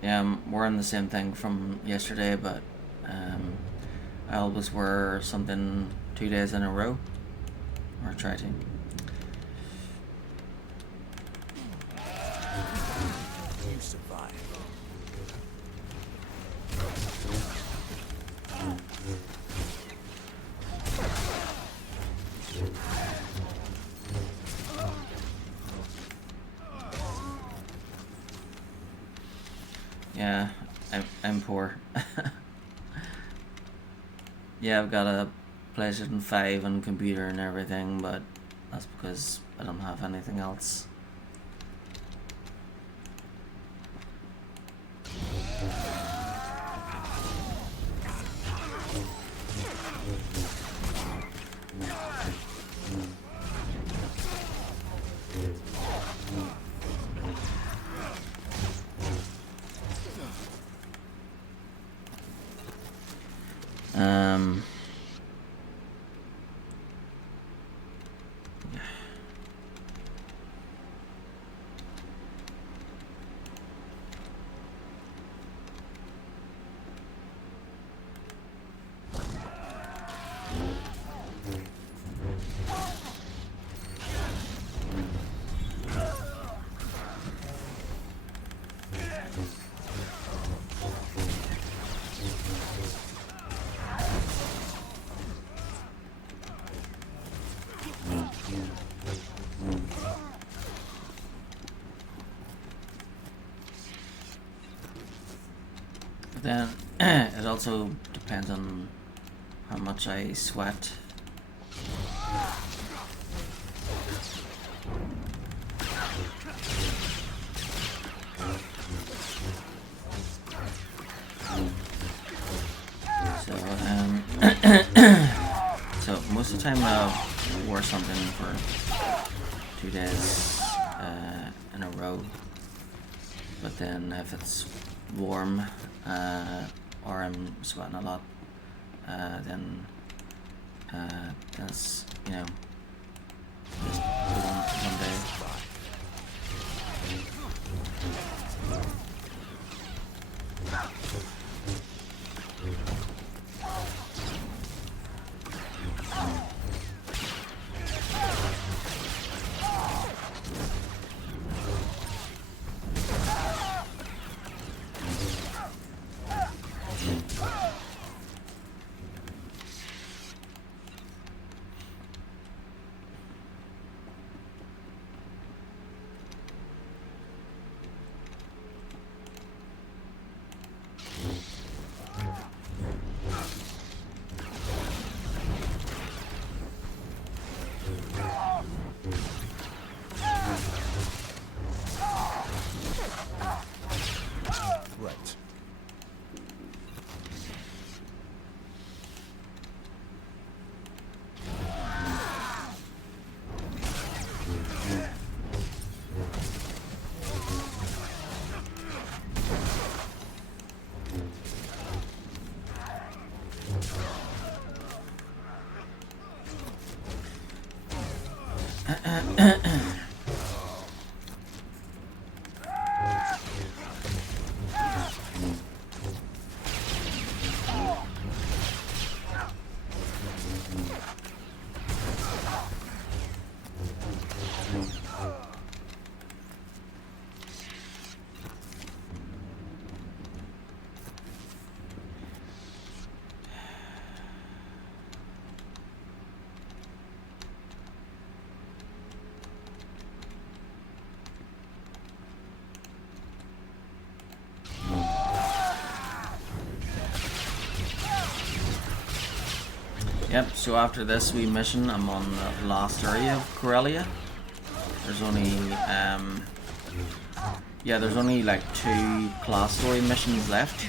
Yeah, I'm wearing the same thing from yesterday, but I always wear something 2 days in a row. Or try to. You survive. Yeah, I'm poor. Yeah, I've got a PlayStation 5 and computer and everything, but that's because I don't have anything else. Then it also depends on how much I sweat. So so most of the time I'll wear something for 2 days in a row. But then if it's warm or I'm sweating a lot, then that's, you know, just one day. Right. Yep, so after this wee mission, I'm on the last area of Corellia. There's only, there's only like 2 class story missions left.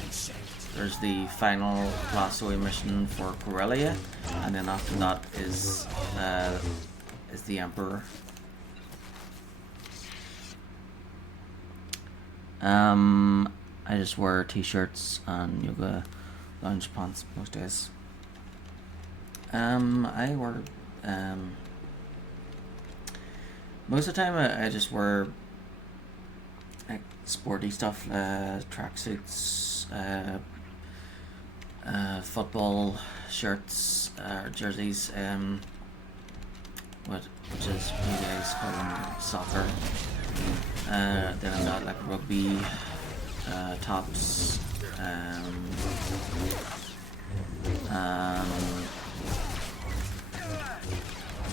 There's the final class story mission for Corellia, and then after that is the Emperor. I just wear t-shirts and yoga lounge pants most days. I wear, most of the time I just wear like sporty stuff, tracksuits, football shirts, or jerseys, which is you guys call them soccer. Then I got like rugby tops,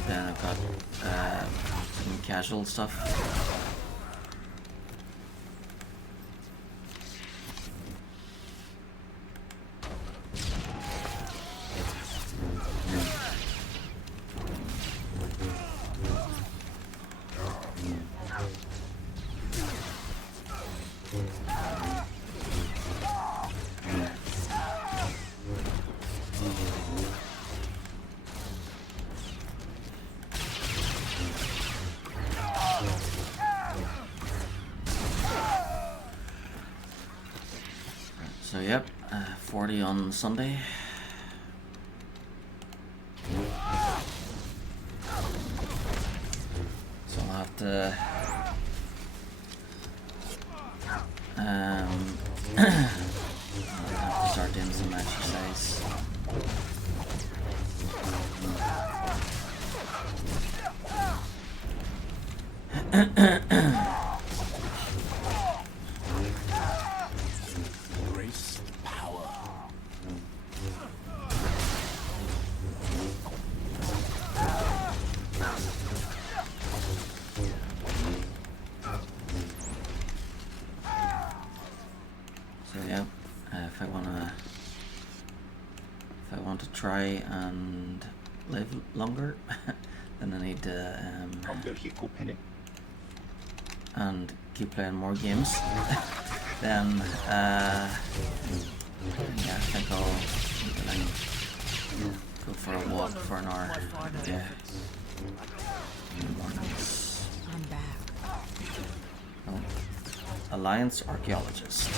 then I've got some casual stuff. 40 on Sunday. So I'll have to I'll have to start doing some exercise. Grace, power. So yeah, if I want to try and live longer, then I need to and keep playing more games. Then yeah, I think I'll go for a walk for an hour. Yeah. In the mornings. I'm back. Oh. Alliance Archaeologist.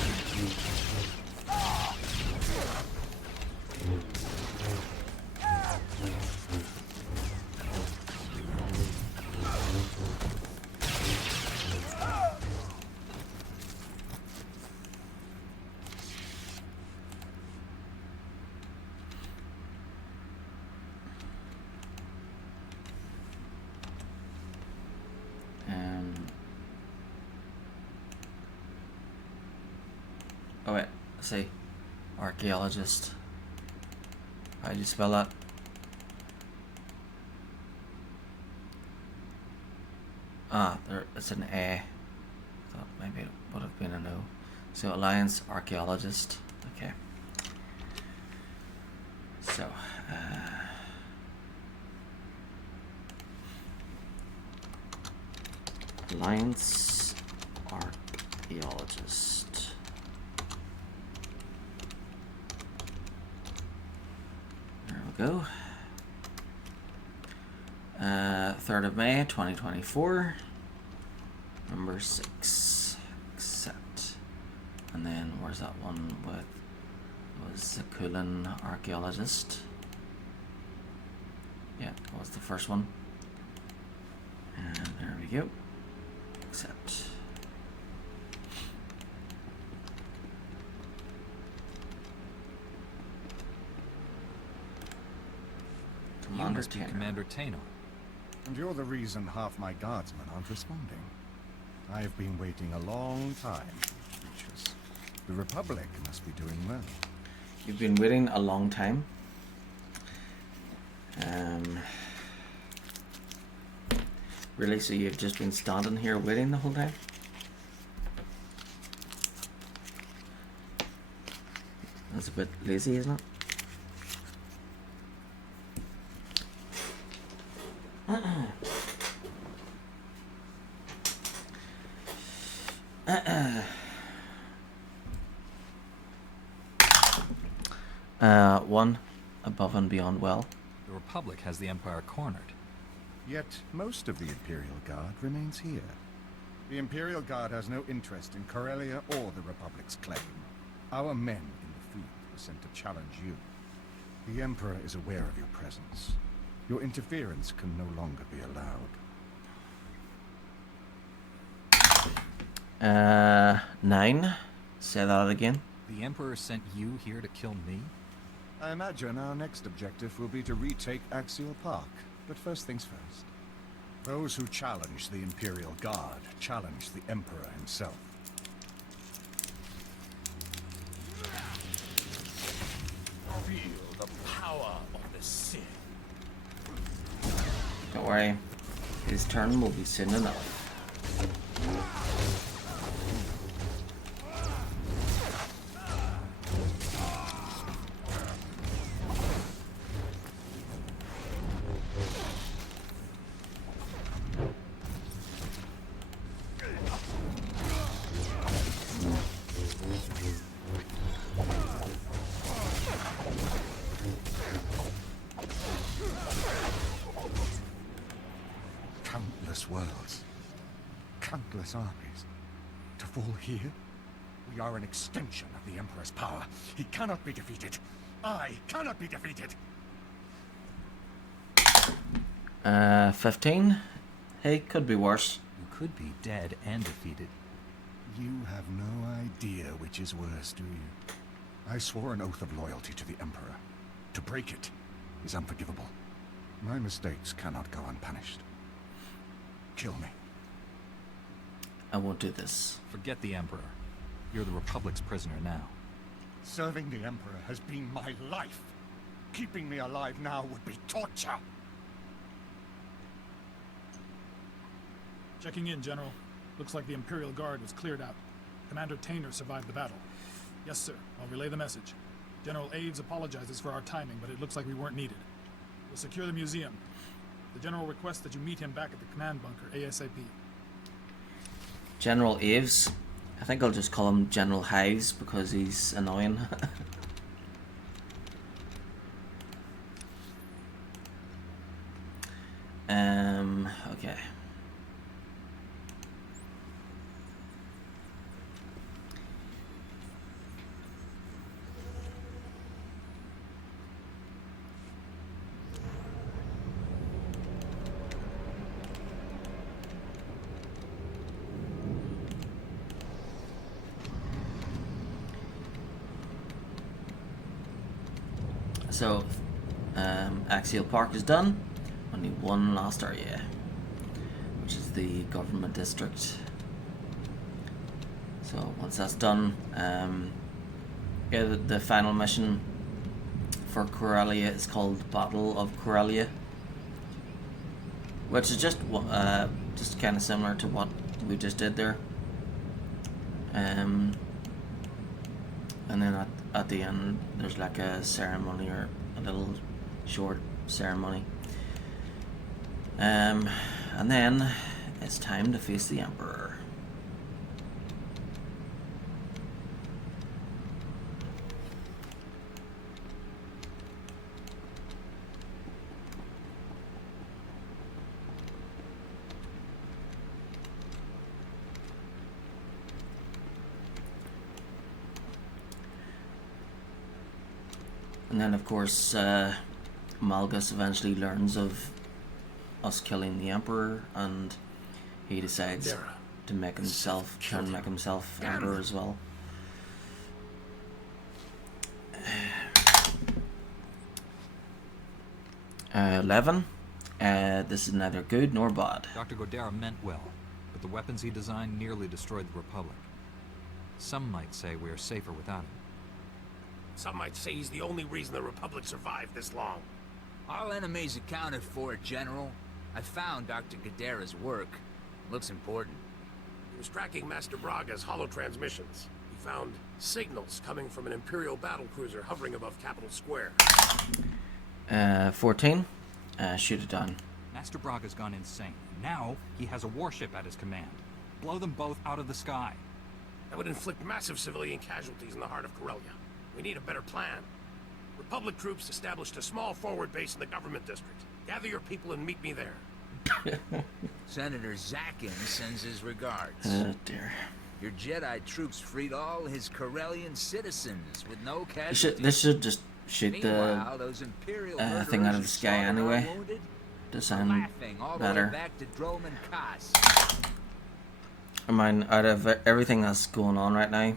Oh wait, see, archaeologist. How do you spell that? Ah, there, it's an A. Thought maybe it would have been an O. So Alliance Archaeologist. Okay. So, Alliance Archaeologist. There we go. 3rd of May, 2024. Number 6. Accept. And then where's that one with? Was the Kulin Archaeologist? Yeah, that was the first one. And there we go. Accept. You must be Commander Tano. And you're the reason half my guardsmen aren't responding. I've been waiting a long time, creatures. The Republic must be doing well. You've been waiting a long time. Really? So you've just been standing here waiting the whole time? That's a bit lazy, isn't it? One above and beyond well. The Republic has the Empire cornered. Yet most of the Imperial Guard remains here. The Imperial Guard has no interest in Corellia or the Republic's claim. Our men in the field were sent to challenge you. The Emperor is aware of your presence. Your interference can no longer be allowed. 9. Say that again. The Emperor sent you here to kill me? I imagine our next objective will be to retake Axial Park. But first things first. Those who challenge the Imperial Guard challenge the Emperor himself. Feel the power of the Sith. Don't worry. His turn will be soon enough. Countless worlds. Countless armies. To fall here? We are an extension of the Emperor's power. He cannot be defeated. I cannot be defeated. 15. Hey, could be worse. You could be dead and defeated. You have no idea which is worse, do you? I swore an oath of loyalty to the Emperor. To break it is unforgivable. My mistakes cannot go unpunished. Kill me. I won't do this. Forget the Emperor. You're the Republic's prisoner now. Serving the Emperor has been my life. Keeping me alive now would be torture. Checking in, General. Looks like the Imperial Guard was cleared out. Commander Tainer survived the battle. Yes, sir. I'll relay the message. General Aves apologizes for our timing, but it looks like we weren't needed. We'll secure the museum. The General requests that you meet him back at the command bunker ASAP. General Aves. I think I'll just call him General Hives because he's annoying. Okay. So, Axial Park is done. Only one last area, which is the government district. So once that's done, yeah, the final mission for Corellia is called Battle of Corellia, which is just kind of similar to what we just did there. And then at the end, there's like a ceremony or a little short ceremony. And then it's time to face the Emperor. And then, of course, Malgus eventually learns of us killing the Emperor, and he decides to make himself Emperor as well. 11. This is neither good nor bad. Dr. Godera meant well, but the weapons he designed nearly destroyed the Republic. Some might say we are safer without him. Some might say he's the only reason the Republic survived this long. All enemies accounted for, General. I found Dr. Godera's work. Looks important. He was tracking Master Braga's hollow transmissions. He found signals coming from an Imperial battlecruiser hovering above Capitol Square. 14. Shoot it down. Master Braga's gone insane. Now he has a warship at his command. Blow them both out of the sky. That would inflict massive civilian casualties in the heart of Corellia. We need a better plan. Republic troops established a small forward base in the government district. Gather your people and meet me there. Senator Zakin sends his regards. Oh dear. Your Jedi troops freed all his Corellian citizens with no casualties. This should just shoot Meanwhile, those Imperial thing out of the sky anyway to sound better. Back to Drome and Kaas. I mean, out of everything that's going on right now,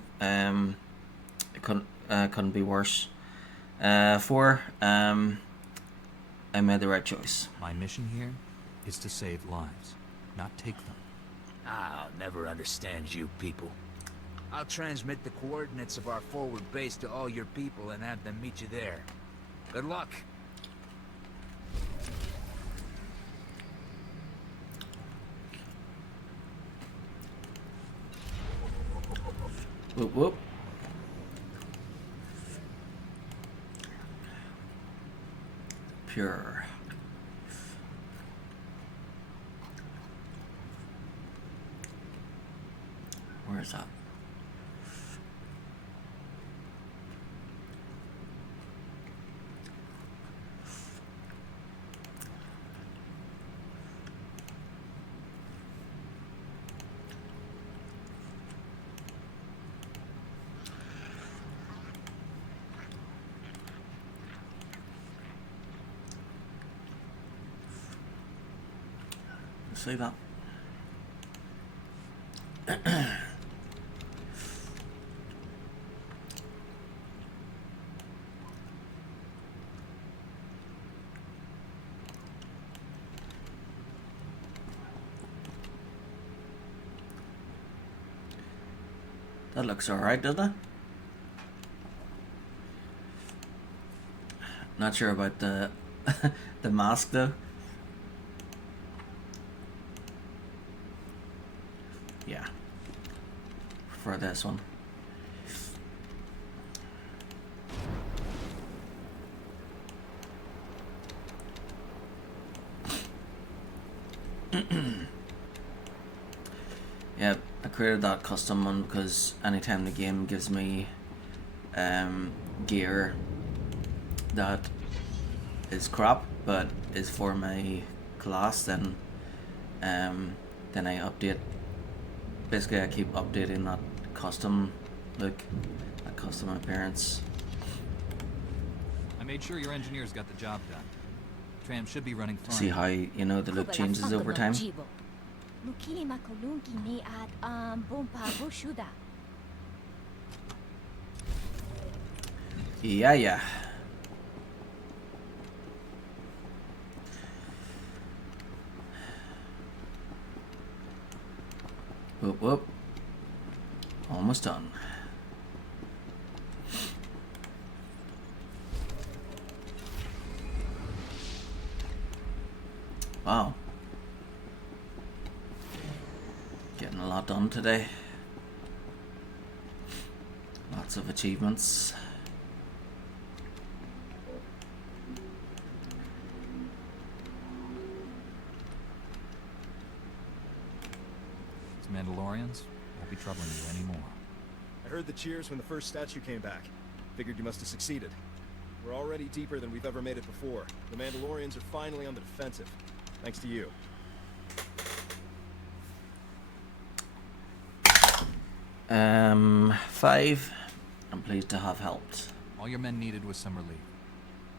it couldn't be worse. 4. I made the right choice. My mission here is to save lives, not take them. I'll never understand you people. I'll transmit the coordinates of our forward base to all your people and have them meet you there. Good luck. Whoop whoop. Pure. Where is that? See that? That looks alright, doesn't it? Not sure about the the mask though. Yeah. For this one. Yeah, I created that custom one because anytime the game gives me gear that is crap but is for my class, then I update. Basically, I keep updating that custom look, that custom appearance. I made sure your engineers got the job done. Tram should be running fine. See how, you know, the look changes over time? Yeah, yeah. Whoop, whoop. Almost done. Wow. Getting a lot done today. Lots of achievements. Mandalorians won't be troubling you anymore. I heard the cheers when the first statue came back. Figured you must have succeeded. We're already deeper than we've ever made it before. The Mandalorians are finally on the defensive. Thanks to you. 5. I'm pleased to have helped. All your men needed was some relief.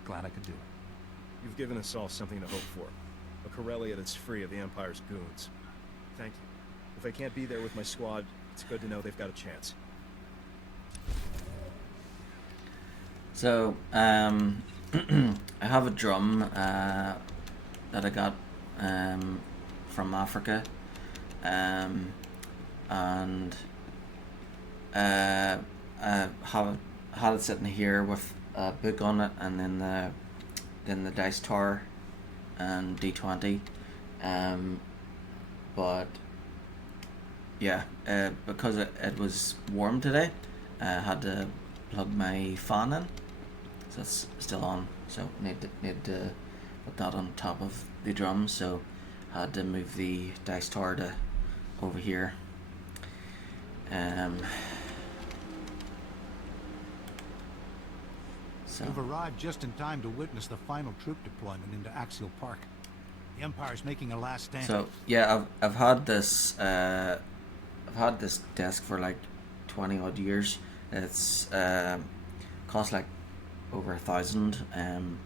Glad I could do it. You've given us all something to hope for. A Corellia that's free of the Empire's goons. Thank you. If I can't be there with my squad, it's good to know they've got a chance. So, I have a drum that I got from Africa, and I had it sitting here with a book on it, and then the dice tower and D20, but yeah, because it was warm today, I had to plug my fan in, so it's still on. So need to put that on top of the drum. So I had to move the dice tower to over here. So you've arrived just in time to witness the final troop deployment into Axial Park. The Empire's making a last stand. So yeah, I've had this desk for like 20 odd years. It's cost like over 1,000, and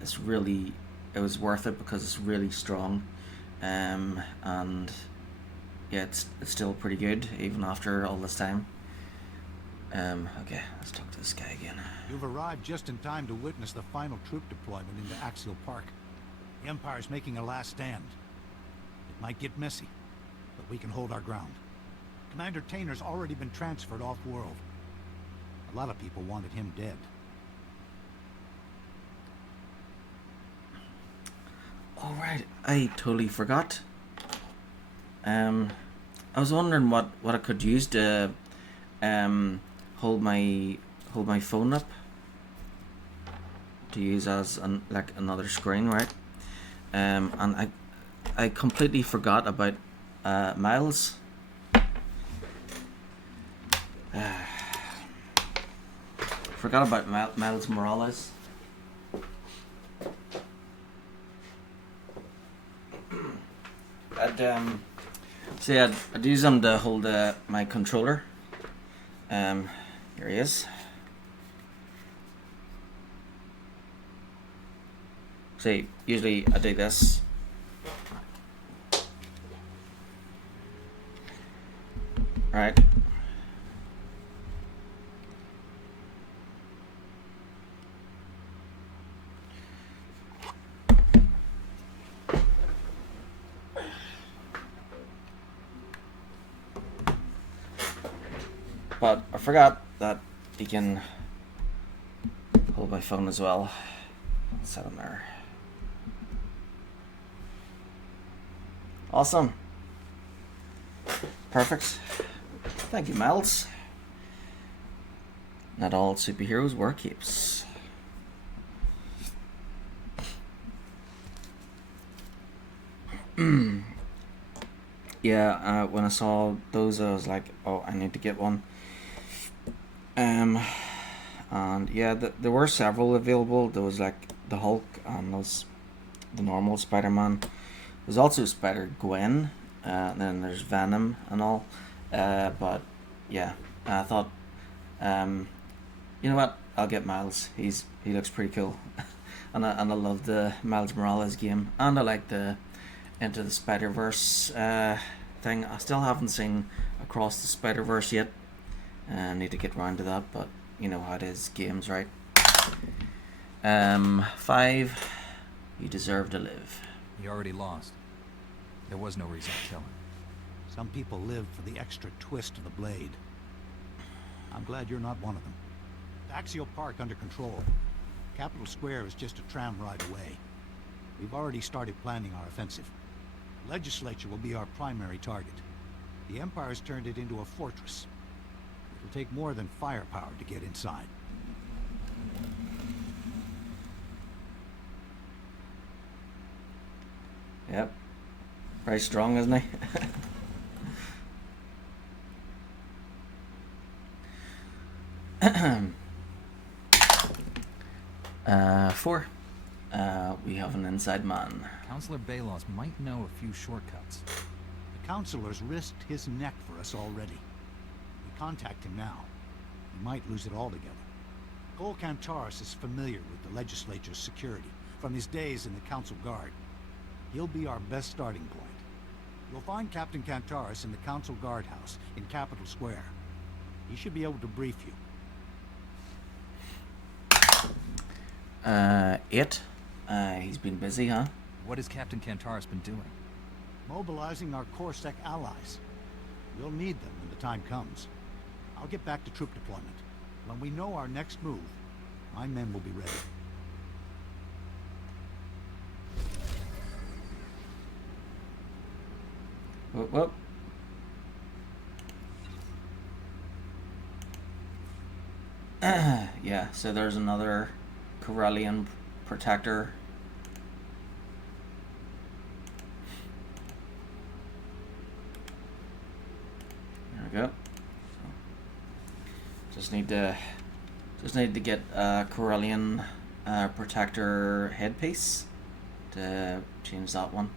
it was worth it because it's really strong, and yeah, it's still pretty good even after all this time. Okay, let's talk to this guy again. You've arrived just in time to witness the final troop deployment into Axial Park. The Empire's making a last stand. It might get messy, but we can hold our ground. Commander Tainer's already been transferred off-world. A lot of people wanted him dead. Alright, I totally forgot. I was wondering what I could use to hold my phone up to use as like another screen, right? And I completely forgot about Miles. Forgot about Miles Morales. I'd use him to hold my controller. Here he is. See, usually I do this, right? But I forgot that you can hold my phone as well. Set them there. Awesome. Perfect. Thank you, Miles. Not all superheroes wear capes. Yeah, when I saw those, I was like, oh, I need to get one. And yeah, there were several available. There was like the Hulk and those, the normal Spider-Man. There's also Spider-Gwen, and then there's Venom and all. But yeah, I thought, you know what? I'll get Miles. He looks pretty cool, and I love the Miles Morales game, and I like the Into the Spider-Verse thing. I still haven't seen Across the Spider-Verse yet. I need to get around to that, but you know how it is, games, right? 5. You deserve to live. He already lost. There was no reason to kill him. Some people live for the extra twist of the blade. I'm glad you're not one of them. Axial Park under control. Capitol Square is just a tram ride away. We've already started planning our offensive. The legislature will be our primary target. The Empire's turned it into a fortress. It'll take more than firepower to get inside. Yep. Very strong, isn't he? 4. We have an inside man. Counselor Balos might know a few shortcuts. The Counselor's risked his neck for us already. We contact him now. He might lose it altogether. Cole Kantaris is familiar with the legislature's security from his days in the Council Guard. He'll be our best starting point. You'll find Captain Kantaris in the Council Guardhouse in Capitol Square. He should be able to brief you. 8. He's been busy, huh? What has Captain Kantaris been doing? Mobilizing our Corpsec allies. We'll need them when the time comes. I'll get back to troop deployment. When we know our next move, my men will be ready. Whoop, whoop. Yeah, so there's another Corellian protector. There we go. Just need to get a Corellian protector headpiece to change that one.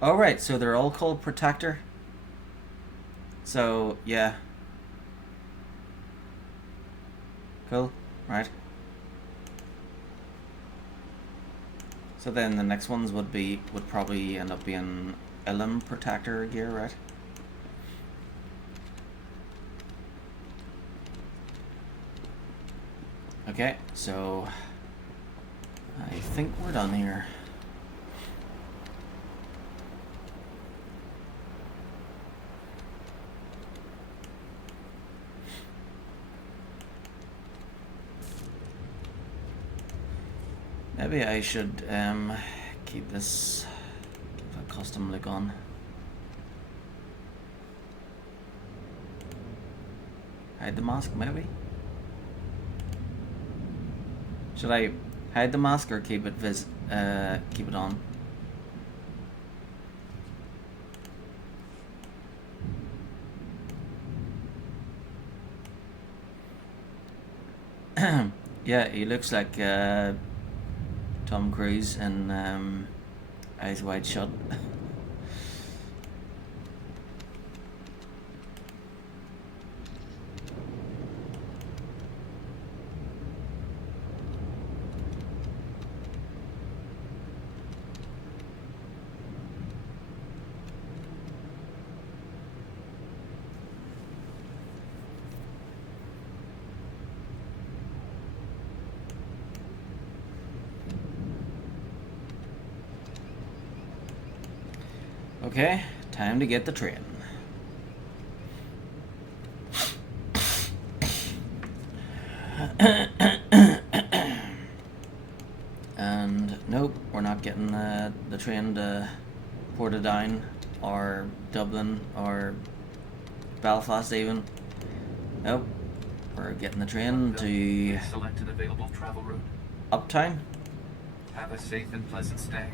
Oh right, so they're all called protector. So yeah. Cool, right. So then the next ones would probably end up being Elim protector gear, right? Okay, so I think we're done here. Maybe I should keep this a custom look on. Hide the mask, maybe? Should I hide the mask or keep it keep it on? Yeah, he looks like Tom Cruise in Eyes Wide Shut. Okay, time to get the train. And nope, we're not getting the train to Portadown or Dublin or Belfast even. Nope, we're getting the train to Select an available travel route. Uptown. Have a safe and pleasant stay.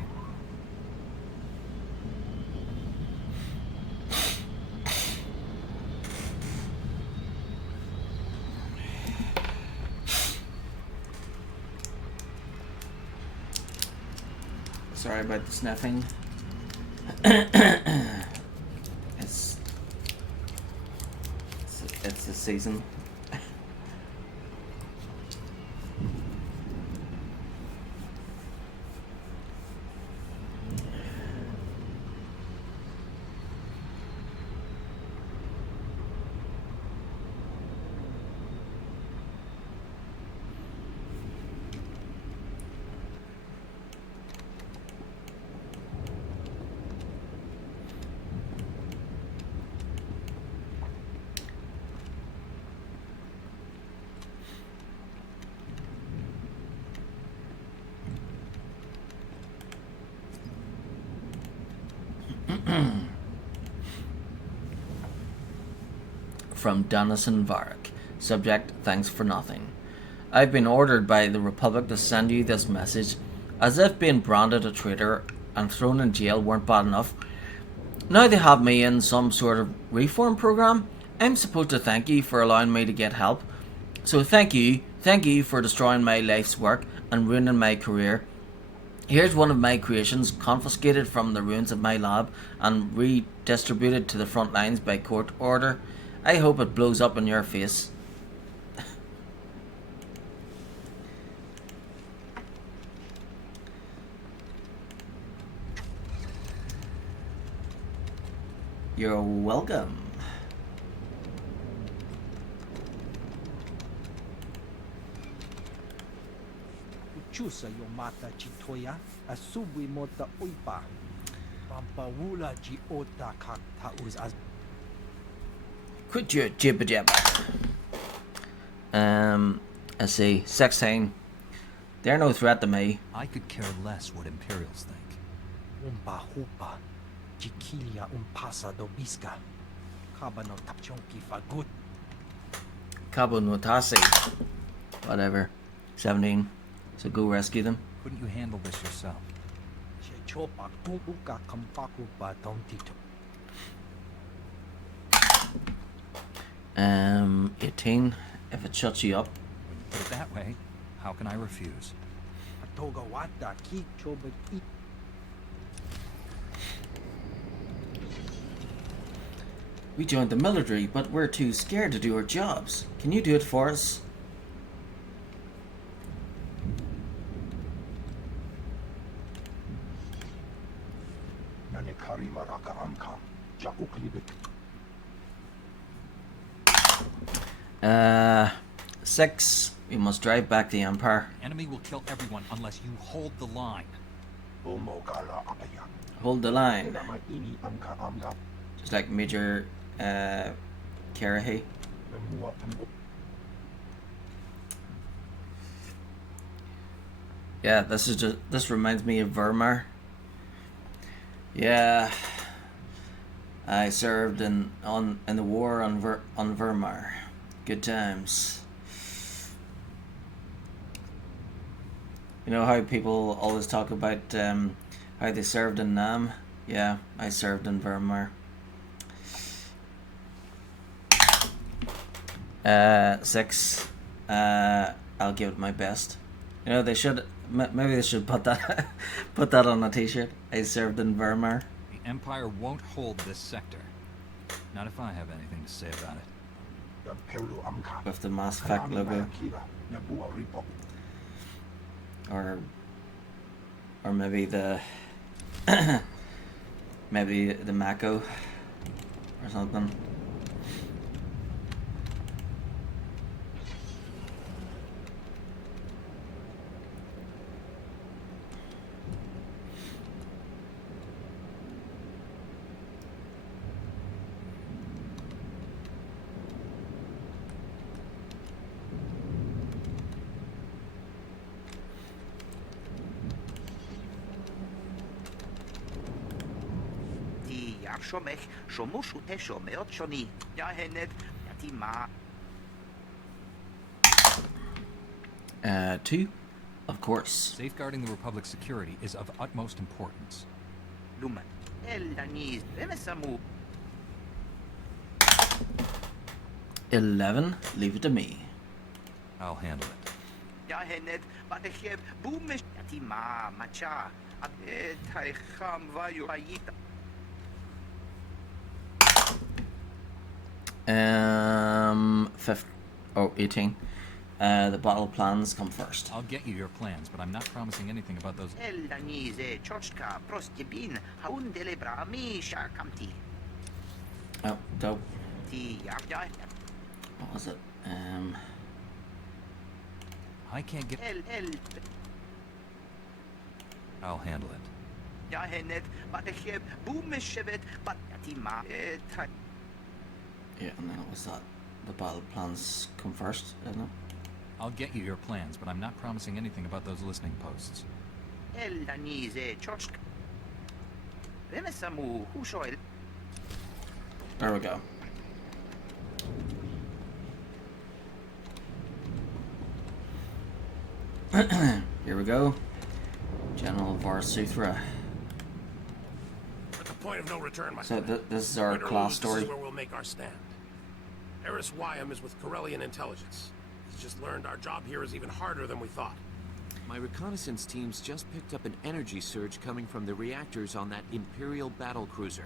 Sorry about the sniffing. It's the season. From Dennison Varric. Subject, thanks for nothing. I've been ordered by the Republic to send you this message. As if being branded a traitor and thrown in jail weren't bad enough, now they have me in some sort of reform program. I'm supposed to thank you for allowing me to get help. So thank you for destroying my life's work and ruining my career. Here's one of my creations, confiscated from the ruins of my lab and redistributed to the front lines by court order. I hope it blows up in your face. You're welcome. Chusa yo mata chitoya asubwi mota uipa pampawula ji ota kakta uz az. Quit your jibber jabber. Let's see, 16. They're no threat to me. I could care less what Imperials think. Umpa hupa chikilia umpasa dobiska kabano tapchonki fagut. Cabo Notasi. Whatever. 17. So go rescue them. Couldn't you handle this yourself? Chechopa kubuka kampaku ba tontito. 18. If it shuts you up. Put it that way, how can I refuse? Atoga wata ki chobe I. We joined the military, but we're too scared to do our jobs. Can you do it for us? Uh, 6. We must drive back the Empire. Enemy will kill everyone unless you hold the line. Hold the line. Just like Major Karahi. Yeah, this reminds me of Vermeer. Yeah, I served in the war on Vermeer. Good times. You know how people always talk about how they served in Nam? Yeah, I served in Vermeer. 6. I'll give it my best. You know, maybe they should put that on a t-shirt. I served in Vermeer. The Empire won't hold this sector. Not if I have anything to say about it. With the Mass Effect logo. Or maybe the maybe the Mako or something. shomech, shomush utesho meot shoni. Yahenet, yatima. 2, of course. Safeguarding the Republic's security is of utmost importance. Lumen. El Daniz, Remesamu. 11, leave it to me. I'll handle it. Yahenet, batecheb, boomish, yatima, macha. Taicham vayu ayita. 18. The battle plans come first. I'll get you your plans, but I'm not promising anything about those. El Danize, Chochka, Prostibin, Haun delebra, mi shakamti. Oh, dope. What was it? I can't get. I'll handle it. Yahenet, batecheb, boomishevet, batatima, Yeah, and then what was that? The battle plans come first, isn't it? I'll get you your plans, but I'm not promising anything about those listening posts. El Danize, Chochka. Remesamu, Hushoil. There we go. Here we go. General Varsuthra. At the point of no return, my So friend. this is our Win or class lose, story. This is where we'll make our stand. Eris Wyam is with Corellian intelligence. He's just learned our job here is even harder than we thought. My reconnaissance teams just picked up an energy surge coming from the reactors on that Imperial battle cruiser.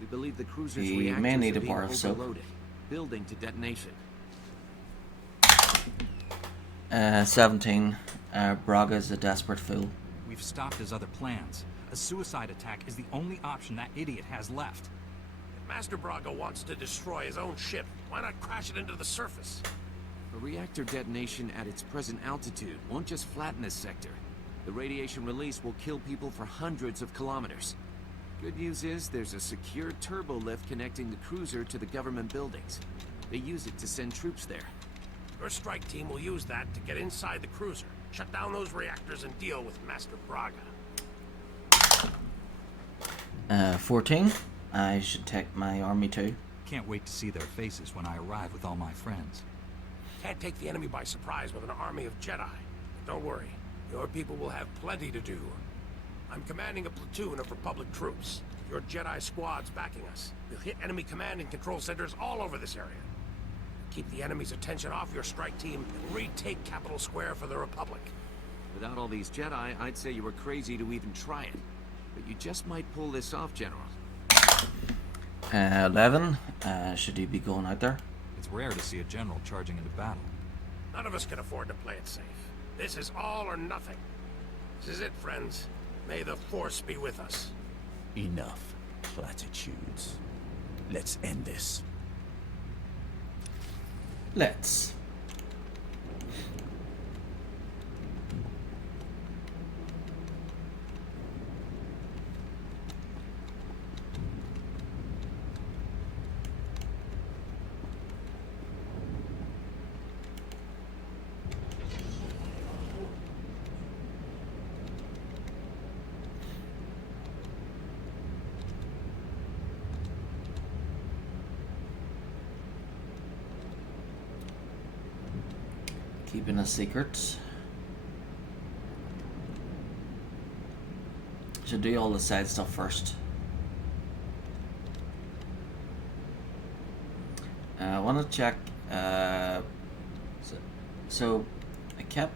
We believe the cruiser's He reactors may need are a being bar of soap. overloaded, building to detonation. 17. Braga's a desperate fool. We've stopped his other plans. A suicide attack is the only option that idiot has left. If Master Braga wants to destroy his own ship, why not crash it into the surface? A reactor detonation at its present altitude won't just flatten this sector. The radiation release will kill people for hundreds of kilometers. Good news is there's a secure turbo lift connecting the cruiser to the government buildings. They use it to send troops there. Your strike team will use that to get inside the cruiser, shut down those reactors, and deal with Master Braga. 14. I should take my army too. Can't wait to see their faces when I arrive with all my friends. Can't take the enemy by surprise with an army of Jedi. But don't worry, your people will have plenty to do. I'm commanding a platoon of Republic troops. Your Jedi squad's backing us. We'll hit enemy command and control centers all over this area. Keep the enemy's attention off your strike team and retake Capital Square for the Republic. Without all these Jedi, I'd say you were crazy to even try it. But you just might pull this off, General. 11. Should he be going out there? It's rare to see a general charging into battle. None of us can afford to play it safe. This is all or nothing. This is it, friends. May the Force be with us. Enough platitudes. Let's end this. Let's. Keeping a secret. Should do all the side stuff first. I want to check. So I kept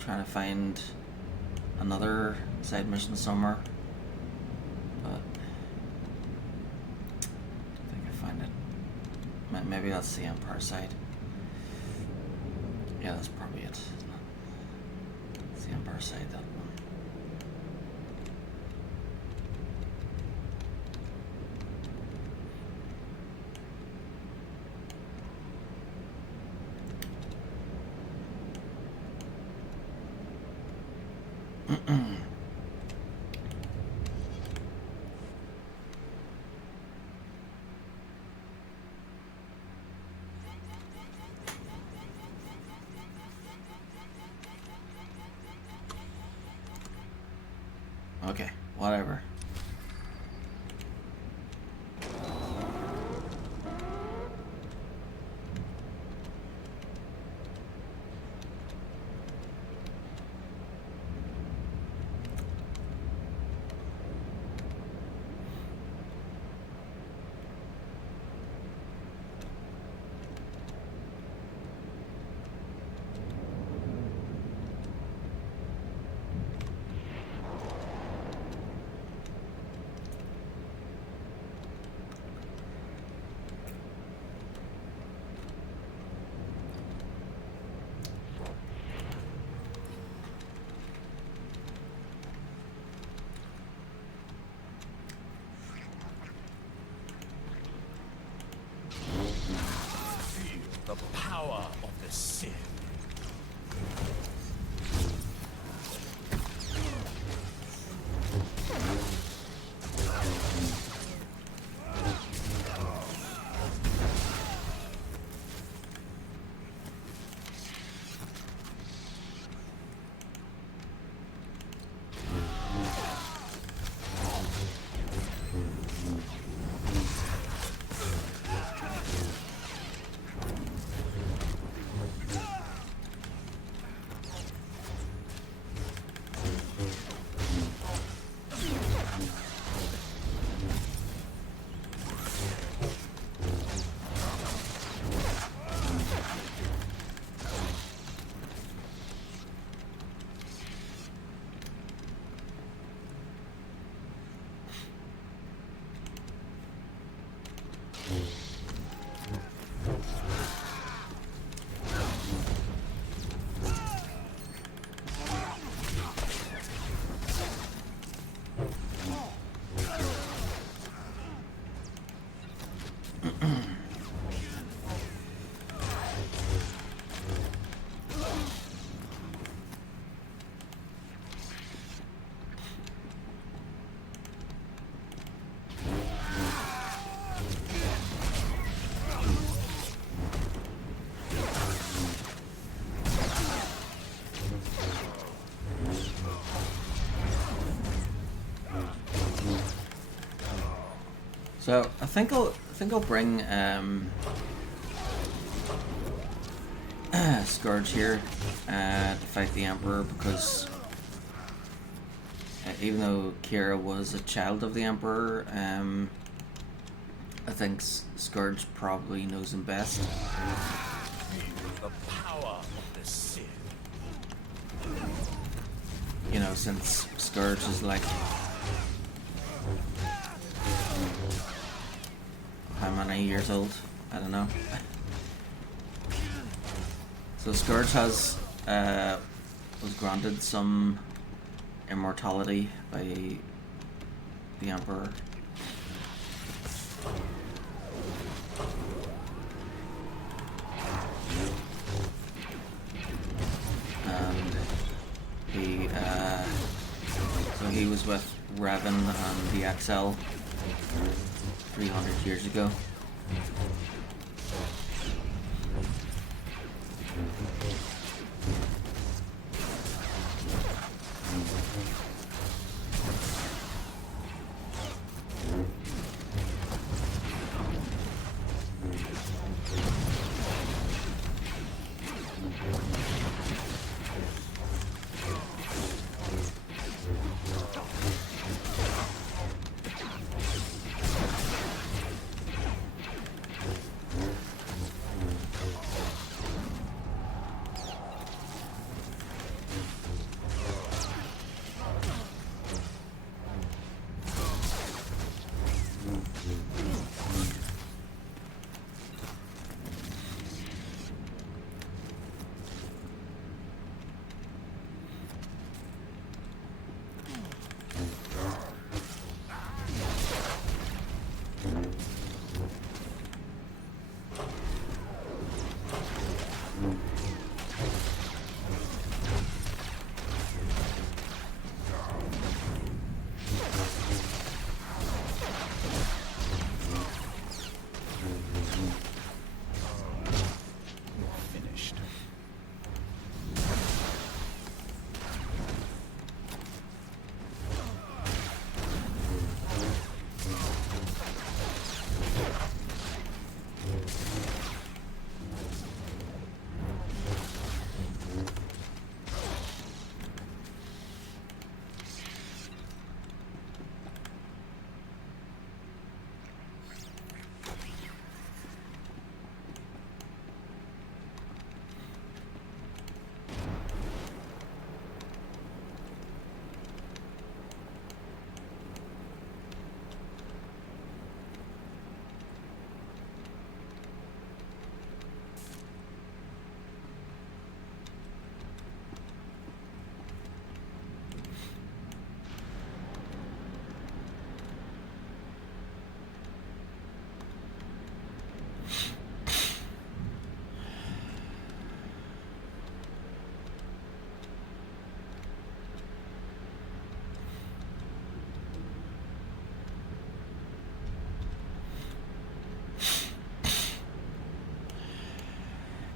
trying to find another side mission somewhere, but I don't think I find it. Maybe that's the Empire side. Yeah, that's probably it. It's the Empire side, that one. Okay, whatever. The power of the Sith. So I think I'll bring Scourge here to fight the Emperor, because even though Kira was a child of the Emperor, I think Scourge probably knows him best. The power of the Sith. You know, since Scourge is like, how many years old? I don't know. So Scourge has was granted some immortality by the Emperor. And he was with Revan and the XL 300 years ago.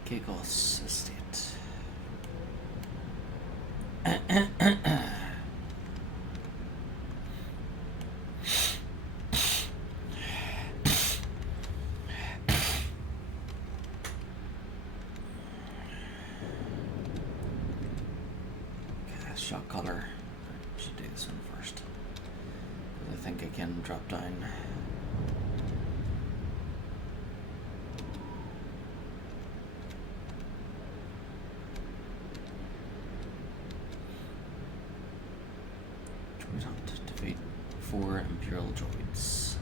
Kegos Estate. Shot color. I should do this one first. I think I can drop down. Droid hunt to defeat 4 Imperial droids.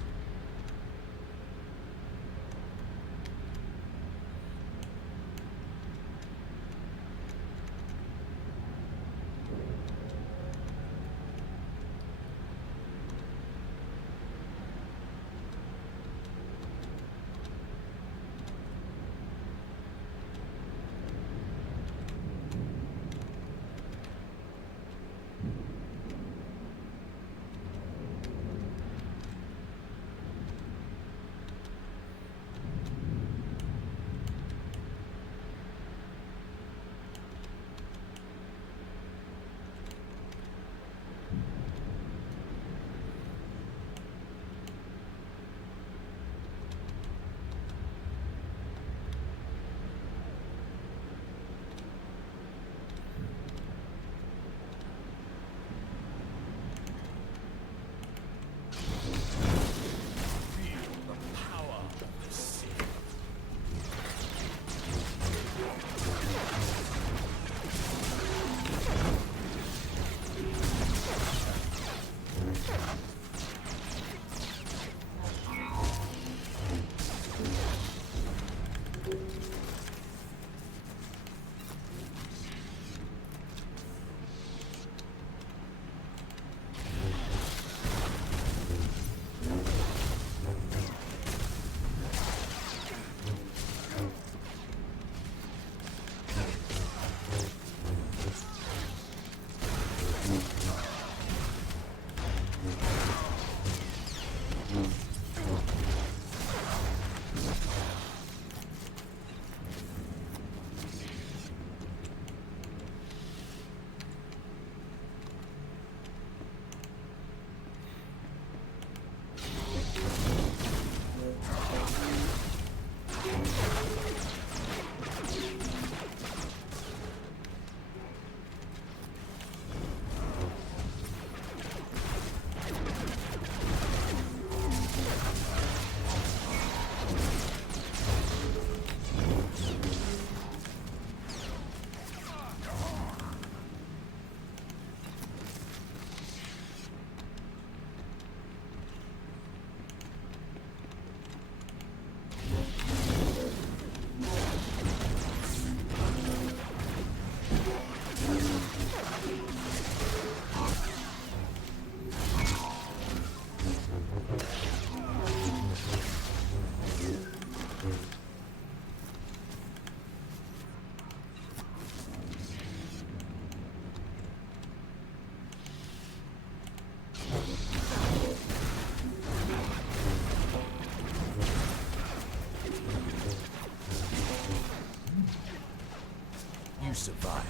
Survive.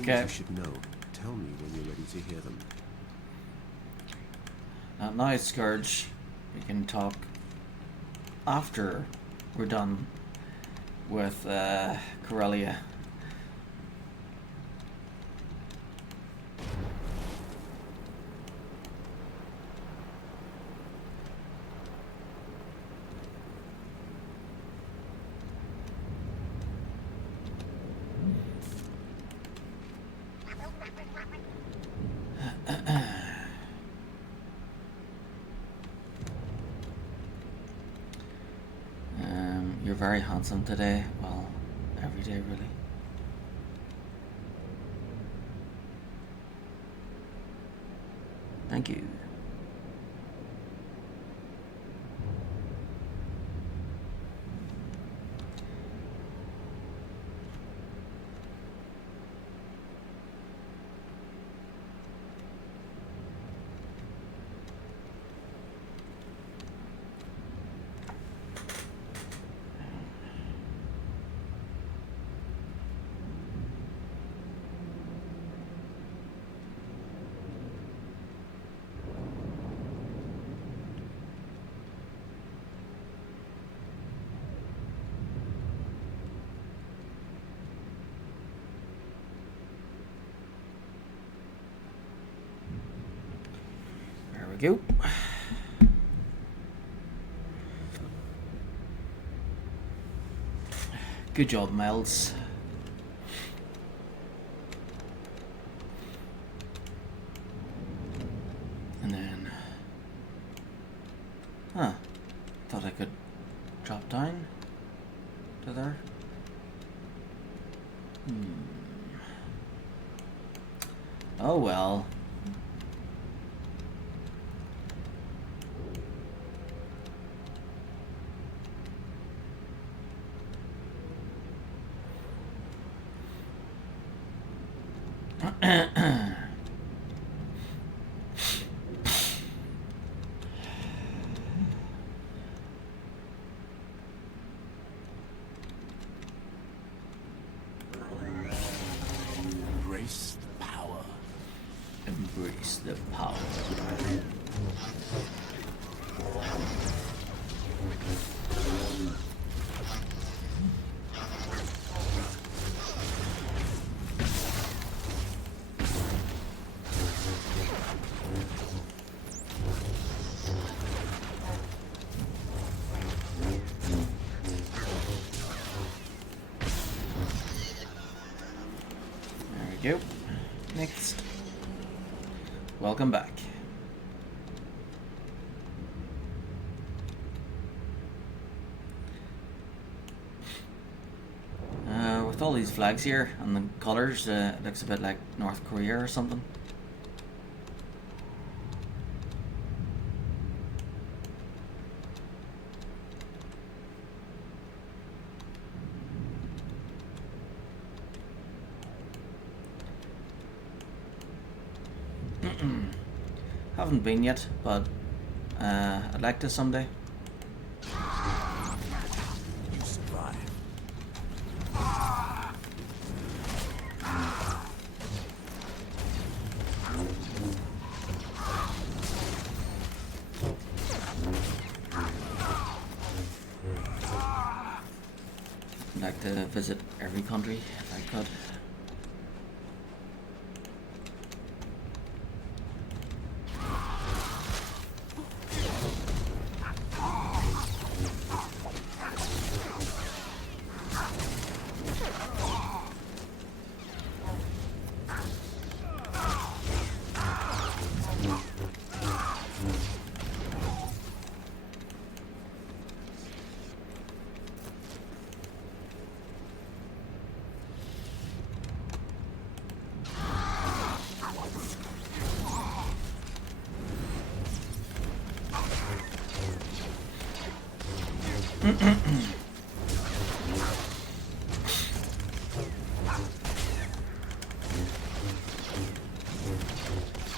Okay. You should know. Tell me when you're ready to hear them. Not now, Scourge. We can talk after we're done with Corellia. You're very handsome today. Well, every day, really. Thank you. go. Good job, Miles. And then... Huh. Thought I could drop down to there. Oh well. Embrace the power. Embrace the power. There we go. Next. Welcome back. With all these flags here and the colours, it looks a bit like North Korea or something. Haven't been yet, but I'd like to someday. You survive. I'd like to visit every country if I could.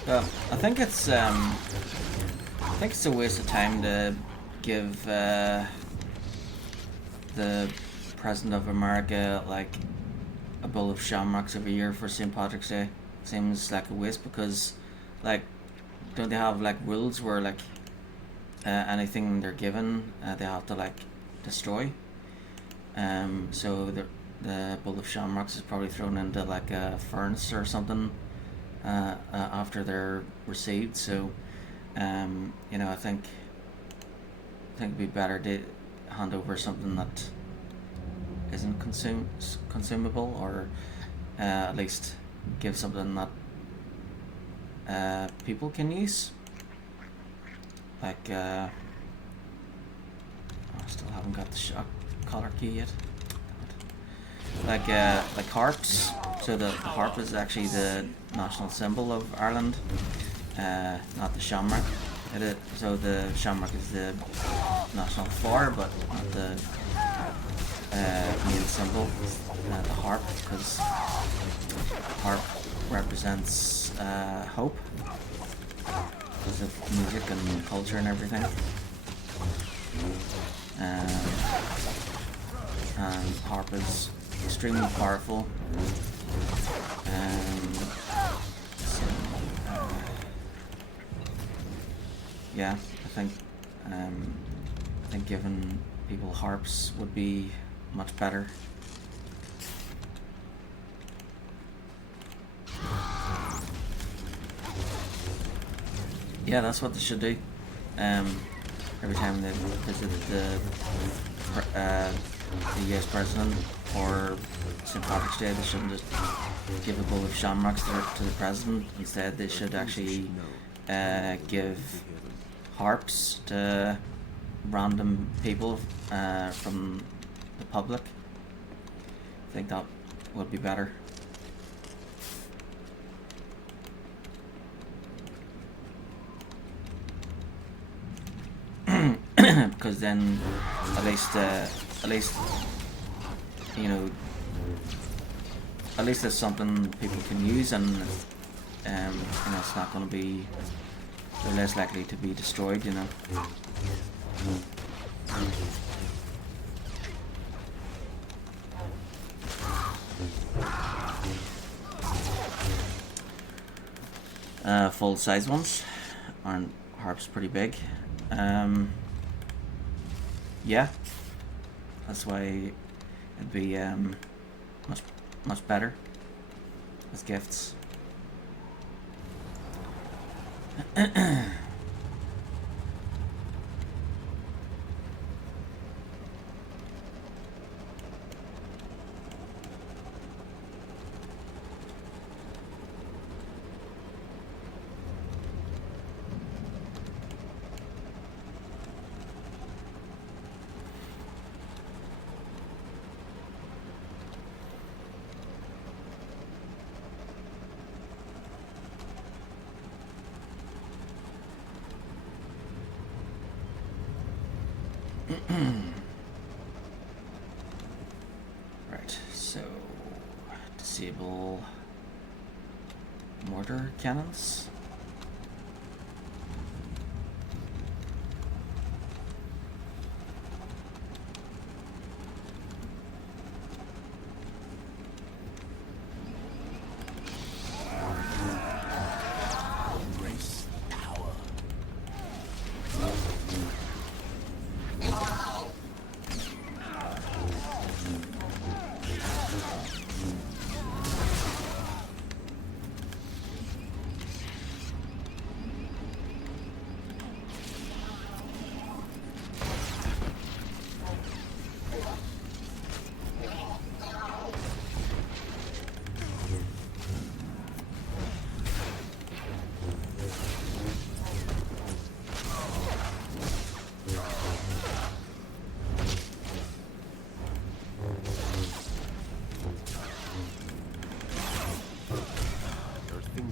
Well, I think it's a waste of time to give the President of America like a bowl of shamrocks every year for St. Patrick's Day. Seems like a waste because, like, don't they have like rules where like anything they're given they have to like destroy? So the bowl of shamrocks is probably thrown into like a furnace or something after they're received. So you know, I think it'd be better to hand over something that isn't consumable, or at least give something that people can use. Like I still haven't got the shock collar key yet. Like harps. So the harp is actually the national symbol of Ireland, not the shamrock. So the shamrock is the national flower, but not the main symbol. The harp, because harp represents hope because of music and culture and everything. And harp is extremely powerful. And so, yeah, I think giving people harps would be much better. Yeah, that's what they should do. Every time they visit the US president or St. Patrick's Day, they shouldn't just give a bowl of shamrocks to the president. Instead, they should actually give harps to random people from the public. I think that would be better. Because then at least you know, at least there's something people can use, and you know, it's not going to be, they're less likely to be destroyed, you know. Full size ones, aren't harps pretty big? Yeah, that's why it'd be much better as gifts. Right, so disable mortar cannons.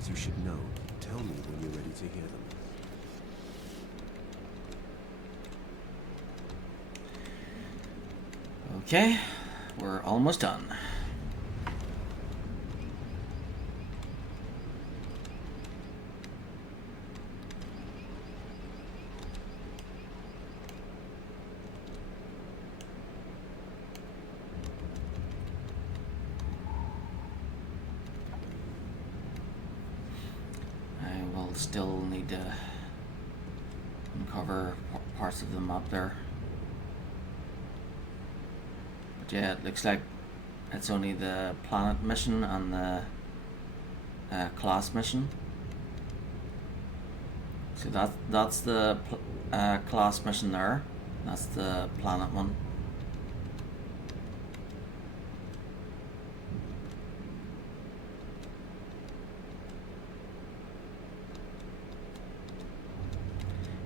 You should know. Tell me when you're ready to hear them. Okay, we're almost done. Still need to uncover parts of them up there. But yeah, it looks like it's only the planet mission and the class mission. So that's the class mission there. That's the planet one.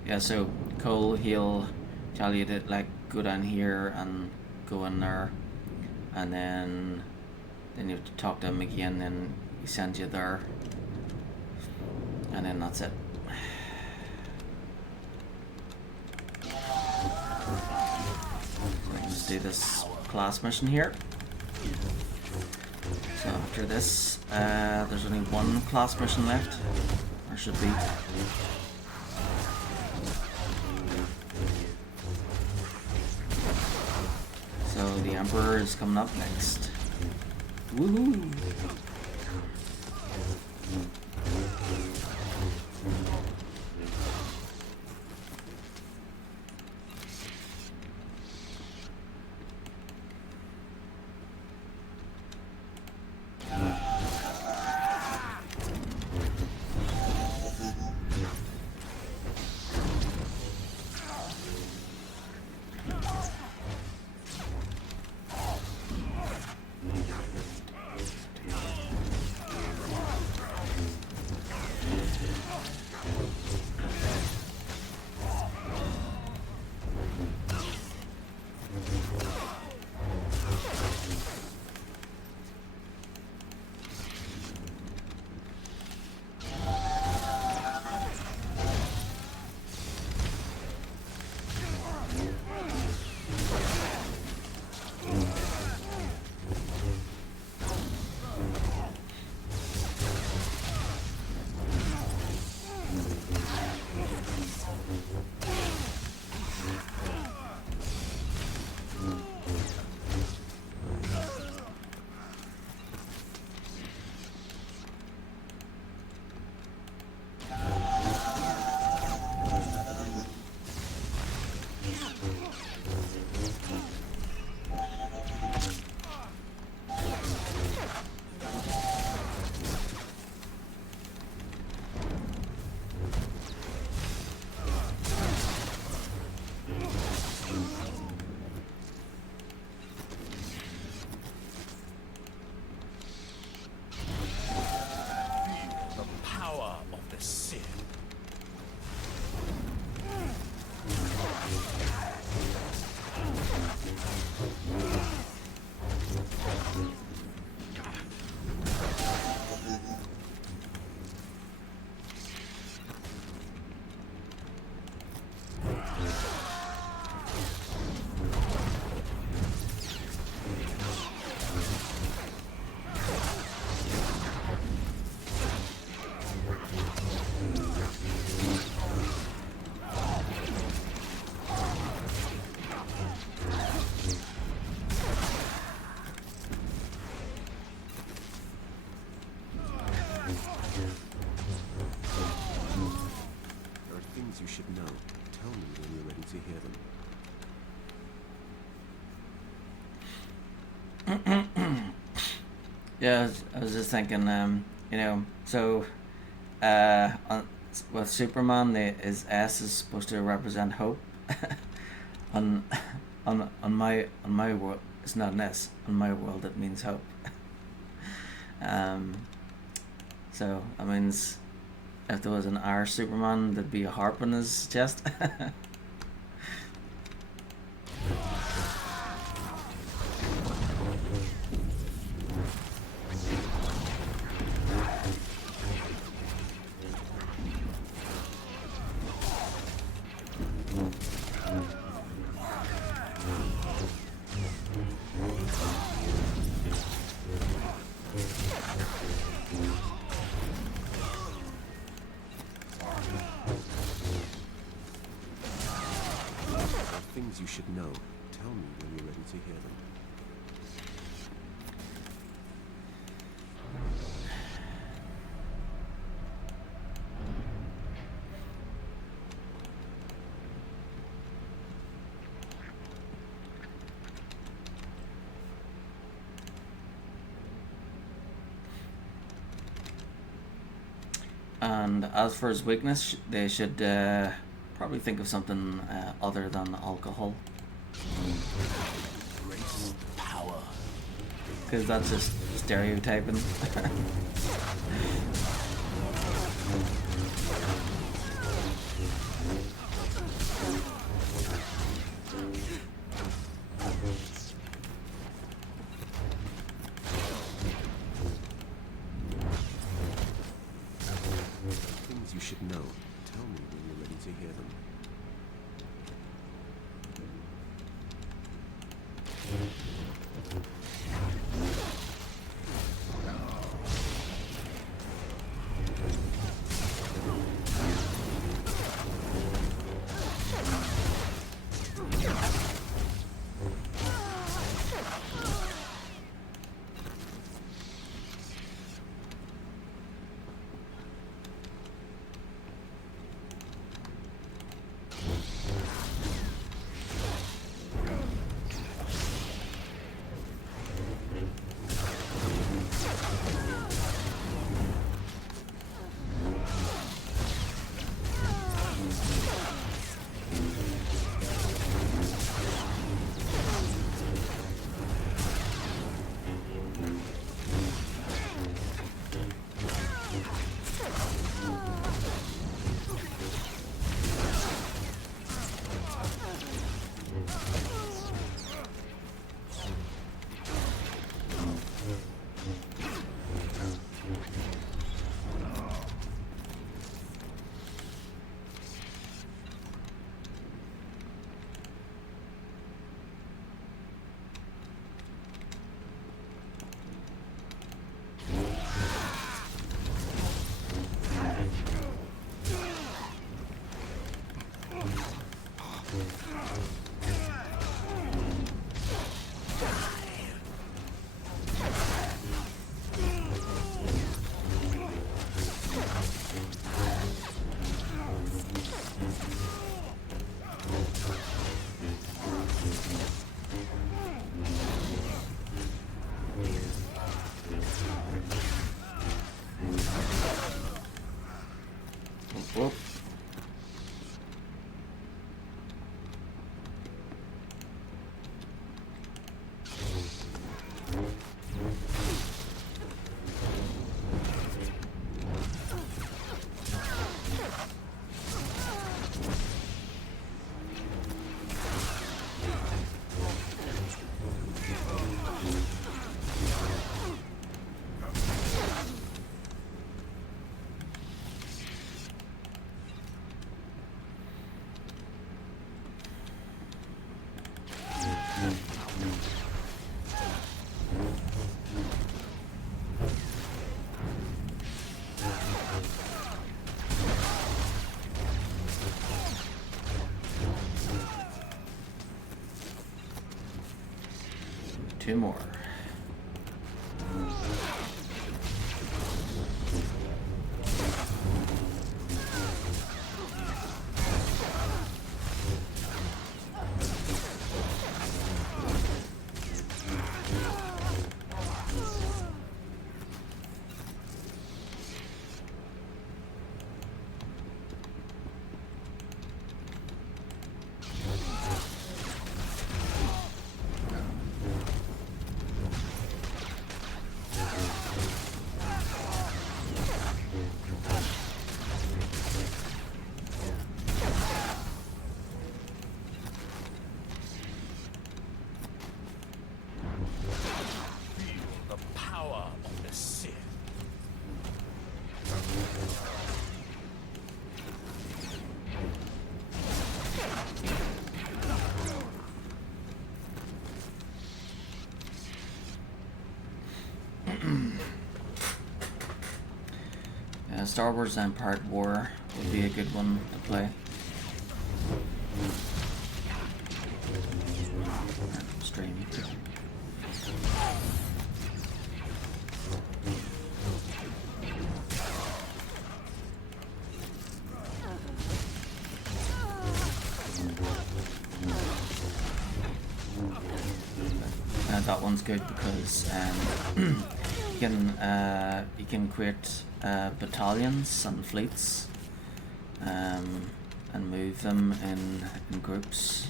Yeah, so Cole, he'll tell you to like go down here and go in there, and then you have to talk to him again, then he sends you there, and then that's it. So let's do this class mission here. So after this, there's only one class mission left, or should be. So the Emperor is coming up next. Woohoo! The power of the Sith. There are things you should know. Tell me when you're ready to hear them. Yeah, I was just thinking, you know, so with Superman, his S is supposed to represent hope. on my world, it's not an S. On my world, it means hope. So that means if there was an R Superman, there'd be a harp on his chest. There are things you should know. Tell me when you're ready to hear them. And as for his weakness, they should probably think of something other than alcohol. Grace, power. Because that's just stereotyping. Things you should know. Tell me when you're ready to hear them. 2 more. Star Wars Empire War would be a good one to play. Stream. That one's good because you can create battalions and fleets and move them in groups.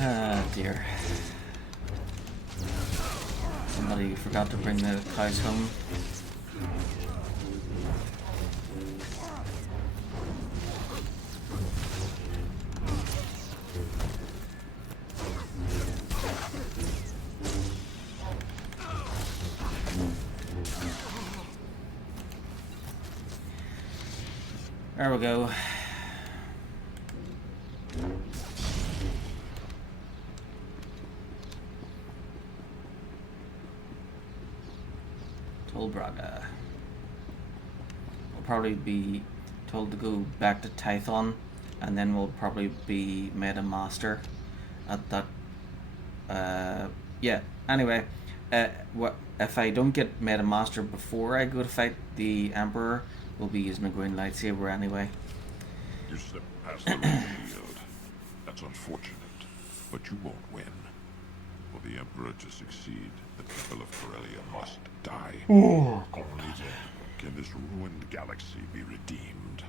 Ah, dear. Somebody forgot to bring the cows home. There we go. Braga. We'll probably be told to go back to Tython, and then we'll probably be made a master at that. Yeah. Anyway, what if I don't get made a master before I go to fight the Emperor? We'll be using a green lightsaber anyway. You slipped past the field. That's unfortunate, but you won't win. For the Emperor to succeed, the people of Corellia must die. Oh. Only then can this ruined galaxy be redeemed.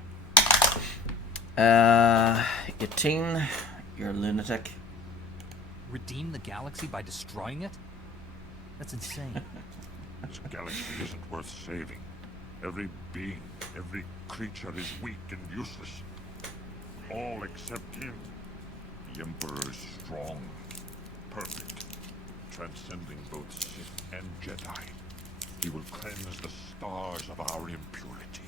18, you're a lunatic. Redeem the galaxy by destroying it? That's insane. This galaxy isn't worth saving. Every being, every creature is weak and useless. All except him. The Emperor is strong, perfect, transcending both Sith and Jedi. He will cleanse the stars of our impurity.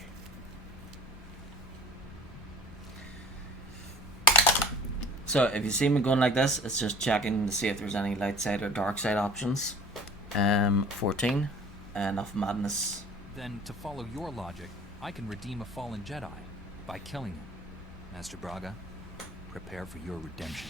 So if you see me going like this, it's just checking to see if there's any light side or dark side options. 14, enough madness. Then, to follow your logic, I can redeem a fallen Jedi by killing him. Master Braga, prepare for your redemption.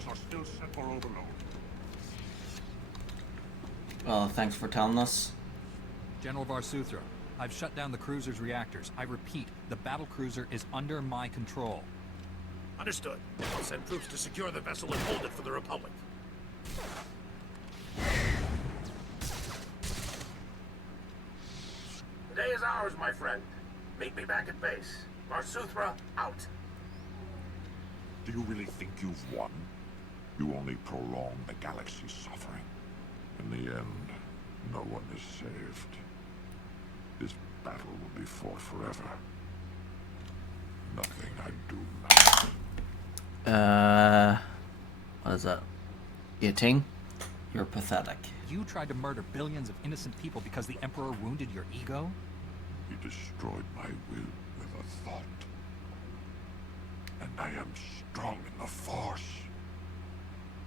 orders are still set for overload. Well, thanks for telling us. General Varsuthra, I've shut down the cruiser's reactors. I repeat, the battle cruiser is under my control. Understood. I'll send troops to secure the vessel and hold it for the Republic. The day is ours, my friend. Meet me back at base. Varsuthra, out. Do you really think you've won? You only prolong the galaxy's suffering. In the end, no one is saved. This battle will be fought forever. Nothing I do matters. What is that? 18? You're pathetic. You tried to murder billions of innocent people because the Emperor wounded your ego? He destroyed my will with a thought. And I am strong in the Force.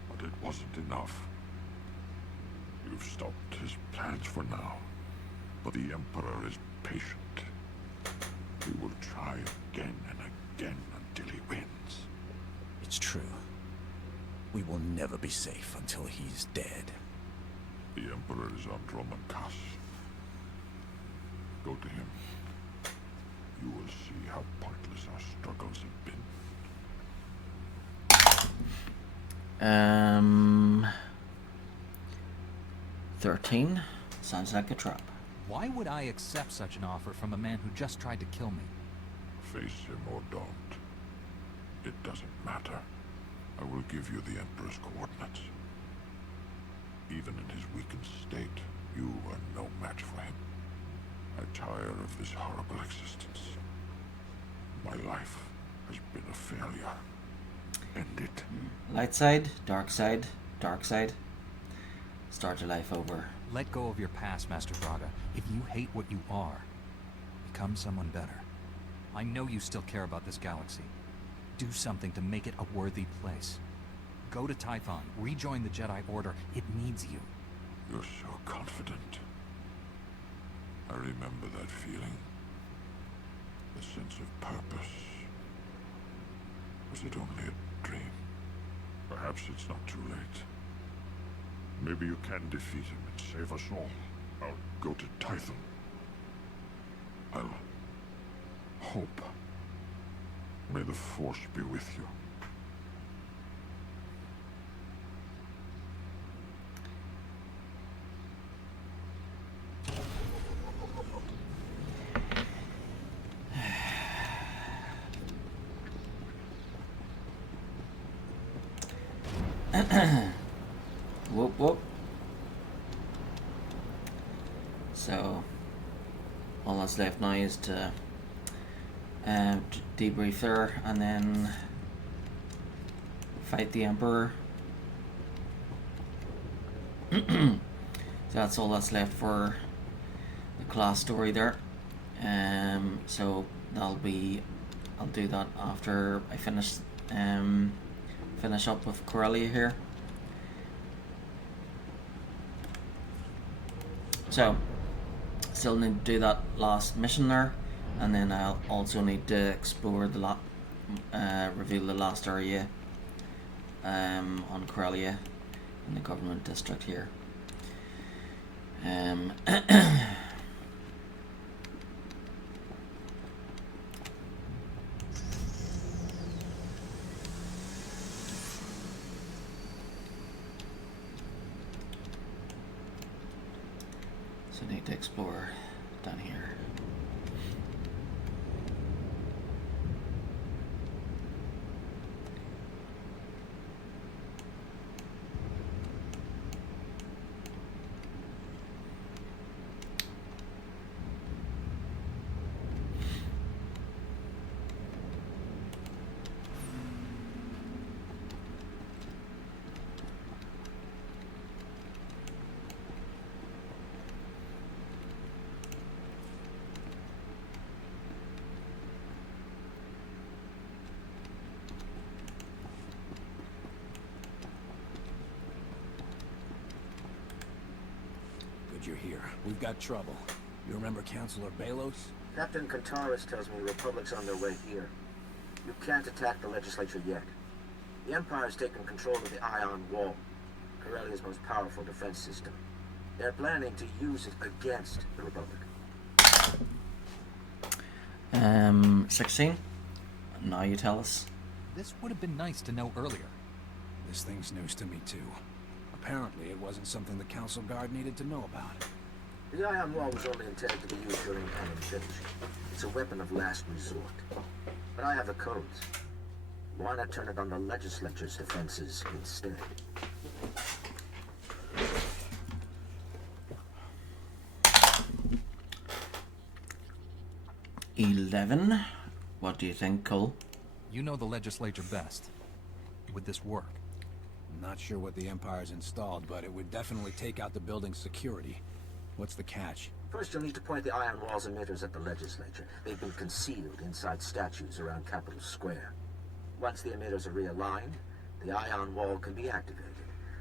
But it wasn't enough. You've stopped his plans for now. But the Emperor is patient. He will try again and again until he wins. It's true. We will never be safe until he's dead. The Emperor is on Dromankas. Go to him. You will see how pointless our struggles have been. 13? Sounds like a trap. Why would I accept such an offer from a man who just tried to kill me? Face him or don't. It doesn't matter. I will give you the Emperor's coordinates. Even in his weakened state, you are no match for him. I tire of this horrible existence. My life has been a failure. End it. Light side, dark side, dark side. Start your life over. Let go of your past, Master Braga. If you hate what you are, become someone better. I know you still care about this galaxy. Do something to make it a worthy place. Go to Typhon, rejoin the Jedi Order. It needs you. You're so confident. I remember that feeling. The sense of purpose. Was it only a dream? Perhaps it's not too late. Maybe you can defeat him and save us all. I'll go to Typhon. I'll hope. May the Force be with you. Whoop whoop. So all that's left now is to debrief there and then fight the Emperor. So that's all that's left for the class story there. So I'll do that after I finish up with Corellia here. So still need to do that last mission there, and then I'll also need to explore the reveal the last area on Corellia in the government district here. So need to explore down here. You're here. We've got trouble. You remember Counselor Balos? Captain Kantaris tells me the Republic's on their way here. You can't attack the legislature yet. The Empire has taken control of the Ion Wall, Corellia's most powerful defense system. They're planning to use it against the Republic. 16. Now you tell us. This would have been nice to know earlier. This thing's news to me too. Apparently it wasn't something the Council Guard needed to know about. The Ion Wall was only intended to be used during an invasion. It's a weapon of last resort. But I have the codes. Why not turn it on the legislature's defenses instead? $11. What do you think, Cole? You know the legislature best. Would this work? I'm not sure what the Empire's installed, but it would definitely take out the building's security. What's the catch? First, you'll need to point the Ion Wall's emitters at the legislature. They've been concealed inside statues around Capitol Square. Once the emitters are realigned, the Ion Wall can be activated.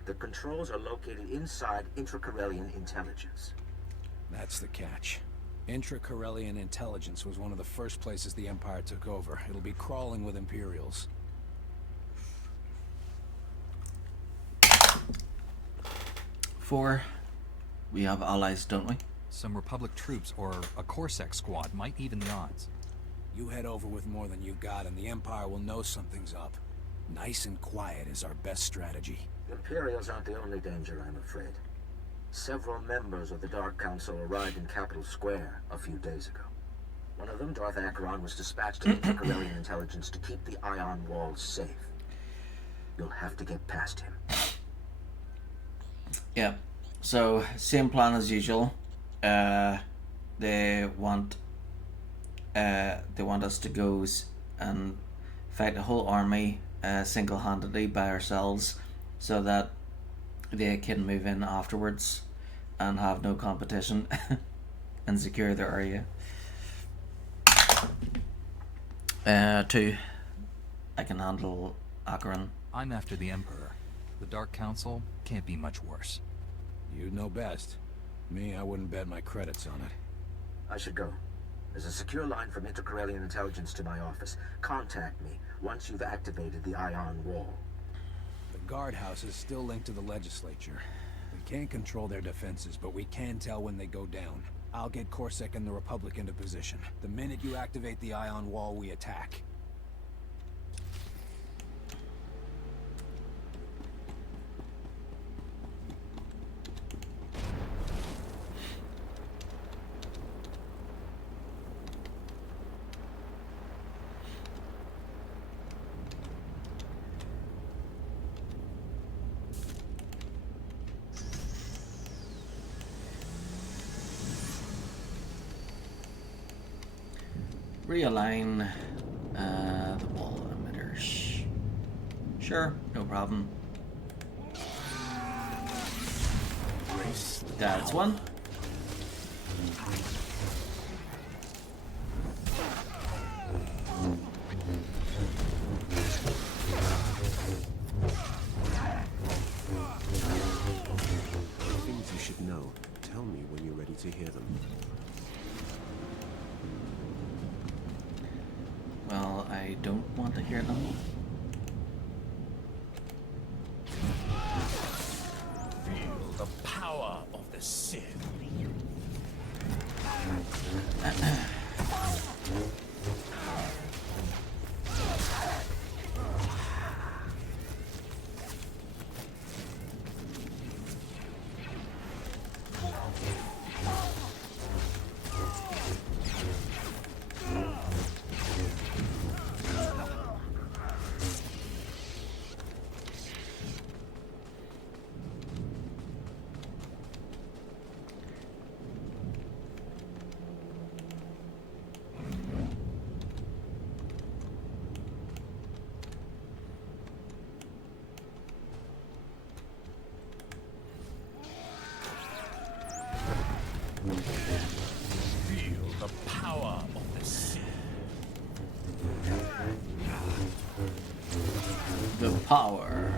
The controls are located inside intra-Corellian intelligence. That's the catch. Intra-Corellian intelligence was one of the first places the Empire took over. It'll be crawling with Imperials. Four. We have allies, don't we? Some Republic troops or a Corsair squad might even the odds. You head over with more than you got, and the Empire will know something's up. Nice and quiet is our best strategy. Imperials aren't the only danger, I'm afraid. Several members of the Dark Council arrived in Capitol Square a few days ago. One of them, Darth Acheron, was dispatched to Inter-Corellian intelligence to keep the Ion Wall safe. You'll have to get past him. Yeah. So, same plan as usual. They want us to go and fight the whole army single-handedly by ourselves, so that they can move in afterwards and have no competition and secure their area. 2. I can handle Acheron. I'm after the Emperor. The Dark Council can't be much worse. You'd know best. Me, I wouldn't bet my credits on it. I should go. There's a secure line from Inter-Corellian intelligence to my office. Contact me once you've activated the Ion Wall. The guardhouse is still linked to the legislature. We can't control their defenses, but we can tell when they go down. I'll get Corsair and the Republic into position. The minute you activate the Ion Wall, we attack. Realign the wall emitters. Sure, no problem. That's one. Things you should know. Tell me when you're ready to hear them. Well, I don't want to hear them. Feel the power of the Sith. Feel the power of the Sith. The power.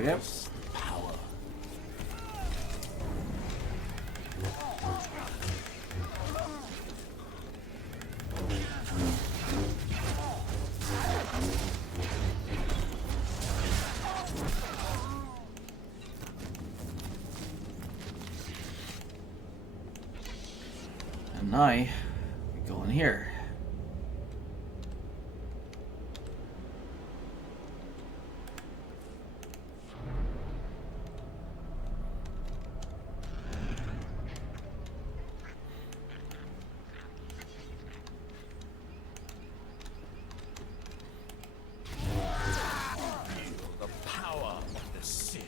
we go. Power. And now we go in here. The power of the Sith.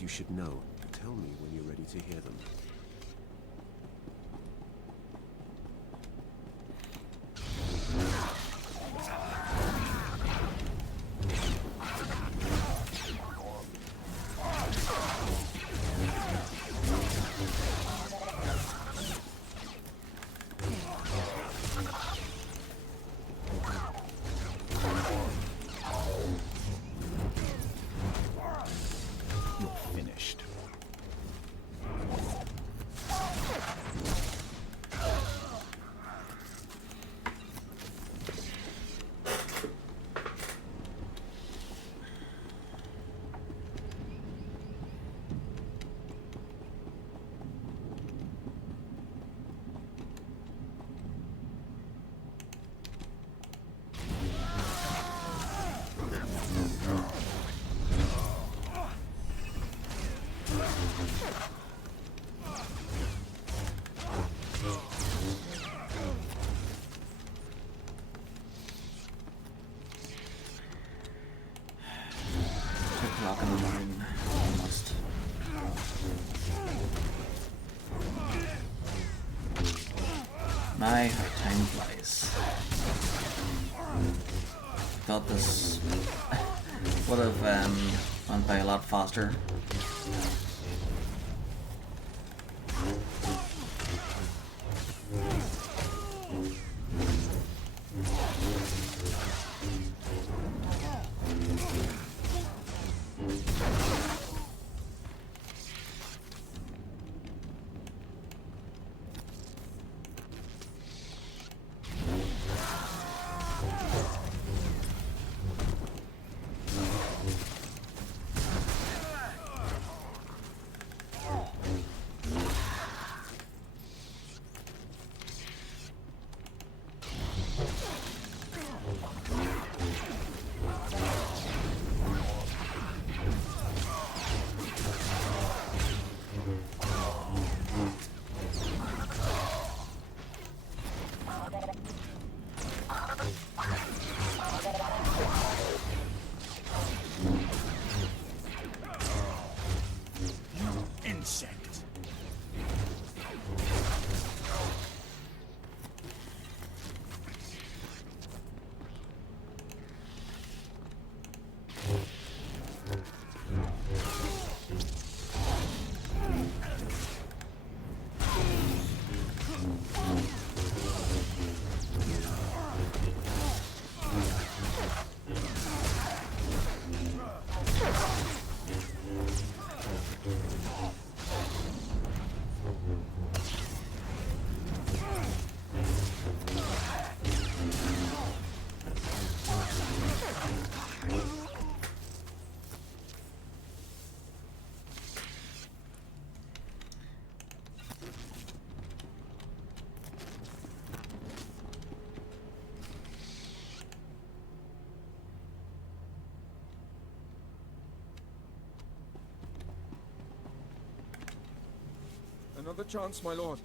You should know. Tell me when you're ready to hear them. Finished. O'clock in the morning, almost. My, how time flies. Thought this would have went by a lot faster. Another chance, my lord.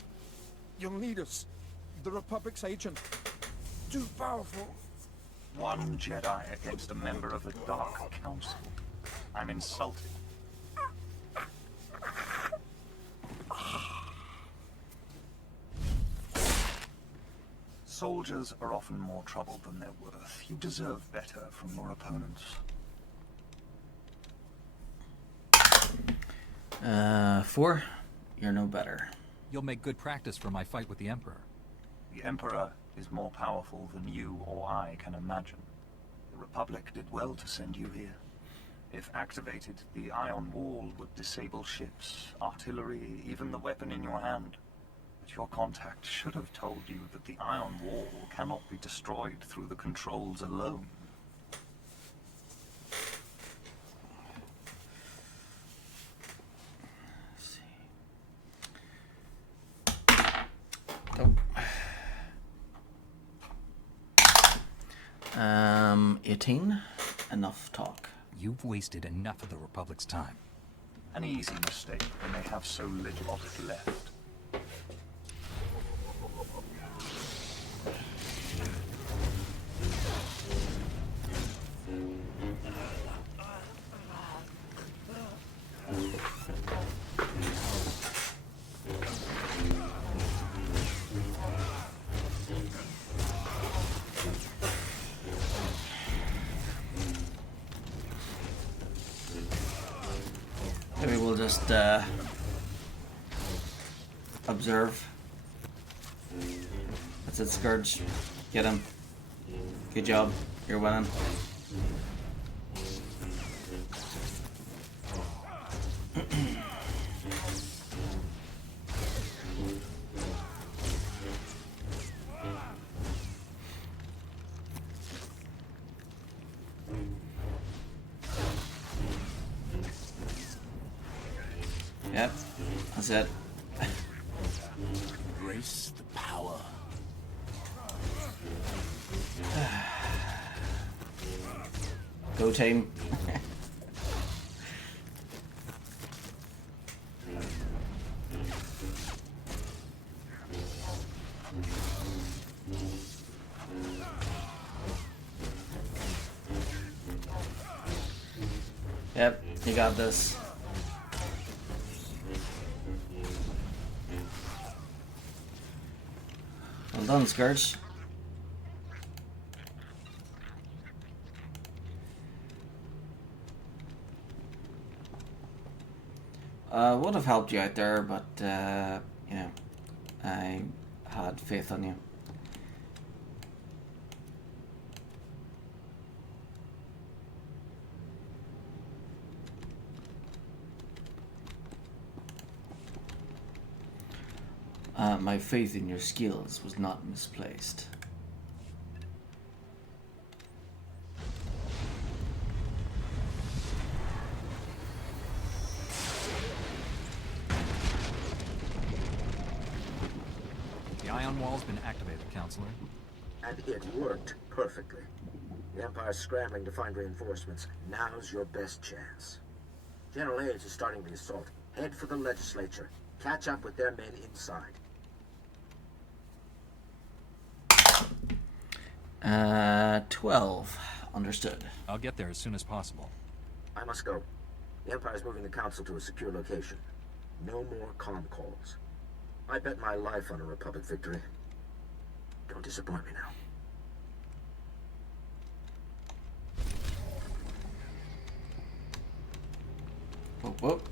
You'll need us. The Republic's agent. Too powerful. One Jedi against a member of the Dark Council. I'm insulted. Soldiers are often more trouble than they're worth. You deserve better from your opponents. 4. You're no better. You'll make good practice for my fight with the Emperor. The Emperor is more powerful than you or I can imagine. The Republic did well to send you here. If activated, the Iron Wall would disable ships, artillery, even the weapon in your hand. But your contact should have told you that the Iron Wall cannot be destroyed through the controls alone. Oh. 18. Enough talk. You've wasted enough of the Republic's time. An easy mistake when they have so little of it left. Maybe we'll just observe. That's it, Scourge. Get him. Good job. You're winning. Yep, that's it. Embrace the power. Go team. Yep, you got this. Well done, Scourge. Would have helped you out there, but you know, I had faith on you. My faith in your skills was not misplaced. The Ion Wall's been activated, Counselor. And it worked perfectly. The Empire's scrambling to find reinforcements. Now's your best chance. General Age is starting the assault. Head for the legislature. Catch up with their men inside. 12. Understood. I'll get there as soon as possible. I must go. The Empire's moving the Council to a secure location. No more comm calls. I bet my life on a Republic victory. Don't disappoint me now. Whoop, whoop.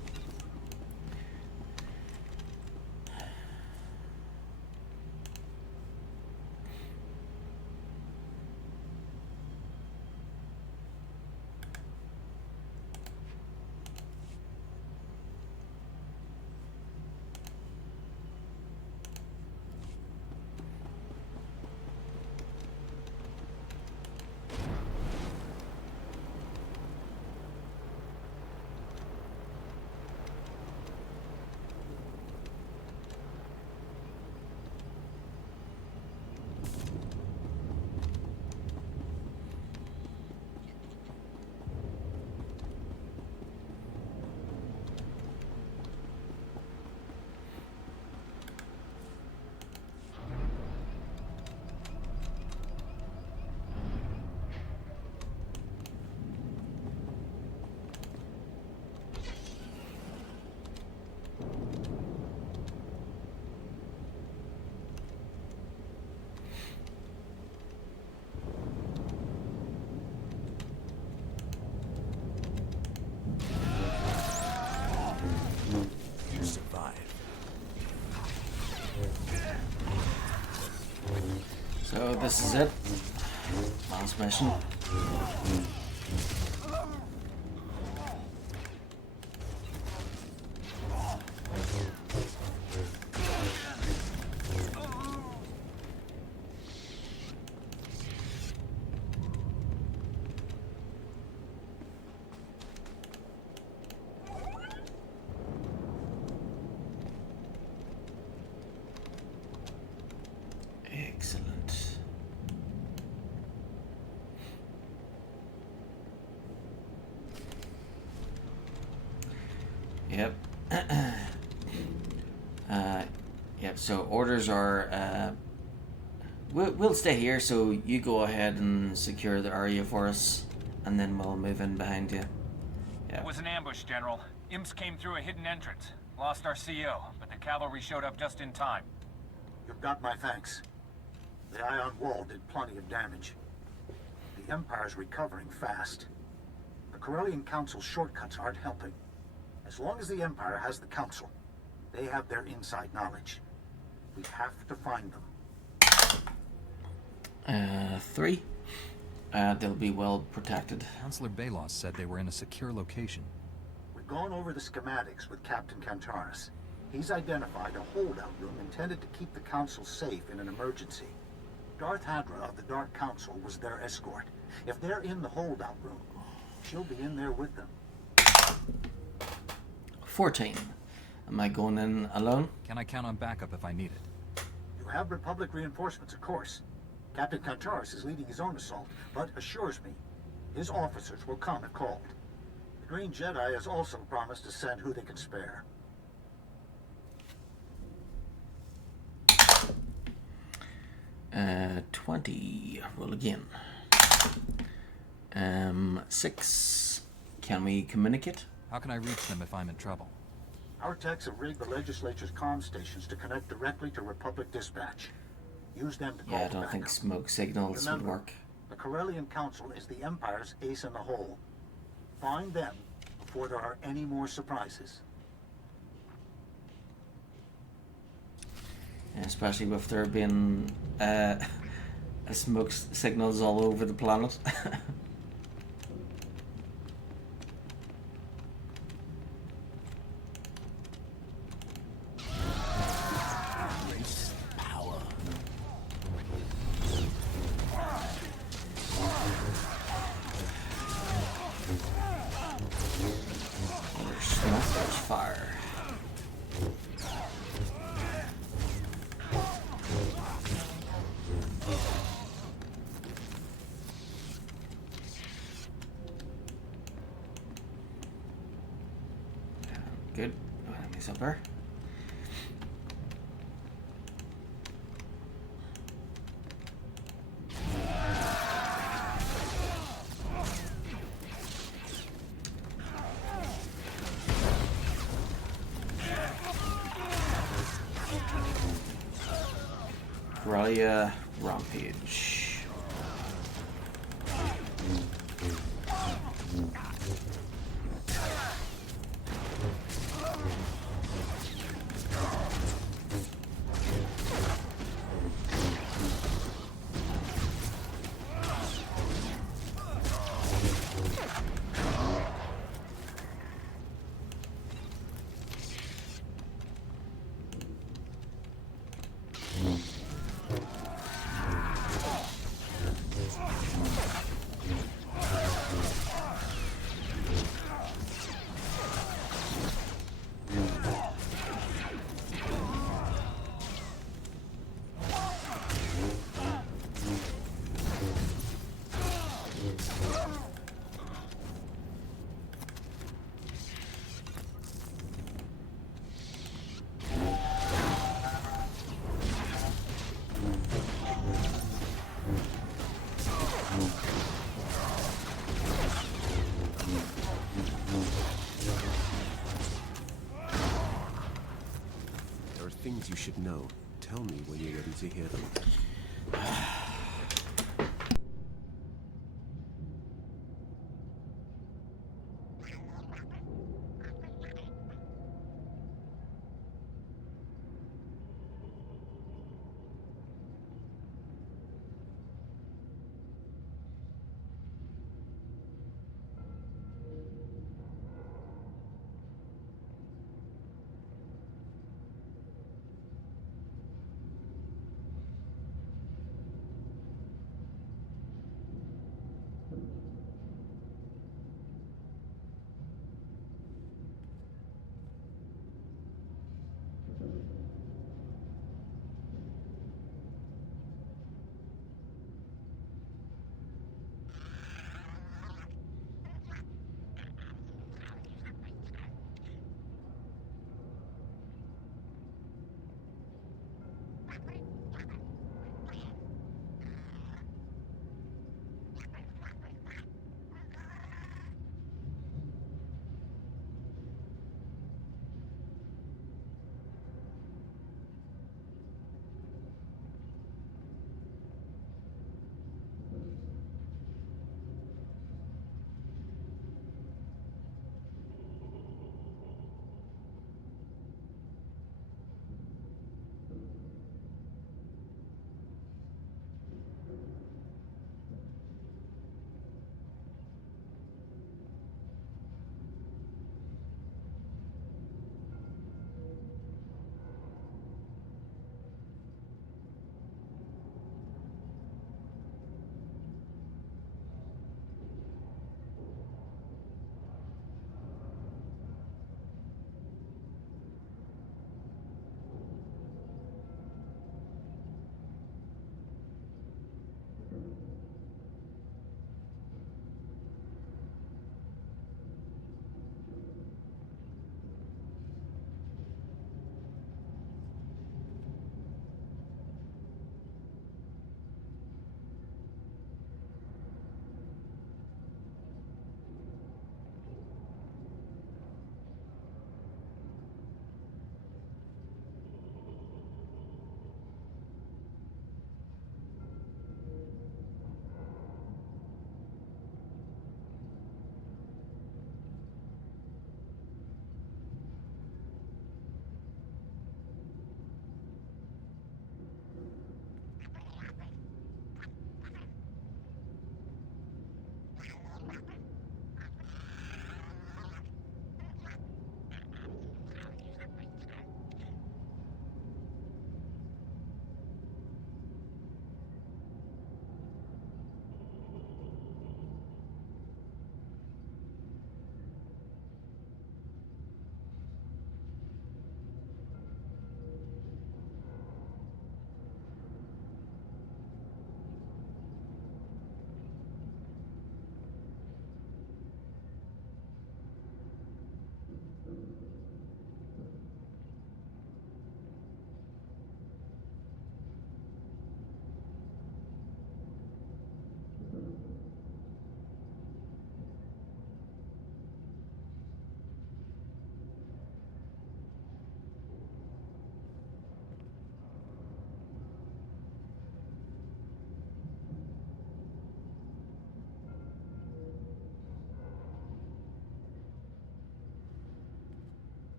So this is it. Last mission. Excellent. Yep. Yep, so orders are, we'll stay here, so you go ahead and secure the area for us, and then we'll move in behind you. It was an ambush, General. Imps came through a hidden entrance. Lost our CO, but the cavalry showed up just in time. You've got my thanks. The ion wall did plenty of damage. The Empire's recovering fast. The Corellian Council's shortcuts aren't helping. As long as the Empire has the Council, they have their inside knowledge. We have to find them. 3. They'll be well protected. Councillor Balos said they were in a secure location. We've gone over the schematics with Captain Kantaris. He's identified a holdout room intended to keep the Council safe in an emergency. Darth Hadra of the Dark Council was their escort. If they're in the holdout room, she'll be in there with them. 14. Am I going in alone? Can I count on backup if I need it? You have Republic reinforcements, of course. Captain Kantaris is leading his own assault, but assures me his officers will come if called. The Green Jedi has also promised to send who they can spare. Uh, 20. Roll again. 6. Can we communicate? How can I reach them if I'm in trouble? Our techs have rigged the legislature's comm stations to connect directly to Republic dispatch. Use them to call Yeah, I don't think smoke signals would work. The Corellian Council is the Empire's ace in the hole. Find them before there are any more surprises. Especially with there being smoke signals all over the planet. Fire. Good. Enemies up there. Corellia Rampage. Things you should know. Tell me when you're ready to hear them.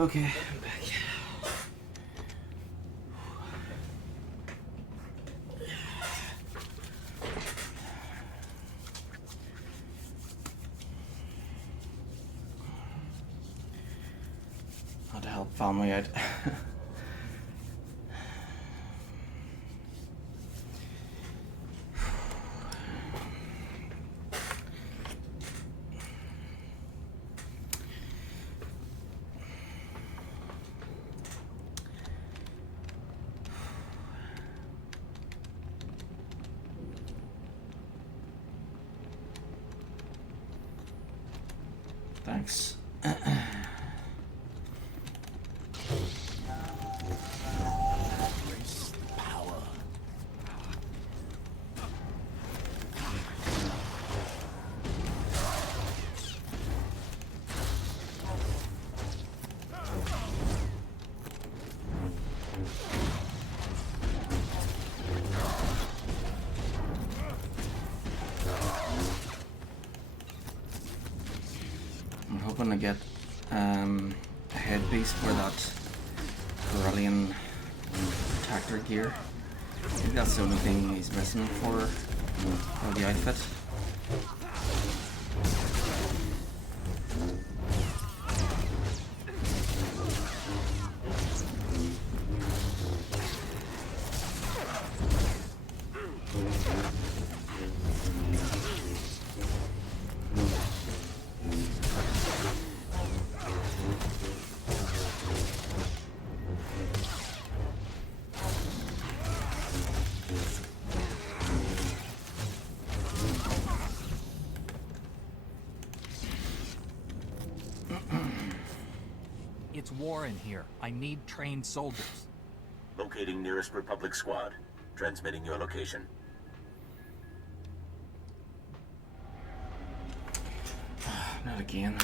Okay, I'm back. How to help family out. Thanks. Embrace the power. I'm hoping to get a headpiece for that Corellian tractor gear. I think that's the only thing he's missing for the outfit. It's war in here. I need trained soldiers. Locating nearest Republic squad. Transmitting your location. Not again.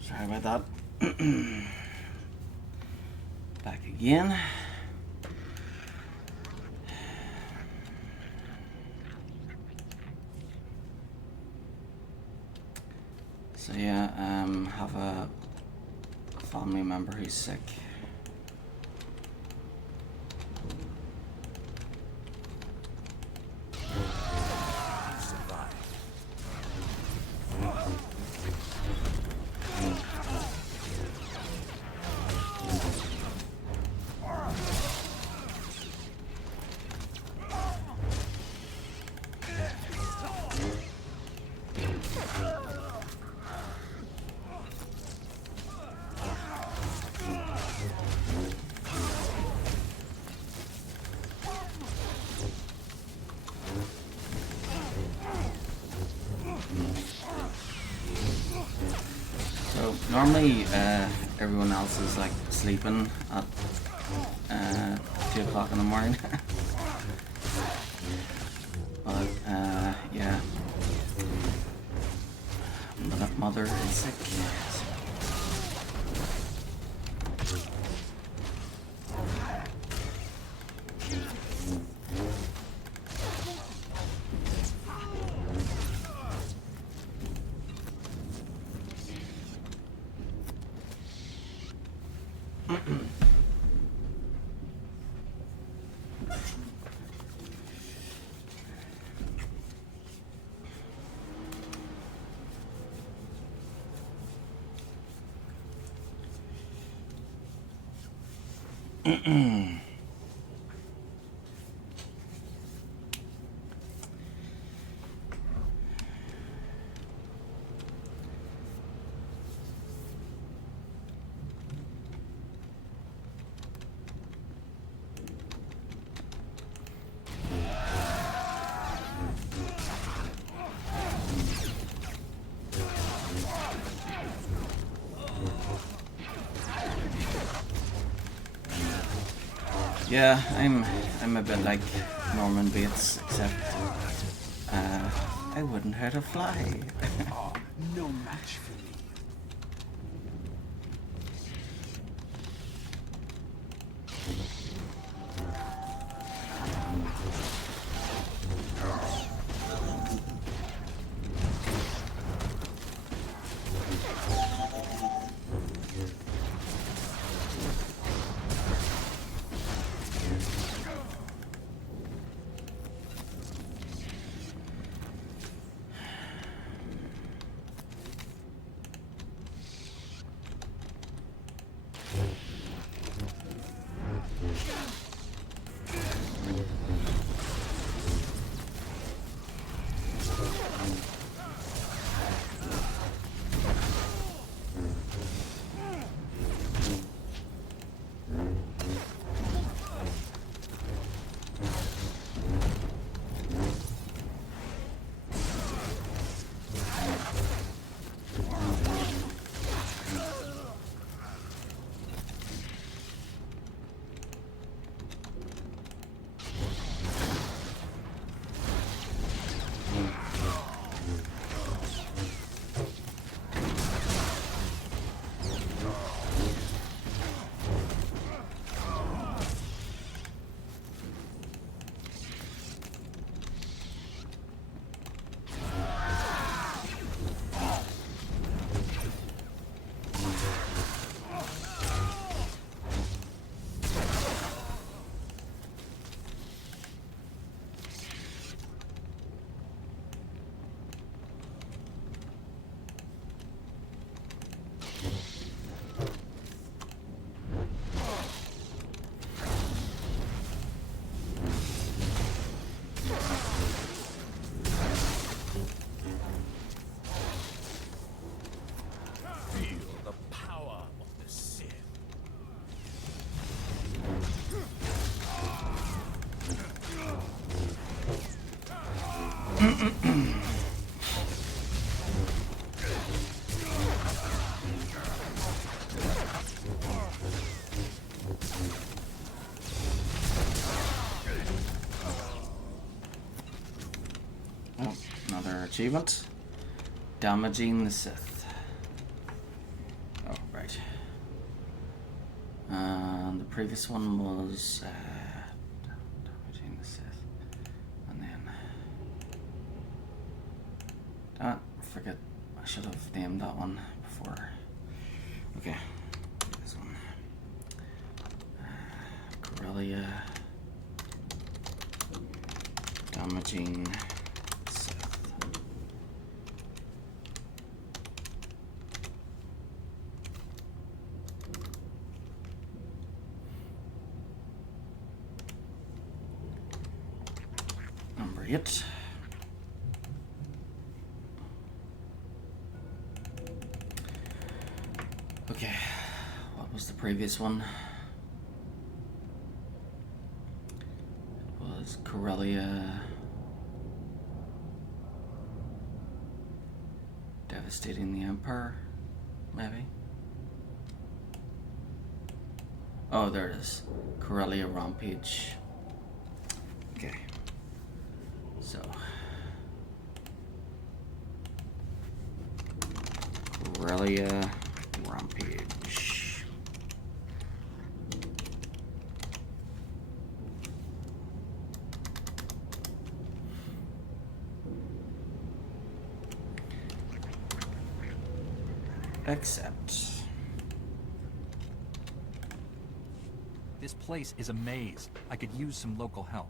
Sorry about that. Back again. So yeah, have a family member who's sick. Normally, everyone else is like sleeping at 2 o'clock in the morning. But yeah, mother is sick. Yeah, I'm a bit like Norman Bates, except I wouldn't hurt a fly. Oh, no match for me. Achievement. Damaging the Sith. Oh, right. And the previous one was damaging the Sith. And then... Ah, forget. I should have named that one before. Okay. This one. Corellia. Damaging... It. Okay, what was the previous one? It was Corellia. Devastating the Empire, maybe? Oh, there it is. Corellia Rampage. Okay. So. Corellia Rampage. Accept. This place is a maze. I could use some local help.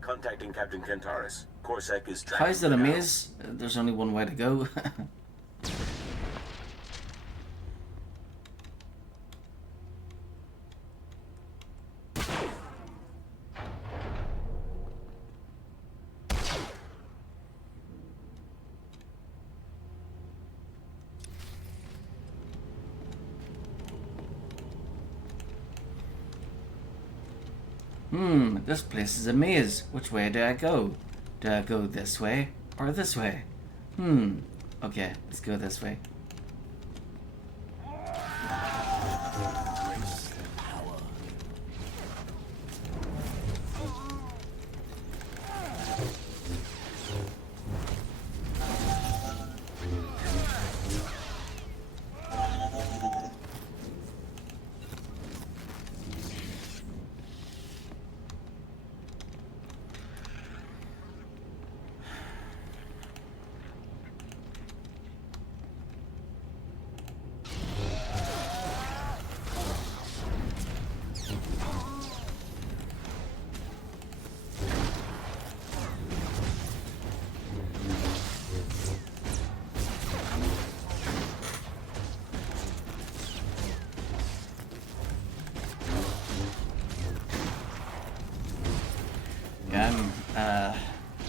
Contacting Captain Kentaris. Corsac is How tracking is it a maze? There's only one way to go. This place is a maze. Which way do I go? Do I go this way or this way? Okay, let's go this way.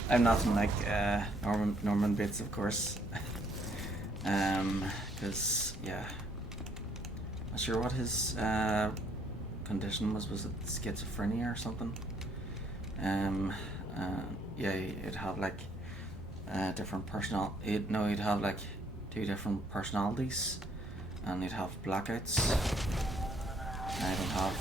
I'm nothing like Norman Bates, of course. Because yeah, not sure what his condition was. Was it schizophrenia or something? Yeah, he'd have like different he'd have like 2 different personalities, and he'd have blackouts. I don't have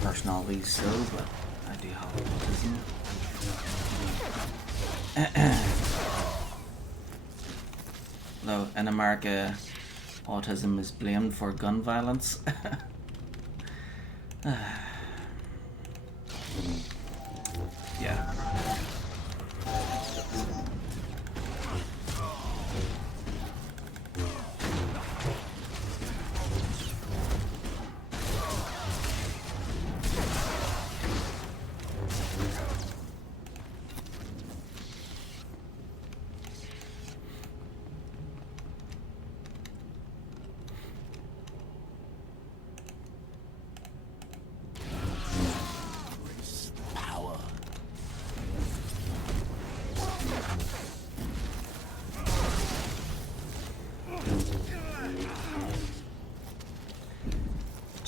personalities, so, but I do have autism. Though in America, autism is blamed for gun violence. Yeah.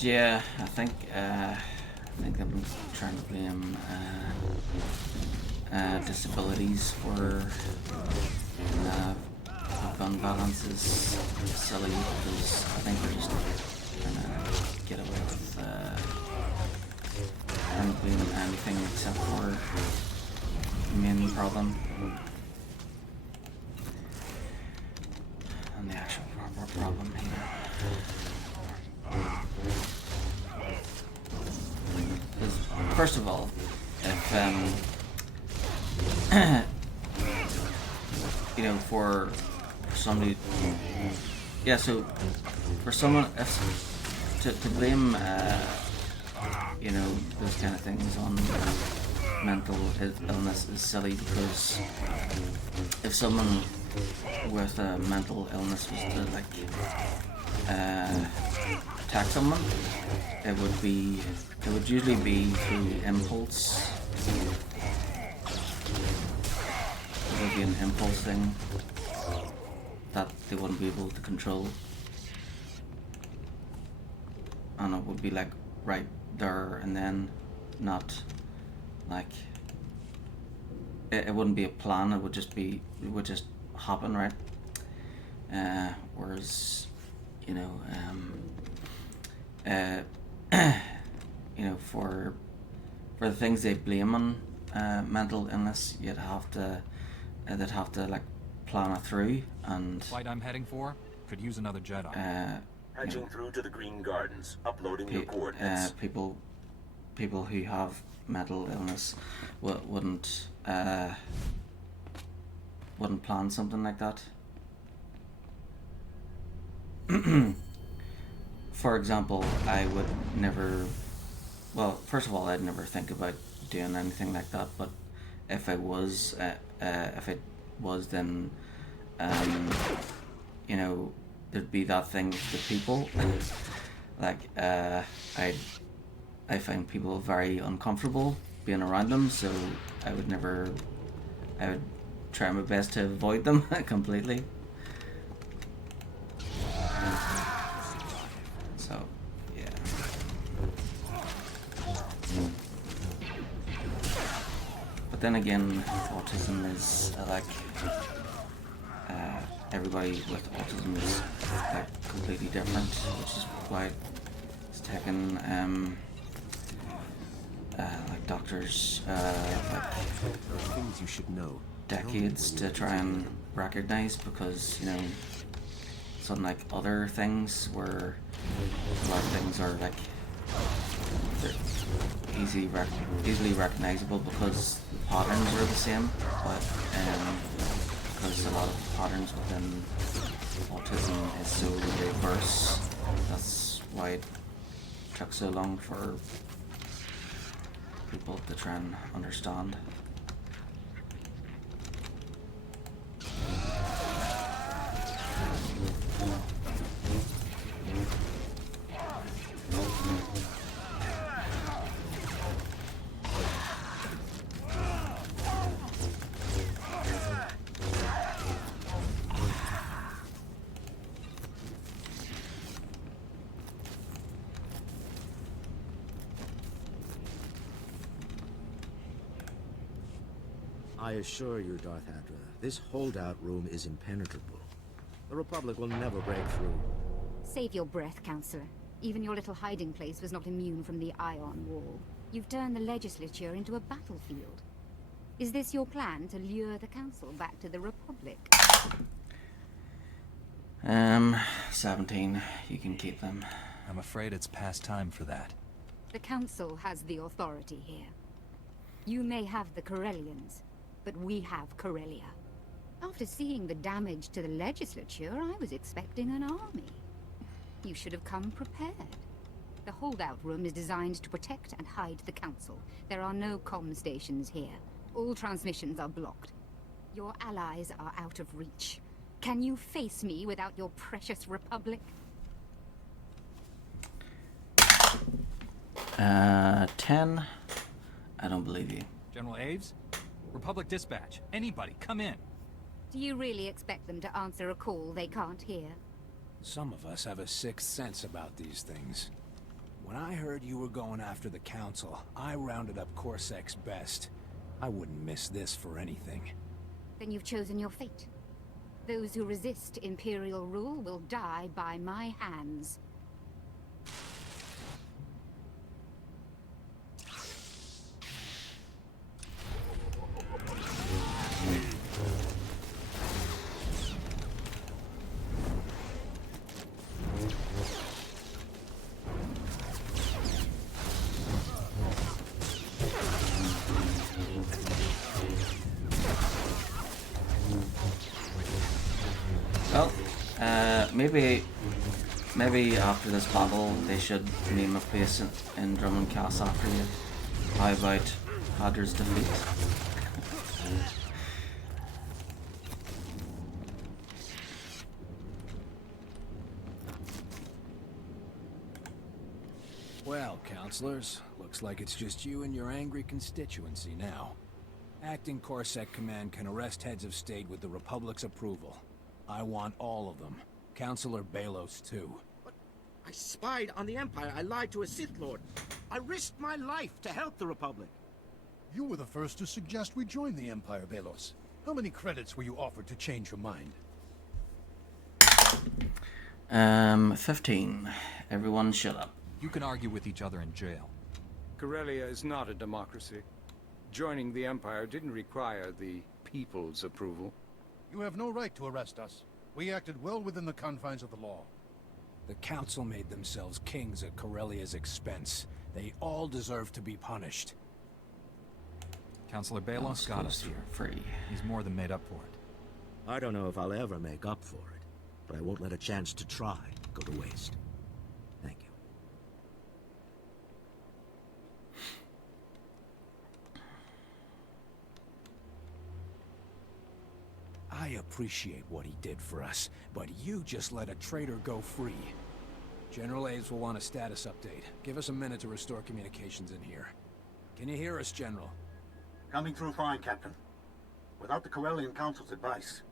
Yeah, I think I'm trying to blame disabilities for gun violence is silly, because I think they're just trying to get away with trying to blame anything except for the main problem and the actual proper problem here. First of all, if you know, for somebody, yeah, so for someone to blame you know, those kind of things on mental illness is silly, because if someone with a mental illness was to like attack someone, it would usually be through impulse. It would be an impulse thing that they wouldn't be able to control, and it would be like right there and then, not like it wouldn't be a plan. It would just happen, right? Whereas you know, you know, for the things they blame on mental illness, they'd have to like plan it through. And the fight I'm heading for could use another Jedi. Patching through to the Green Gardens, uploading your coordinates. People who have mental illness wouldn't plan something like that. For example, I would never. Well, first of all, I'd never think about doing anything like that. But if it was, then, you know, there'd be that thing with the people. Like, I find people very uncomfortable being around them, so I would try my best to avoid them completely. So, yeah. But then again, autism is everybody with autism is like completely different, which is why it's taken like doctors like things you should know. Decades to try and recognize, because you know, it's unlike other things where a lot of things are like they're easily recognizable because the patterns are the same, but because a lot of patterns within autism is so diverse, that's why it took so long for people to try and understand. I assure you, Darth Adra, this holdout room is impenetrable. The Republic will never break through. Save your breath, Counselor. Even your little hiding place was not immune from the Ion Wall. You've turned the legislature into a battlefield. Is this your plan to lure the Council back to the Republic? 17. You can keep them. I'm afraid it's past time for that. The Council has the authority here. You may have the Corellians, but we have Corellia. After seeing the damage to the legislature, I was expecting an army. You should have come prepared. The holdout room is designed to protect and hide the Council. There are no comm stations here. All transmissions are blocked. Your allies are out of reach. Can you face me without your precious Republic? 10. I don't believe you. General Aves? Republic Dispatch. Anybody, come in. Do you really expect them to answer a call they can't hear? Some of us have a sixth sense about these things. When I heard you were going after the Council, I rounded up Corsek's best. I wouldn't miss this for anything. Then you've chosen your fate. Those who resist Imperial rule will die by my hands. Well, maybe after this battle they should name a place in Drummond Castle after you. How about Hadder's defeat? Well, counselors, looks like it's just you and your angry constituency now. Acting Corsec Command can arrest heads of state with the Republic's approval. I want all of them. Councilor Belos, too. But I spied on the Empire. I lied to a Sith Lord. I risked my life to help the Republic. You were the first to suggest we join the Empire, Belos. How many credits were you offered to change your mind? 15. Everyone shut up. You can argue with each other in jail. Corellia is not a democracy. Joining the Empire didn't require the people's approval. You have no right to arrest us. We acted well within the confines of the law. The Council made themselves kings at Corellia's expense. They all deserve to be punished. Councilor Balos got us here. Free. He's more than made up for it. I don't know if I'll ever make up for it, but I won't let a chance to try go to waste. Thank you. I appreciate what he did for us, but you just let a traitor go free. General Aves will want a status update. Give us a minute to restore communications in here. Can you hear us, General? Coming through fine, Captain. Without the Corellian Council's advice,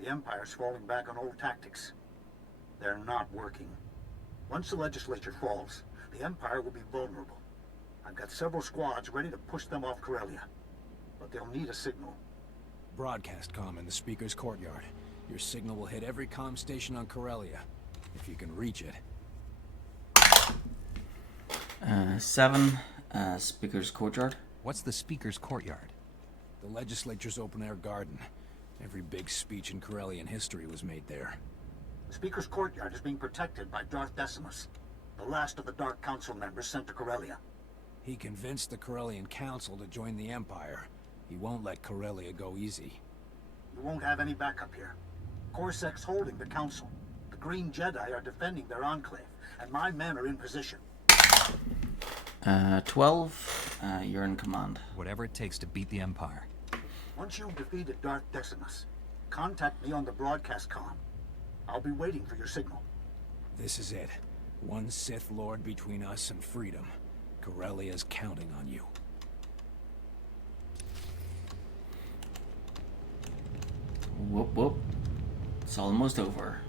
the Empire's falling back on old tactics. They're not working. Once the legislature falls, the Empire will be vulnerable. I've got several squads ready to push them off Corellia, but they'll need a signal. Broadcast comm in the Speaker's courtyard. Your signal will hit every comm station on Corellia, if you can reach it. 7. Speaker's courtyard. What's the Speaker's courtyard? The legislature's open-air garden. Every big speech in Corellian history was made there. The Speaker's courtyard is being protected by Darth Decimus, the last of the Dark Council members sent to Corellia. He convinced the Corellian Council to join the Empire. He won't let Corellia go easy. You won't have any backup here. Corsek's holding the Council. The Green Jedi are defending their enclave, and my men are in position. 12. You're in command. Whatever it takes to beat the Empire. Once you've defeated Darth Decimus, contact me on the broadcast comm. I'll be waiting for your signal. This is it. One Sith Lord between us and freedom. Corellia's counting on you. Whoop whoop. It's almost over.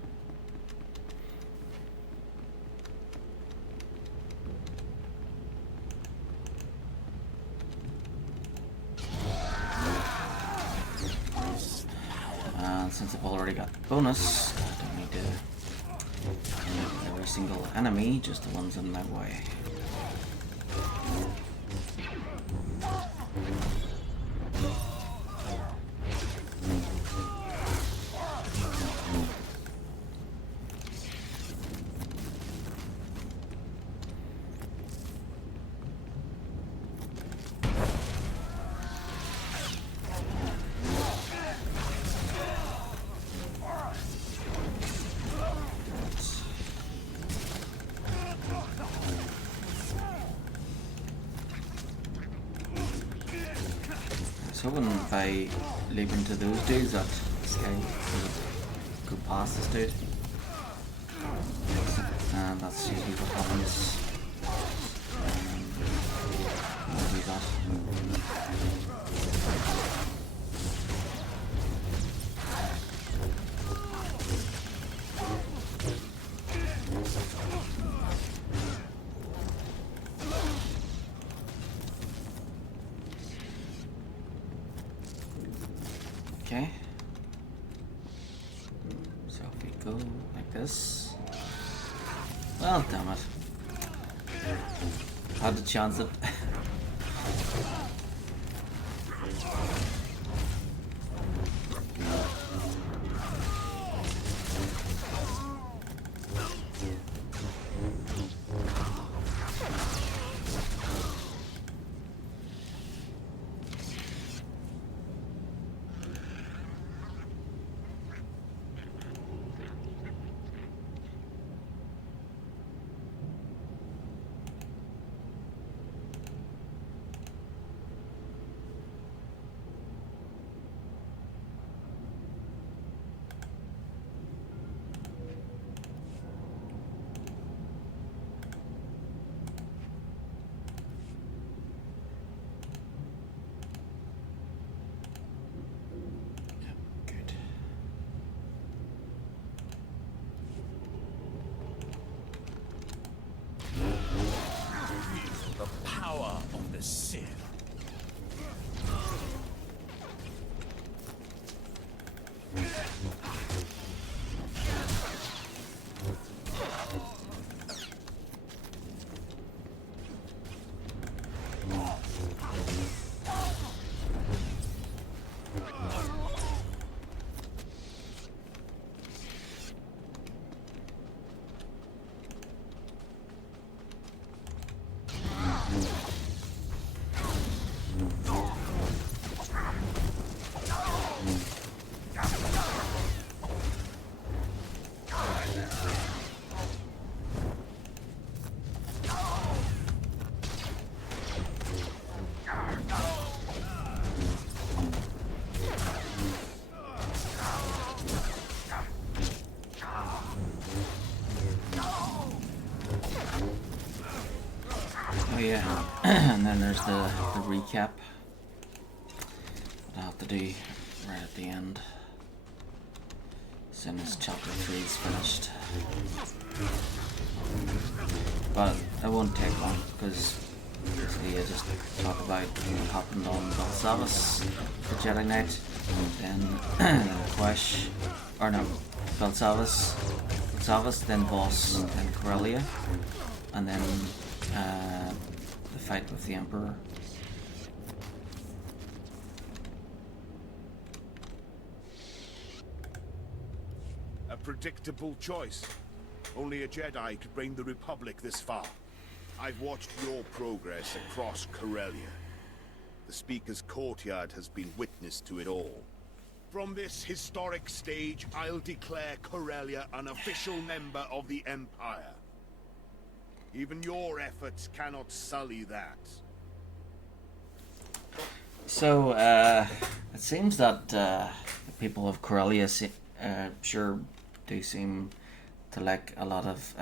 Since I've already got bonus, I don't need to hit every single enemy, just the ones in my way. So if I leap into those dudes, that this guy would go past this dude. And that's usually what happens. I'll do that. Okay. So if we go like this. Well, damn it. Had to chance it. Oh yeah, and then there's the recap that I have to do right at the end, as soon as chapter 3 is finished. But it won't take long, because basically I just talk about what happened on Belsavis, the Jedi Knight, then Quesh, or no, Belsavis, then Boss, then Corellia, and then the fight with the Emperor. A predictable choice. Only a Jedi could bring the Republic this far. I've watched your progress across Corellia. The Speaker's courtyard has been witness to it all. From this historic stage, I'll declare Corellia an official member of the Empire. Even your efforts cannot sully that. So, it seems that the people of Corellia sure do seem to like a lot of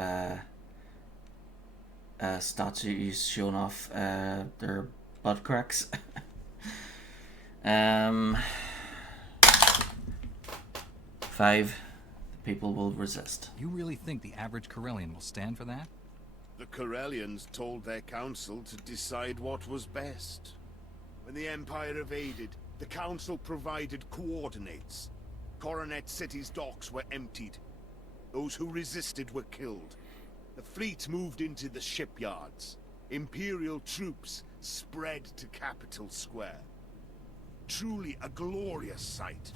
statues showing off their butt cracks. 5. The people will resist. You really think the average Corellian will stand for that? The Corellians told their council to decide what was best. When the Empire evaded, the council provided coordinates. Coronet City's docks were emptied. Those who resisted were killed. The fleet moved into the shipyards. Imperial troops spread to Capital Square. Truly a glorious sight.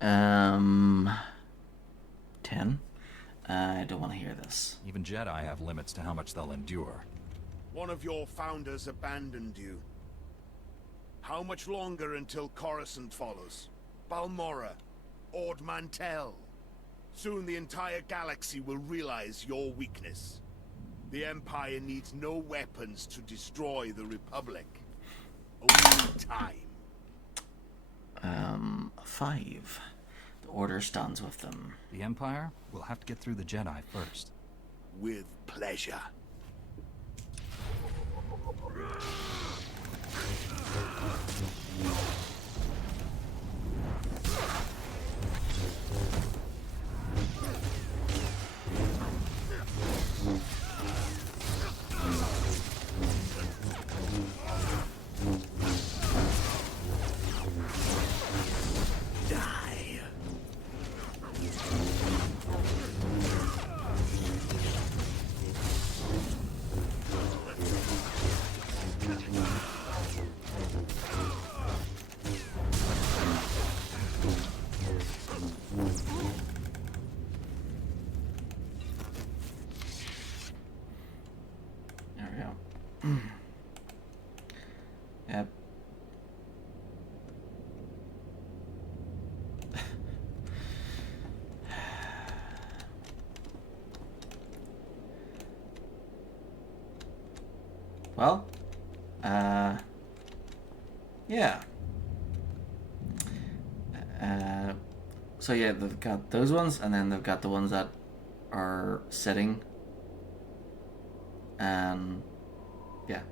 10. I don't want to hear this. Even Jedi have limits to how much they'll endure. One of your founders abandoned you. How much longer until Coruscant follows? Balmorra? Ord Mantell? Soon the entire galaxy will realize your weakness. The Empire needs no weapons to destroy the Republic. Only time. 5. The Order stands with them. The Empire will have to get through the Jedi first. With pleasure. Yep. Well, yeah. So yeah, they've got those ones, and then they've got the ones that are sitting, and yeah.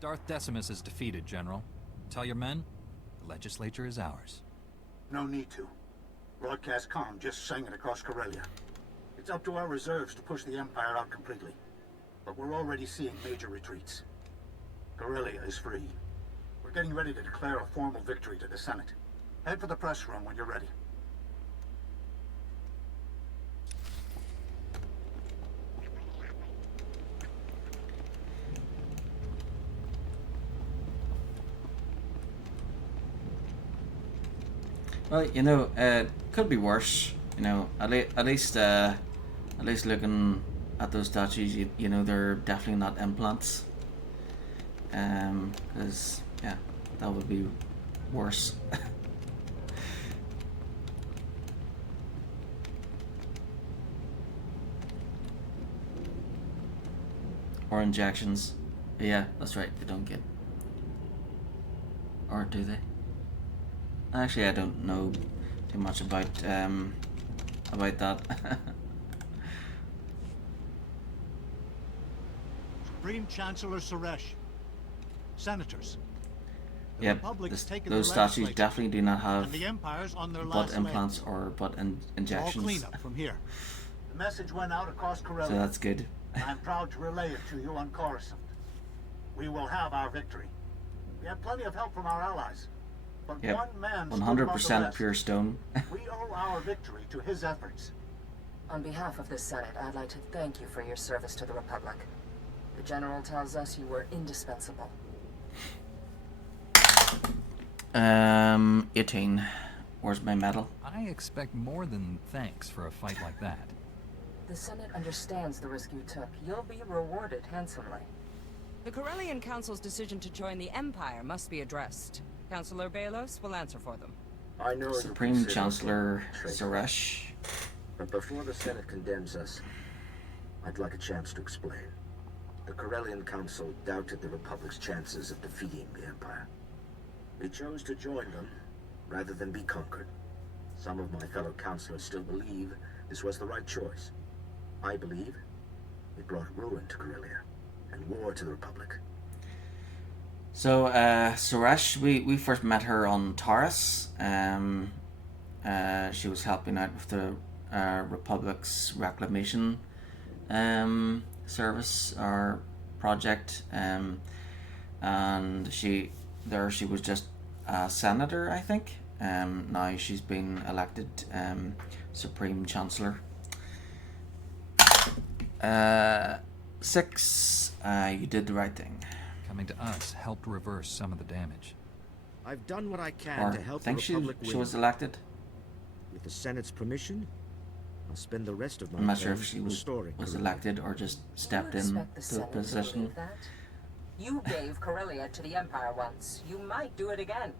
Darth Decimus is defeated, General. Tell your men, the legislature is ours. No need to. Broadcast comm just sang it across Corellia. It's up to our reserves to push the Empire out completely. But we're already seeing major retreats. Corellia is free. We're getting ready to declare a formal victory to the Senate. Head for the press room when you're ready. Well, you know, it could be worse. You know, at least looking at those statues, you know, they're definitely not implants. Because yeah, that would be worse. Or injections. Yeah, that's right. They don't get. Or do they? Actually, I don't know too much about that. Supreme Chancellor Suresh. Senators. The Yep, Republic has taken those the statues legislature, definitely do not have and the Empire's on their butt last implants leg. or butt All injections. cleanup from here. The message went out across Corellia. So that's good. I'm proud to relay it to you on Coruscant. We will have our victory. We have plenty of help from our allies. But Yep, one man 100% pure stone. We owe our victory to his efforts. On behalf of the Senate, I'd like to thank you for your service to the Republic. The General tells us you were indispensable. 18. Where's my medal? I expect more than thanks for a fight like that. The Senate understands the risk you took. You'll be rewarded handsomely. The Corellian Council's decision to join the Empire must be addressed. Councillor Balos will answer for them. I know Supreme Chancellor Suresh. But before the Senate condemns us, I'd like a chance to explain. The Corellian Council doubted the Republic's chances of defeating the Empire. We chose to join them rather than be conquered. Some of my fellow councillors still believe this was the right choice. I believe it brought ruin to Corellia and war to the Republic. So, Suresh, we first met her on Taurus. She was helping out with the Republic's reclamation service or project, and she was just a senator, I think. Now she's been elected Supreme Chancellor. 6. You did the right thing. Coming to us helped reverse some of the damage. I've done what I can Or to help think the Republic she win. was elected. With the Senate's permission, I'll spend the rest of my I'm not sure if term she was restoring Corellia. elected or just stepped in Expect the to the Senate to position. believe that. You gave Corellia to the Empire once. You might do it again.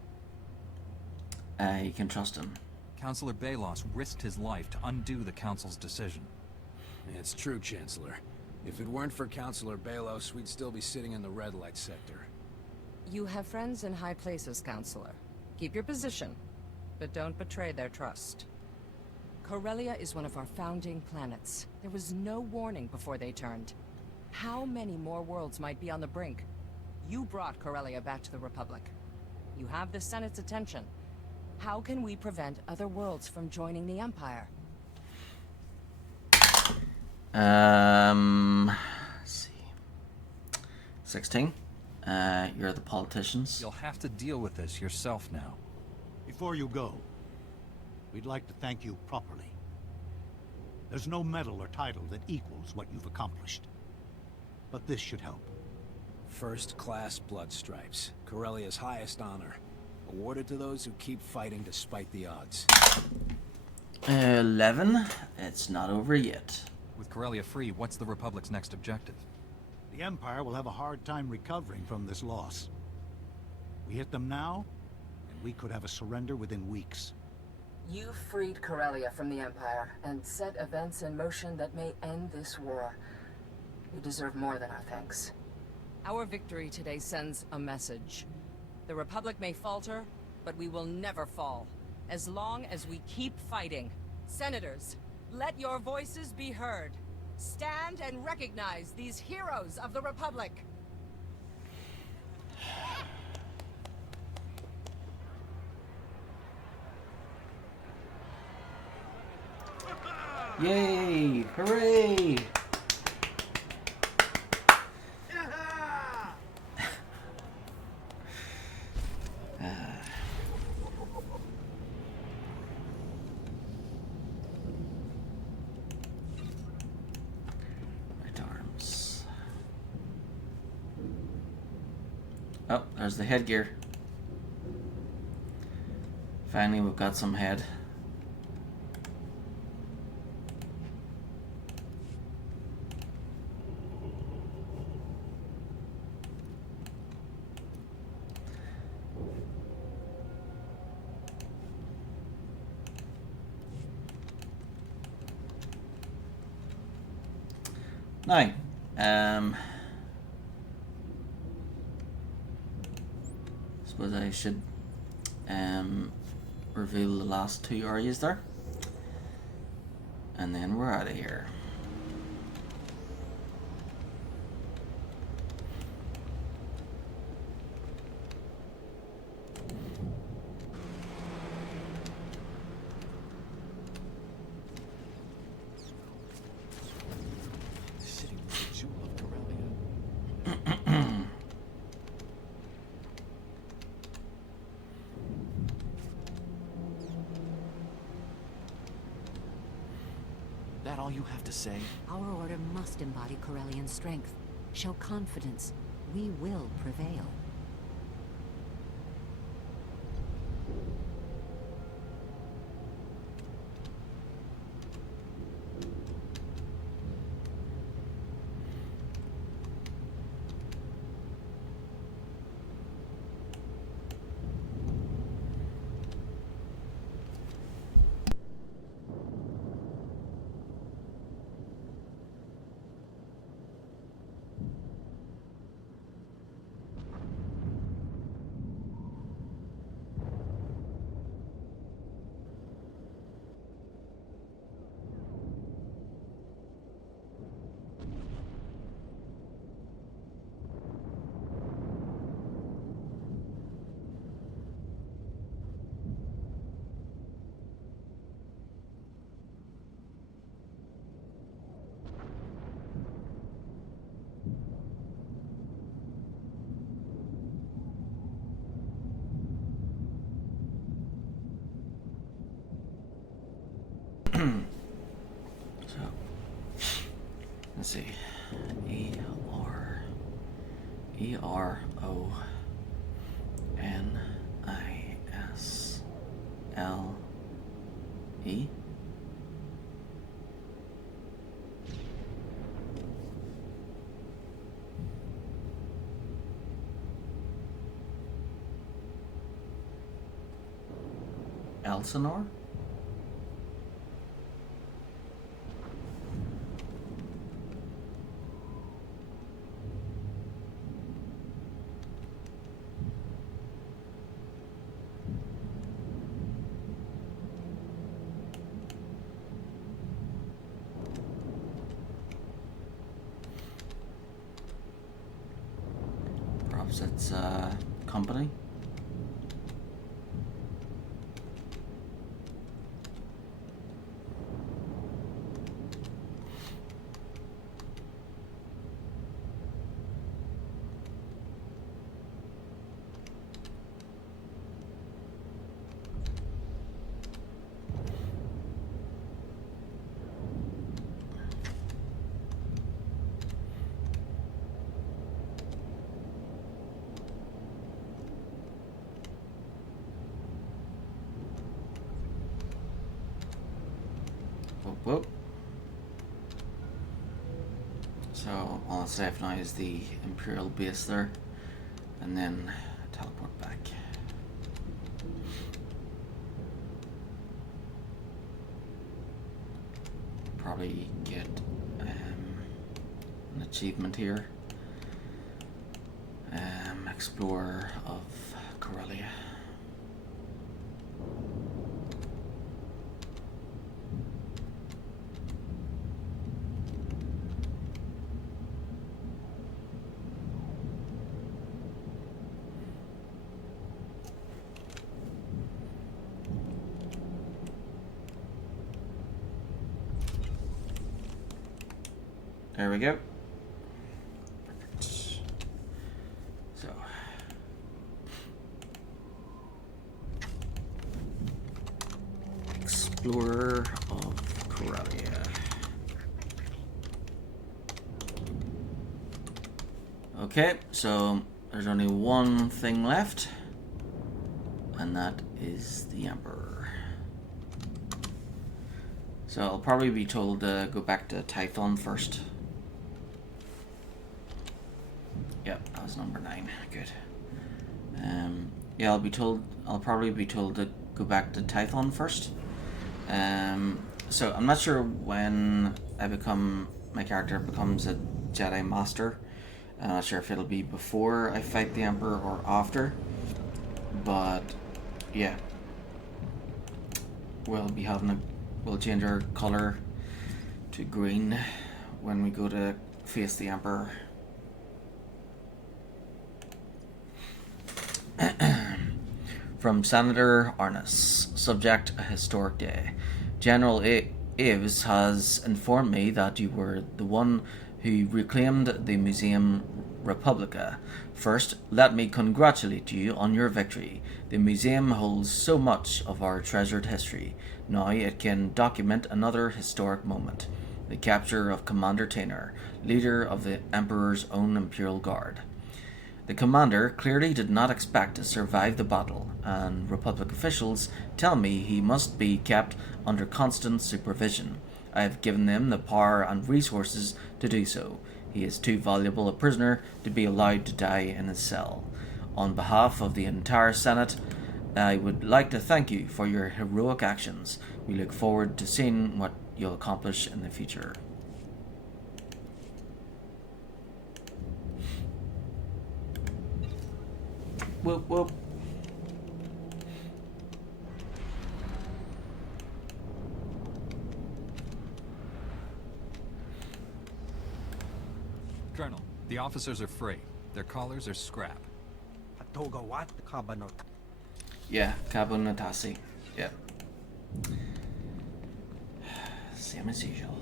You can trust him. Councillor Balos risked his life to undo the Council's decision. It's true, Chancellor. If it weren't for Councillor Balos, we'd still be sitting in the red light sector. You have friends in high places, Councillor. Keep your position, but don't betray their trust. Corellia is one of our founding planets. There was no warning before they turned. How many more worlds might be on the brink? You brought Corellia back to the Republic. You have the Senate's attention. How can we prevent other worlds from joining the Empire? Let's see. 16. You're the politicians. You'll have to deal with this yourself now. Before you go, we'd like to thank you properly. There's no medal or title that equals what you've accomplished. But this should help. First-class blood stripes. Corellia's highest honor. Awarded to those who keep fighting despite the odds. 11. It's not over yet. With Corellia free, what's the Republic's next objective? The Empire will have a hard time recovering from this loss. We hit them now, and we could have a surrender within weeks. You freed Corellia from the Empire and set events in motion that may end this war. You deserve more than our thanks. Our victory today sends a message. The Republic may falter, but we will never fall, as long as we keep fighting. Senators, let your voices be heard. Stand and recognize these heroes of the Republic. Yay! Hooray! Right arms. Oh, there's the headgear. Finally, we've got some head. Now, suppose I should reveal the last two areas there. And then we're out of here. That all you have to say? Our order must embody Corellian strength. Show confidence. We will prevail. Let's see. E-R-O-N-I-S-L-E. Elsinore? Perhaps it's company. Whoop. So all that's left now is the Imperial base there, and then teleport back. Probably get an achievement here. Explorer of Corellia. There we go. So, Explorer of Corellia. Okay, so there's only one thing left, and that is the Emperor. So I'll probably be told to go back to Tython first. Yep, that was number 9. Good. Yeah, I'll probably be told to go back to Tython first. So I'm not sure when my character becomes a Jedi Master. I'm not sure if it'll be before I fight the Emperor or after. But yeah, we'll change our color to green when we go to face the Emperor. From Senator Arnis. Subject: a historic day. General Ives has informed me that you were the one who reclaimed the Museum Republica. First, let me congratulate you on your victory. The museum holds so much of our treasured history. Now it can document another historic moment: the capture of Commander Tainer, leader of the Emperor's own Imperial Guard. The commander clearly did not expect to survive the battle, and Republic officials tell me he must be kept under constant supervision. I have given them the power and resources to do so. He is too valuable a prisoner to be allowed to die in his cell. On behalf of the entire Senate, I would like to thank you for your heroic actions. We look forward to seeing what you'll accomplish in the future. Whoop whoop. Colonel, the officers are free. Their collars are scrap. Yeah, Kabunatasi. Yep. Same as usual.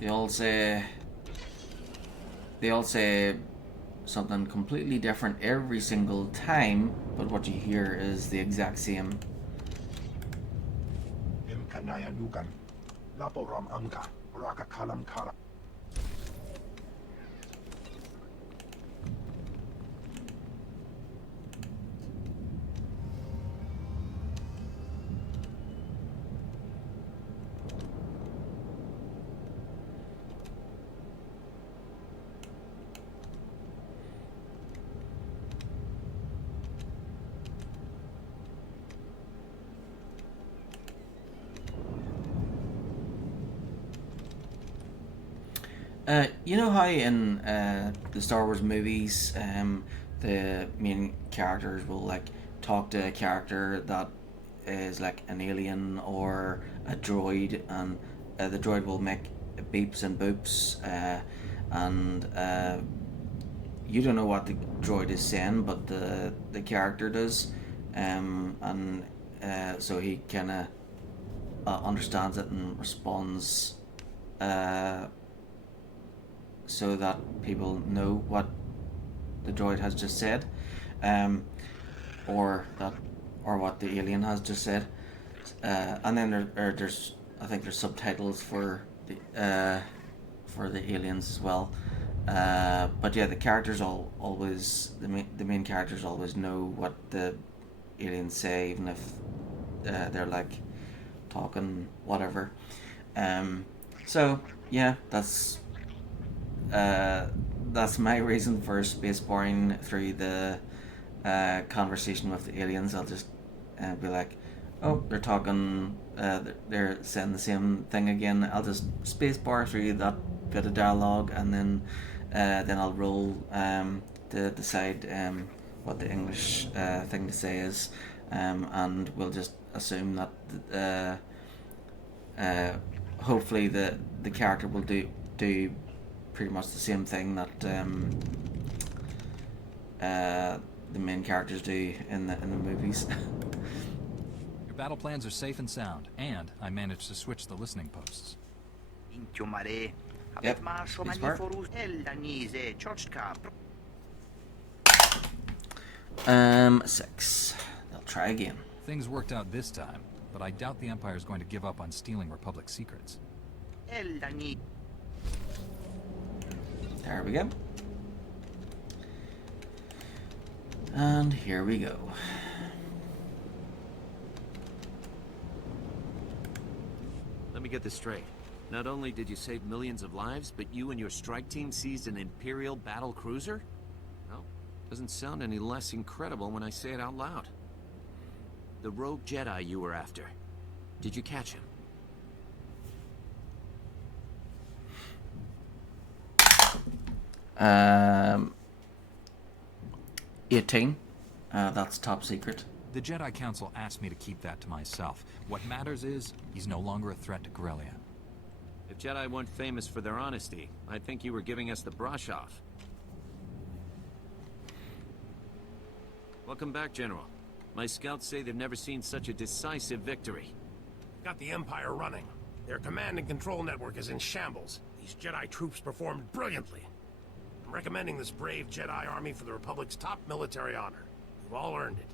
They all say something completely different every single time, but what you hear is the exact same. You know how in the Star Wars movies, the main characters will like talk to a character that is like an alien or a droid, and the droid will make beeps and boops, and you don't know what the droid is saying, but the character does, and so he kind of understands it and responds. So that people know what the droid has just said, or what the alien has just said, and then there's I think there's subtitles for the aliens as well, but yeah, the characters always the main characters always know what the aliens say, even if they're like talking whatever. So yeah, that's my reason for spacebaring through the conversation with the aliens. I'll just be like, oh, they're talking, they're saying the same thing again. I'll just spacebar through that bit of dialogue, and then I'll roll to decide what the English thing to say is, and we'll just assume that hopefully the character will do pretty much the same thing that the main characters do in the movies. Your battle plans are safe and sound, and I managed to switch the listening posts. Yep. 6. They'll try again. Things worked out this time, but I doubt the Empire is going to give up on stealing Republic secrets. There we go. And here we go. Let me get this straight. Not only did you save millions of lives, but you and your strike team seized an Imperial battle cruiser? Well, doesn't sound any less incredible when I say it out loud. The rogue Jedi you were after. Did you catch him? 18. That's top secret. The Jedi Council asked me to keep that to myself. What matters is, he's no longer a threat to Corellia. If Jedi weren't famous for their honesty, I think you were giving us the brush off. Welcome back, General. My scouts say they've never seen such a decisive victory. Got the Empire running. Their command and control network is in shambles. These Jedi troops performed brilliantly. I'm recommending this brave Jedi army for the Republic's top military honor. You've all earned it.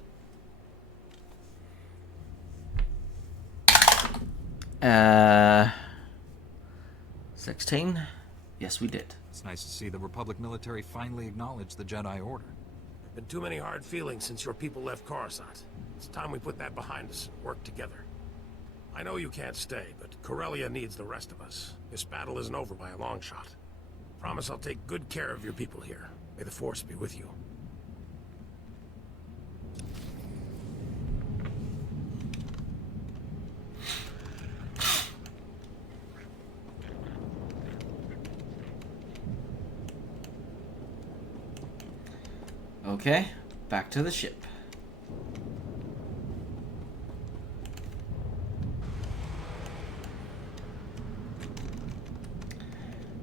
16? Yes, we did. It's nice to see the Republic military finally acknowledge the Jedi Order. There've been too many hard feelings since your people left Coruscant. It's time we put that behind us and work together. I know you can't stay, but Corellia needs the rest of us. This battle isn't over by a long shot. Promise I'll take good care of your people here. May the Force be with you. Okay, back to the ship.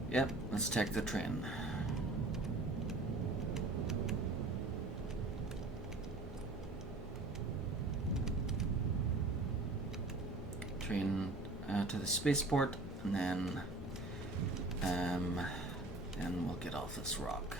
Yep, let's take the train. Train to the spaceport, and then we'll get off this rock.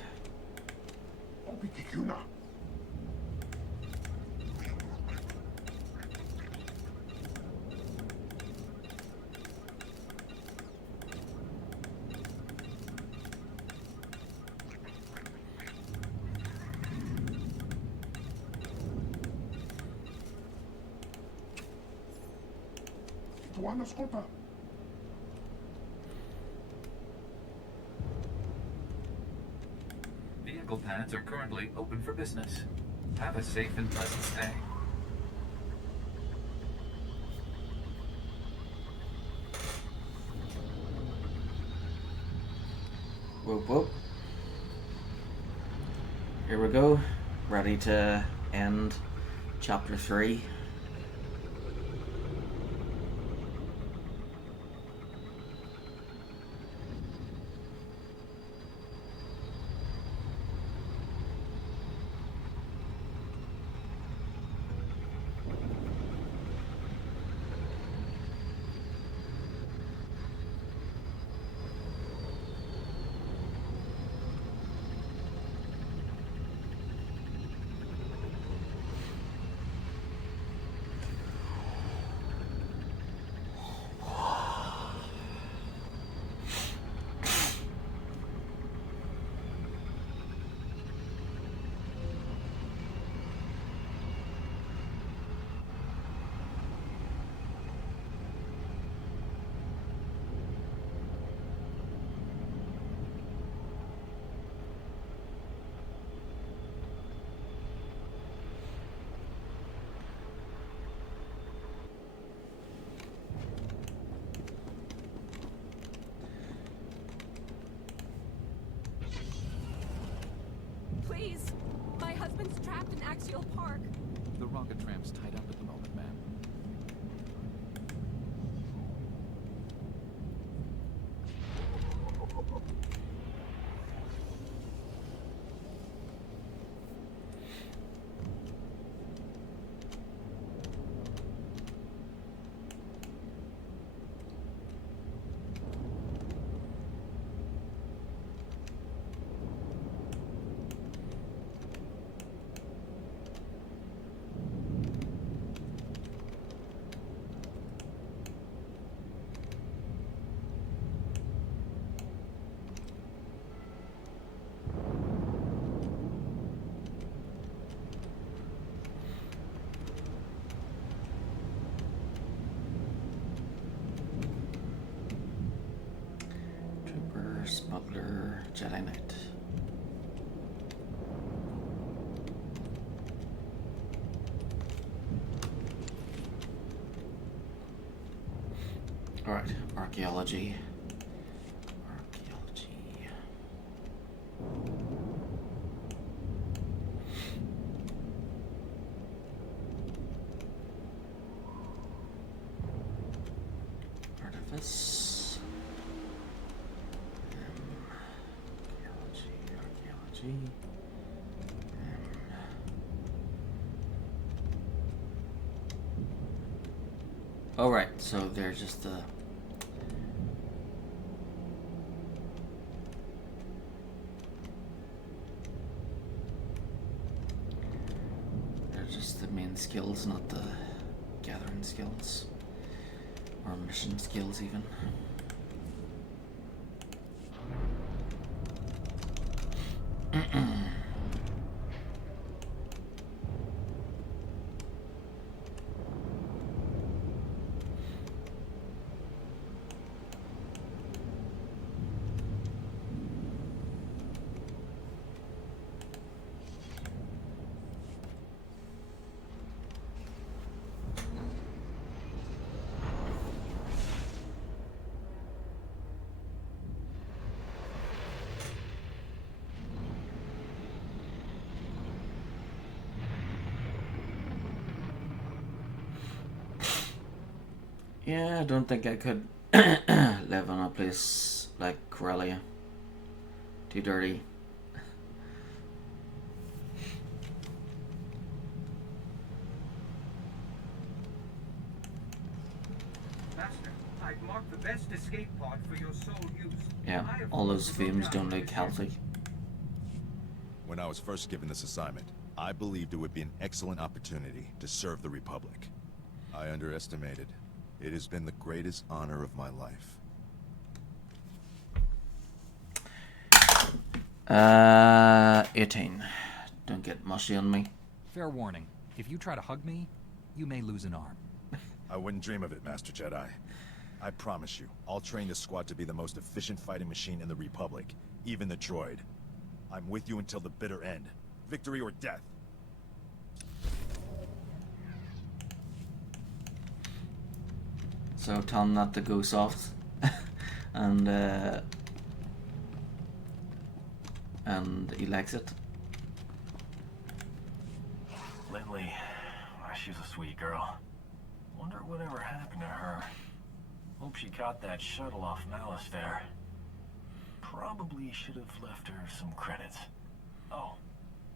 Vehicle pads are currently open for business. Have a safe and pleasant stay. Whoop whoop. Here we go. Ready to end chapter 3. Please! My husband's trapped in Axial Park. The rocket tramp's tied up at the moment, ma'am. Smuggler, Jedi Knight. Alright, archaeology. Archaeology. this. Archaeology. Oh, right, so they're just the... They're just the main skills, not the gathering skills. Or mission skills, even. Yeah, I don't think I could live in a place like Corellia. Too dirty. Master, I've marked the best escape pod for your sole use. Yeah, all those fumes don't look healthy. When I was first given this assignment, I believed it would be an excellent opportunity to serve the Republic. I underestimated. It has been the greatest honor of my life. 18. Don't get mushy on me. Fair warning. If you try to hug me, you may lose an arm. I wouldn't dream of it, Master Jedi. I promise you, I'll train this squad to be the most efficient fighting machine in the Republic, even the droid. I'm with you until the bitter end. Victory or death. So tell him not to go soft. and he likes it. Lindley, she's a sweet girl. Wonder whatever happened to her. Hope she caught that shuttle off Malice there. Probably should have left her some credits. Oh,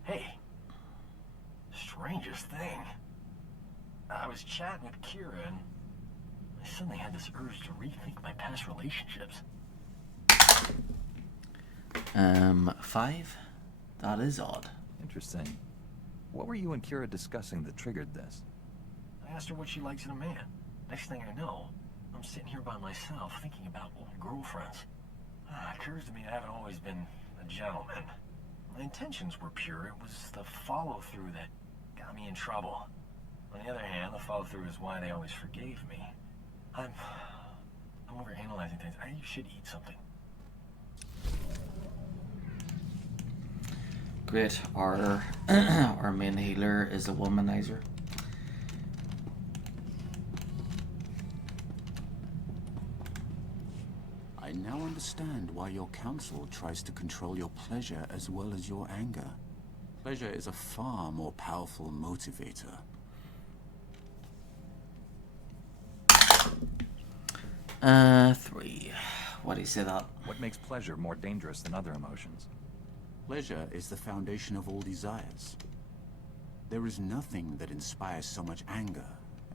hey. Strangest thing. I was chatting with Kira and I suddenly had this urge to rethink my past relationships. 5? That is odd. Interesting. What were you and Kira discussing that triggered this? I asked her what she likes in a man. Next thing I know, I'm sitting here by myself thinking about old girlfriends. It occurs to me I haven't always been a gentleman. My intentions were pure. It was the follow-through that got me in trouble. On the other hand, the follow-through is why they always forgave me. I'm overanalyzing things. I should eat something. Great. Our main healer is a womanizer. I now understand why your council tries to control your pleasure as well as your anger. Pleasure is a far more powerful motivator. Three. Why do you say that? What makes pleasure more dangerous than other emotions? Pleasure is the foundation of all desires. There is nothing that inspires so much anger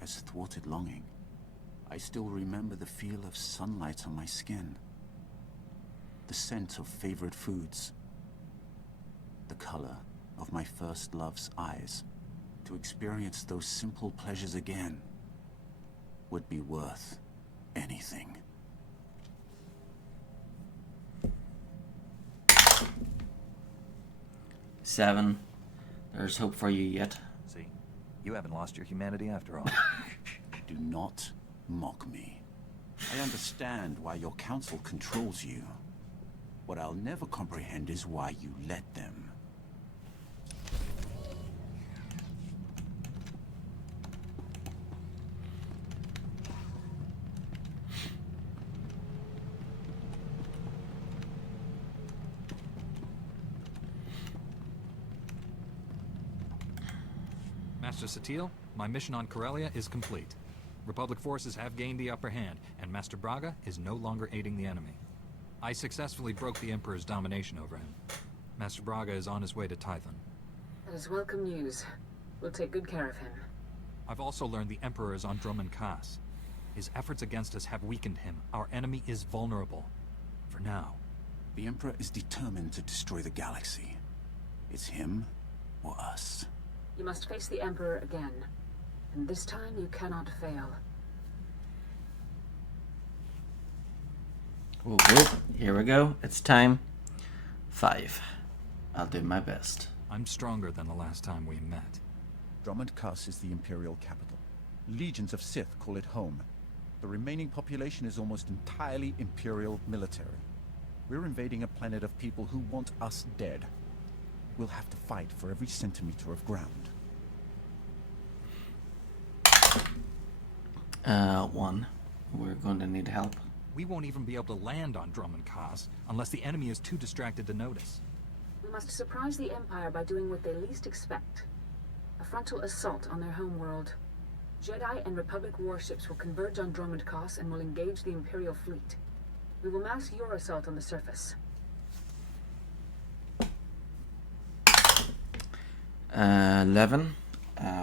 as thwarted longing. I still remember the feel of sunlight on my skin, the scent of favorite foods, the color of my first love's eyes. To experience those simple pleasures again would be worth anything. Seven. There's hope for you yet. See, you haven't lost your humanity after all. Do not mock me. I understand why your council controls you. What I'll never comprehend is why you let them. Master Satil, my mission on Corellia is complete. Republic forces have gained the upper hand, and Master Braga is no longer aiding the enemy. I successfully broke the Emperor's domination over him. Master Braga is on his way to Tython. That is welcome news. We'll take good care of him. I've also learned the Emperor is on Drummond Kaas. His efforts against us have weakened him. Our enemy is vulnerable. For now. The Emperor is determined to destroy the galaxy. It's him or us. You must face the Emperor again. And this time you cannot fail. Oh, good. Here we go. It's time. 5. I'll do my best. I'm stronger than the last time we met. Drummond Kaas is the Imperial capital. Legions of Sith call it home. The remaining population is almost entirely Imperial military. We're invading a planet of people who want us dead. We'll have to fight for every centimeter of ground. 1. We're going to need help. We won't even be able to land on Drummond Kaas unless the enemy is too distracted to notice. We must surprise the Empire by doing what they least expect. A frontal assault on their homeworld. Jedi and Republic warships will converge on Drummond Kaas and will engage the Imperial fleet. We will mask your assault on the surface. 11.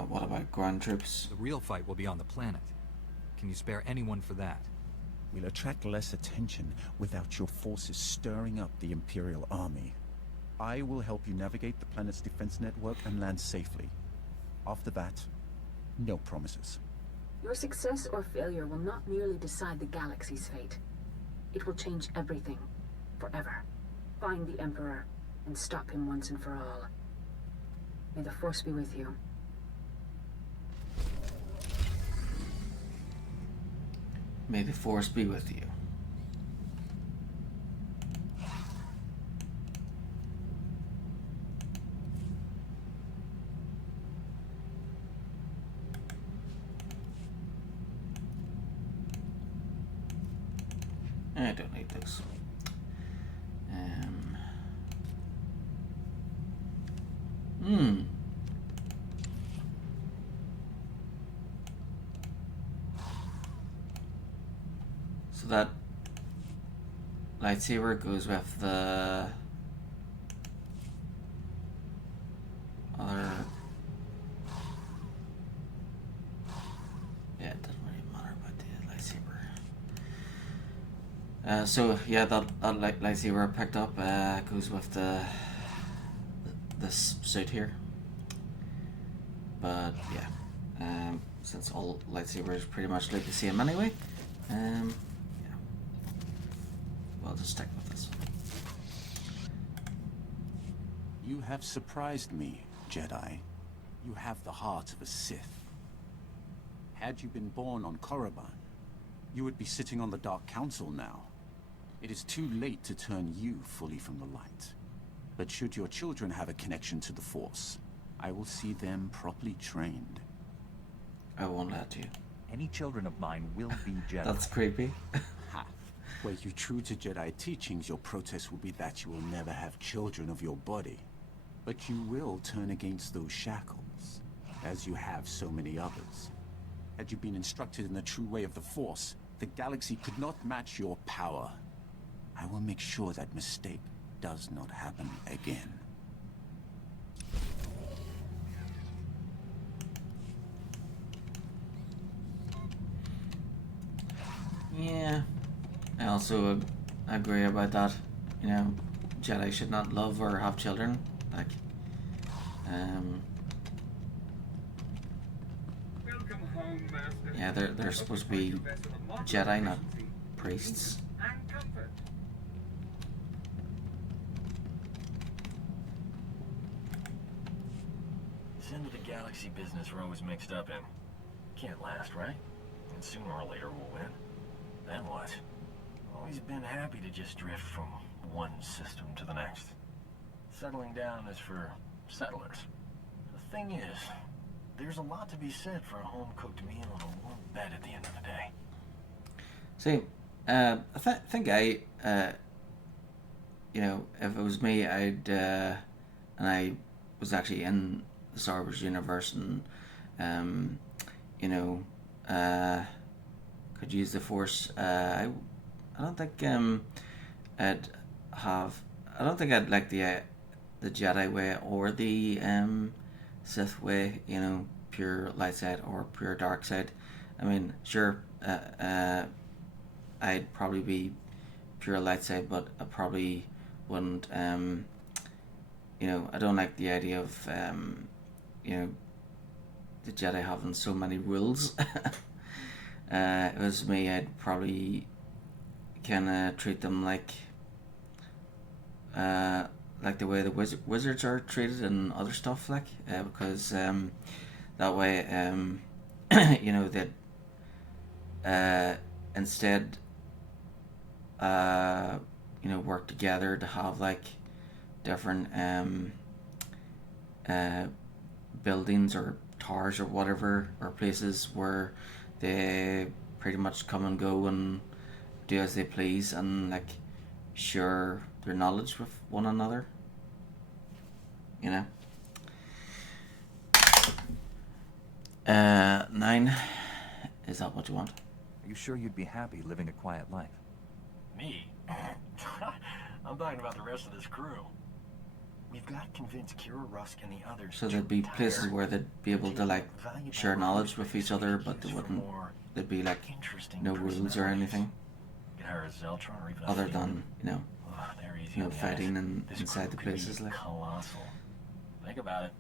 What about ground troops? The real fight will be on the planet. Can you spare anyone for that? We'll attract less attention without your forces stirring up the Imperial army. I will help you navigate the planet's defense network and land safely. After that, no promises. Your success or failure will not merely decide the galaxy's fate. It will change everything. Forever. Find the Emperor and stop him once and for all. May the Force be with you. May the Force be with you. I don't need those. So that lightsaber goes with the other. Yeah, it doesn't really matter about the lightsaber. So yeah, that lightsaber I picked up goes with this suit here. But yeah, since all lightsabers pretty much look the same anyway, yeah, we'll just stick with this. You have surprised me, Jedi. You have the heart of a Sith. Had you been born on Korriban, you would be sitting on the Dark Council now. It is too late to turn you fully from the light. But should your children have a connection to the Force, I will see them properly trained. I won't let you. Any children of mine will be Jedi. That's creepy. Ha! Were you true to Jedi teachings, your protest will be that you will never have children of your body. But you will turn against those shackles, as you have so many others. Had you been instructed in the true way of the Force, the galaxy could not match your power. I will make sure that mistake does not happen again. Yeah, I also agree about that. You know, Jedi should not love or have children. Like, Welcome home, Master. yeah, they're supposed to be Jedi, not priests. And comfort. This end of the galaxy business we're always mixed up in. Can't last, right? And sooner or later we'll win. Then what? Always been happy to just drift from one system to the next. Settling down is for settlers. The thing is, there's a lot to be said for a home-cooked meal on a warm bed at the end of the day. See, I think you know, if it was me, I'd, and I was actually in the Star Wars universe, and, you know, could use the Force. I don't think I'd have. I don't think I'd like the Jedi way or the Sith way. You know, pure light side or pure dark side. I mean, sure. I'd probably be pure light side, but I probably wouldn't. You know, I don't like the idea of you know, the Jedi having so many rules. If it was me, I'd probably kind of treat them like the way the wizards are treated and other stuff, like because that way you know that instead you know, work together to have like different buildings or towers or whatever, or places where they pretty much come and go and do as they please and like share their knowledge with one another, you know. 9, is that what you want? Are you sure you'd be happy living a quiet life? Me? I'm talking about the rest of this crew. We've got to convince Kira, Rusk, and the others. So there'd be places where they'd be able to like share knowledge with each other, but they wouldn't. There'd be like no rules or anything, other than you know, fighting and inside the places like. Colossal. Think about it.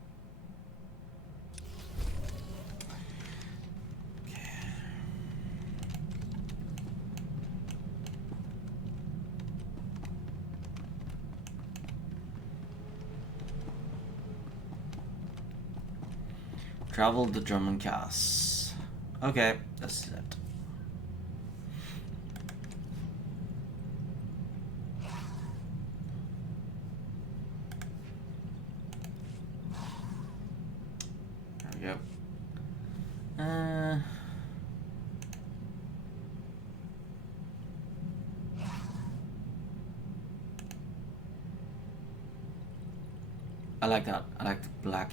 Travel to Drummond Cass. Okay, that's it. There we go. I like that. I like the black.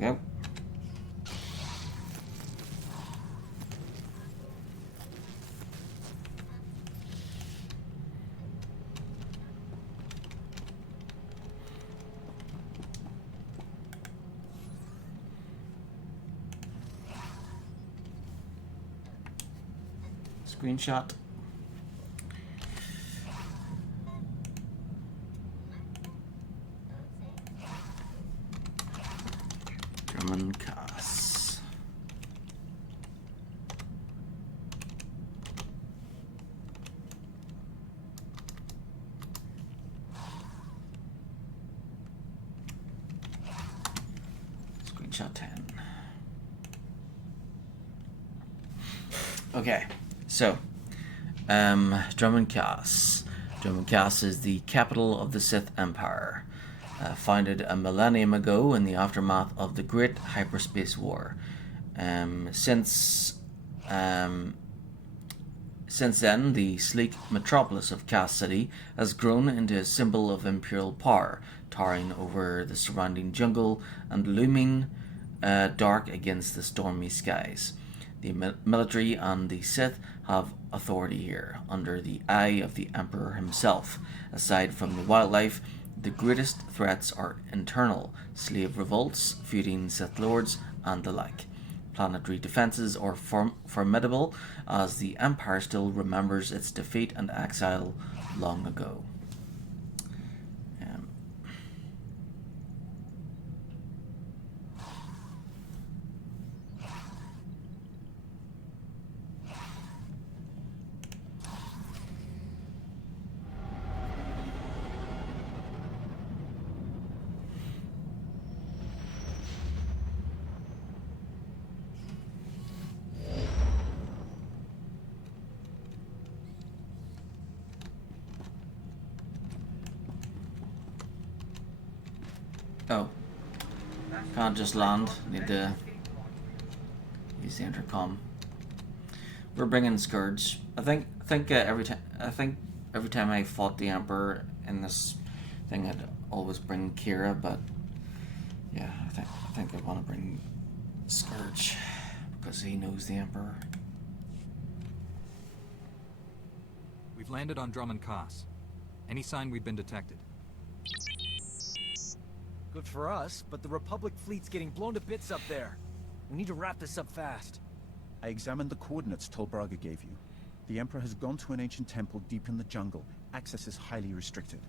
Yep. Screenshot. Drummond Cass. Screenshot 10. Okay, so Drummond Cass. Drummond Cass is the capital of the Sith Empire. Founded a millennium ago in the aftermath of the Great Hyperspace War. Since then, the sleek metropolis of Cass City has grown into a symbol of imperial power, towering over the surrounding jungle and looming dark against the stormy skies. The military and the Sith have authority here, under the eye of the Emperor himself. Aside from the wildlife, the greatest threats are internal, slave revolts, feuding Sith Lords, and the like. Planetary defenses are formidable, as the Empire still remembers its defeat and exile long ago. Oh. Can't just land. Need to use the intercom. We're bringing Scourge. I think every time I fought the Emperor in this thing, I'd always bring Kira, but yeah, I think I want to bring Scourge because he knows the Emperor. We've landed on Drummond Cos. Any sign we've been detected? Good for us, but the Republic fleet's getting blown to bits up there. We need to wrap this up fast. I examined the coordinates Tolbraga gave you. The Emperor has gone to an ancient temple deep in the jungle. Access is highly restricted.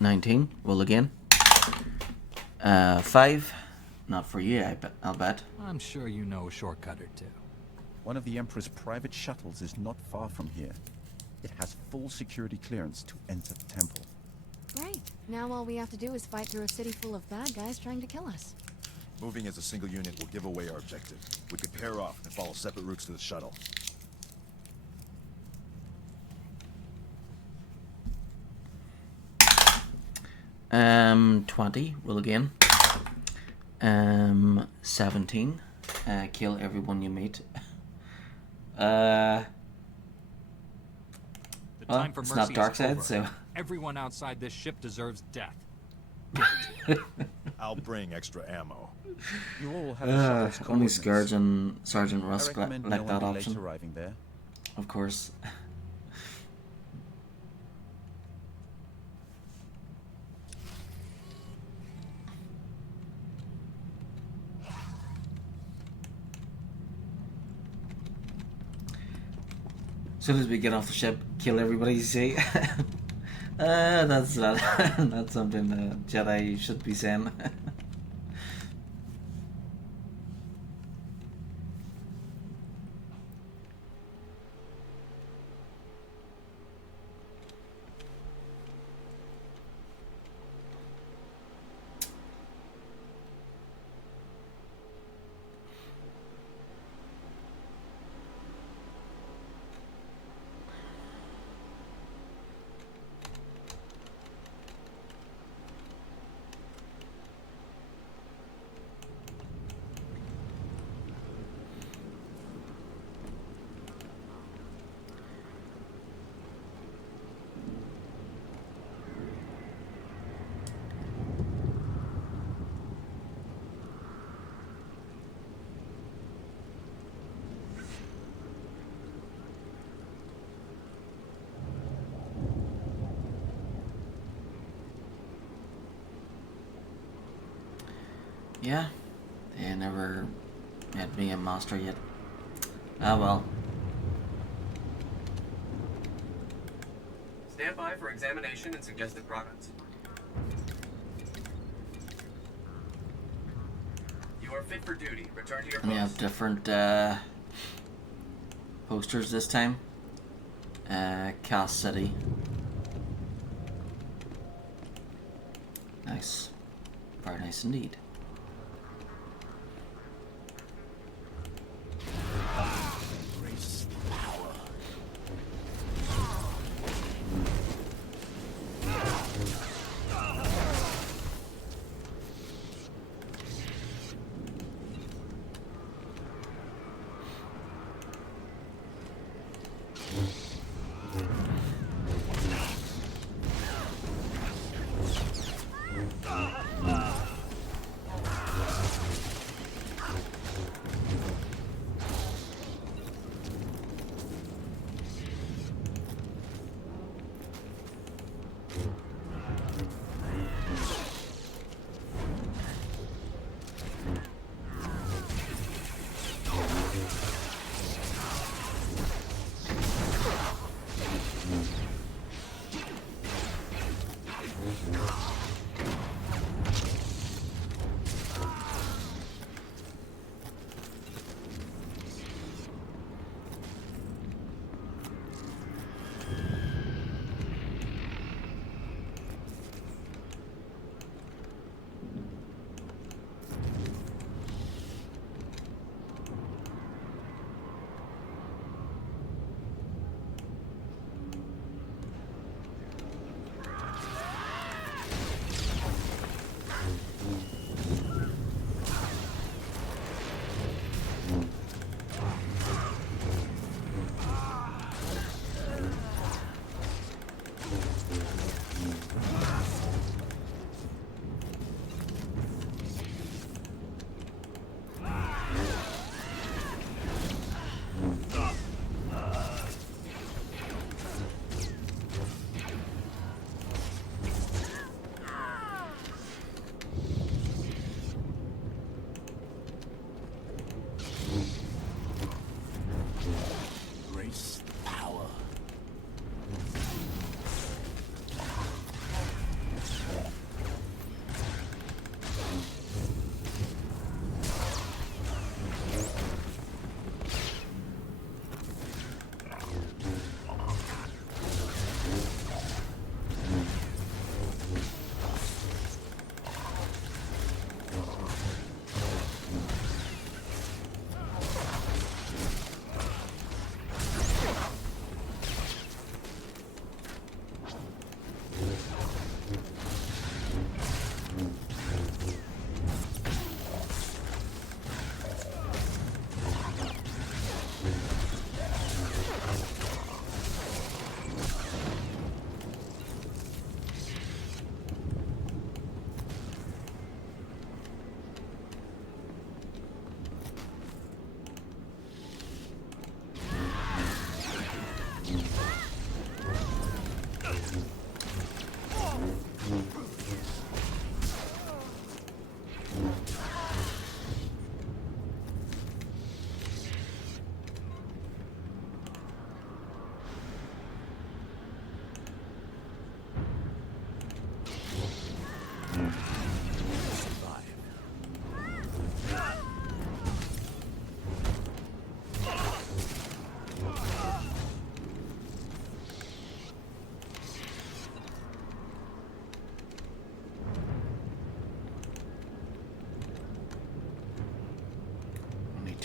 19. Roll again. 5. Not for you, I'll bet. I'm sure you know a shortcut or two. One of the Emperor's private shuttles is not far from here. It has full security clearance to enter the temple. Great. Now all we have to do is fight through a city full of bad guys trying to kill us. Moving as a single unit will give away our objective. We could pair off and follow separate routes to the shuttle. Um, 20. Roll again. 17. Kill everyone you meet. The time for it's mercy not dark is side, over. so Everyone outside this ship deserves death. I'll bring extra ammo. You all have the shuttle's only coordinates. Scourge and Sergeant Rusk I recommend like no that one be late option. arriving there. Of course. As soon as we get off the ship, kill everybody you see. That's not not something the Jedi should be saying. Yeah, they never made me a master yet. Ah well. Stand by for examination and suggested progress. You are fit for duty. Return to your And we have post. different posters this time. Cast City. Nice. Very nice indeed.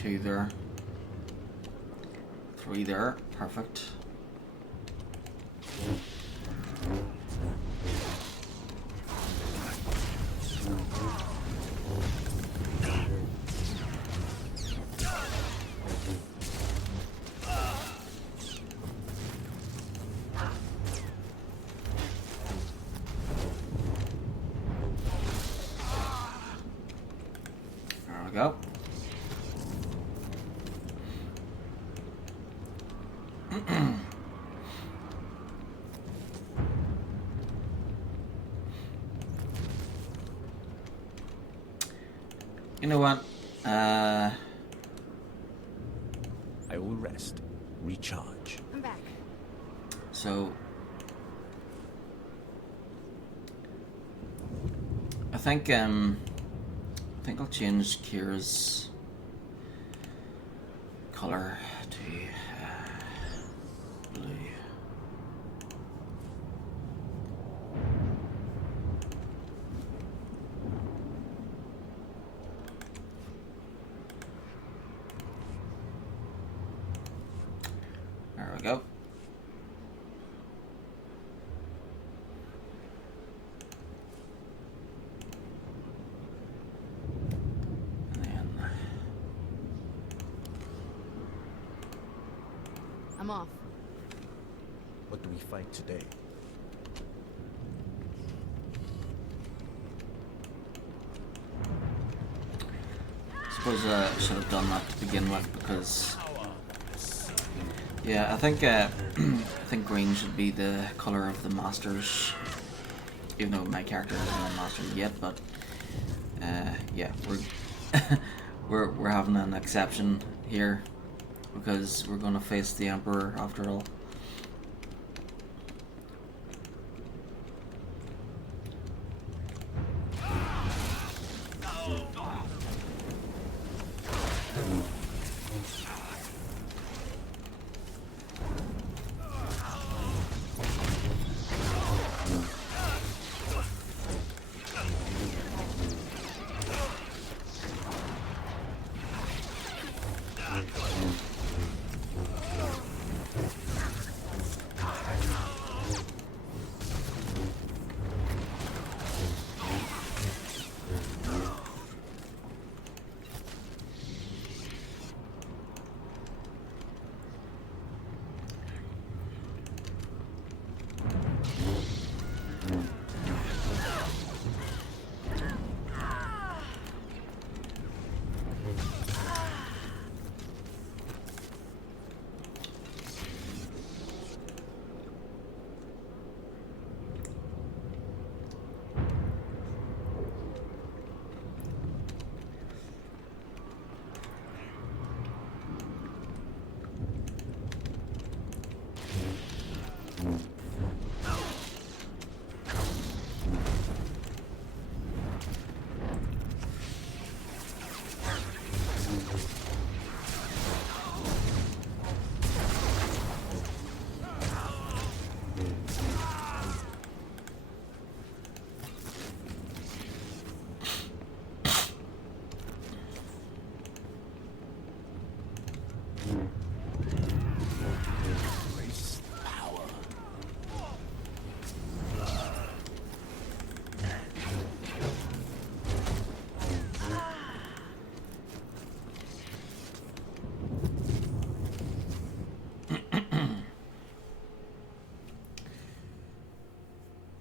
2 there. 3 there. Perfect. There we go. You know what? I will rest, recharge. I'm back. So I think I'll change Kira's color to blue. There we go. And then I'm off. What do we fight today? I suppose I should have done that to begin with, because yeah, I think I think green should be the color of the masters, even though my character isn't a master yet. But yeah, we're having an exception here because we're gonna face the Emperor after all.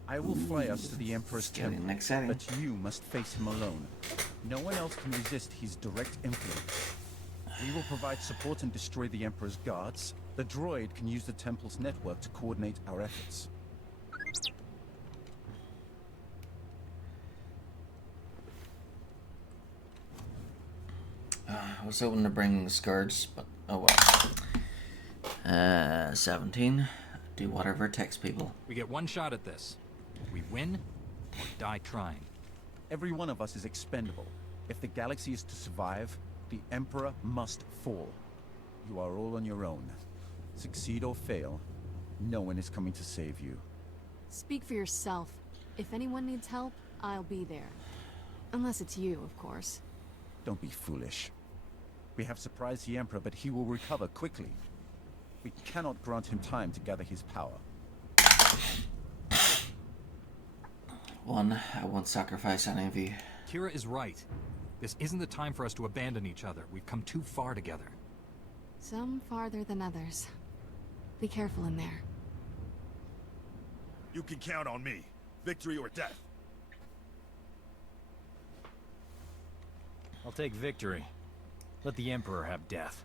I will fly us to the Emperor's temple, next setting. but you must face him alone. No one else can resist his direct influence. We will provide support and destroy the Emperor's guards. The droid can use the temple's network to coordinate our efforts. I was hoping to bring Scourge, but oh well. 17. Do whatever it takes, people. We get one shot at this. We win or die trying. Every one of us is expendable. If the galaxy is to survive, the Emperor must fall. You are all on your own. Succeed or fail, no one is coming to save you. Speak for yourself. If anyone needs help, I'll be there. Unless it's you, of course. Don't be foolish. We have surprised the Emperor, but he will recover quickly. We cannot grant him time to gather his power. One, I won't sacrifice any of you. Kira is right. This isn't the time for us to abandon each other. We've come too far together. Some farther than others. Be careful in there. You can count on me. Victory or death. I'll take victory. Let the Emperor have death.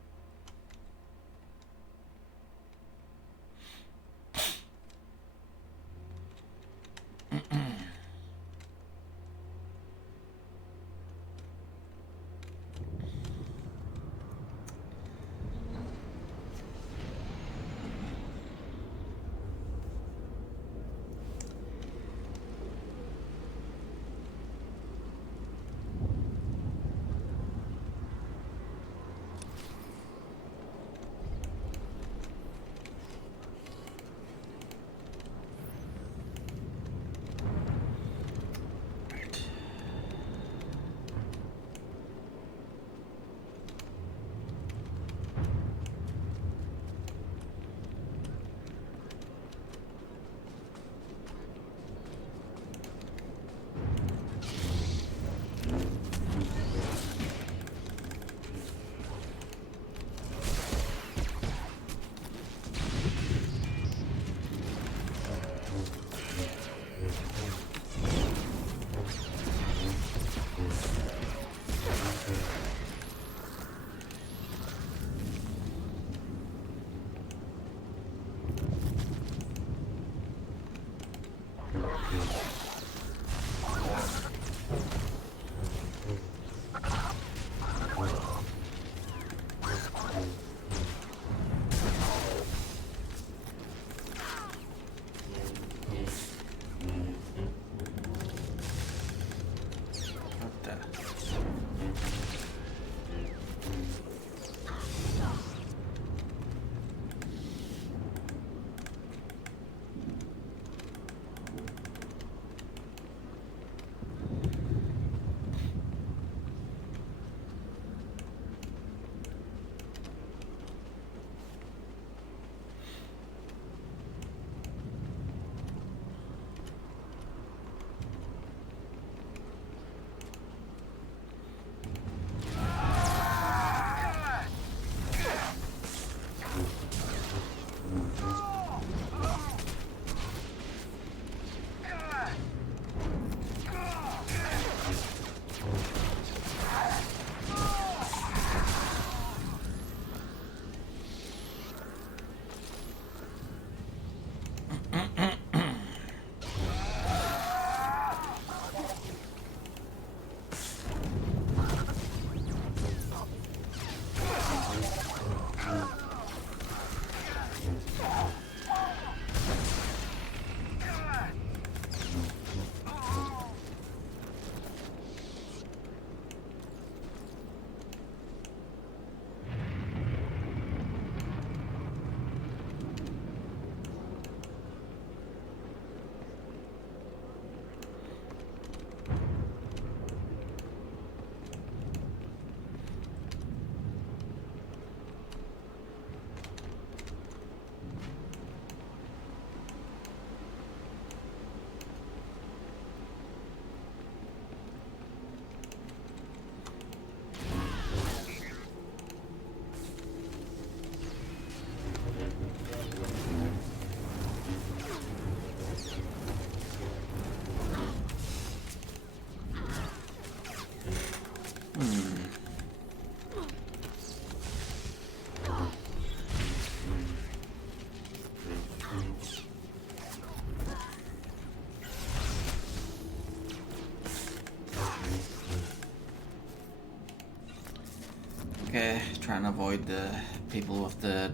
Okay, trying to avoid the people with the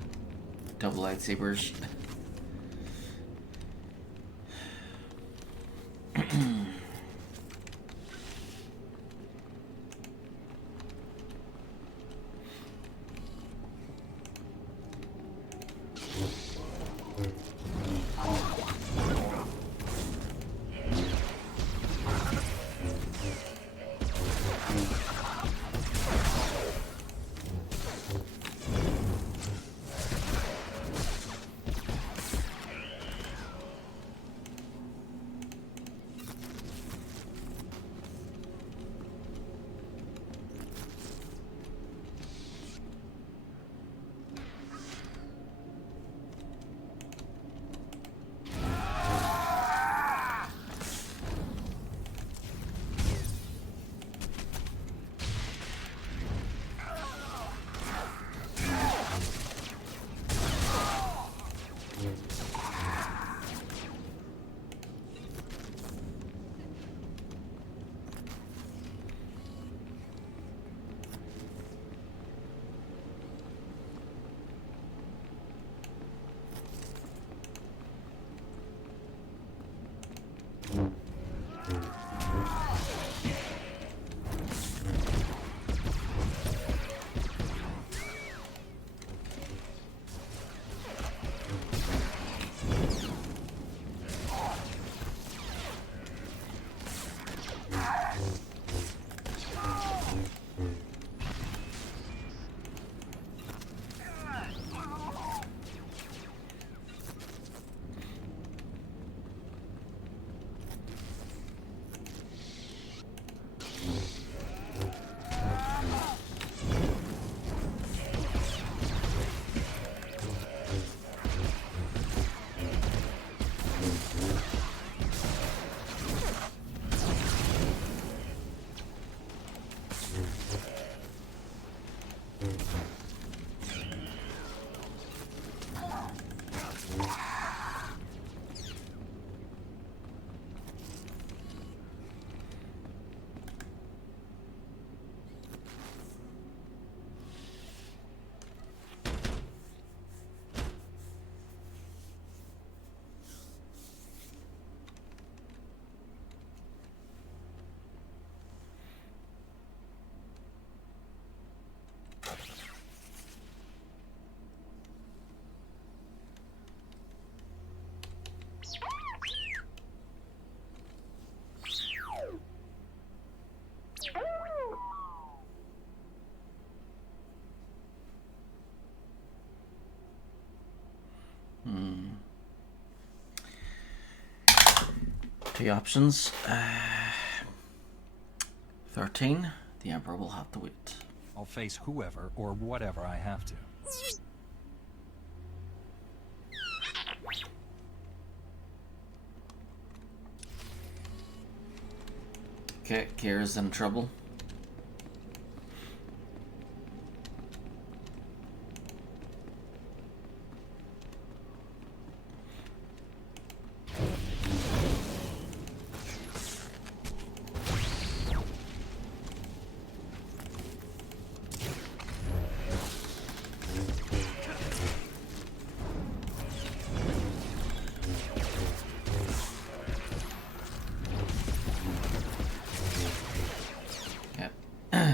double lightsabers. Two options. 13. The Emperor will have to wait. I'll face whoever or whatever I have to. Okay, Kira's in trouble.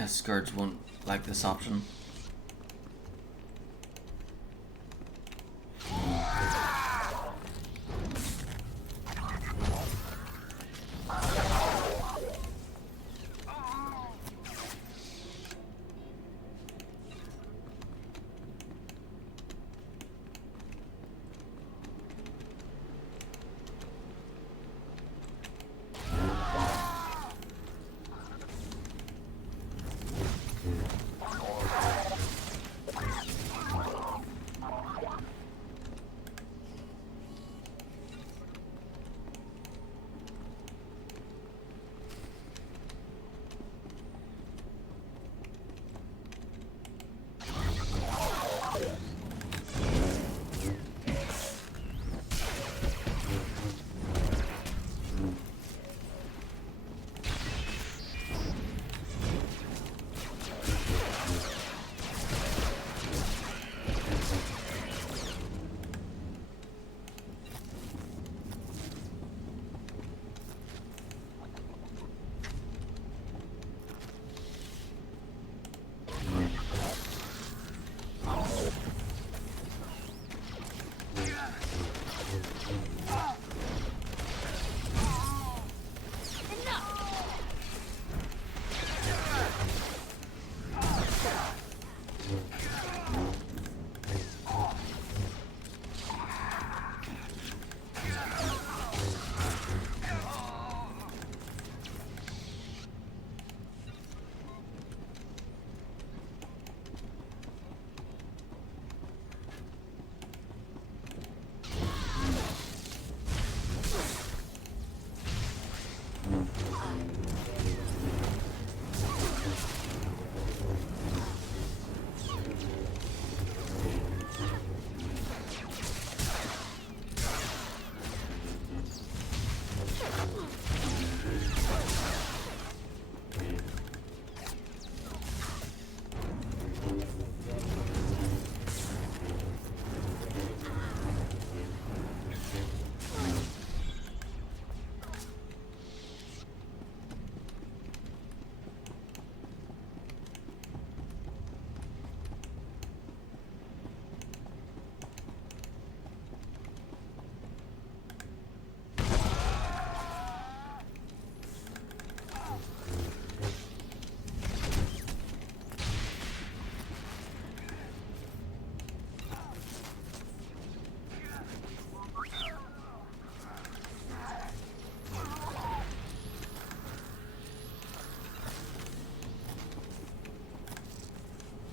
Scourge won't like this option.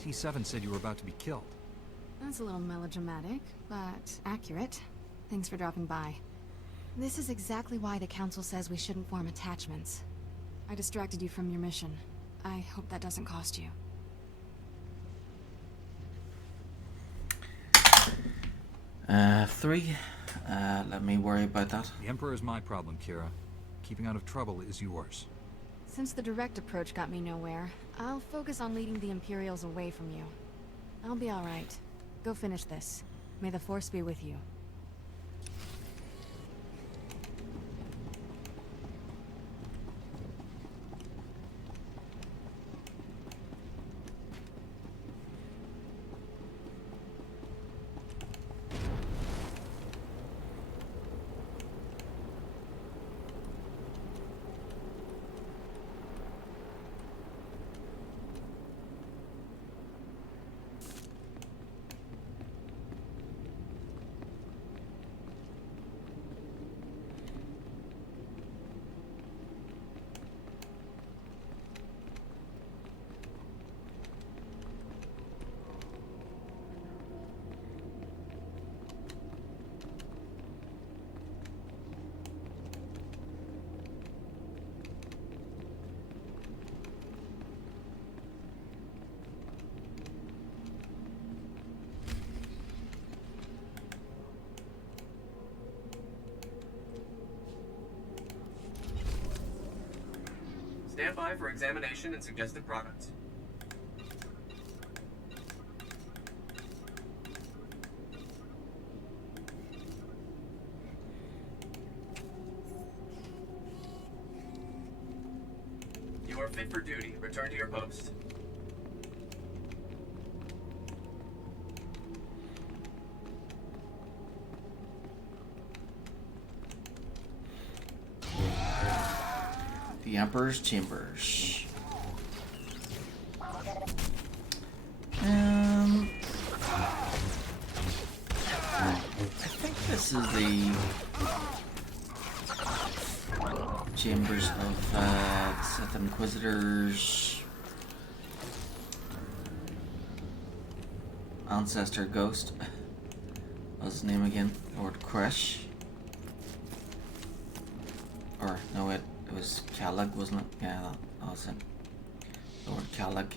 T7 said you were about to be killed. That's a little melodramatic, but accurate. Thanks for dropping by. This is exactly why the Council says we shouldn't form attachments. I distracted you from your mission. I hope that doesn't cost you. Three. Let me worry about that. The Emperor is my problem, Kira. Keeping out of trouble is yours. Since the direct approach got me nowhere, I'll focus on leading the Imperials away from you. I'll be alright. Go finish this. May the Force be with you. Stand by for examination and suggested progress. You are fit for duty. Return to your post. The Emperor's Chambers. I think this is the chambers of the Sith Inquisitor's ancestor ghost. What's his name again? Lord Kresh. Or no, it was Calig, wasn't it? Yeah, that was it. Lord Calig.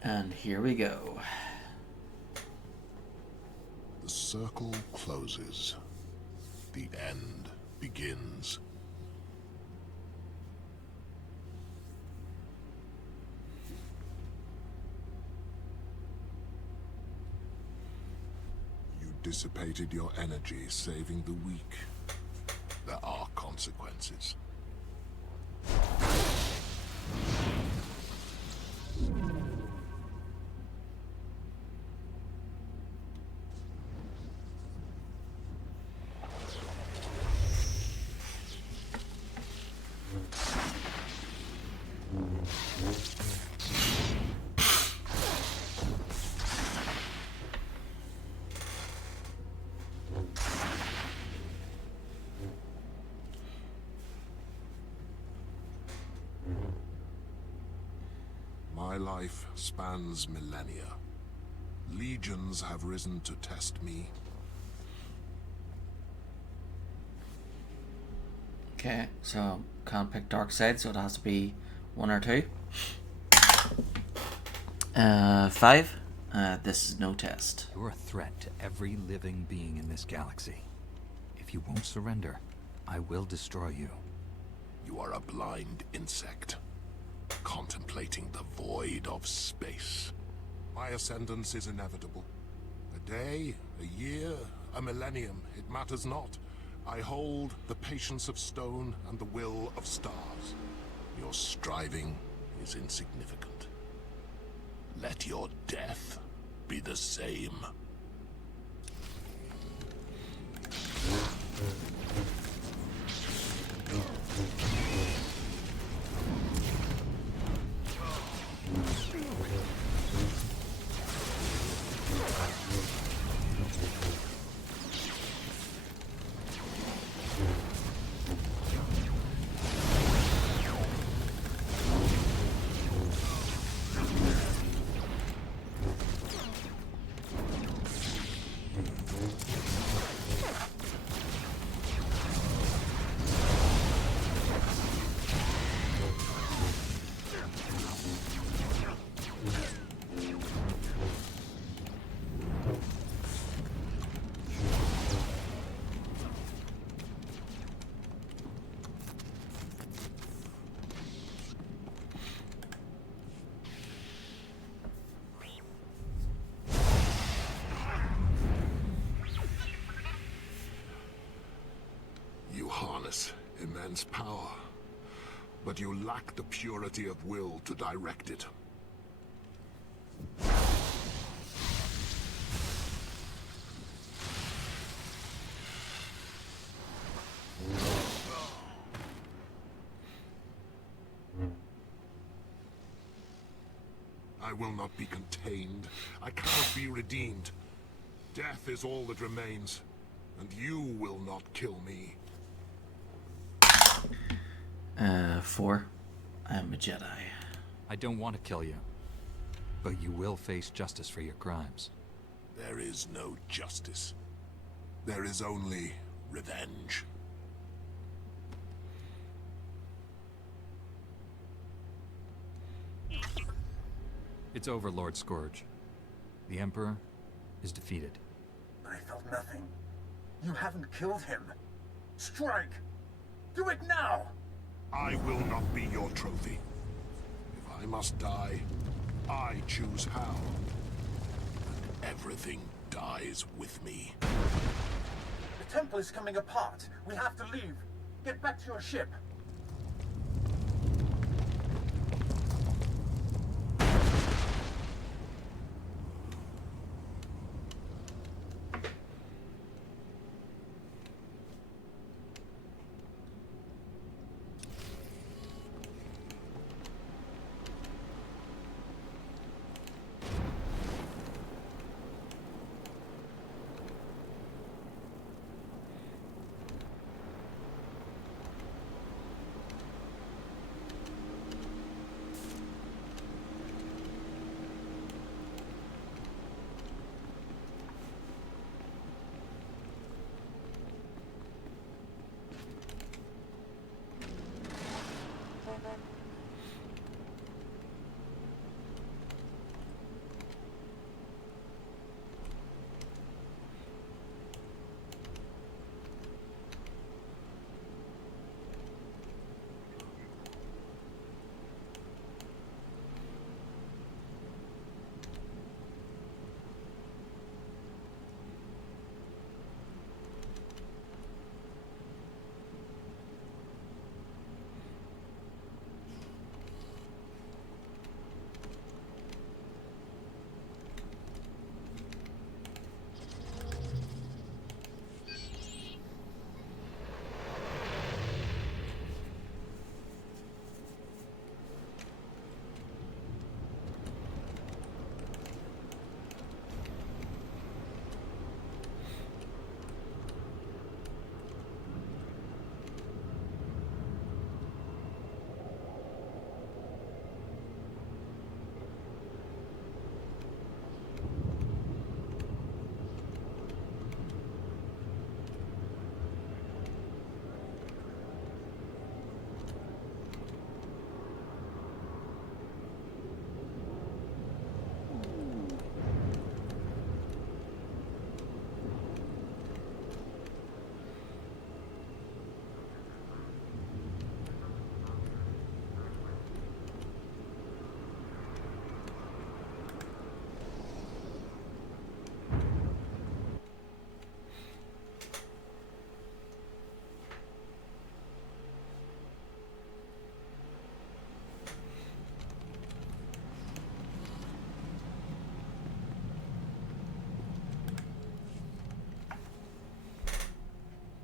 And here we go. The circle closes. The end begins. You dissipated your energy saving the weak. There are consequences. My life spans millennia. Legions have risen to test me. Okay, so can't pick dark side, so it has to be 1 or 2. 5. This is no test. You're a threat to every living being in this galaxy. If you won't surrender, I will destroy you. You are a blind insect, contemplating the void of space. My ascendance is inevitable. A day, a year, a millennium, it matters not. I hold the patience of stone and the will of stars. Your striving is insignificant. Let your death be the same. doubtless immense power, but you lack the purity of will to direct it. I will not be contained. I cannot be redeemed. Death is all that remains, and you will not kill me. 4. I'm a Jedi. I don't want to kill you, but you will face justice for your crimes. There is no justice. There is only revenge. It's over, Lord Scourge. The Emperor is defeated. I felt nothing. You haven't killed him. Strike! Do it now! I will not be your trophy. If I must die, I choose how. And everything dies with me. The temple is coming apart. We have to leave. Get back to your ship.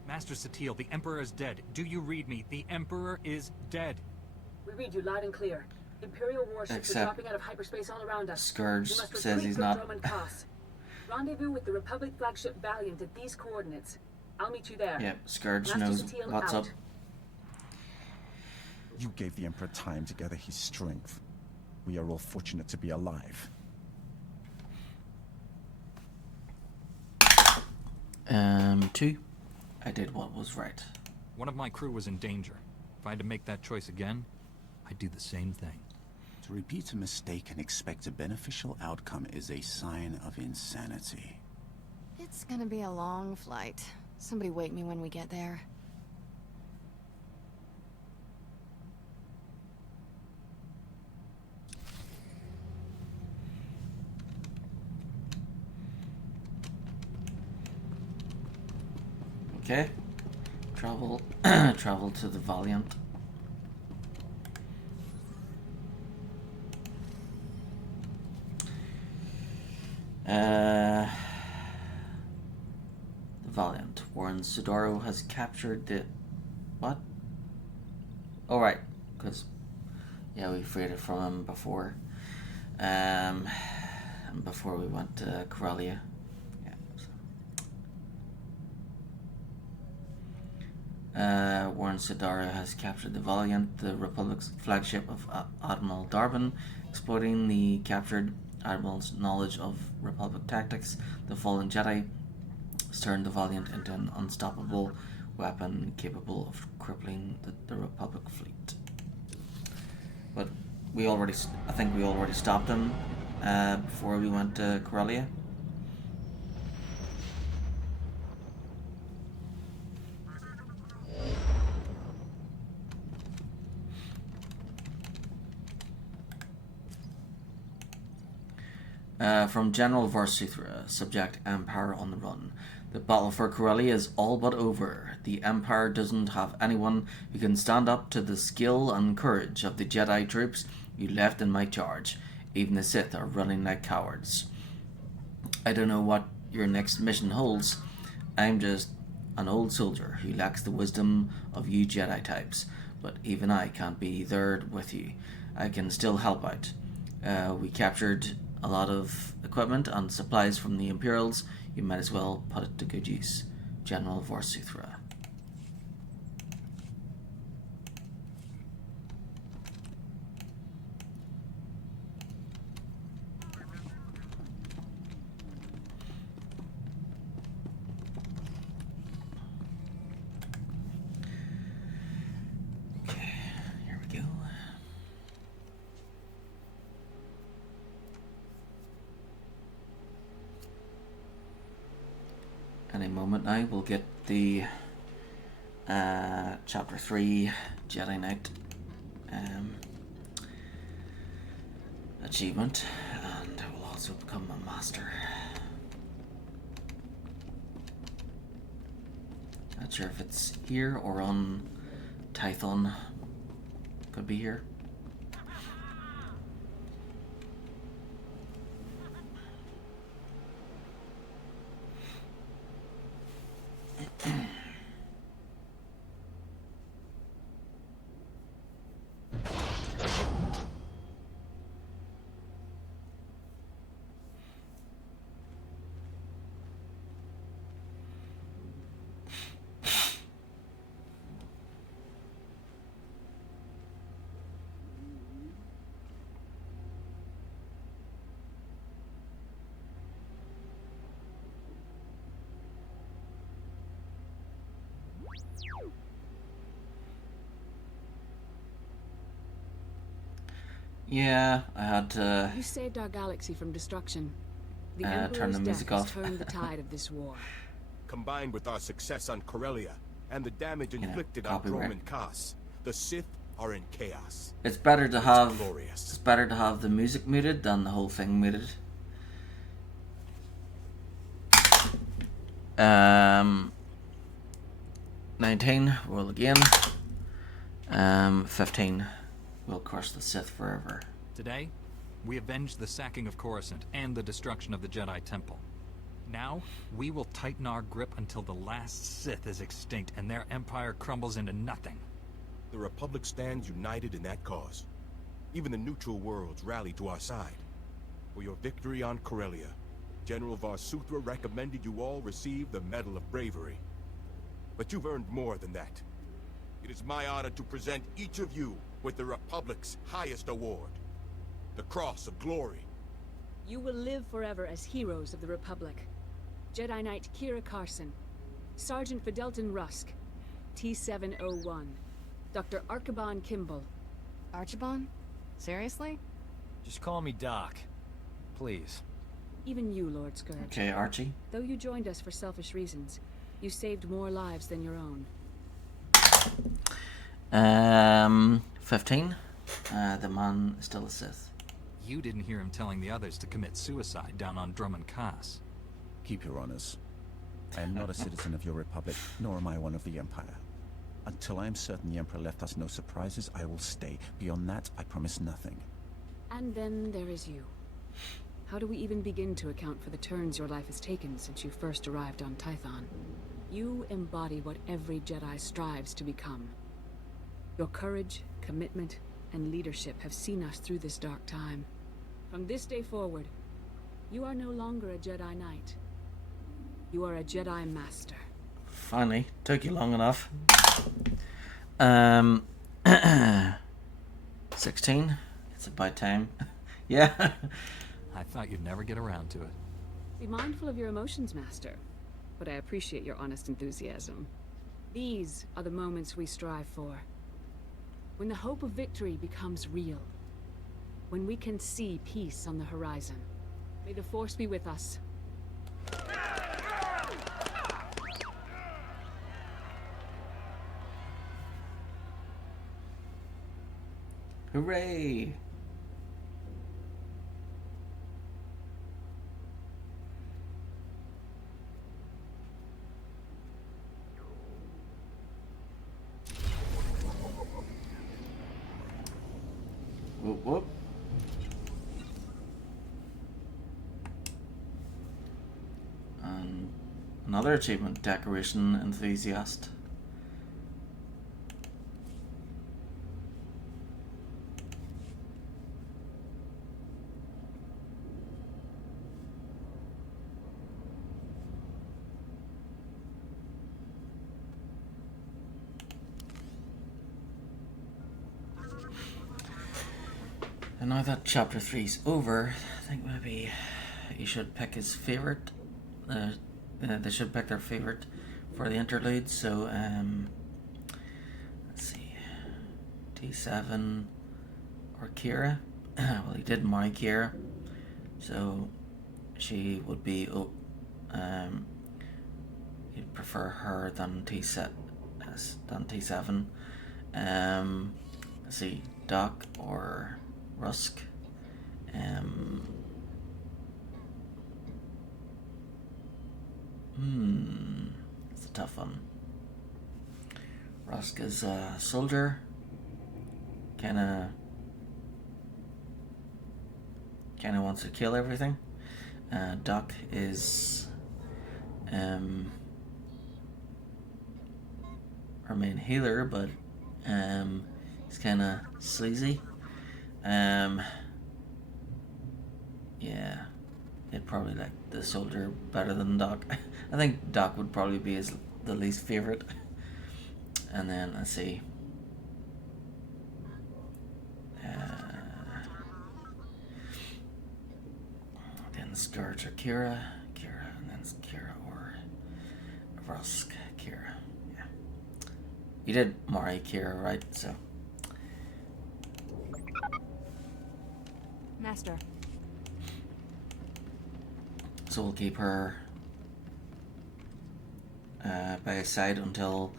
Master Satil, the Emperor is dead. Do you read me? The Emperor is dead. We read you loud and clear. Imperial warships Except are dropping out of hyperspace all around us. Scourge You must says retreat he's from not. Drummond Pass. Rendezvous with the Republic flagship Valiant at these coordinates. I'll meet you there. Yep, Scourge Master knows Satil what's out. up. You gave the Emperor time to gather his strength. We are all fortunate to be alive. 2. I did what was right. One of my crew was in danger. If I had to make that choice again, I'd do the same thing. To repeat a mistake and expect a beneficial outcome is a sign of insanity. It's gonna be a long flight. Somebody wake me when we get there. Okay. travel travel to the Valiant. The Valiant. Warren Sudaro has captured the... What? Oh, right. Because, yeah, we freed it from him before. Before we went to Corellia. Yeah. Warren Sudaro has captured the Valiant, the Republic's flagship of Admiral Darwin, exploiting the captured Admiral's knowledge of Republic tactics. The fallen Jedi has turned the Valiant into an unstoppable weapon capable of crippling the Republic fleet. But I think we already stopped him before we went to Corellia. From General Varsuthra, subject Empire on the run. The battle for Corellia is all but over. The Empire doesn't have anyone who can stand up to the skill and courage of the Jedi troops you left in my charge. Even the Sith are running like cowards. I don't know what your next mission holds. I'm just an old soldier who lacks the wisdom of you Jedi types, but even I can't be there with you. I can still help out. We captured a lot of equipment and supplies from the Imperials. You might as well put it to good use. General Varsuthra. Okay, here we go. Any moment now we'll get the chapter 3 Jedi Knight achievement, and I will also become a master. Not sure if it's here or on Tython. Could be here. Yeah, I had to... You saved our galaxy from destruction. The turn Emperor's the music death off. has turned the tide of this war. Combined with our success on Corellia and the damage inflicted on copyright. Dromund Kaas, the Sith are in chaos. It's better to have glorious. It's better to have the music muted than the whole thing muted. 19, roll again. 15, we'll curse the Sith forever. Today, we avenged the sacking of Coruscant and the destruction of the Jedi Temple. Now, we will tighten our grip until the last Sith is extinct and their empire crumbles into nothing. The Republic stands united in that cause. Even the neutral worlds rally to our side. For your victory on Corellia, General Varsuthra recommended you all receive the Medal of Bravery. But you've earned more than that. It is my honor to present each of you with the Republic's highest award, the Cross of Glory. You will live forever as heroes of the Republic. Jedi Knight Kira Carson, Sergeant Fidelton Rusk, T-701, Dr. Archibald Kimball. Archibald? Seriously? Just call me Doc. Please. Even you, Lord Scourge. Okay, Archie. Though you joined us for selfish reasons, you saved more lives than your own. 15. The man is still a Sith. You didn't hear him telling the others to commit suicide down on Dromund Kaas. Keep your honors. I am not a citizen of your republic, nor am I one of the Empire. Until I am certain the Emperor left us no surprises, I will stay. Beyond that, I promise nothing. And then there is you. How do we even begin to account for the turns your life has taken since you first arrived on Tython? You embody what every Jedi strives to become. Your courage, commitment, and leadership have seen us through this dark time. From this day forward, you are no longer a Jedi Knight. You are a Jedi Master. Finally, took you long enough. 16? It's about time. Yeah. I thought you'd never get around to it. Be mindful of your emotions, Master. But I appreciate your honest enthusiasm. These are the moments we strive for. When the hope of victory becomes real. When we can see peace on the horizon. May the Force be with us. Hooray! Whoop whoop. And another achievement, decoration enthusiast. And now that chapter 3's over, I think maybe you should pick his favorite. They should pick their favorite for the interlude. So, let's see, T7 or Kira. Well, he did marry Kira, so she would be. He'd prefer her than T7. Let's see, Doc or Rusk. It's a tough one. Rusk is a soldier. Kinda wants to kill everything. Doc is our main healer, but he's kinda sleazy. Yeah, he'd probably like the soldier better than Doc. I think Doc would probably be the least favorite. And then let's see. Then Scourge or Kira, and then Kira or Rusk, Kira. Yeah, you did marry Kira, right? So. Master. So we'll keep her by his side until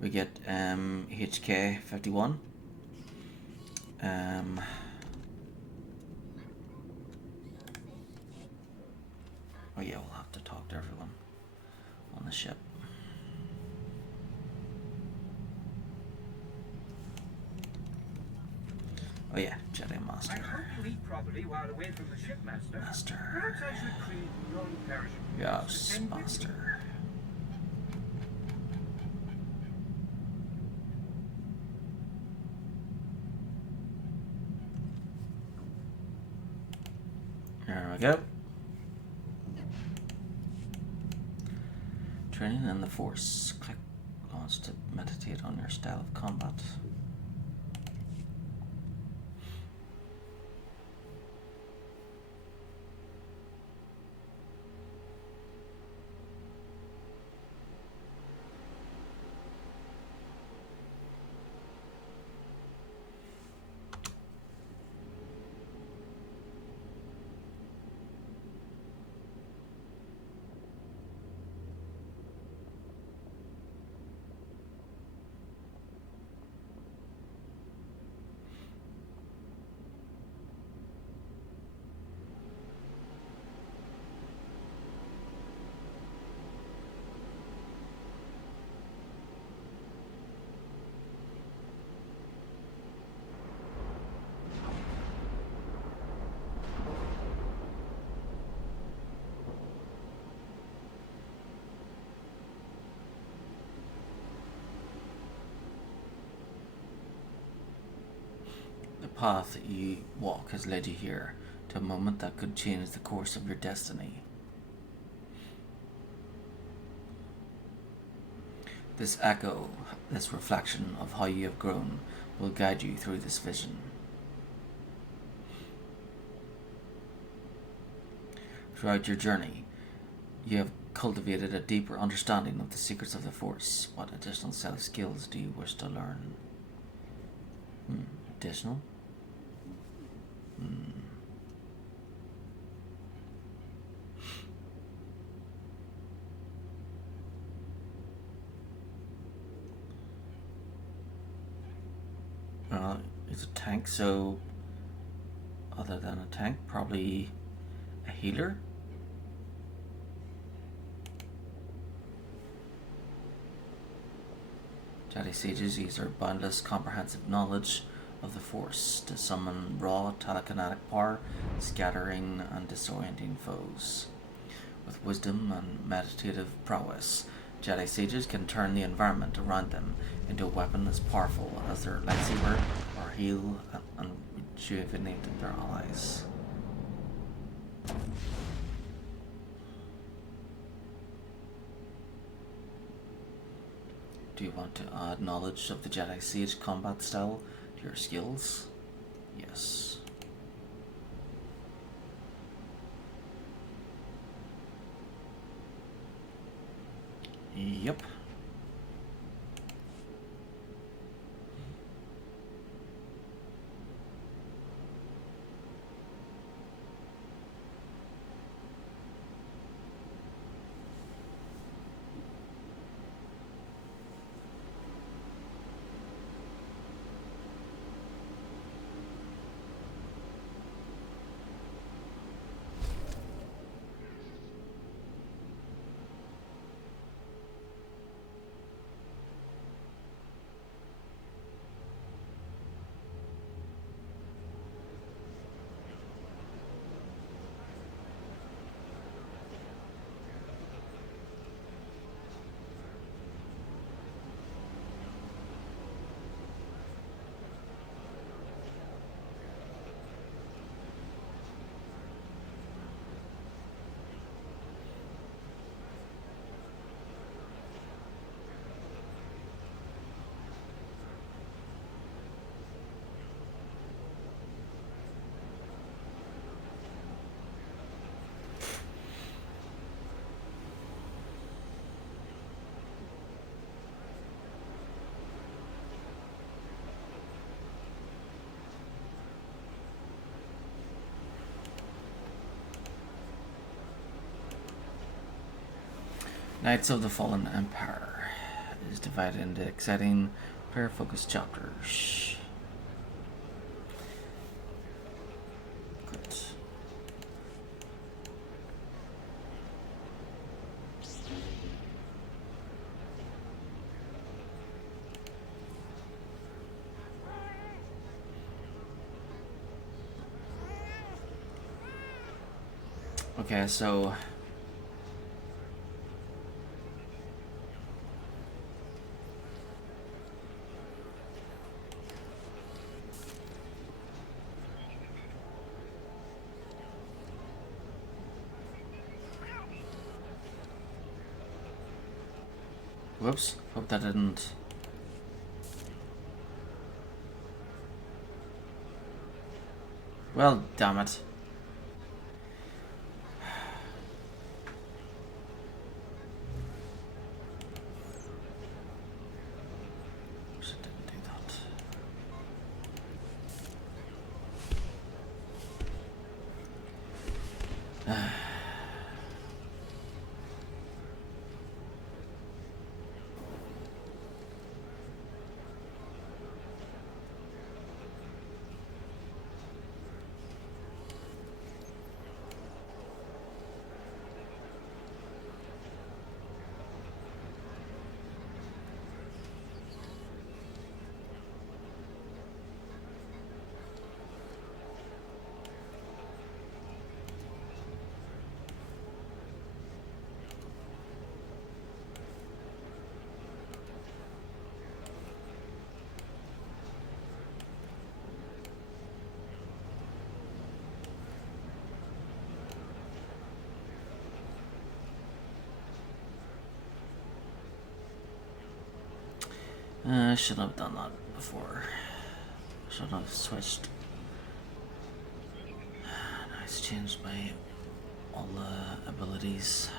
we get HK 51. Oh yeah, we'll have to talk to everyone on the ship. Oh yeah, Jedi Master. I hope you eat properly while away from the ship, Master. Master. Perhaps I should create non-perishable. Yes, Master. There we go. Training in the Force. Click launch to meditate on your style of combat. path you walk has led you here, to a moment that could change the course of your destiny. This echo, this reflection of how you have grown, will guide you through this vision. Throughout your journey, you have cultivated a deeper understanding of the secrets of the Force. What additional set of skills do you wish to learn? Additional? It's a tank, so other than a tank, probably a healer? Jedi sages use their boundless, comprehensive knowledge of the Force to summon raw telekinetic power, scattering and disorienting foes. With wisdom and meditative prowess, Jedi sages can turn the environment around them into a weapon as powerful as their lightsaber, or heal and rejuvenate their allies. Do you want to add knowledge of the Jedi Sage combat style to your skills? Yes. Yep. Knights of the Fallen Empire is divided into exciting player-focused chapters. Good. Okay, so whoops, hope that didn't. Well, damn it. Shit, didn't do that. I should have done that before. Should have switched. Nice, changed my all the abilities.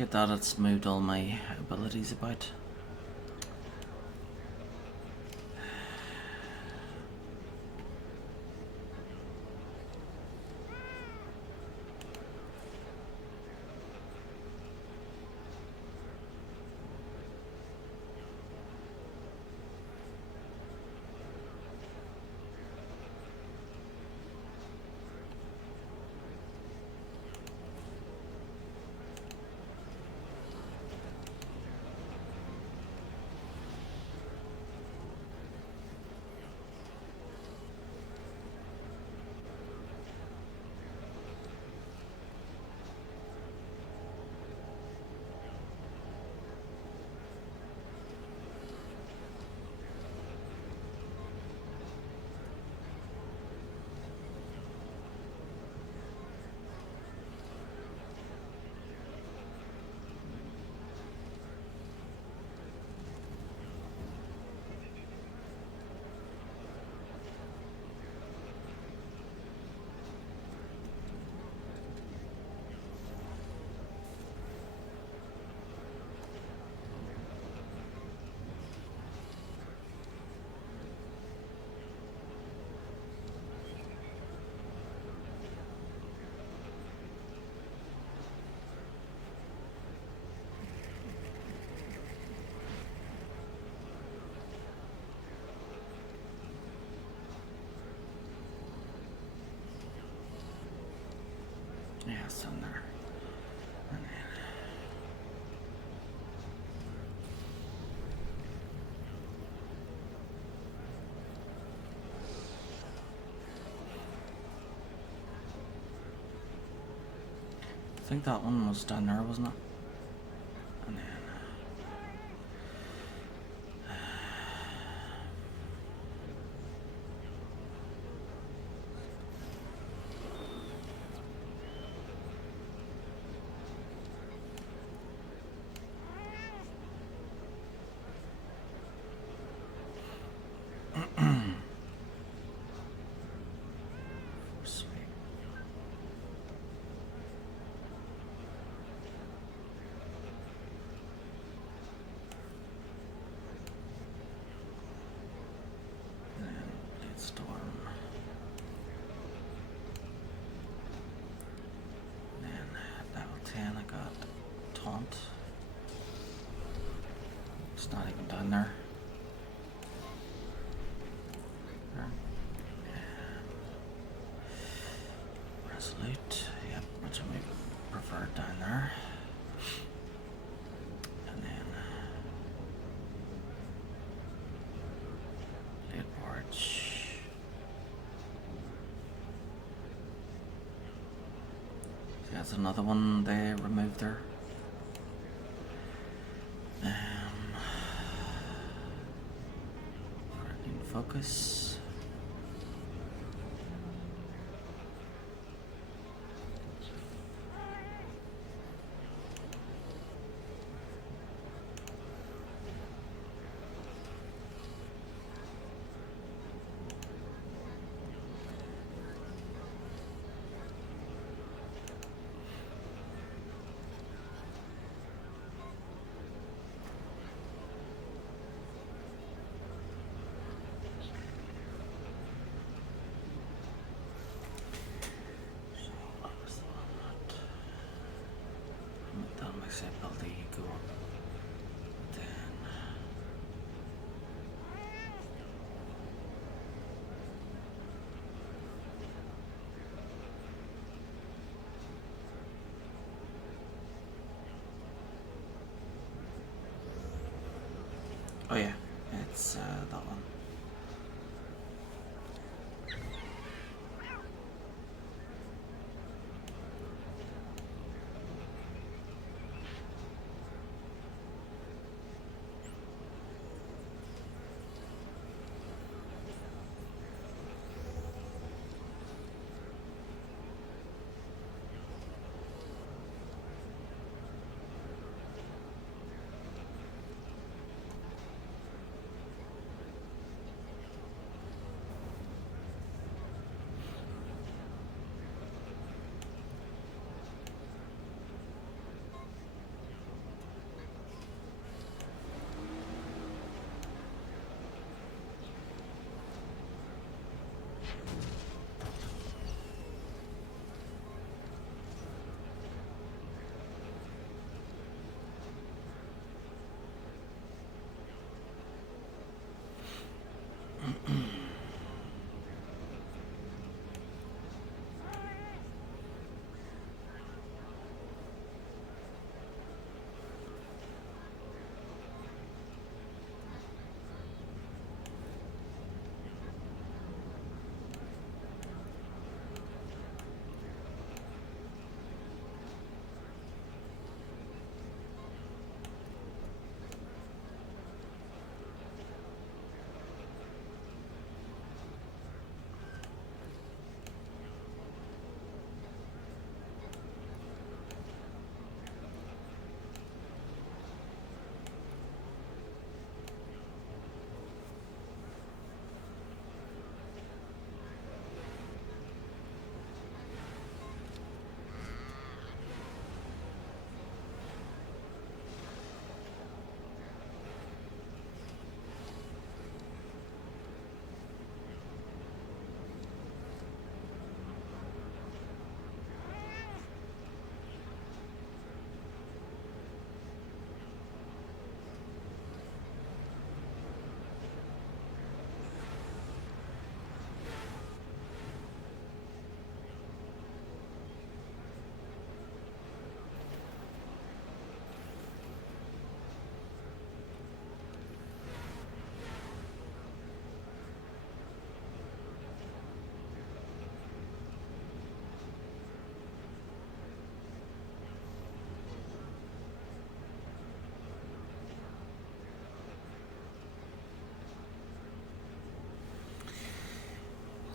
Get that, it's moved all my abilities about. it's in there. And then I think that one was down there, wasn't it? And then storm. Then level 10 I got taunt. It's not even done there. Resolute, yep, which I may prefer down there. And then Late Porch. That's another one they removed there. In focus. Ability go up. Then oh yeah, it's that one.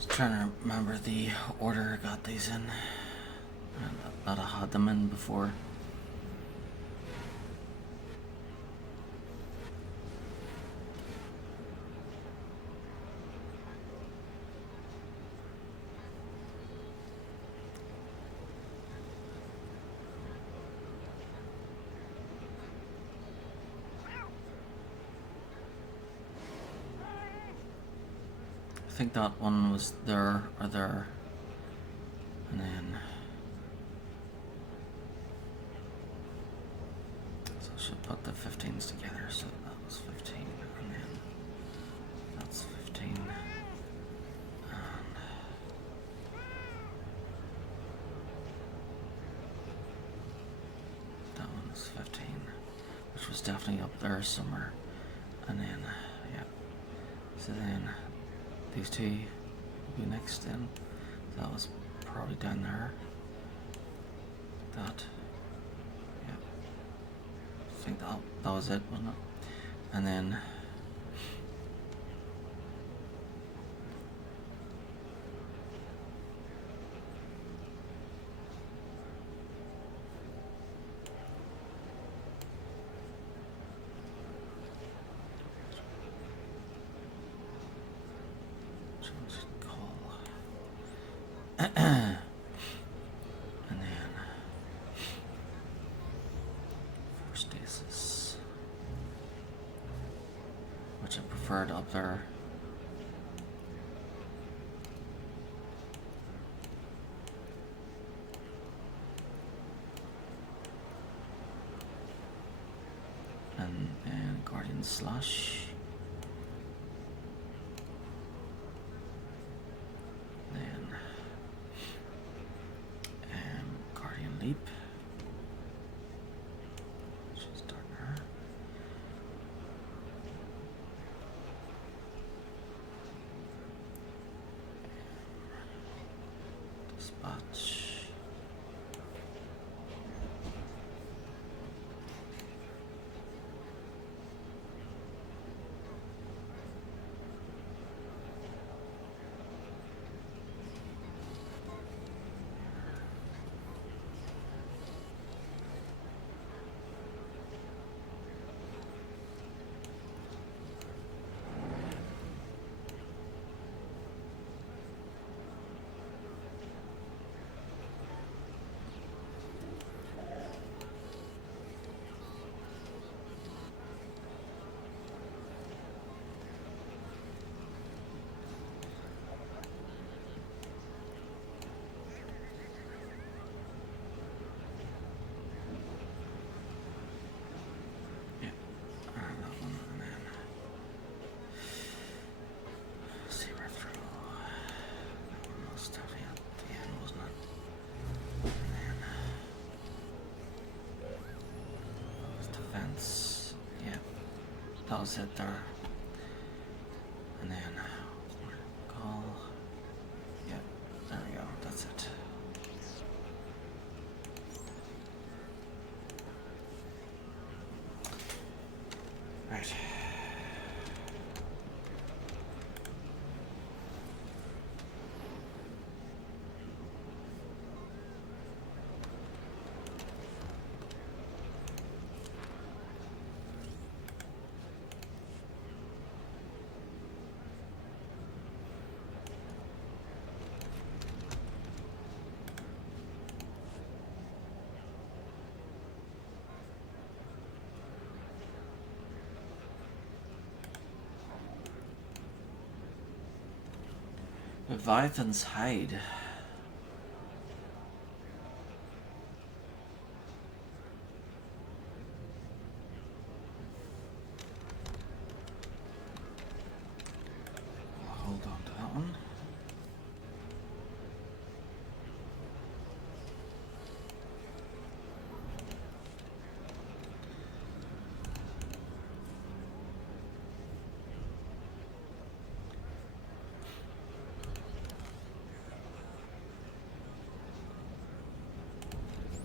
Trying to remember the order I got these in. That I had them in before. I think that one was there or there, and then so I should put the 15s together. So that was 15, and then that's 15, and that one is 15, which was definitely up there somewhere, and then yeah, so then these two will be next in. So that was probably down there. That, yeah. I think that was it, wasn't it? And then and then for stasis, which I preferred up there. And then Guardian Slash. Leap. She's darker. Dispatch. That was it there. And then call. Yeah, there we go. That's it. Right. Leviathan's hide. Hold on to that one.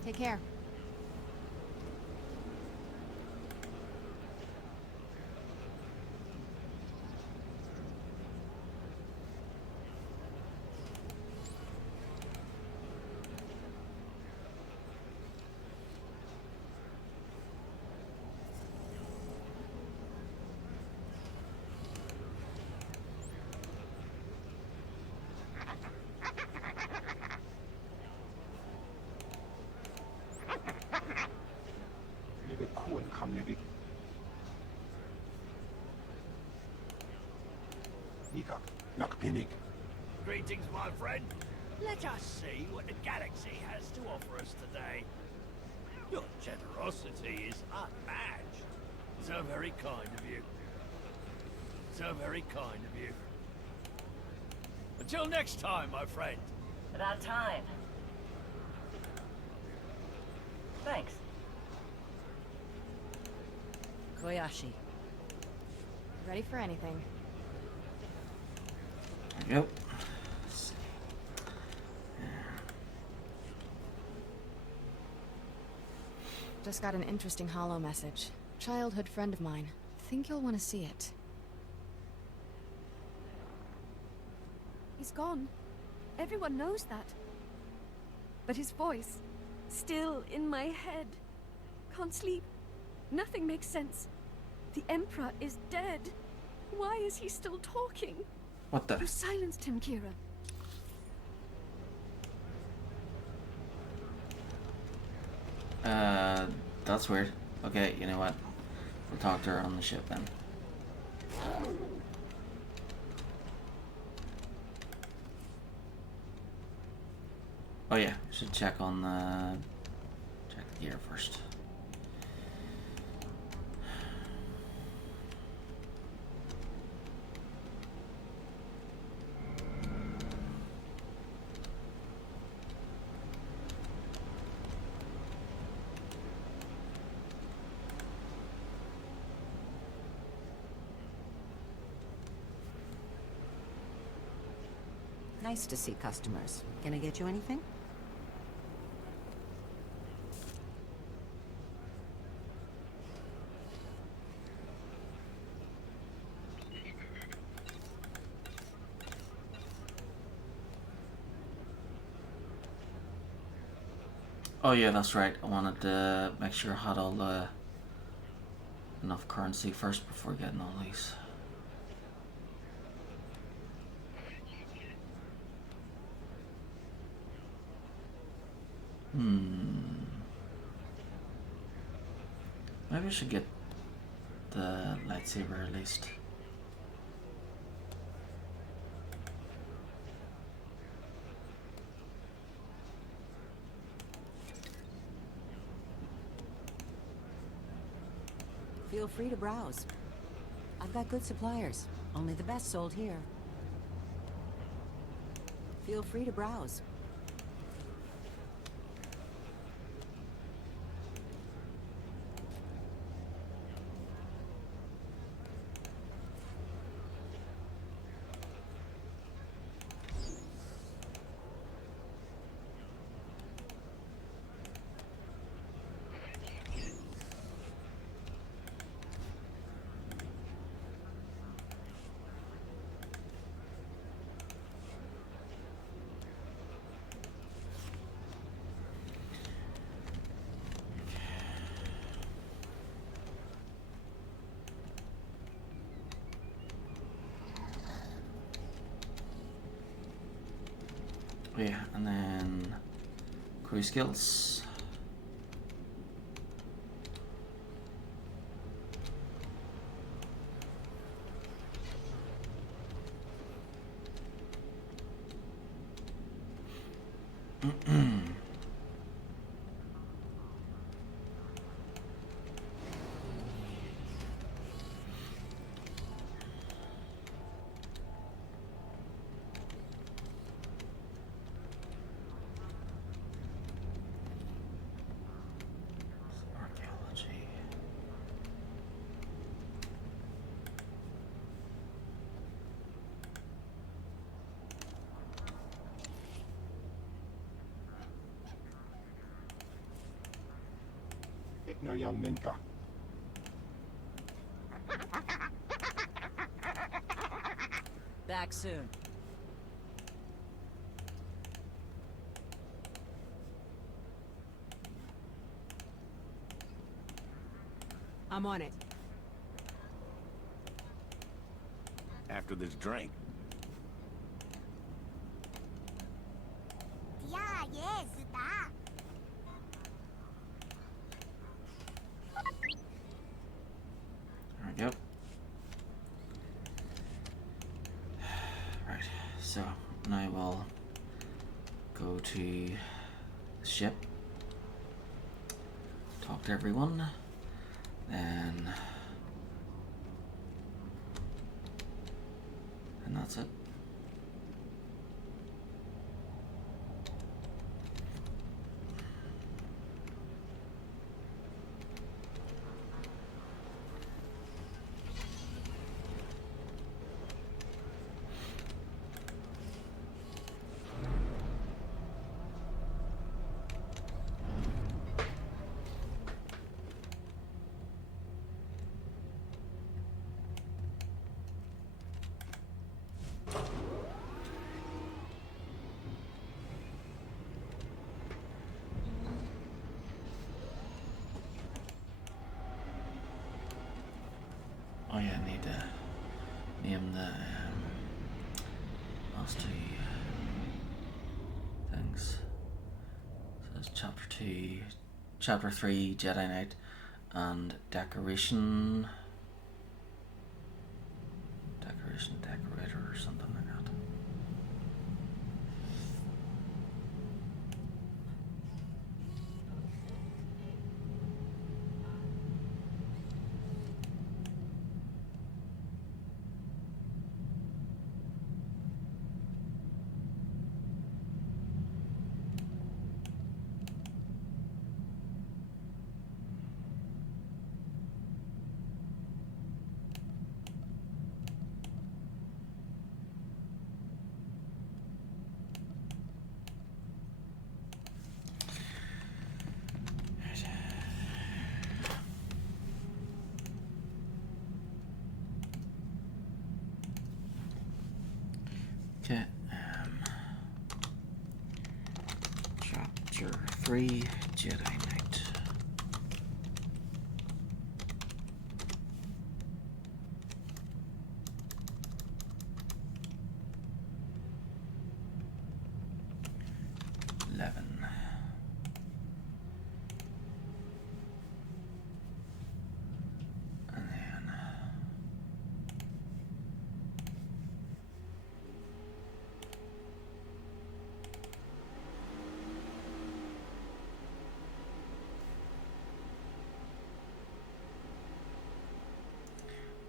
Take care. pinning. Greetings, my friend. Let us see what the galaxy has to offer us today. Your generosity is unmatched. So very kind of you. So very kind of you. Until next time, my friend. About time. Thanks. Koyashi. Ready for anything. Yep. Just got an interesting holo message. Childhood friend of mine. Think you'll want to see it. He's gone. Everyone knows that. But his voice, still in my head. Can't sleep. Nothing makes sense. The Emperor is dead. Why is he still talking? What the? You silenced him, Kira. That's weird. Okay, you know what? We'll talk to her on the ship then. Oh yeah, should check on the gear first. Nice to see customers. Can I get you anything? Oh yeah, that's right. I wanted to make sure I had all the enough currency first before getting all these. Maybe I should get the lightsaber at least. Feel free to browse. I've got good suppliers. Only the best sold here. Feel free to browse. Yeah, and then crew skills. Archaeology. No young Minka. Back soon. I'm on it. After this drink. Yeah, yes, that. There we go. Right. so now we'll go to the ship, talk to everyone, and that's it. Oh yeah, I need to name the last two things. So it's Chapter 2, Chapter 3, Jedi Knight, and Decorator or something like that. Okay, Chapter 3, Jedi Knight.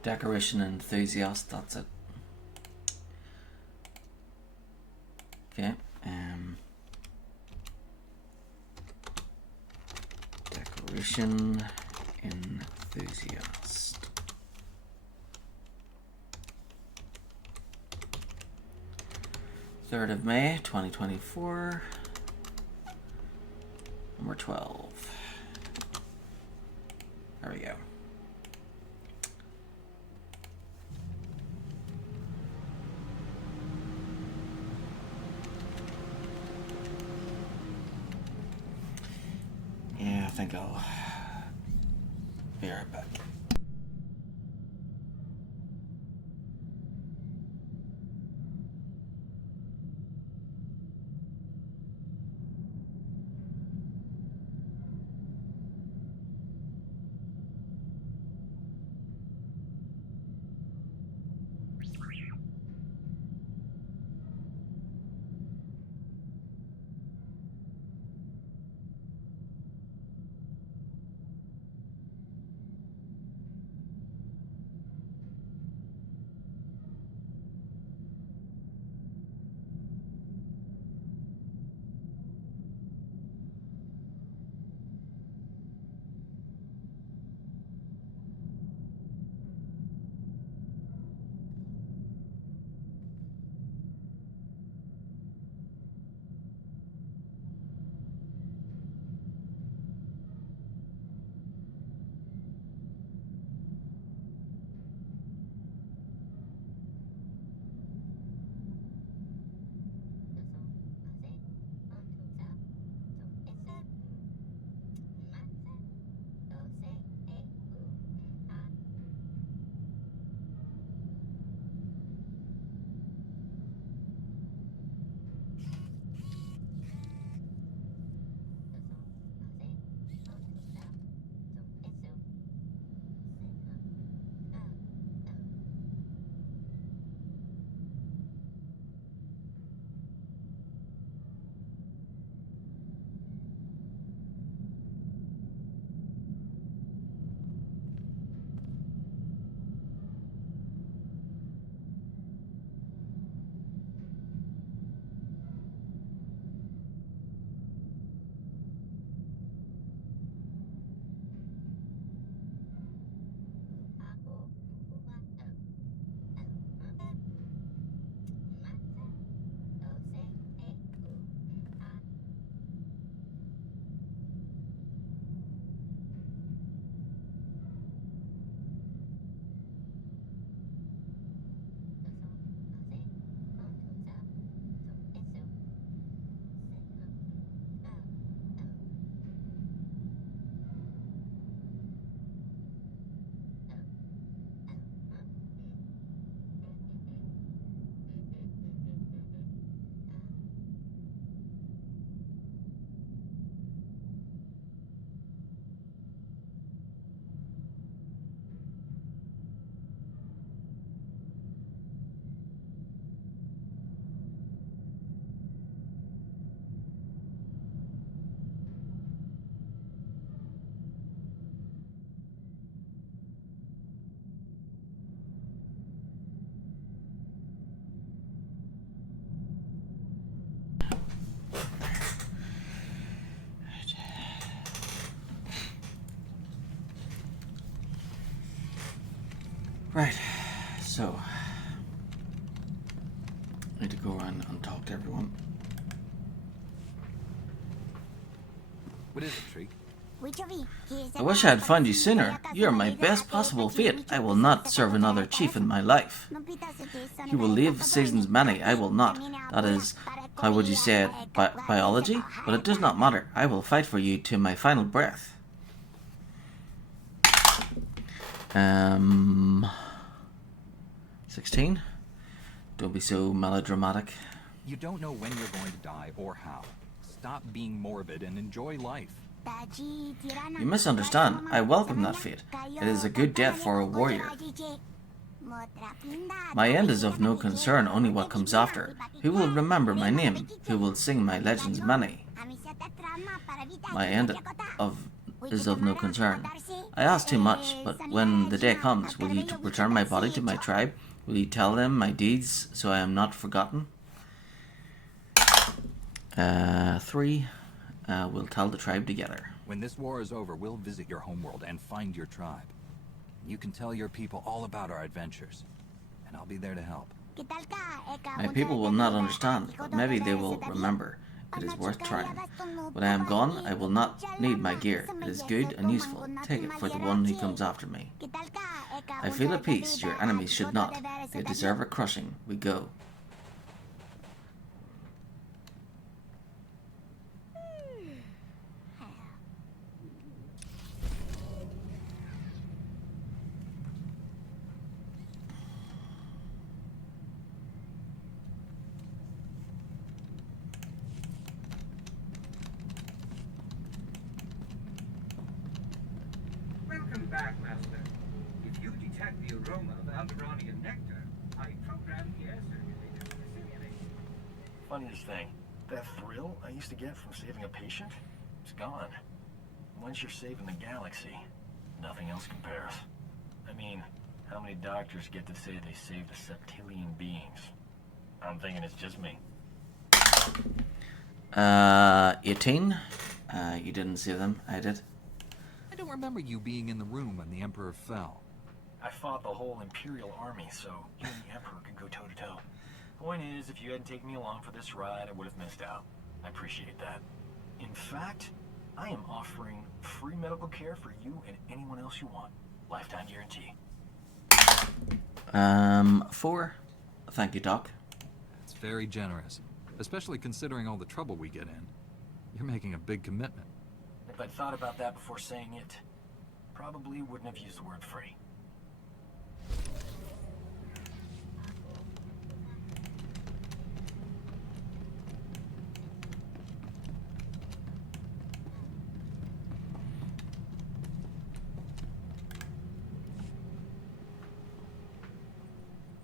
Decoration enthusiast, that's it. Okay, decoration enthusiast. Third of May, 2024. Number 12. There we go. Yeah, I think I'll be right back. Right, so I need to go around and talk to everyone. What is it, Shriek? I wish I had found you sooner. You are my best possible fate. I will not serve another chief in my life. You will leave seasons many. I will not. That is, how would you say it? Biology? But it does not matter. I will fight for you to my final breath. 16. Don't be so melodramatic. You don't know when you're going to die or how. Stop being morbid and enjoy life. You misunderstand. I welcome that fate. It is a good death for a warrior. My end is of no concern, only what comes after. Who will remember my name? Who will sing my legends many? My end is of no concern. I ask too much, but when the day comes, will you return my body to my tribe? Will you tell them my deeds so I am not forgotten? 3. We'll tell the tribe together. When this war is over, we'll visit your homeworld and find your tribe. You can tell your people all about our adventures, and I'll be there to help. My people will not understand, but maybe they will remember. It is worth trying. When I am gone, I will not need my gear. It is good and useful. Take it for the one who comes after me. I feel at peace. Your enemies should not. They deserve a crushing. We go. Welcome back, Master. If you detect the aroma of Alderanian nectar, I program the air circulator to simulate. Funniest thing, that thrill I used to get from saving a patient, it's gone. Once you're saving the galaxy, nothing else compares. I mean, how many doctors get to say they saved a septillion beings? I'm thinking it's just me. 18. You didn't see them. I did. I don't remember you being in the room when the Emperor fell. I fought the whole Imperial army, so you and the Emperor could go toe-to-toe. Point is, if you hadn't taken me along for this ride, I would have missed out. I appreciate that. In fact, I am offering free medical care for you and anyone else you want. Lifetime guarantee. 4. Thank you, Doc. It's very generous, especially considering all the trouble we get in. You're making a big commitment. If I'd thought about that before saying it, probably wouldn't have used the word free.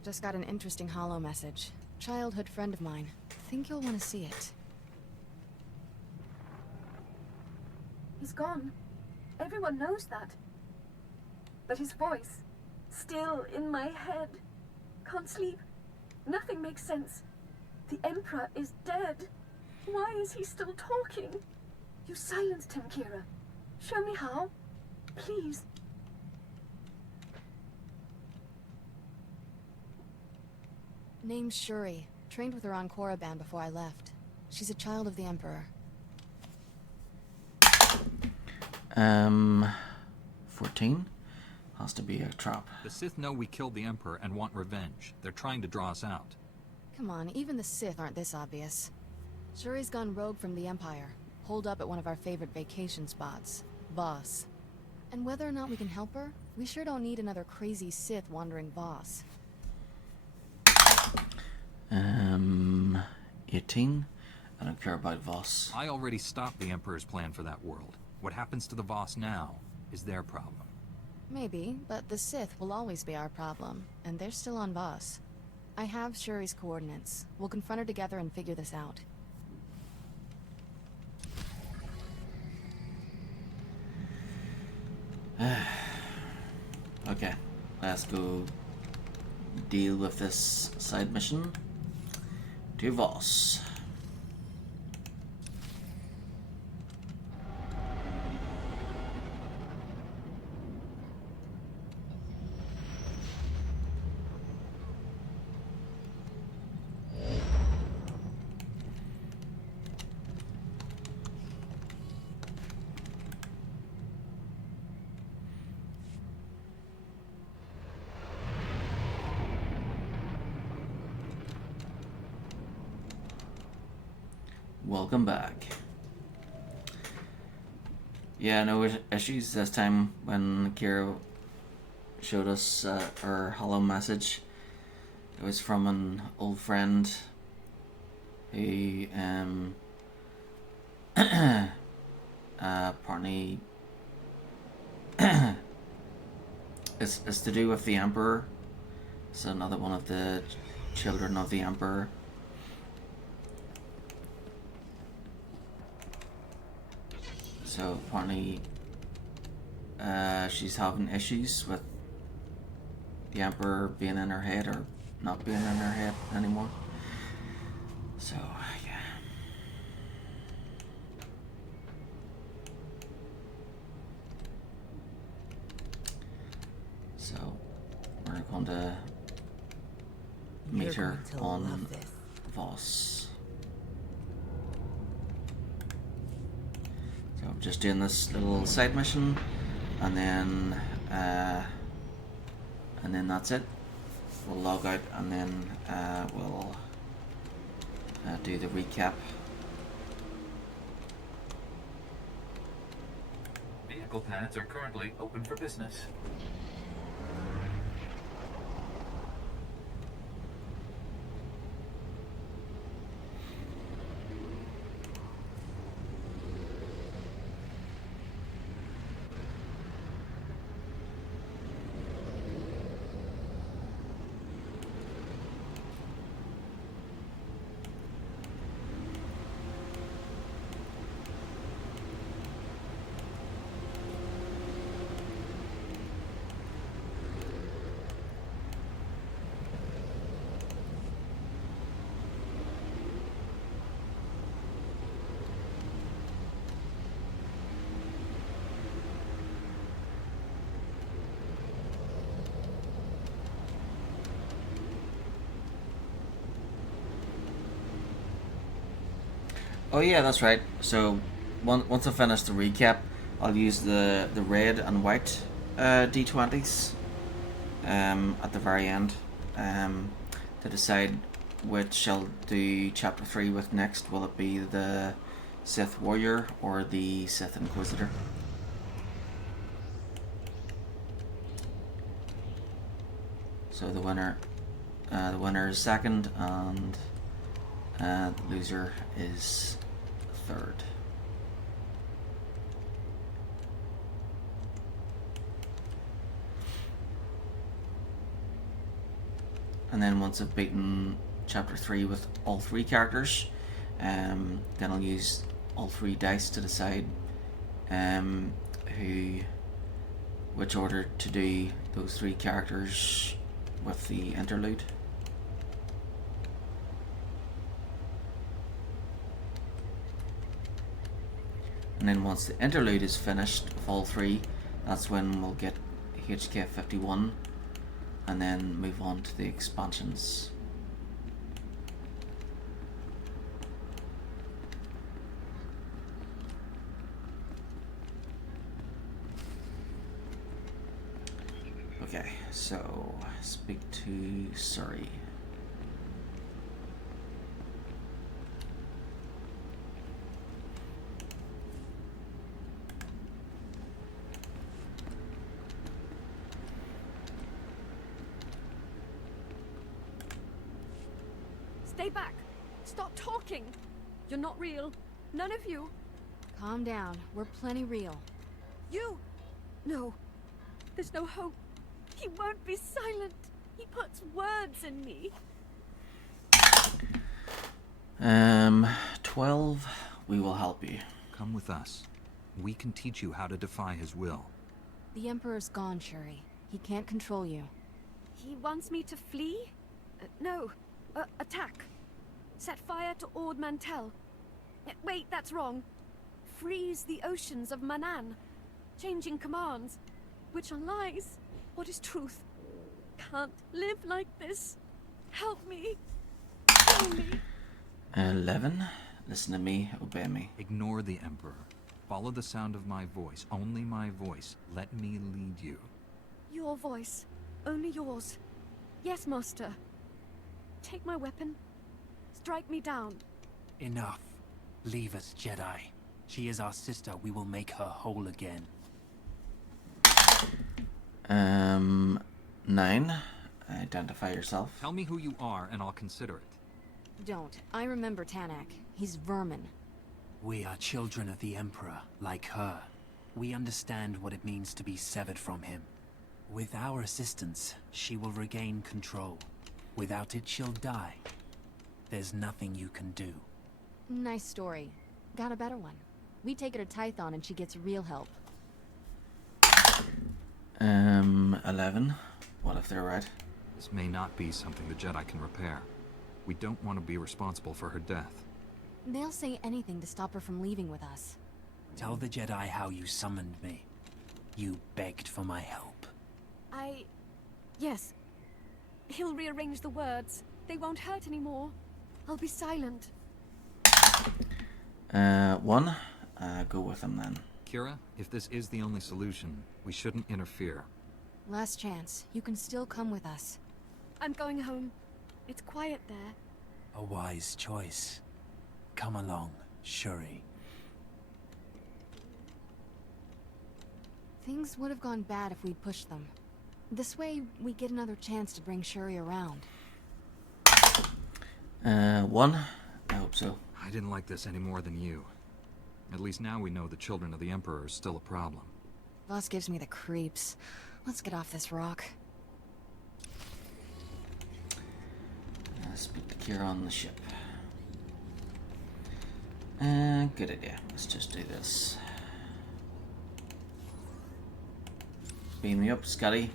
Just got an interesting holo message. Childhood friend of mine. Think you'll want to see it. He's gone. Everyone knows that. But his voice, still in my head. Can't sleep. Nothing makes sense. The Emperor is dead. Why is he still talking? You silenced him, Kira. Show me how. Please. Name's Shuri. Trained with her on Korriban before I left. She's a child of the Emperor. 14. Has to be a trap. The Sith know we killed the Emperor and want revenge. They're trying to draw us out. Come on, even the Sith aren't this obvious. Shuri's gone rogue from the Empire. Holed up at one of our favorite vacation spots. Voss. And whether or not we can help her, we sure don't need another crazy Sith wandering Voss. 18. I don't care about Voss. I already stopped the Emperor's plan for that world. What happens to the Voss now is their problem. Maybe, but the Sith will always be our problem, and they're still on Voss. I have Shuri's coordinates. We'll confront her together and figure this out. Okay, let's go deal with this side mission to Voss. welcome back. Yeah, no issues this time when Kira showed us her hello message. It was from an old friend who apparently is to do with the Emperor. It's another one of the children of the Emperor. So apparently she's having issues with the Emperor being in her head or not being in her head anymore. So yeah. So we're going to meet her on Voss. So I'm just doing this little side mission, and then that's it. We'll log out, and then we'll do the recap. Vehicle pads are currently open for business. Oh yeah, that's right. So once I finish the recap, I'll use the red and white D20s at the very end to decide which I'll do chapter 3 with next. Will it be the Sith Warrior or the Sith Inquisitor? So the winner is second, and the loser is third. And then once I've beaten chapter 3 with all 3 characters, then I'll use all 3 dice to decide which order to do those 3 characters with the interlude. And then once the interlude is finished with all 3, that's when we'll get HK 51 and then move on to the expansions. Okay, so speak to Surrey. Stay back! Stop talking! You're not real. None of you. Calm down. We're plenty real. You! No. There's no hope. He won't be silent. He puts words in me. 12, we will help you. Come with us. We can teach you how to defy his will. The Emperor's gone, Shuri. He can't control you. He wants me to flee? No. Attack. Set fire to Ord Mantell. Wait, that's wrong. Freeze the oceans of Manan. Changing commands. Which are lies. What is truth? Can't live like this. Help me. Kill me. 11. Listen to me, obey me. Ignore the Emperor. Follow the sound of my voice. Only my voice. Let me lead you. Your voice. Only yours. Yes, Master. Take my weapon. Strike me down. Enough. Leave us, Jedi. She is our sister. We will make her whole again. 9. Identify yourself. Tell me who you are, and I'll consider it. Don't. I remember Tanak. He's vermin. We are children of the Emperor, like her. We understand what it means to be severed from him. With our assistance, she will regain control. Without it, she'll die. There's nothing you can do. Nice story. Got a better one. We take her to Tython and she gets real help. 11. What if they're right? This may not be something the Jedi can repair. We don't want to be responsible for her death. They'll say anything to stop her from leaving with us. Tell the Jedi how you summoned me. You begged for my help. Yes. He'll rearrange the words. They won't hurt anymore. I'll be silent. 1. Go with him then. Kira, if this is the only solution, we shouldn't interfere. Last chance. You can still come with us. I'm going home. It's quiet there. A wise choice. Come along, Shuri. Things would have gone bad if we'd pushed them. This way, we get another chance to bring Shuri around. 1. I hope so. I didn't like this any more than you. At least now we know the children of the Emperor are still a problem. Boss gives me the creeps. Let's get off this rock. Speak to Kira on the ship. Good idea. Let's just do this. Beam me up, Scotty.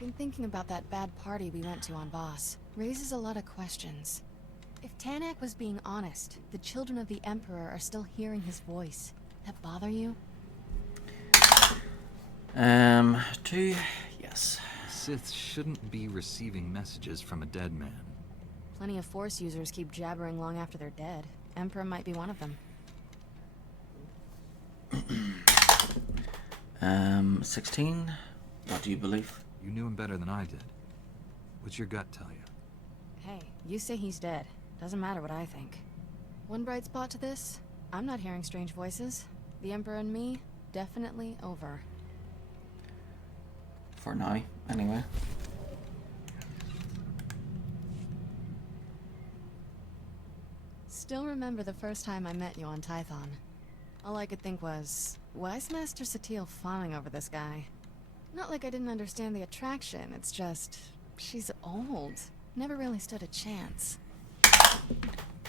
Been thinking about that bad party we went to on Voss. Raises a lot of questions. If Tanak was being honest, the children of the Emperor are still hearing his voice. That bother you? 2. Yes. Sith shouldn't be receiving messages from a dead man. Plenty of Force users keep jabbering long after they're dead. Emperor might be one of them. 16. What do you believe? You knew him better than I did. What's your gut tell you? Hey, you say he's dead. Doesn't matter what I think. One bright spot to this, I'm not hearing strange voices. The Emperor and me, definitely over. For now, anyway. Still remember the first time I met you on Tython. All I could think was, why is Master Satil fawning over this guy? Not like I didn't understand the attraction, it's just, she's old. Never really stood a chance.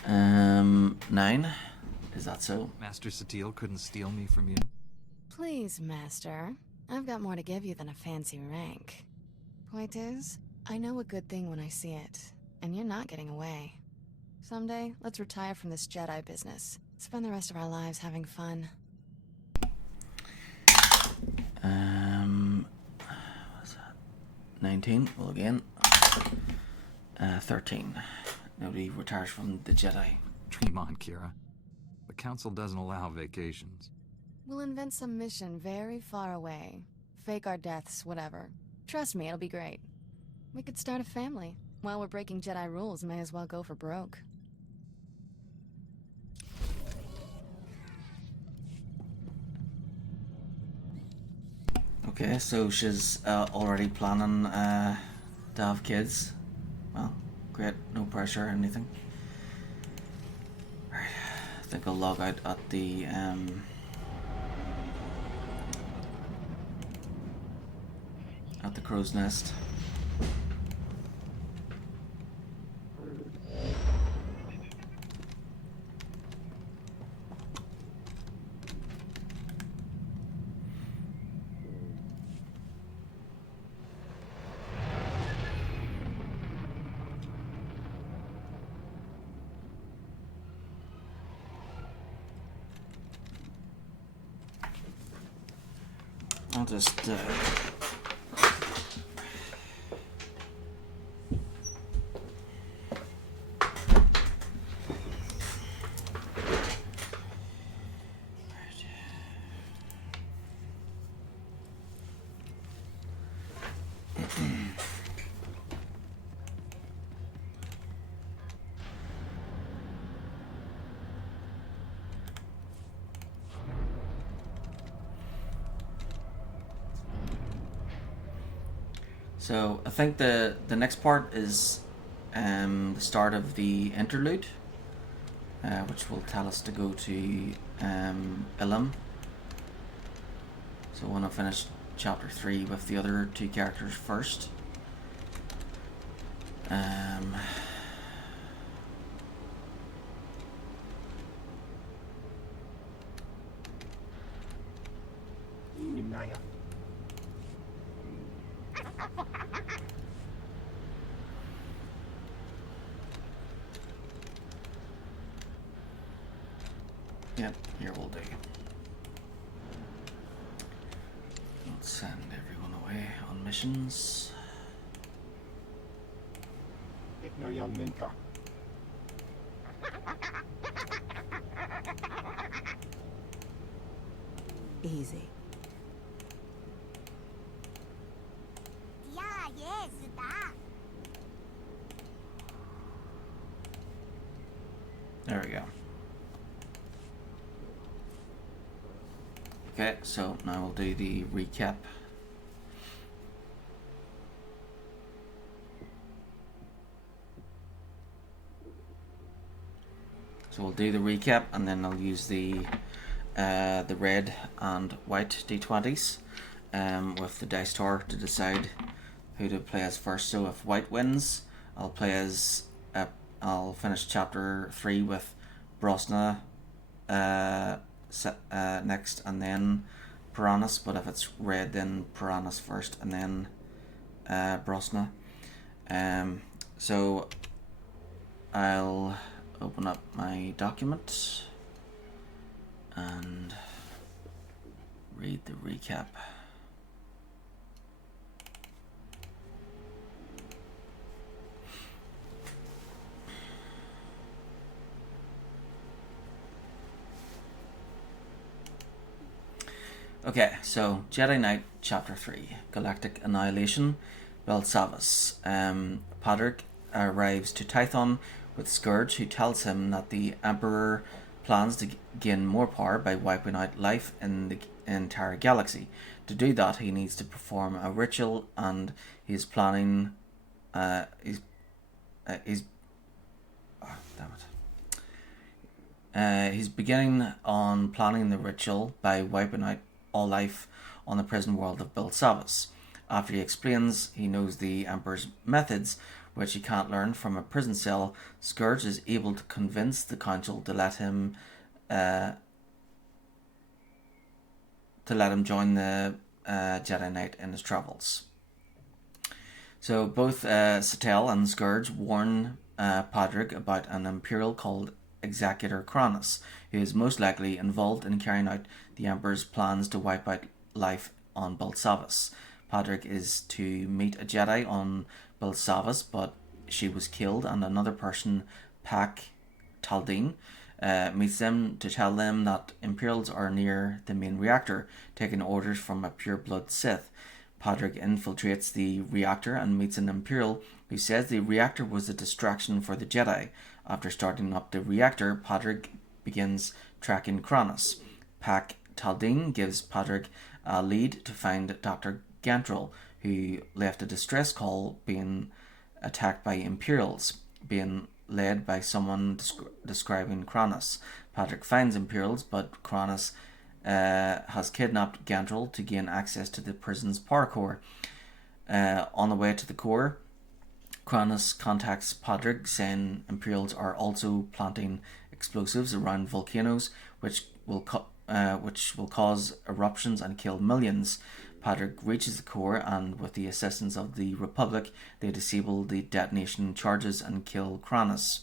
9. Is that so? Master Satil couldn't steal me from you? Please, Master. I've got more to give you than a fancy rank. Point is, I know a good thing when I see it, and you're not getting away. Someday, let's retire from this Jedi business. Spend the rest of our lives having fun. What's that? 19. Well, again. 13. Nobody retires from the Jedi. Dream on, Kira. The Council doesn't allow vacations. We'll invent some mission very far away. Fake our deaths, whatever. Trust me, it'll be great. We could start a family. While we're breaking Jedi rules, may as well go for broke. Okay, so she's already planning to have kids. Well, great, no pressure or anything. Right, I think I'll log out at the crow's nest. I'll just So I think the next part is the start of the interlude, which will tell us to go to Ilum. So I want to finish chapter 3 with the other two characters first. Yep, here we'll do. Let's send everyone away on missions. Easy. There we go. Okay, so now we'll do the recap. So we'll do the recap, and then I'll use the red and white d20s with the dice tower to decide who to play as first. So if white wins, I'll play as I'll finish chapter 3 with Brosna next, and then Piranhas. But if it's red, then Piranhas first, and then Brosna. So I'll open up my document and read the recap. Okay, so Jedi Knight Chapter 3, Galactic Annihilation, Belsavus. Patrick arrives to Tython with Scourge, who tells him that the Emperor plans to gain more power by wiping out life in the entire galaxy. To do that, he needs to perform a ritual, and he's planning. He's beginning on planning the ritual by wiping out all life on the prison world of Belsavus. After he explains he knows the Emperor's methods, which he can't learn from a prison cell, Scourge is able to convince the Council to let him join the Jedi Knight in his travels. So both Sattel and Scourge warn Patrick about an Imperial called Executor Cronus, who is most likely involved in carrying out the Emperor's plans to wipe out life on Belsavus. Patrick is to meet a Jedi on Belsavus, but she was killed, and another person, Pac Taldine, meets them to tell them that Imperials are near the main reactor, taking orders from a pure-blood Sith. Patrick infiltrates the reactor and meets an Imperial who says the reactor was a distraction for the Jedi. After starting up the reactor, Patrick begins tracking Cronus. Pac Taldine gives Patrick a lead to find Dr. Gantrel, who left a distress call being attacked by Imperials, being led by someone describing Cronus. Patrick finds Imperials, but Cronus has kidnapped Gantrel to gain access to the prison's power core. On the way to the core, Cronus contacts Patrick, saying Imperials are also planting explosives around volcanoes, which will cause eruptions and kill millions. Patrick reaches the core, and with the assistance of the Republic, they disable the detonation charges and kill Cronus.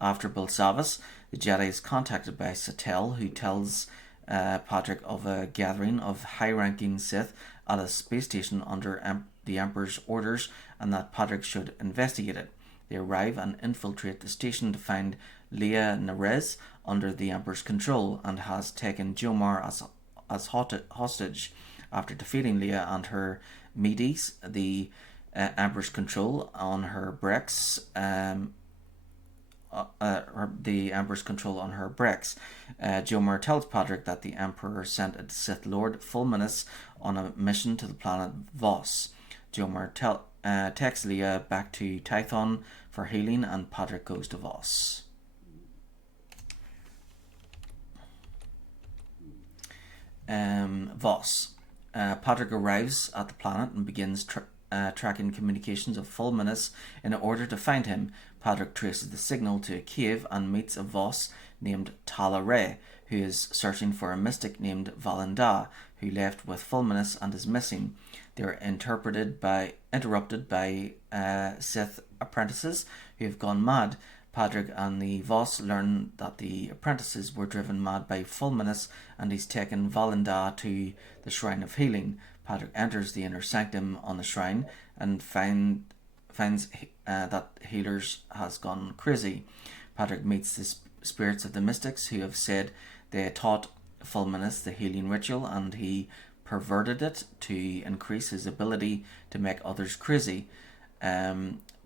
After Belsavus, the Jedi is contacted by Sattel, who tells Patrick of a gathering of high-ranking Sith at a space station under the Emperor's orders, and that Patrick should investigate it. They arrive and infiltrate the station to find Leia Nerez under the Emperor's control, and has taken Jomar as hostage. After defeating Leia and her Medes, the Emperor's control on her Brex, Jomar tells Patrick that the Emperor sent a Sith Lord, Fulminus, on a mission to the planet Voss. Jomar takes Leah back to Tython for healing, and Patrick goes to Voss. Voss. Patrick arrives at the planet and begins tracking communications of Fulminus in order to find him. Patrick traces the signal to a cave and meets a Voss named Tala Ray, who is searching for a mystic named Valanda, who left with Fulminus and is missing. They are interrupted by Sith apprentices who have gone mad. Patrick and the Voss learn that the apprentices were driven mad by Fulminus, and he's taken Valanda to the Shrine of Healing. Patrick enters the inner sanctum on the shrine and finds that Healers has gone crazy. Patrick meets the spirits of the mystics who have said they taught Fulminus the healing ritual, and he perverted it to increase his ability to make others crazy.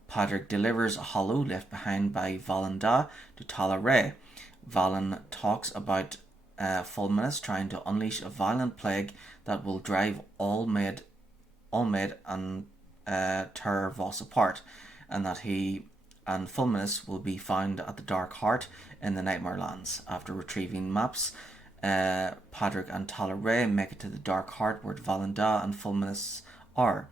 Patrick delivers a hollow left behind by Valanda to Tala Ray. Valen talks about Fulminus trying to unleash a violent plague that will drive all made and tear Voss apart, and that he and Fulminus will be found at the Dark Heart in the Nightmare Lands. After retrieving maps, Patrick and Tala Ray make it to the Dark Heart where Valanda and Fulminus are.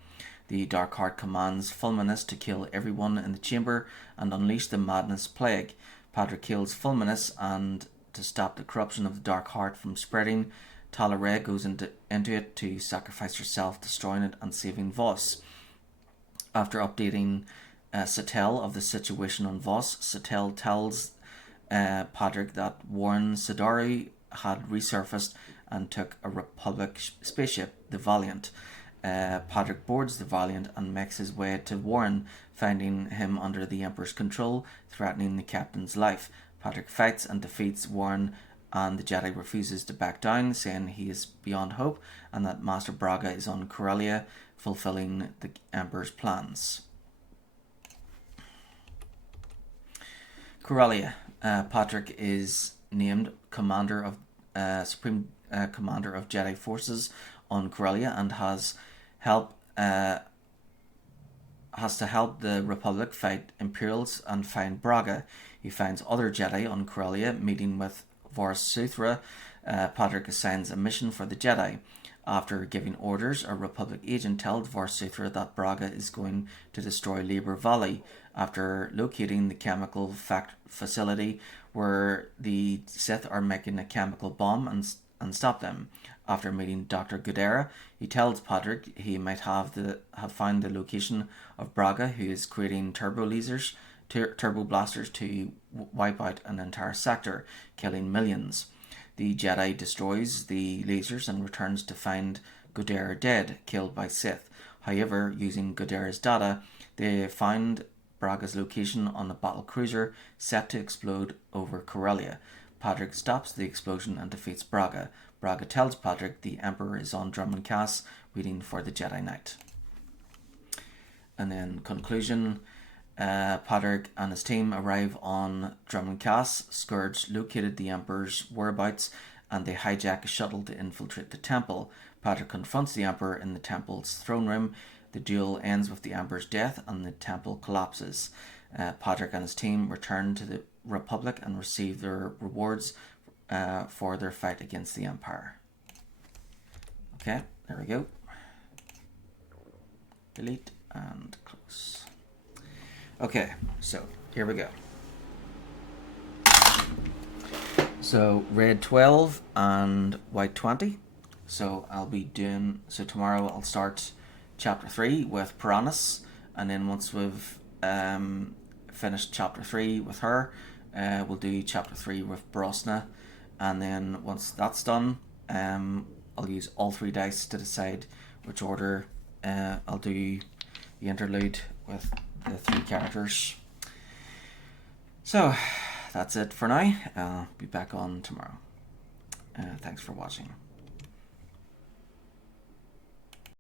The Dark Heart commands Fulminus to kill everyone in the chamber and unleash the Madness Plague. Patrick kills Fulminus, and to stop the corruption of the Dark Heart from spreading, Tala Ray goes into it to sacrifice herself, destroying it and saving Voss. After updating Satel of the situation on Voss, Satel tells Patrick that Warren Sidari had resurfaced and took a Republic spaceship, the Valiant. Patrick boards the Valiant and makes his way to Warren, finding him under the Emperor's control, threatening the captain's life. Patrick fights and defeats Warren, and the Jedi refuses to back down, saying he is beyond hope and that Master Braga is on Corellia, fulfilling the Emperor's plans. Corellia. Patrick is named Commander of Supreme Commander of Jedi forces on Corellia and has to help the Republic fight Imperials and find Braga. He finds other Jedi on Corellia, meeting with Vors Suthra. Patrick assigns a mission for the Jedi. After giving orders, a Republic agent tells Vors Suthra that Braga is going to destroy Labor Valley. After locating the chemical facility where the Sith are making a chemical bomb and stop them. After meeting Dr. Gudera, he tells Patrick he might have found the location of Braga, who is creating turbo blasters to wipe out an entire sector, killing millions. The Jedi destroys the lasers and returns to find Gudera dead, killed by Sith. However, using Gudera's data, they find Braga's location on a battle cruiser set to explode over Corellia. Patrick stops the explosion and defeats Braga. Braga tells Patrick the Emperor is on Drummond Cass waiting for the Jedi Knight. And then conclusion, Patrick and his team arrive on Drummond Cass. Scourge located the Emperor's whereabouts and they hijack a shuttle to infiltrate the temple. Patrick confronts the Emperor in the temple's throne room. The duel ends with the Emperor's death and the temple collapses. Patrick and his team return to the Republic and receive their rewards for their fight against the Empire. Okay, there we go. Delete and close. Okay, so here we go. So red 12 and white 20. So tomorrow I'll start chapter 3 with Piranus, and then once we've finished chapter 3 with her, we'll do chapter 3 with Brosna, and then once that's done, I'll use all 3 dice to decide which order I'll do the interlude with the 3 characters. So that's it for now. I'll be back on tomorrow. Thanks for watching.